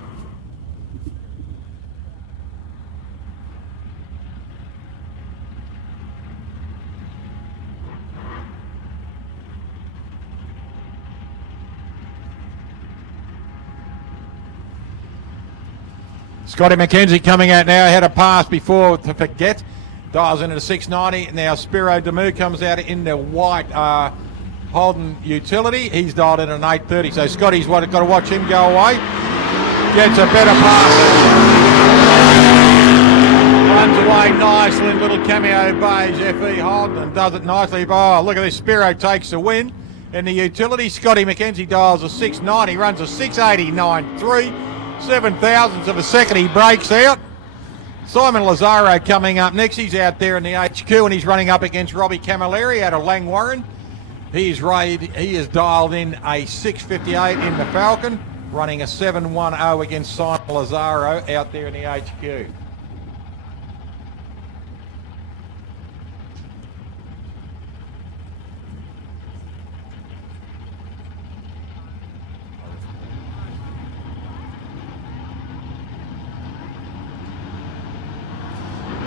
Scotty McKenzie coming out now, had a pass before to forget. Dials into the 690. Now Spiro Demu comes out in the white Holden utility. He's dialed in an 830. So Scotty's got to watch him go away. Gets a better pass. Runs away nicely in little cameo beige FE Holden and does it nicely. Oh, look at this. Spiro takes the win in the utility. Scotty McKenzie dials a 690. Runs a 689.3. 7,000ths of a second, he breaks out. Simon Lazaro coming up next. He's out there in the HQ and he's running up against Robbie Camilleri out of Langwarren. He is dialed in a 658 in the Falcon, running a 710 against Simon Lazaro out there in the HQ.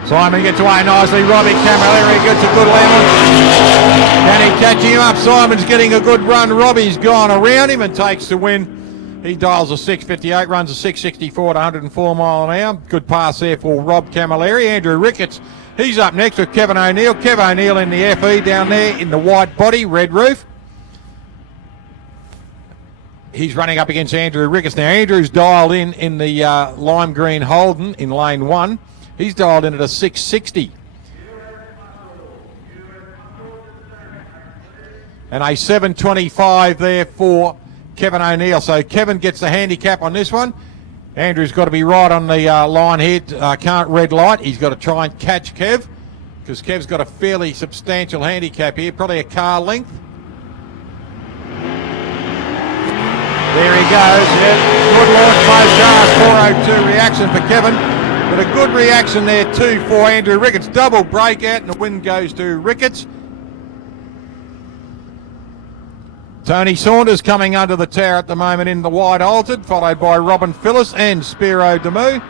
Simon gets away nicely. Robbie Camilleri gets a good level. Can he catch him up? Simon's getting a good run. Robbie's gone around him and takes the win. He dials a 658, runs a 664 at 104 mile an hour. Good pass there for Rob Camilleri. Andrew Ricketts, he's up next with Kevin O'Neill. Kev O'Neill in the FE down there in the white body, red roof. He's running up against Andrew Ricketts. Now Andrew's dialed in the lime green Holden in lane 1. He's dialed in at a 660. And a 725 there for Kevin O'Neill. So Kevin gets the handicap on this one. Andrew's got to be right on the line here. Can't red light. He's got to try and catch Kev. because Kev's got a fairly substantial handicap here, probably a car length. There he goes. Yep. Good launch, both cars. 402 reaction for Kevin. But a good reaction there too for Andrew Ricketts. Double breakout and the win goes to Ricketts. Tony Saunders coming under the tower at the moment in the white altered, followed by Robin Phillips and Spiro Damu.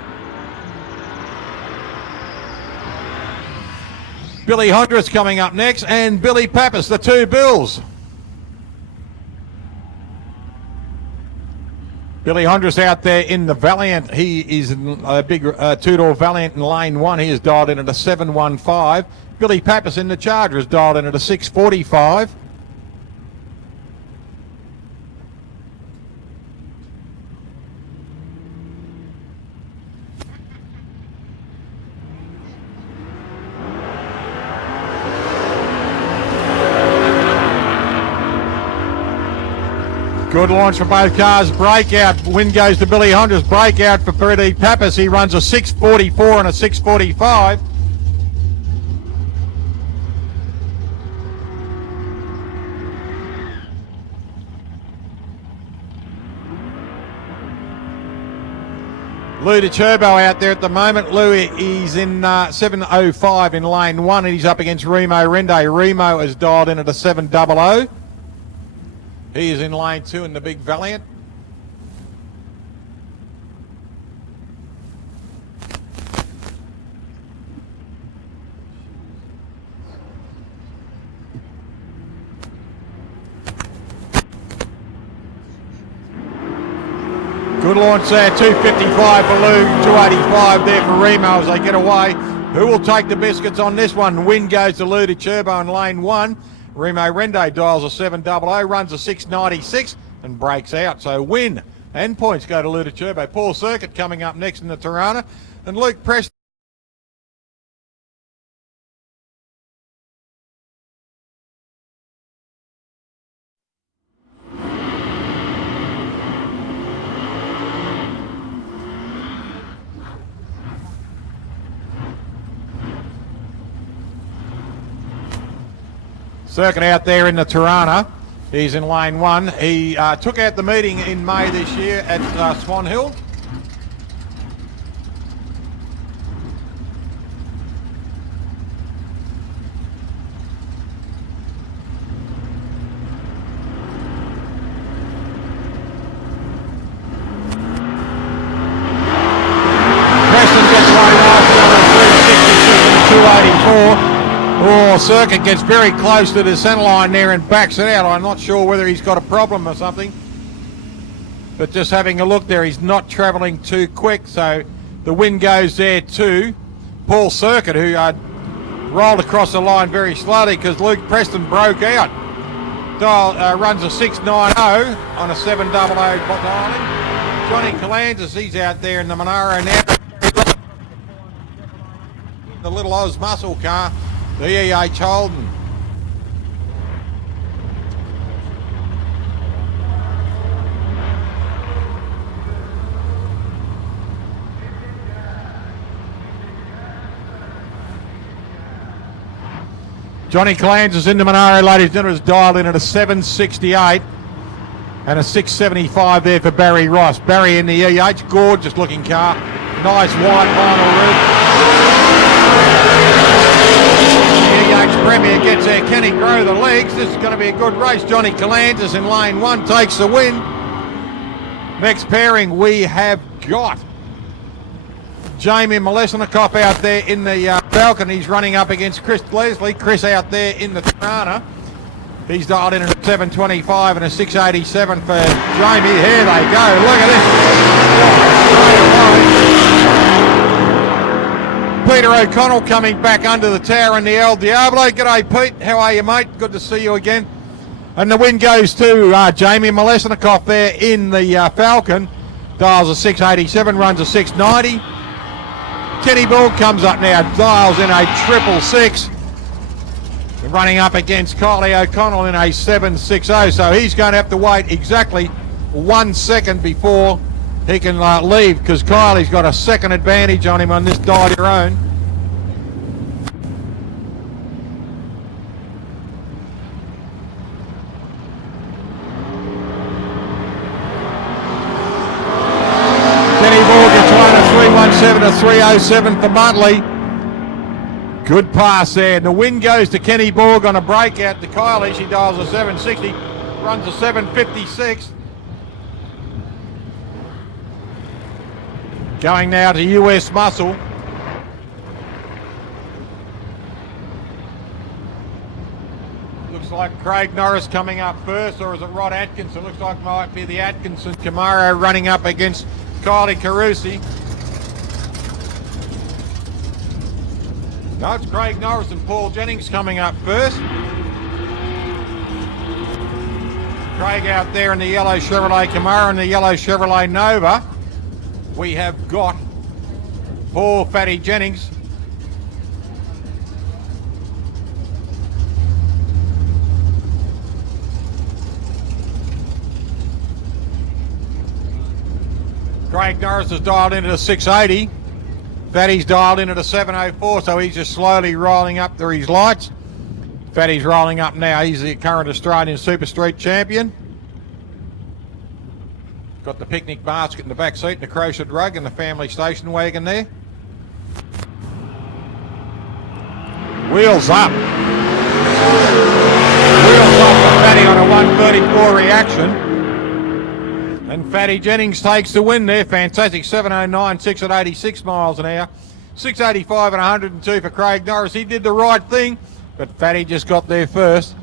Billy Hondras coming up next, and Billy Pappas, the two Bills. Billy Hondras out there in the Valiant. He is a big two-door Valiant in lane one. He is dialed in at a 715. Billy Pappas in the Charger is dialed in at a 645. Good launch for both cars. Breakout. Win goes to Billy Hondras. Breakout for Billy Pappas. He runs a 644 and a 645. Lou DeCherbo out there at the moment. Lou is in 705 in lane one, and he's up against Remo Rende. Remo is dialed in at a 700. He is in lane two in the big Valiant. Good launch there, 255 for Lou, 285 there for Remo as they get away. Who will take the biscuits on this one? Win goes to Lou DeCherbo in lane one. Remo Rende dials a 700, runs a 696 and breaks out. So win and points go to Lou DeCherbo. Paul Circuit coming up next in the Tirana, and Luke Preston. Circuit out there in the Tirana. He's in lane one. He took out the meeting in May this year at Swan Hill. Preston gets one off, 366 and 284. Oh, Circuit gets very close to the centre line there and backs it out. I'm not sure whether he's got a problem or something. But just having a look there, he's not travelling too quick. So the win goes there to Paul Circuit, who rolled across the line very slowly because Luke Preston broke out. Runs a 690 on a 700 dialing. Johnny Calantis, he's out there in the Monaro now. The little Oz muscle car. The EH Holden. Johnny Clans is in the Monaro, ladies and gentlemen, is dialed in at a 768 and a 675 there for Barry Ross. Barry in the EH, gorgeous looking car. Nice white vinyl roof. Premier gets there. Can he grow the legs? This is going to be a good race. Johnny Calantis in lane one takes the win. Next pairing we have got Jamie Molesnikov out there in the Falcon. He's running up against Chris Leslie. Chris out there in the Tirana. He's dialed in at a 725 and a 687 for Jamie. Here they go. Look at this. Peter O'Connell coming back under the tower in the El Diablo. G'day, Pete. How are you, mate? Good to see you again. And the win goes to Jamie Molesnikov there in the Falcon. Dials a 687, runs a 690. Kenny Bull comes up now, dials in a 666. Running up against Kylie O'Connell in a 760. So he's going to have to wait exactly 1 second before he can leave, because Kylie's got a second advantage on him on this dial your own. 317 to 307 for Muttley. Good pass there. And the win goes to Kenny Borg on a breakout to Kylie. She dials a 760, runs a 756. Going now to US Muscle. Looks like Craig Norris coming up first, or is it Rod Atkinson? Looks like it might be the Atkinson Camaro running up against Kylie Carusi. No, it's Craig Norris and Paul Jennings coming up first. Craig out there in the yellow Chevrolet Camaro and the yellow Chevrolet Nova. We have got Paul Fatty Jennings. Craig Norris has dialed into the 680. Fatty's dialed into the 704, so he's just slowly rolling up to his lights. Fatty's rolling up now. He's the current Australian Super Street champion. Got the picnic basket in the back seat and the crocheted rug and the family station wagon there. Wheels up. Wheels up for Fatty on a 134 reaction. And Fatty Jennings takes the win there. Fantastic. 709.6 at 86 miles an hour. 685 and 102 for Craig Norris. He did the right thing, but Fatty just got there first.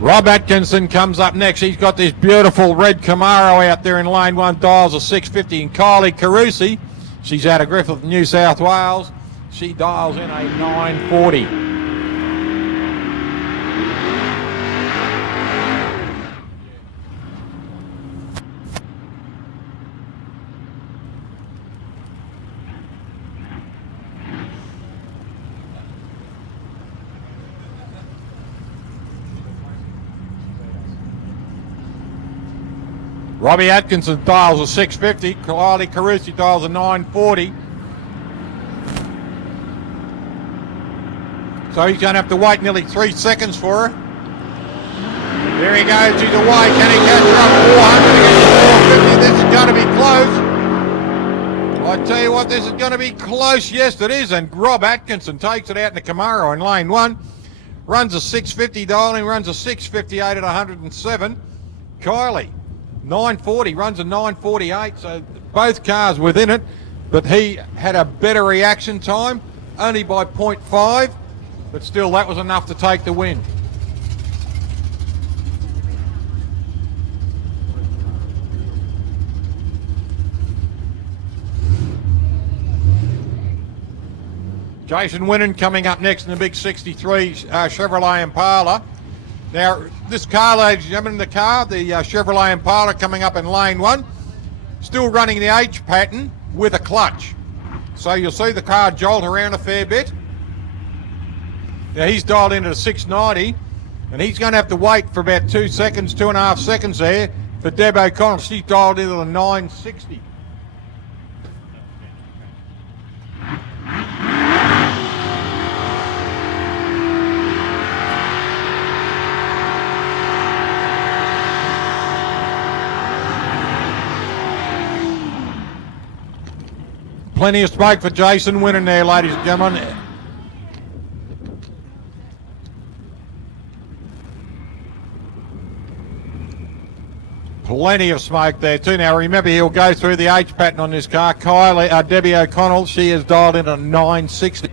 Rob Atkinson comes up next. He's got this beautiful red Camaro out there in lane 1, dials a 650. And Kylie Carusi, she's out of Griffith, New South Wales. She dials in a 940. Robbie Atkinson dials a 650. Kylie Carusi dials a 940. So he's going to have to wait nearly 3 seconds for her. There he goes. He's away. Can he catch her up 400 against 450? This is going to be close. I tell you what, this is going to be close. Yes, it is. And Rob Atkinson takes it out in the Camaro in lane 1. Runs a 650 dialing. Runs a 658 at 107. Kylie, 940, runs a 948, so both cars within it, but he had a better reaction time, only by 0.5, but still that was enough to take the win. Jason Winnan coming up next in the big 63 Chevrolet Impala. Now, this car, ladies and gentlemen, the Chevrolet Impala coming up in lane 1, still running the H pattern with a clutch. So you'll see the car jolt around a fair bit. Now, he's dialed into the 690, and he's going to have to wait for about 2 seconds, 2.5 seconds there for Deb O'Connell. She's dialed into the 960. Plenty of smoke for Jason Winnan there, ladies and gentlemen. Plenty of smoke there too. Now remember, he'll go through the H pattern on this car. Debbie O'Connell, she is dialed in at 960.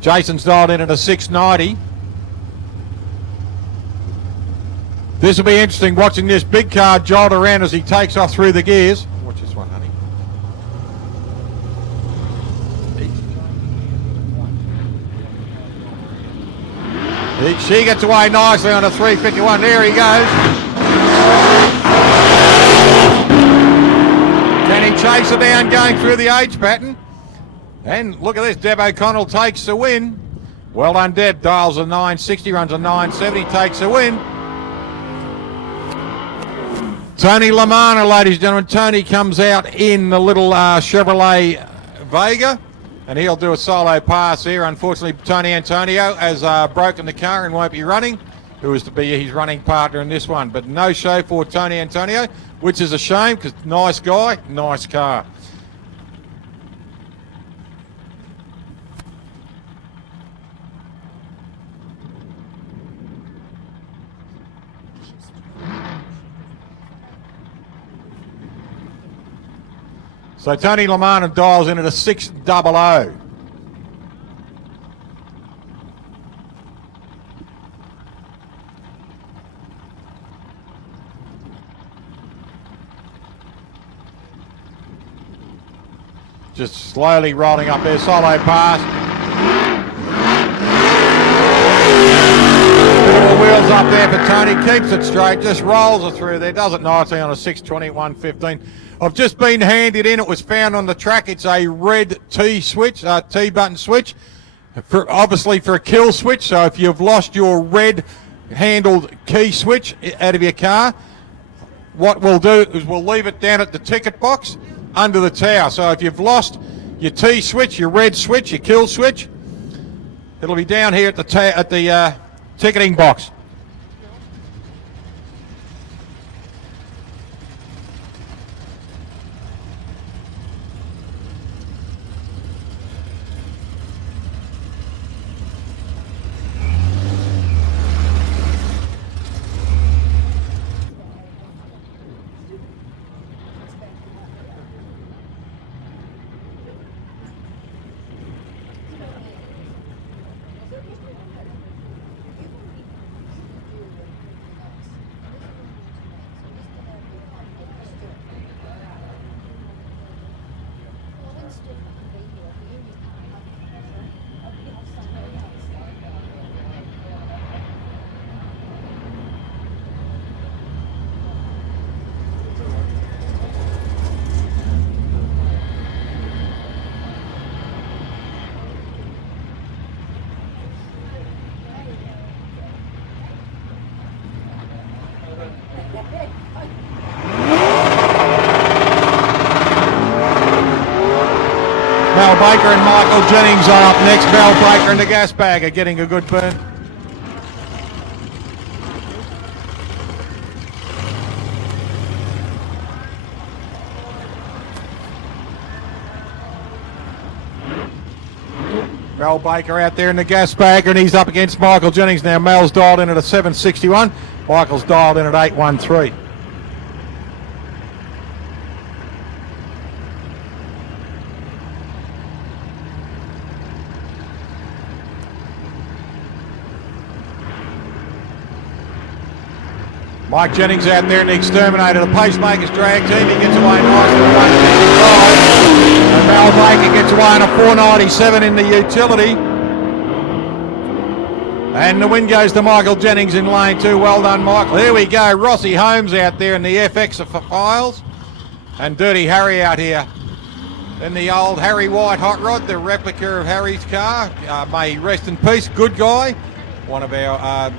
Jason's dialed in at a 690. This will be interesting watching this big car jolt around as he takes off through the gears. Watch this one, honey. She gets away nicely on a 351. There he goes. Can he chase her down going through the H pattern? And look at this. Deb O'Connell takes the win. Well done, Deb. Dials a 960, runs a 970, takes the win. Tony Lamana, ladies and gentlemen. Tony comes out in the little Chevrolet Vega. and he'll do a solo pass here. Unfortunately, Tony Antonio has broken the car and won't be running, who is to be his running partner in this one. But no show for Tony Antonio, which is a shame because nice guy, nice car. So Tony Lamana dials in at a 600. Just slowly rolling up there, solo pass. Bit of wheels up there for Tony, keeps it straight, just rolls it through there, does it nicely on a 6:21.15. I've just been handed in, it was found on the track, it's a red T switch, T button switch, obviously for a kill switch, so if you've lost your red handled key switch out of your car, what we'll do is we'll leave it down at the ticket box under the tower. So if you've lost your T switch, your red switch, your kill switch, it'll be down here at the ticketing box. Mel Baker and Michael Jennings are up next. Mel Baker and the gas bag are getting a good burn. Mel Baker out there in the gas bag, and he's up against Michael Jennings now. Mel's dialed in at a 761. Michael's dialed in at 813. Mike Jennings out there in the Exterminator, the Pacemakers drag team. He gets away nice in 155. And Mel Baker gets away on a 497 in the utility. And the win goes to Michael Jennings in lane 2. Well done, Michael. Here we go. Rossi Holmes out there in the FX Files. And Dirty Harry out here in the old Harry White hot rod, the replica of Harry's car. May he rest in peace. Good guy. One of our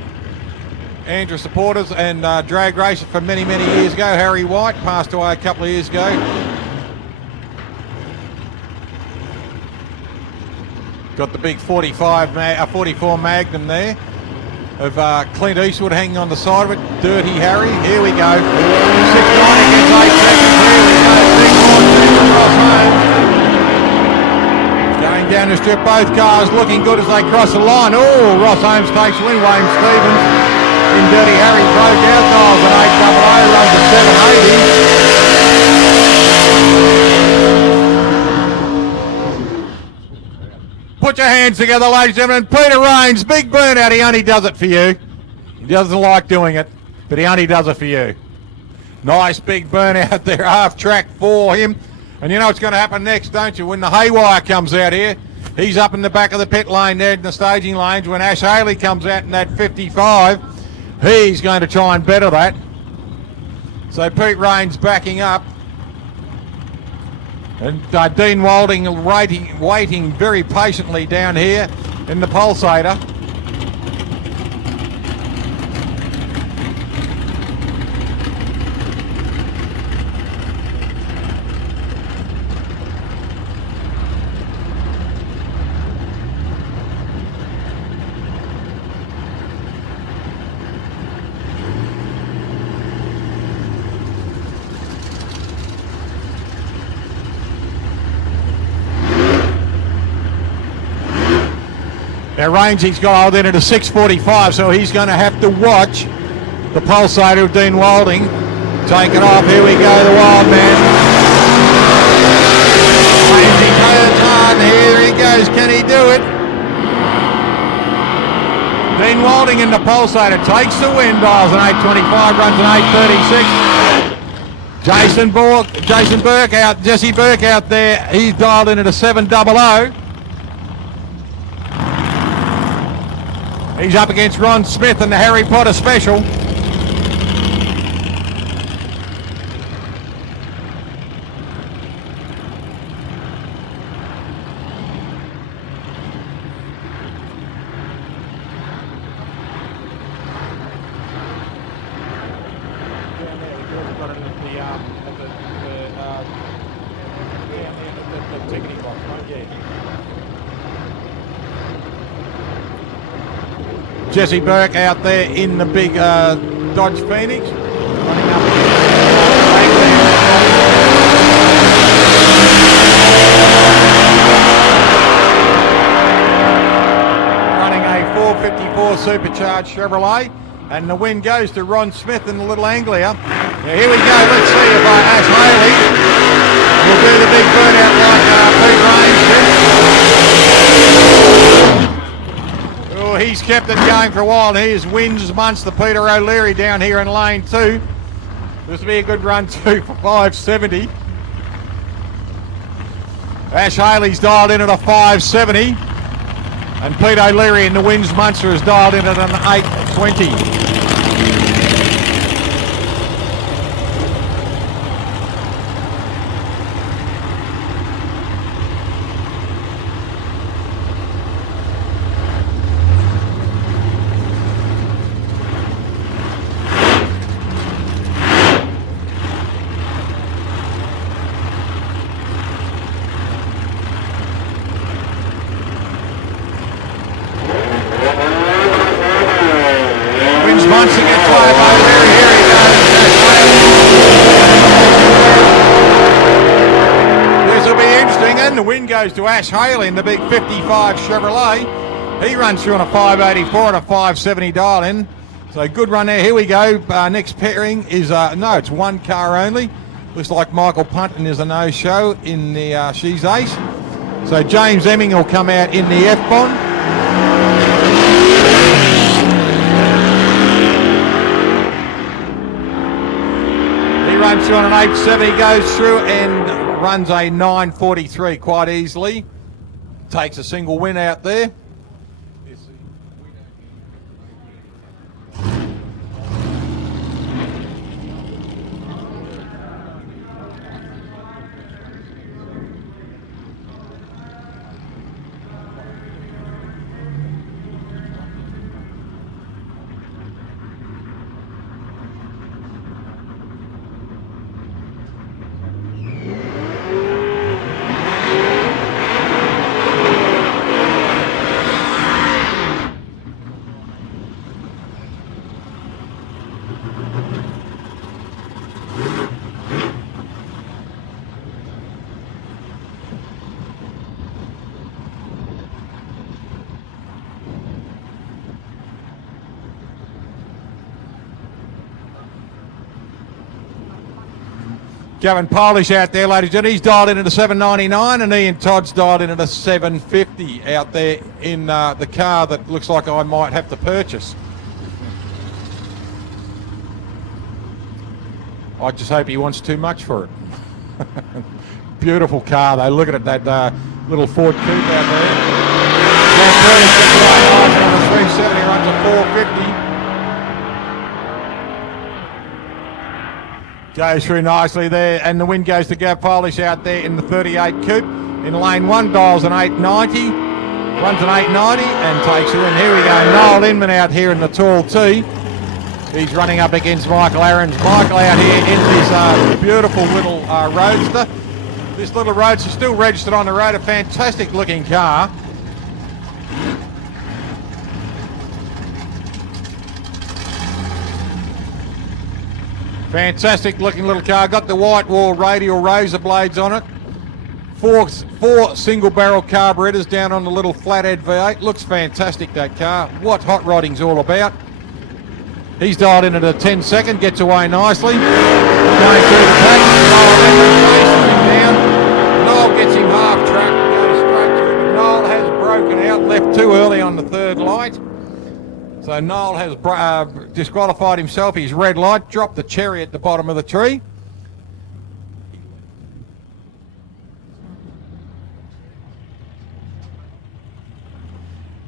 Andrew supporters and drag racer for many, many years ago. Harry White passed away a couple of years ago. Got the big 44 Magnum there of Clint Eastwood hanging on the side of it. Dirty Harry. Here we go. 690 against 8 seconds. Here we go. Big horn from Ross Holmes. Going down the strip, both cars looking good as they cross the line. Oh, Ross Holmes takes the win. Wayne Stevens in Dirty Harry broke out, dials at 800, runs at 780. Put your hands together, ladies and gentlemen. Peter Rains, big burnout. He only does it for you. He doesn't like doing it, but he only does it for you. Nice big burnout there, half track for him. And you know what's going to happen next, don't you? When the haywire comes out here, he's up in the back of the pit lane there in the staging lanes. When Ash Haley comes out in that 55, he's going to try and better that. So Pete Rains backing up. And Dean Walding waiting very patiently down here in the Pulsator. Now Rainsey's got old in at a 6:45, so he's going to have to watch the pulsator of Dean Wilding. Take it off. Here we go, the Wild Man. Rainsey turns hard. Here he goes. Can he do it? Dean Wilding in the pulsator takes the win. Dials an 8:25, runs an 8:36. Jesse Burke out there. He's dialed in at a 7:00. He's up against Ron Smith and the Harry Potter Special. Jesse Burke out there in the big Dodge Phoenix. Running a 454 supercharged Chevrolet. And the win goes to Ron Smith in the Little Anglia. Now here we go. Let's see if Ash Haley will do the big burnout like Pete Rains did. Oh, he's kept it going for a while. Here's wins amongst the Peter O'Leary down here in lane 2. This will be a good run too for 570. Ash Haley's dialed in at a 570. And Pete O'Leary in the Wins Munster is dialed in at an 820. Munson gets by O'Leary. Here he goes. This will be interesting. And the win goes to Ash Haley in the big 55 Chevrolet. He runs through on a 584 and a 570 dial in. So good run there. Here we go. Next pairing is, no, it's one car only. Looks like Michael Punton is a no-show in the She's Ace. So James Emming will come out in the F-Bond. Runs through on an 870, goes through and runs a 943 quite easily. Takes a single win out there. Gavin Polish out there, ladies and gentlemen. He's dialed in at a 799 and Ian Todd's dialed in at a 750 out there in the car that looks like I might have to purchase. I just hope he wants too much for it. Beautiful car though. Look at it, that little Ford Coupe out there. John Curtis gets away nice on the 370, runs a 450. Goes through nicely there, and the win goes to Gav Polish out there in the 38 Coupe. In lane 1, dials an 890, runs an 890 and takes the win. Here we go, Noel Inman out here in the tall T. He's running up against Michael Aarons. Michael out here in this beautiful little Roadster. This little Roadster still registered on the road, a fantastic looking car. Fantastic looking little car. Got the white wall radial razor blades on it. Four single barrel carburetors down on the little flathead V8. Looks fantastic, that car. What hot rodding's all about. He's dialed in at a 10 second, gets away nicely. Going through the pack. Noel gets him half track and goes straight through. But Noel has broken out, left too early on the third light. So Noel has disqualified himself. His red light, dropped the cherry at the bottom of the tree.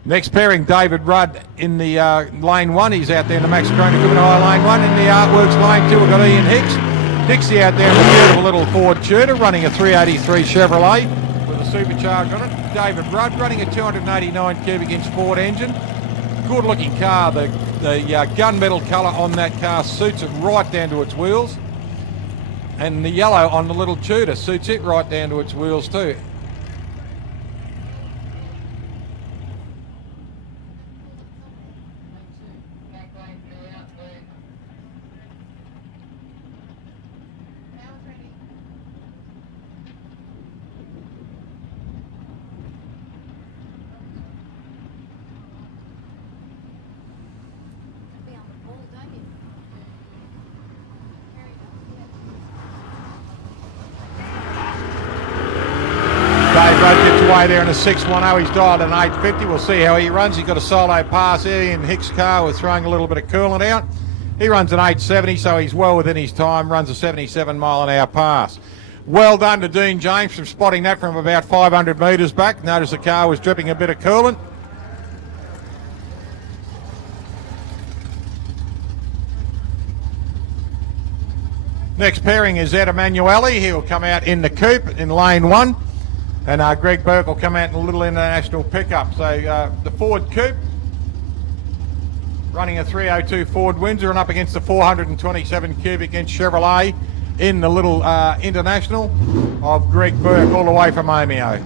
Next pairing, David Rudd in the lane 1. He's out there in the Max Cronin Equipment Hire lane 1. In the Artworks lane 2, we've got Ian Hicks. Hicksy out there in the beautiful little Ford Tudor, running a 383 Chevrolet with a supercharger on it. David Rudd running a 289 cubic inch Ford engine. Good looking car. The gunmetal colour on that car suits it right down to its wheels. And the yellow on the little Tudor suits it right down to its wheels too. Now it's ready. Be on the ball, don't you? Very Dave Rudd gets away there in a 610. He's dialed an 850. We'll see how he runs. He's got a solo pass here in Hicks' car. We're throwing a little bit of coolant out. He runs an 870, so he's well within his time. Runs a 77 mile an hour pass. Well done to Dean James for spotting that from about 500 metres back. Notice the car was dripping a bit of coolant. Next pairing is Ed Emanuele. He'll come out in the coupe in lane 1. And Greg Burke will come out in a little international pickup. So the Ford coupe running a 302 Ford Windsor and up against the 427 cubic inch Chevrolet in the little international of Greg Burke all the way from Omeo.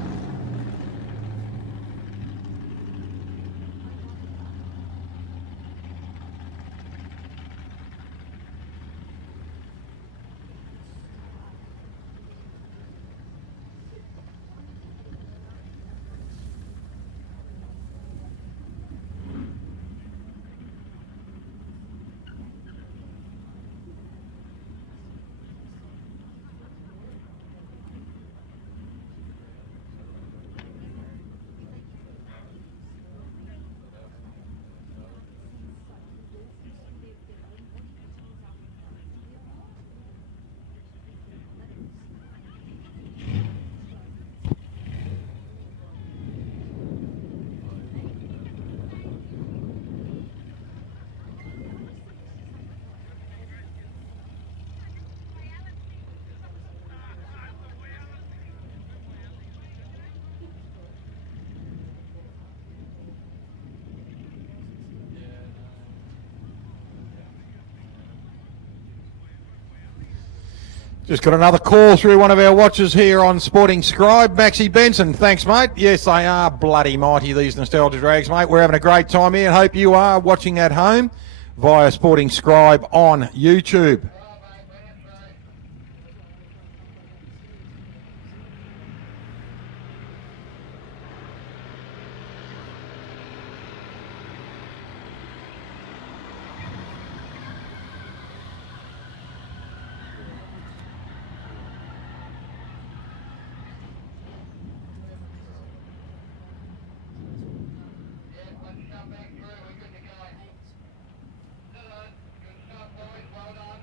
Just got another call through one of our watchers here on Sporting Scribe, Maxie Benson. Thanks, mate. Yes, they are bloody mighty, these nostalgia drags, mate. We're having a great time here. Hope you are watching at home via Sporting Scribe on YouTube. Well done.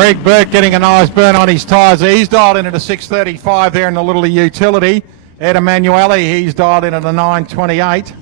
Greg Burke getting a nice burn on his tyres. He's dialed in at a 6.35 there in the little utility. Ed Emanuele, he's dialed in at a 9.28.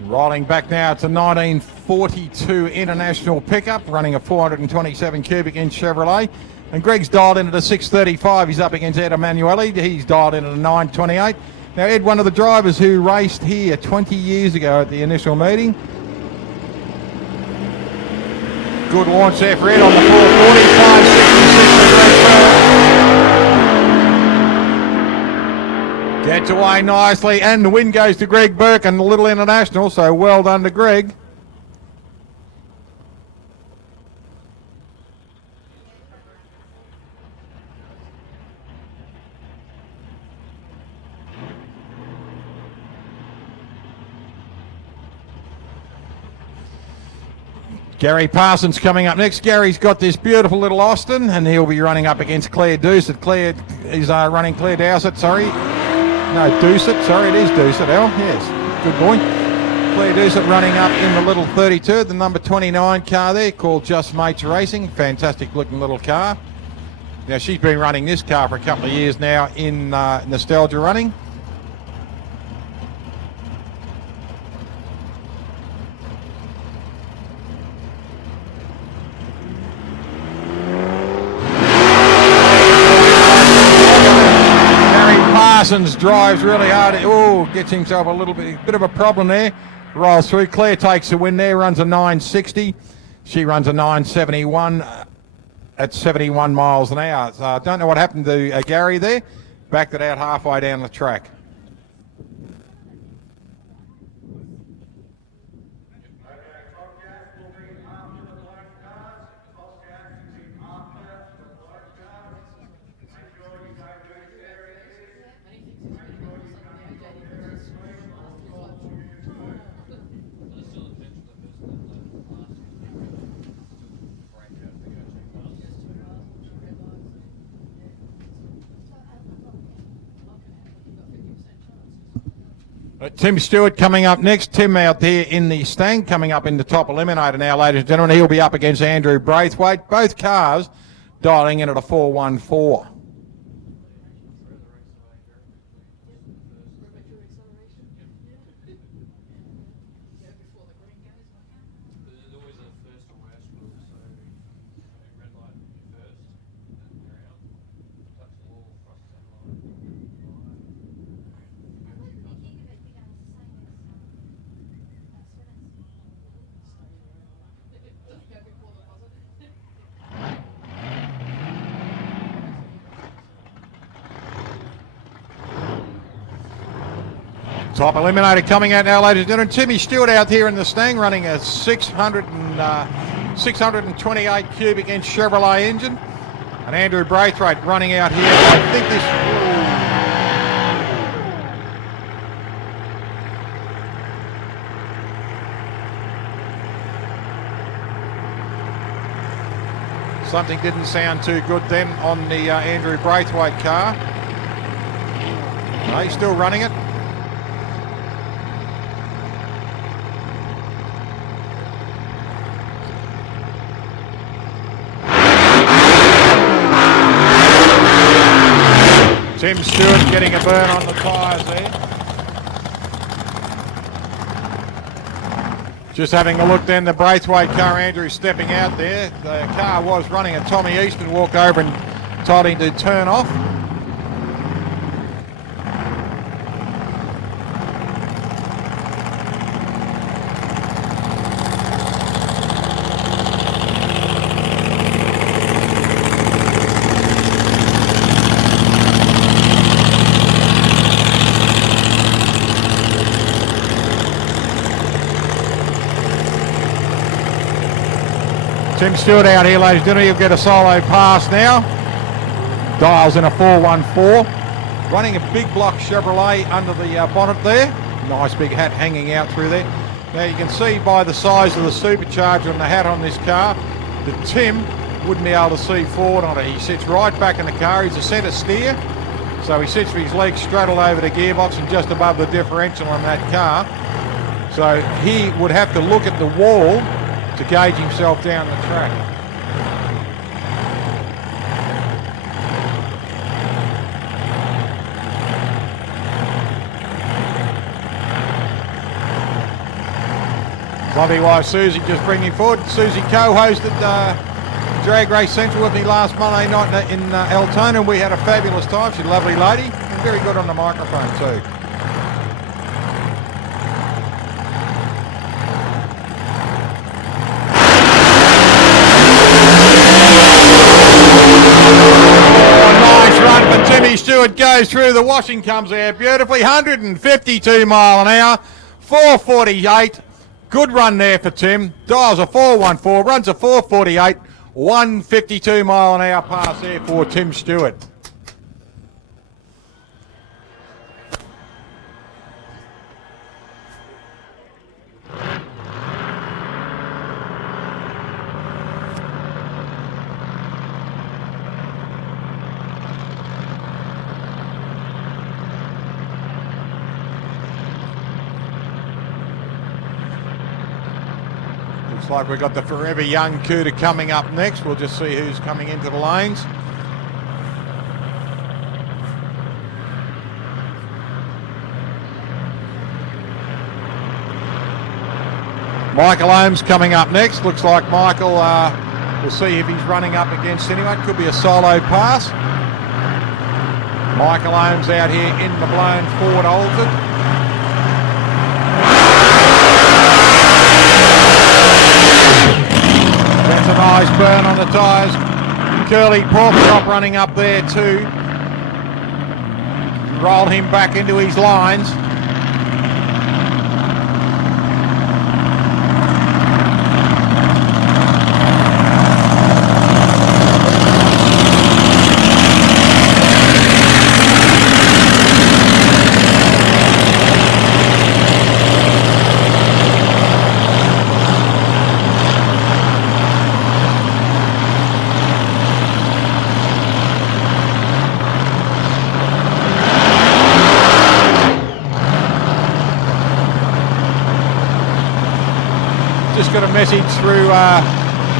Rolling back now to 1942 International pickup, running a 427 cubic inch Chevrolet. And Greg's dialed in at a 6.35. He's up against Ed Emanuele. He's dialed in at a 9.28. Now, Ed, one of the drivers who raced here 20 years ago at the initial meeting. Good launch there for Ed on the 440. 5.66 Gets away nicely, and the win goes to Greg Burke and the Little International, so well done to Greg. Gary Parsons coming up next. Gary's got this beautiful little Austin, and he'll be running up against Claire Doucet. Claire is running Claire Dowsett, sorry. No, Doucet, sorry, it is Doucet, Al, yes, good boy. Claire Doucet running up in the little 32, the number 29 car there called Just Mates Racing. Fantastic looking little car. Now, she's been running this car for a couple of years now in Nostalgia Running. Parsons drives really hard. Oh, gets himself a bit of a problem there. Rolls through. Claire takes the win there, runs a 960. She runs a 971 at 71 miles an hour. So I don't know what happened to Gary there. Backed it out halfway down the track. Tim Stewart coming up next. Tim out there in the stand, coming up in the top eliminator now, ladies and gentlemen. He'll be up against Andrew Braithwaite. Both cars dialing in at a 4.14. Top eliminator coming out now, ladies and gentlemen. Timmy Stewart out here in the Stang running a 628 cubic inch Chevrolet engine. And Andrew Braithwaite running out here. I think this... Something didn't sound too good then on the Andrew Braithwaite car. No, he's still running it. Tim Stewart getting a burn on the tyres there. Just having a look then, the Braithwaite car, Andrew stepping out there. The car was running and Tommy Easton walked over and told him to turn off. Tim Stewart out here, ladies and gentlemen. He'll get a solo pass now. Dials in a 4.14. Running a big block Chevrolet under the bonnet there. Nice big hat hanging out through there. Now you can see by the size of the supercharger and the hat on this car that Tim wouldn't be able to see forward on it. He sits right back in the car. He's a centre steer, so he sits with his legs straddled over the gearbox and just above the differential on that car. So he would have to look at the wall to gauge himself down the track. Lovely wife Susie just bringing forward. Susie co-hosted Drag Race Central with me last Monday night in Altona. We had a fabulous time. She's a lovely lady and very good on the microphone too. Timmy Stewart goes through. The washing comes out beautifully. 152 mile an hour, 448. Good run there for Tim. Dials a 414, runs a 448, 152 mile an hour pass there for Tim Stewart. Looks like we've got the Forever Young Cooter coming up next. We'll just see who's coming into the lanes. Michael Holmes coming up next. Looks like Michael, we'll see if he's running up against anyone. Could be a solo pass. Michael Holmes out here in the blown Ford Altered. That's a nice burn on the tyres. Curly Pork Chop running up there too. Roll him back into his lines. Just got a message through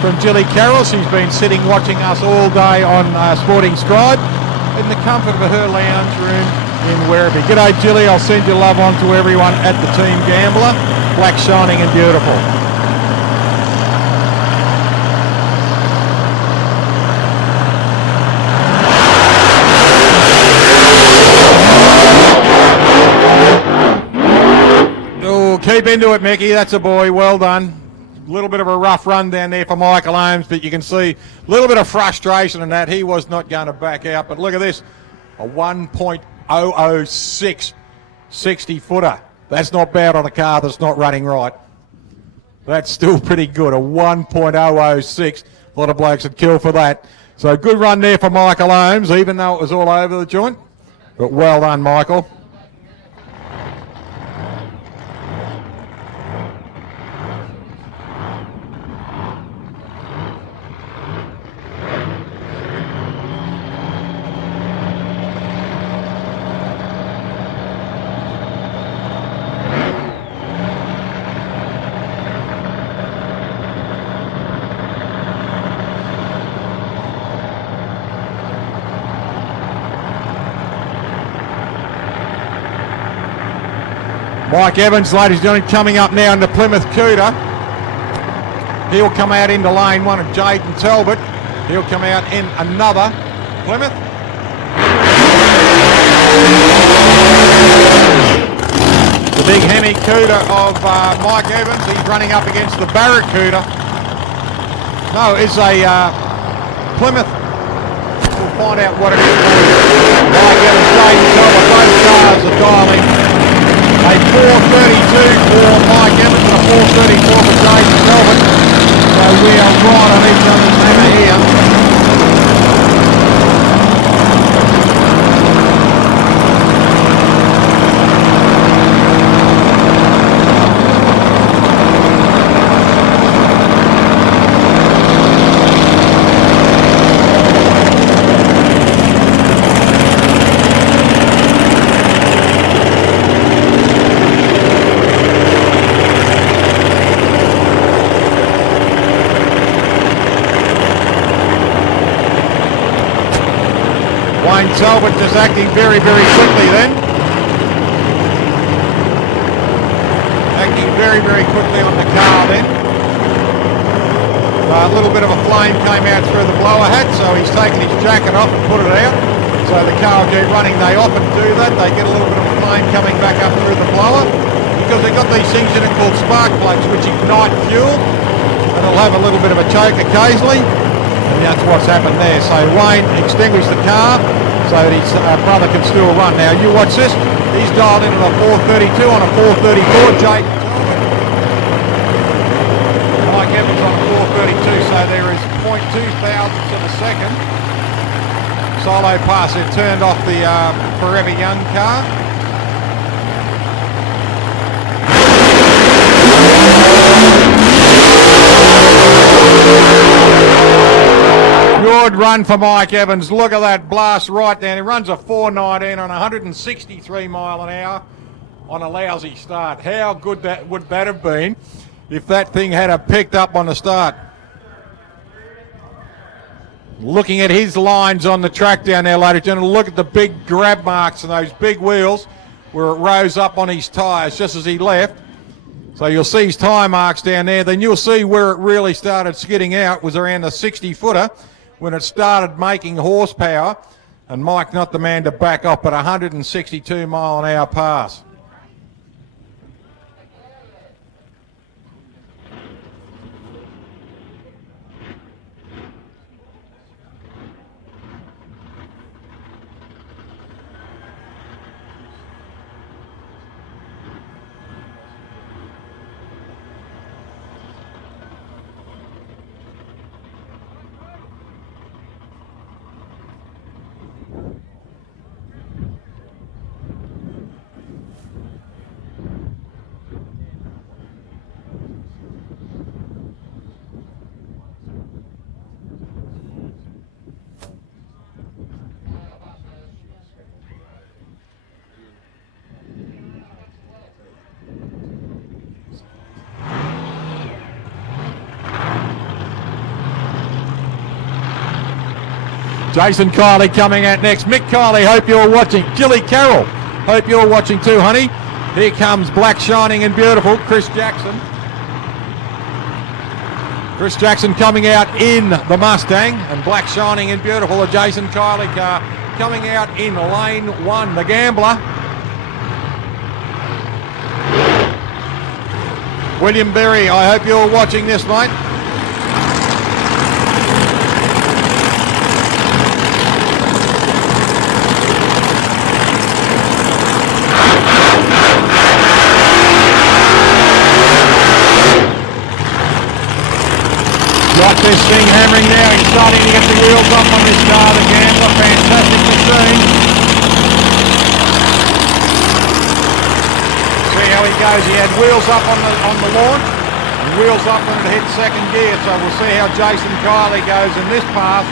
from Jilly Carroll. She's been sitting watching us all day on Sporting Scribe in the comfort of her lounge room in Werribee. G'day Jilly, I'll send your love on to everyone at the Team Gambler. Black, shining and beautiful. Oh, keep into it, Mickey. That's a boy. Well done. A little bit of a rough run down there for Michael Holmes, but you can see a little bit of frustration in that. He was not going to back out, but look at this, a 1.006 60-footer. That's not bad on a car that's not running right. That's still pretty good, a 1.006. A lot of blokes would kill for that. So good run there for Michael Holmes, even though it was all over the joint. But well done, Michael. Mike Evans, ladies and gentlemen, coming up now in the Plymouth Cooter. He'll come out into lane one of Jaden Talbot. He'll come out in another Plymouth. The big Hemi Cooter of Mike Evans. He's running up against the Barrett Cooter. No, it's a Plymouth. We'll find out what it is. Mike Evans, Jaden Talbot, both cars are dialing. A 4.32 for Mike Evans and a 4.34 for Jaden Talbot. So we are right on each other's hammer here. Wayne Talbot just acting very, very quickly then. Acting very, very quickly on the car then. A little bit of a flame came out through the blower hat, so he's taken his jacket off and put it out. So the car will keep running. They often do that. They get a little bit of a flame coming back up through the blower because they've got these things in it called spark plugs which ignite fuel, and it'll have a little bit of a choke occasionally. And that's what's happened there. So Wayne extinguished the car so that his brother can still run. Now you watch this. He's dialed in on a 432 on a 434. Jake Mike Evans on a 432. So there is 0.2 thousandths of a second. Solo pass. It turned off the Forever Young car. Good run for Mike Evans. Look at that blast right down. He runs a 419 on 163 mile an hour on a lousy start. How good that would that have been if that thing had picked up on the start? Looking at his lines on the track down there, ladies and gentlemen, look at the big grab marks and those big wheels where it rose up on his tyres just as he left. So you'll see his tyre marks down there. Then you'll see where it really started skidding out was around the 60-footer when it started making horsepower, and Mike not the man to back off at 162 mile an hour pass. Jason Kiley coming out next. Mick Kiley, hope you're watching. Jilly Carroll, hope you're watching too, honey. Here comes Black Shining and Beautiful, Chris Jackson. Chris Jackson coming out in the Mustang, and Black Shining and Beautiful, the Jason Kiley car, coming out in lane 1, the Gambler. William Berry, I hope you're watching this, mate. Got this thing hammering now. He's starting to get the wheels up on this car, the Gambler. Fantastic machine. See how he goes. He had wheels up on the launch and wheels up when it hit second gear. So we'll see how Jason Kiley goes in this pass.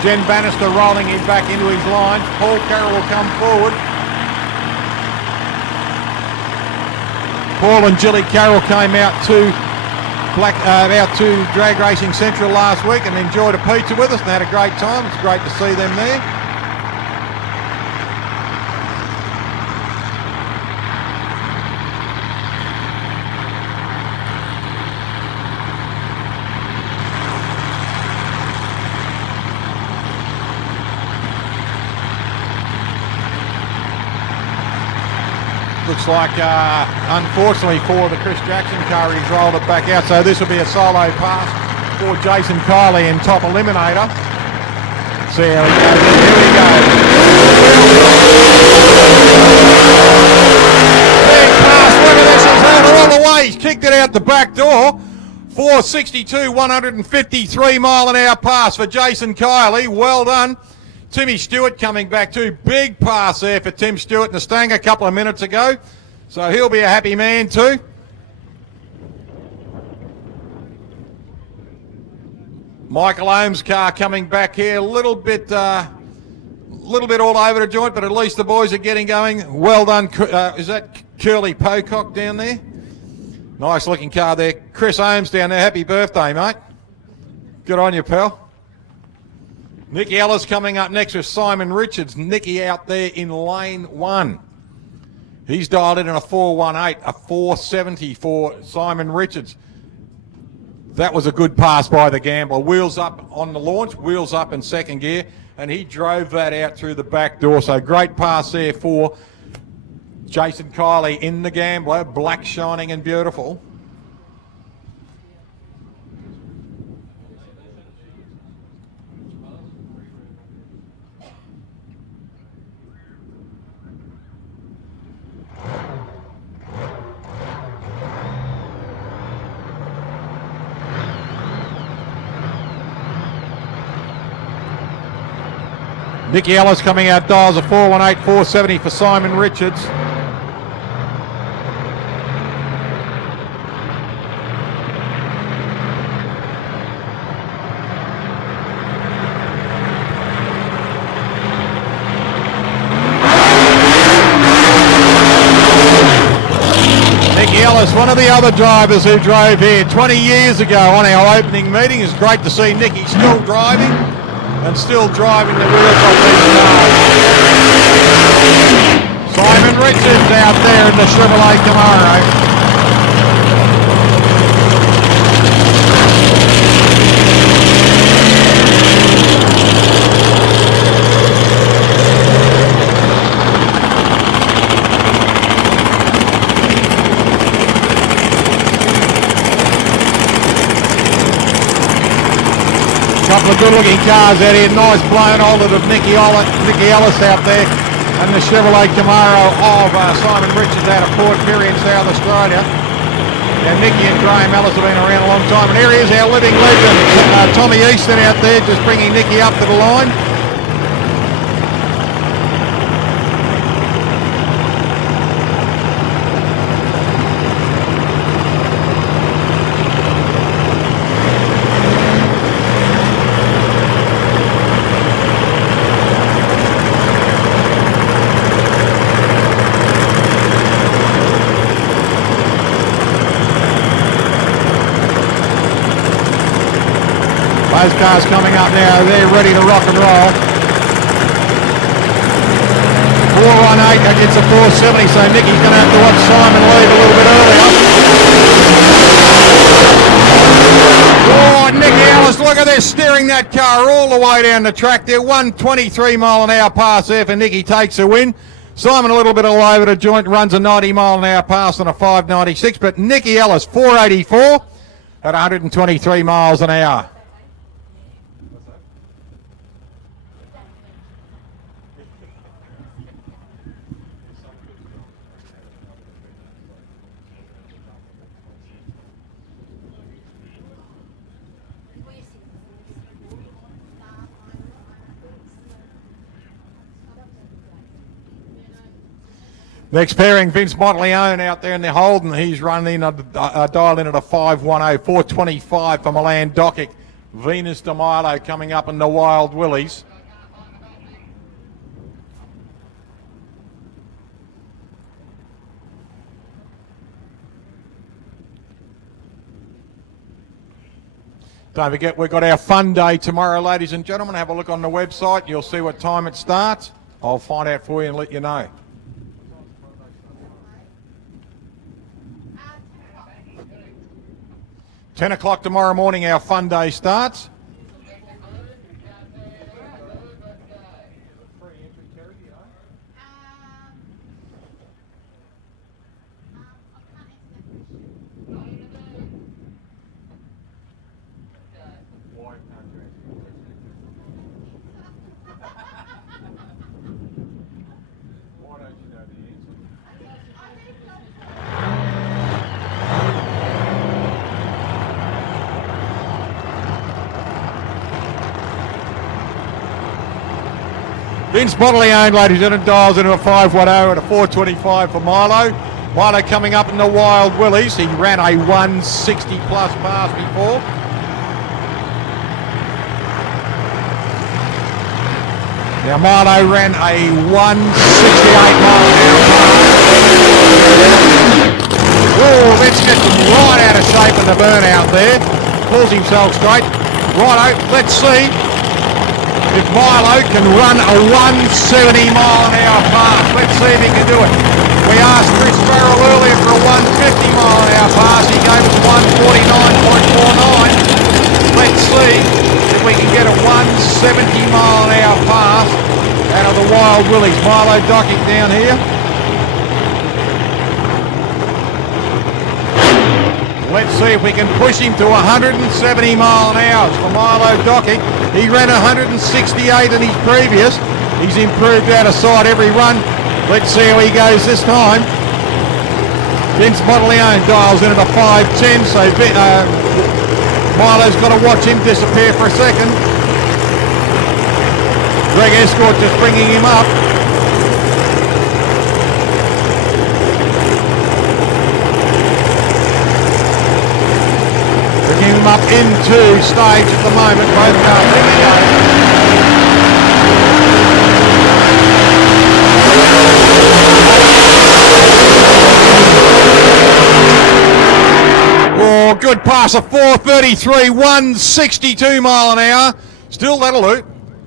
Jen Bannister rolling him back into his lines. Paul Carroll will come forward. Paul and Jilly Carroll came out to Drag Racing Central last week and enjoyed a pizza with us and had a great time. It's great to see them there. Looks like, unfortunately for the Chris Jackson car, he's rolled it back out. So this will be a solo pass for Jason Kiley in top eliminator. See how he goes. Here we go. Big pass. Look at this. He's had it all the way. He's kicked it out the back door. 462, 153 mile an hour pass for Jason Kiley. Well done. Timmy Stewart coming back too. Big pass there for Tim Stewart in the Stang a couple of minutes ago. So he'll be a happy man too. Michael Ohm's car coming back here. A little bit all over the joint, but at least the boys are getting going. Well done. Is that Curly Pocock down there? Nice looking car there. Chris Ohms down there. Happy birthday, mate. Good on you, pal. Nicky Ellis coming up next with Simon Richards. Nicky out there in lane 1. He's dialed in a 418, a 470 for Simon Richards. That was a good pass by the gambler. Wheels up on the launch, wheels up in second gear, and he drove that out through the back door. So great pass there for Jason Kiley in the gambler. Black shining and beautiful. Nicky Ellis coming out dials a 418, 470 for Simon Richards. Nicky Ellis, one of the other drivers who drove here 20 years ago on our opening meeting. It's great to see Nicky still driving and still driving the wheels off these cars. Simon Richards out there in the Chevrolet Camaro. Couple of good-looking cars out here. Nice blown olded of Nicky Ellis out there, and the Chevrolet Camaro of Simon Richards out of Port Pirie in South Australia. Now Nicky and Graham Ellis have been around a long time, and here he is, our living legend, Tommy Easton out there, just bringing Nicky up to the line. Those cars coming up now, they're ready to rock and roll. 418 against a 470, so Nicky's going to have to watch Simon leave a little bit earlier. Oh, Nicky Ellis, look at this, steering that car all the way down the track there. 123 mile an hour pass there for Nicky, takes a win. Simon a little bit all over the joint, runs a 90 mile an hour pass on a 596, but Nicky Ellis 484 at 123 miles an hour. Next pairing, Vince Monteleone out there in the Holden. He's running dialed in at a 510, 425 for Milan Dokic. Venus de Milo coming up in the Wild Willies. Don't forget, we've got our fun day tomorrow, ladies and gentlemen. Have a look on the website. You'll see what time it starts. I'll find out for you and let you know. 10 o'clock tomorrow morning, our fun day starts. Vince Monteleone, ladies and gentlemen, dials into a 510 at a 425 for Milo. Milo coming up in the Wild Willies. He ran a 160 plus pass before. Now Milo ran a 168 mile an hour pass. Oh, Vince gets right out of shape in the burnout there. Pulls himself straight. Righto, let's see. if Milo can run a 170 mile an hour pass. Let's see if he can do it. We asked Chris Farrell earlier for a 150 mile an hour pass. He gave us 149.49. Let's see if we can get a 170 mile an hour pass out of the Wild Willies. Milo docking down here. Let's see if we can push him to 170 mile an hour for Milo Docking. He ran 168 in his previous. He's improved out of sight every run. Let's see how he goes this time. Vince Monteleone dials in at a 5:10, so Milo's got to watch him disappear for a second. Greg Escort just bringing him up. Bringing him up into stage at the moment. Both cars, there we go. Oh, good pass of 433, 162 mile an hour. Still that'll do.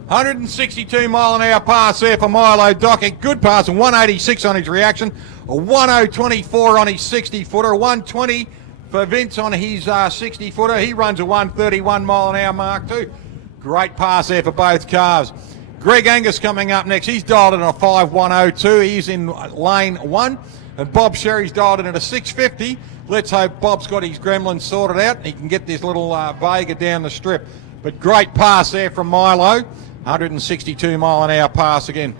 162 mile an hour pass there for Milo Dockett. Good pass, a 186 on his reaction, a 1024 on his 60 footer, 120 for Vince on his 60 footer. He runs a 131 mile an hour mark too. Great pass there for both cars. Greg Angus coming up next. He's dialed in at a 5102. He's in lane 1. And Bob Sherry's dialed in at a 650. Let's hope Bob's got his gremlin sorted out and he can get this little Vega down the strip. But great pass there from Milo. 162 mile an hour pass again.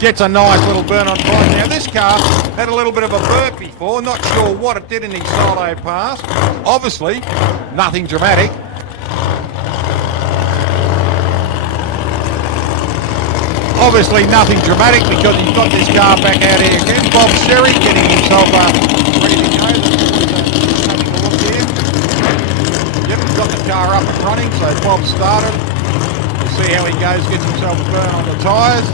Gets a nice little burn on point. Now this car had a little bit of a burp before, not sure what it did in his solo pass. Obviously, nothing dramatic. Obviously nothing dramatic because he's got this car back out here again. Bob Sherry getting himself ready to go. Having a look here. Yep, he's got the car up and running, so Bob started. We'll see how he goes, gets himself a burn on the tyres.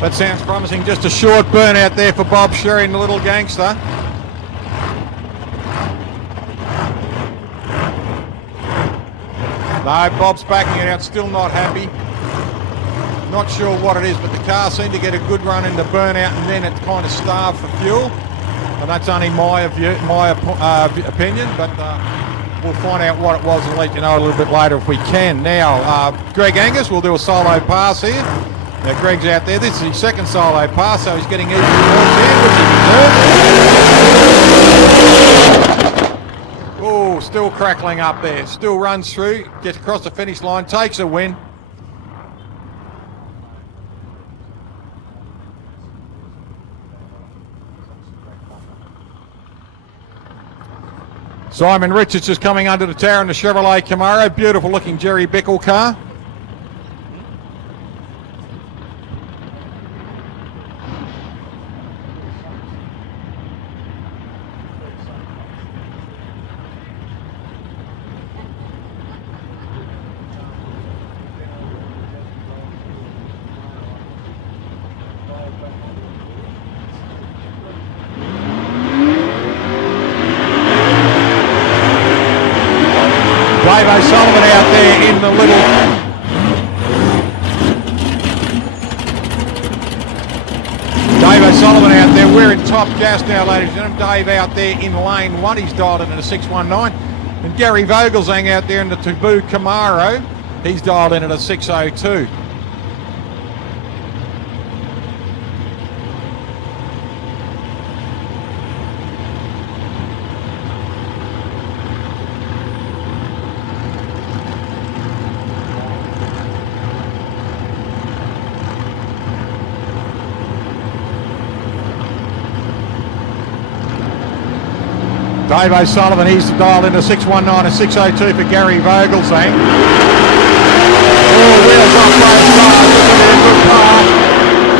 That sounds promising. Just a short burn out there for Bob Sherry and the little gangster. No, Bob's backing it out, still not happy. Not sure what it is, but the car seemed to get a good run into burnout and then it kind of starved for fuel. And that's only my opinion, but we'll find out what it was and let you know a little bit later if we can. Now, Greg Angus will do a solo pass here. Now Greg's out there. This is his second solo pass, so he's getting even towards the end, which he deserves. Oh, still crackling up there. Still runs through, gets across the finish line, takes a win. Simon Richards is coming under the tower in the Chevrolet Camaro. Beautiful looking Jerry Bickle car. Dave O'Sullivan out there in the little... Dave O'Sullivan out there. We're in top gas now, ladies and gentlemen. Dave out there in lane 1. He's dialed in at a 619. And Gary Vogelsang out there in the Taboo Camaro. He's dialed in at a 602. Dave O'Sullivan, he's dialed into 619 and 602 for Gary Vogelsang. Oh, wheels off both cars. Look at their good car.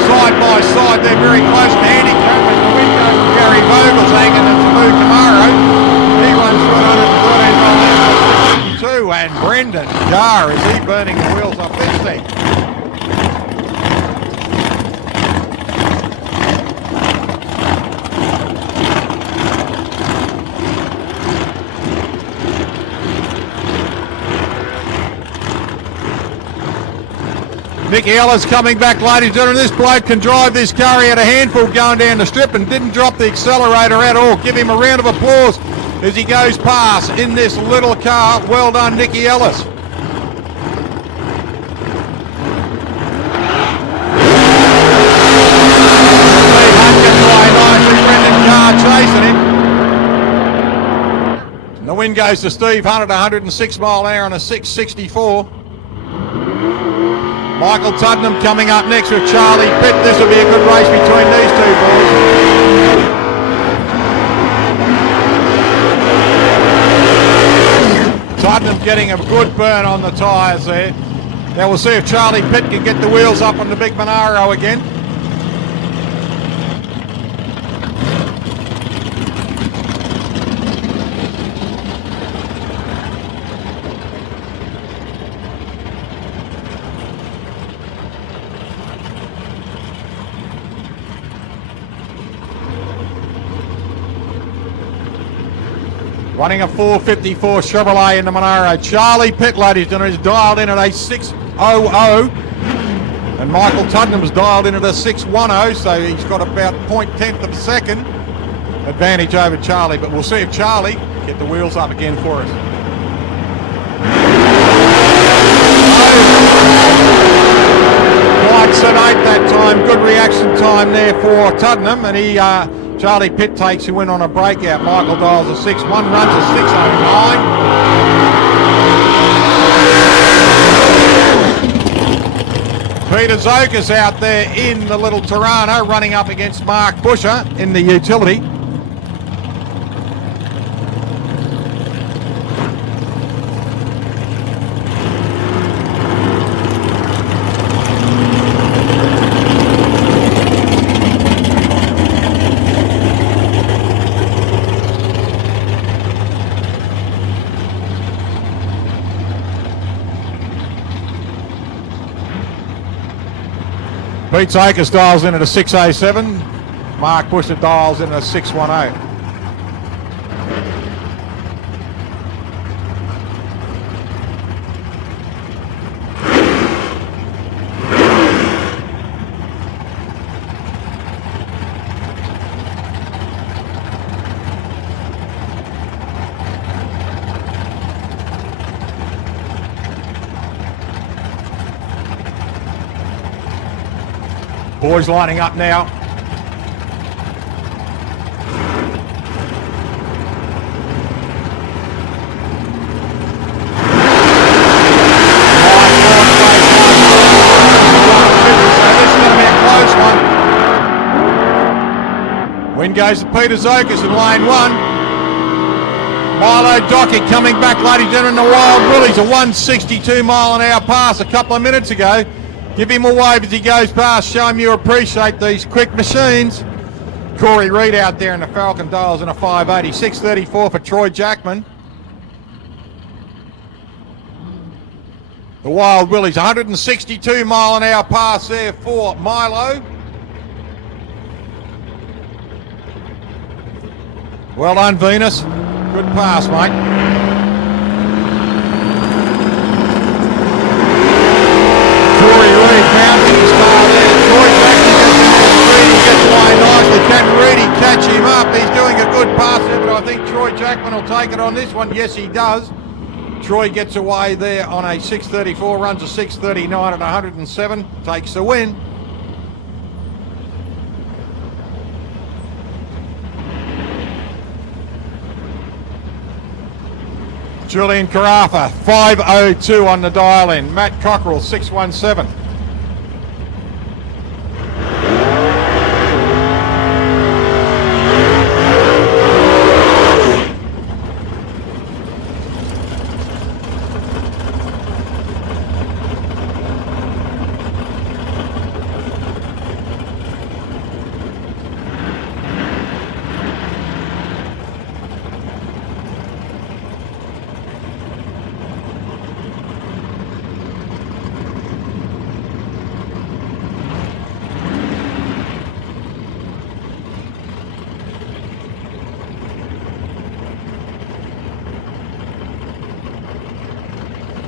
Side by side, they're very close to handicap. And the win goes to Gary Vogelsang and it's Abu Kamara. He runs 113 miles. And Brendan Gar, is he burning the wheels off this thing? Nicky Ellis coming back, ladies and gentlemen. This bloke can drive this car. He had a handful going down the strip and didn't drop the accelerator at all. Give him a round of applause as he goes past in this little car. Well done, Nicky Ellis. Steve Hunt gets away nicely. Brendan Carr chasing him. And the win goes to Steve Hunt at 106 mile an hour on a 664. Michael Tuddenham coming up next with Charlie Pitt. This will be a good race between these two boys. Tuddenham getting a good burn on the tyres there. Now we'll see if Charlie Pitt can get the wheels up on the big Monaro again. Running a 454 Chevrolet in the Monaro. Charlie Pitt, ladies and gentlemen, is dialed in at a 600. And Michael Tuddenham's dialed in at a 610, so he's got about 0.10 of a second advantage over Charlie. But we'll see if Charlie can get the wheels up again for us. Quite sedate that time. Good reaction time there for Tuddenham, and he Charlie Pitt takes a win on a breakout. Michael dials a 6-1, runs a 609. Peter Zokas out there in the little Toronto running up against Mark Busher in the utility. Pete Zokas dials in at a 607. Mark Busher dials in at a 610. Boys lining up now. Win goes to Peter Zokas in lane 1. Milo Dockett coming back, ladies and gentlemen, the Wild Willies, a 162 mile an hour pass a couple of minutes ago. Give him a wave as he goes past. Show him you appreciate these quick machines. Corey Reed out there in the Falcon dials in a 580. 634 for Troy Jackman. The Wild Willies, 162 mile an hour pass there for Milo. Well done, Venus. Good pass, mate. Corey Reed bouncing his car there. Troy Jackman gets in there. Reedy gets away nicely. Can Reedy catch him up? He's doing a good pass there, but I think Troy Jackman will take it on this one. Yes, he does. Troy gets away there on a 634, runs a 639 at 107, takes the win. Julian Carafa, 502 on the dial in. Matt Cockrell, 617.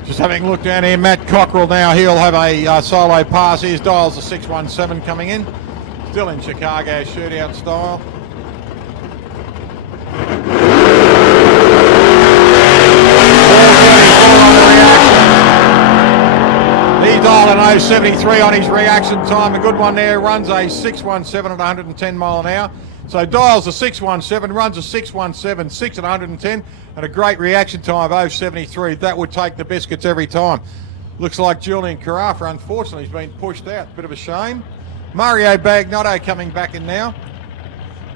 Just having a look down here, Matt Cockrell now, he'll have a solo pass. His dial's a 617 coming in. Still in Chicago shootout style. He dialed an 073 on his reaction time. A good one there. Runs a 617 at 110 mile an hour. So dials a 617, runs a 617, 6 at 110, and a great reaction time of 073. That would take the biscuits every time. Looks like Julian Carafa, unfortunately, has been pushed out. Bit of a shame. Mario Bagnotto coming back in now.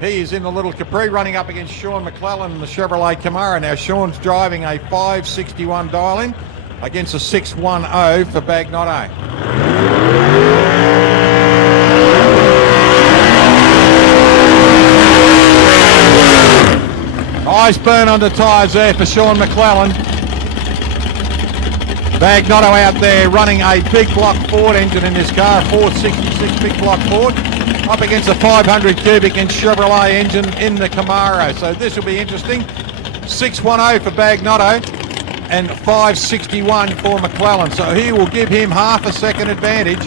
He is in the little Capri, running up against Sean McClellan in the Chevrolet Camaro. Now Sean's driving a 561 dial-in against a 610 for Bagnotto. Nice burn on the tyres there for Sean McClellan. Bagnotto out there running a big block Ford engine in this car, 466 big block Ford, up against a 500 cubic inch Chevrolet engine in the Camaro. So this will be interesting. 610 for Bagnotto and 561 for McClellan. So he will give him half a second advantage.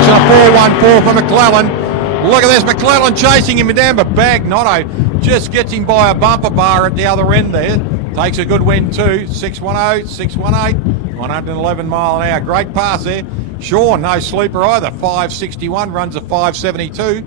And a 414 for McClellan. Look at this, McClellan chasing him down, but Bagnotto just gets him by a bumper bar at the other end there. Takes a good win too. 610, 618, 111 mile an hour. Great pass there. Sean, no sleeper either. 561, runs a 572.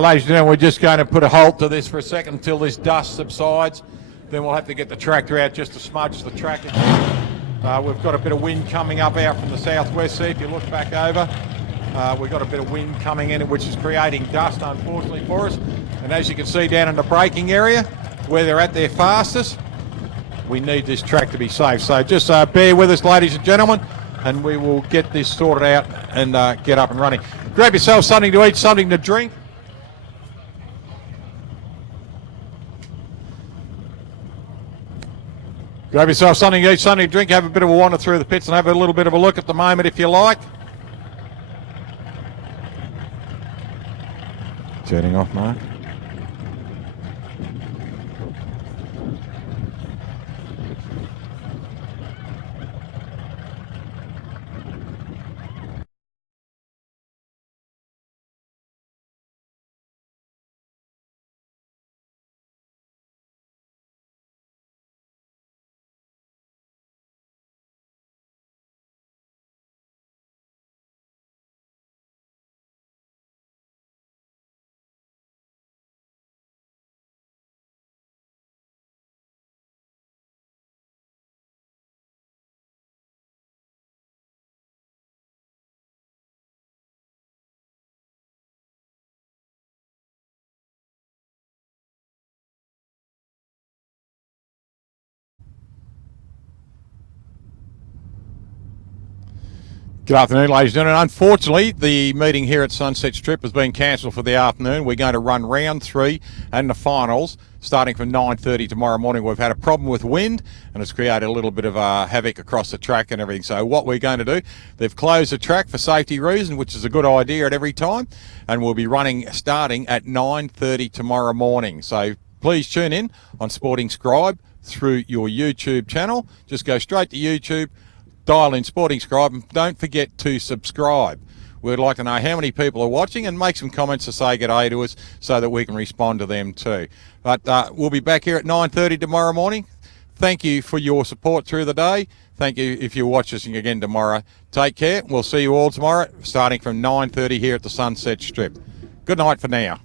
Ladies and gentlemen, we're just going to put a halt to this for a second until this dust subsides. Then we'll have to get the tractor out just to smudge the track. We've got a bit of wind coming up out from the southwest. See, if you look back over, we've got a bit of wind coming in, which is creating dust, unfortunately, for us. And as you can see down in the braking area, where they're at their fastest, we need this track to be safe. So just bear with us, ladies and gentlemen, and we will get this sorted out and get up and running. Grab yourself something to eat, something to drink. Grab yourself something to eat, something to drink, have a bit of a wander through the pits and have a little bit of a look at the moment if you like. Turning off, Mark. Good afternoon, ladies and gentlemen. Unfortunately, the meeting here at Sunset Strip has been cancelled for the afternoon. We're going to run round 3 and the finals starting from 9:30 tomorrow morning. We've had a problem with wind and it's created a little bit of havoc across the track and everything. So what we're going to do, they've closed the track for safety reasons, which is a good idea at every time, and we'll be running starting at 9:30 tomorrow morning. So please tune in on Sporting Scribe through your YouTube channel. Just go straight to YouTube, dial in Sporting Scribe, and don't forget to subscribe. We'd like to know how many people are watching, and make some comments to say g'day to us so that we can respond to them too. But we'll be back here at 9:30 tomorrow morning. Thank you for your support through the day. Thank you if you watch us again tomorrow. Take care. We'll see you all tomorrow, starting from 9:30 here at the Sunset Strip. Good night for now.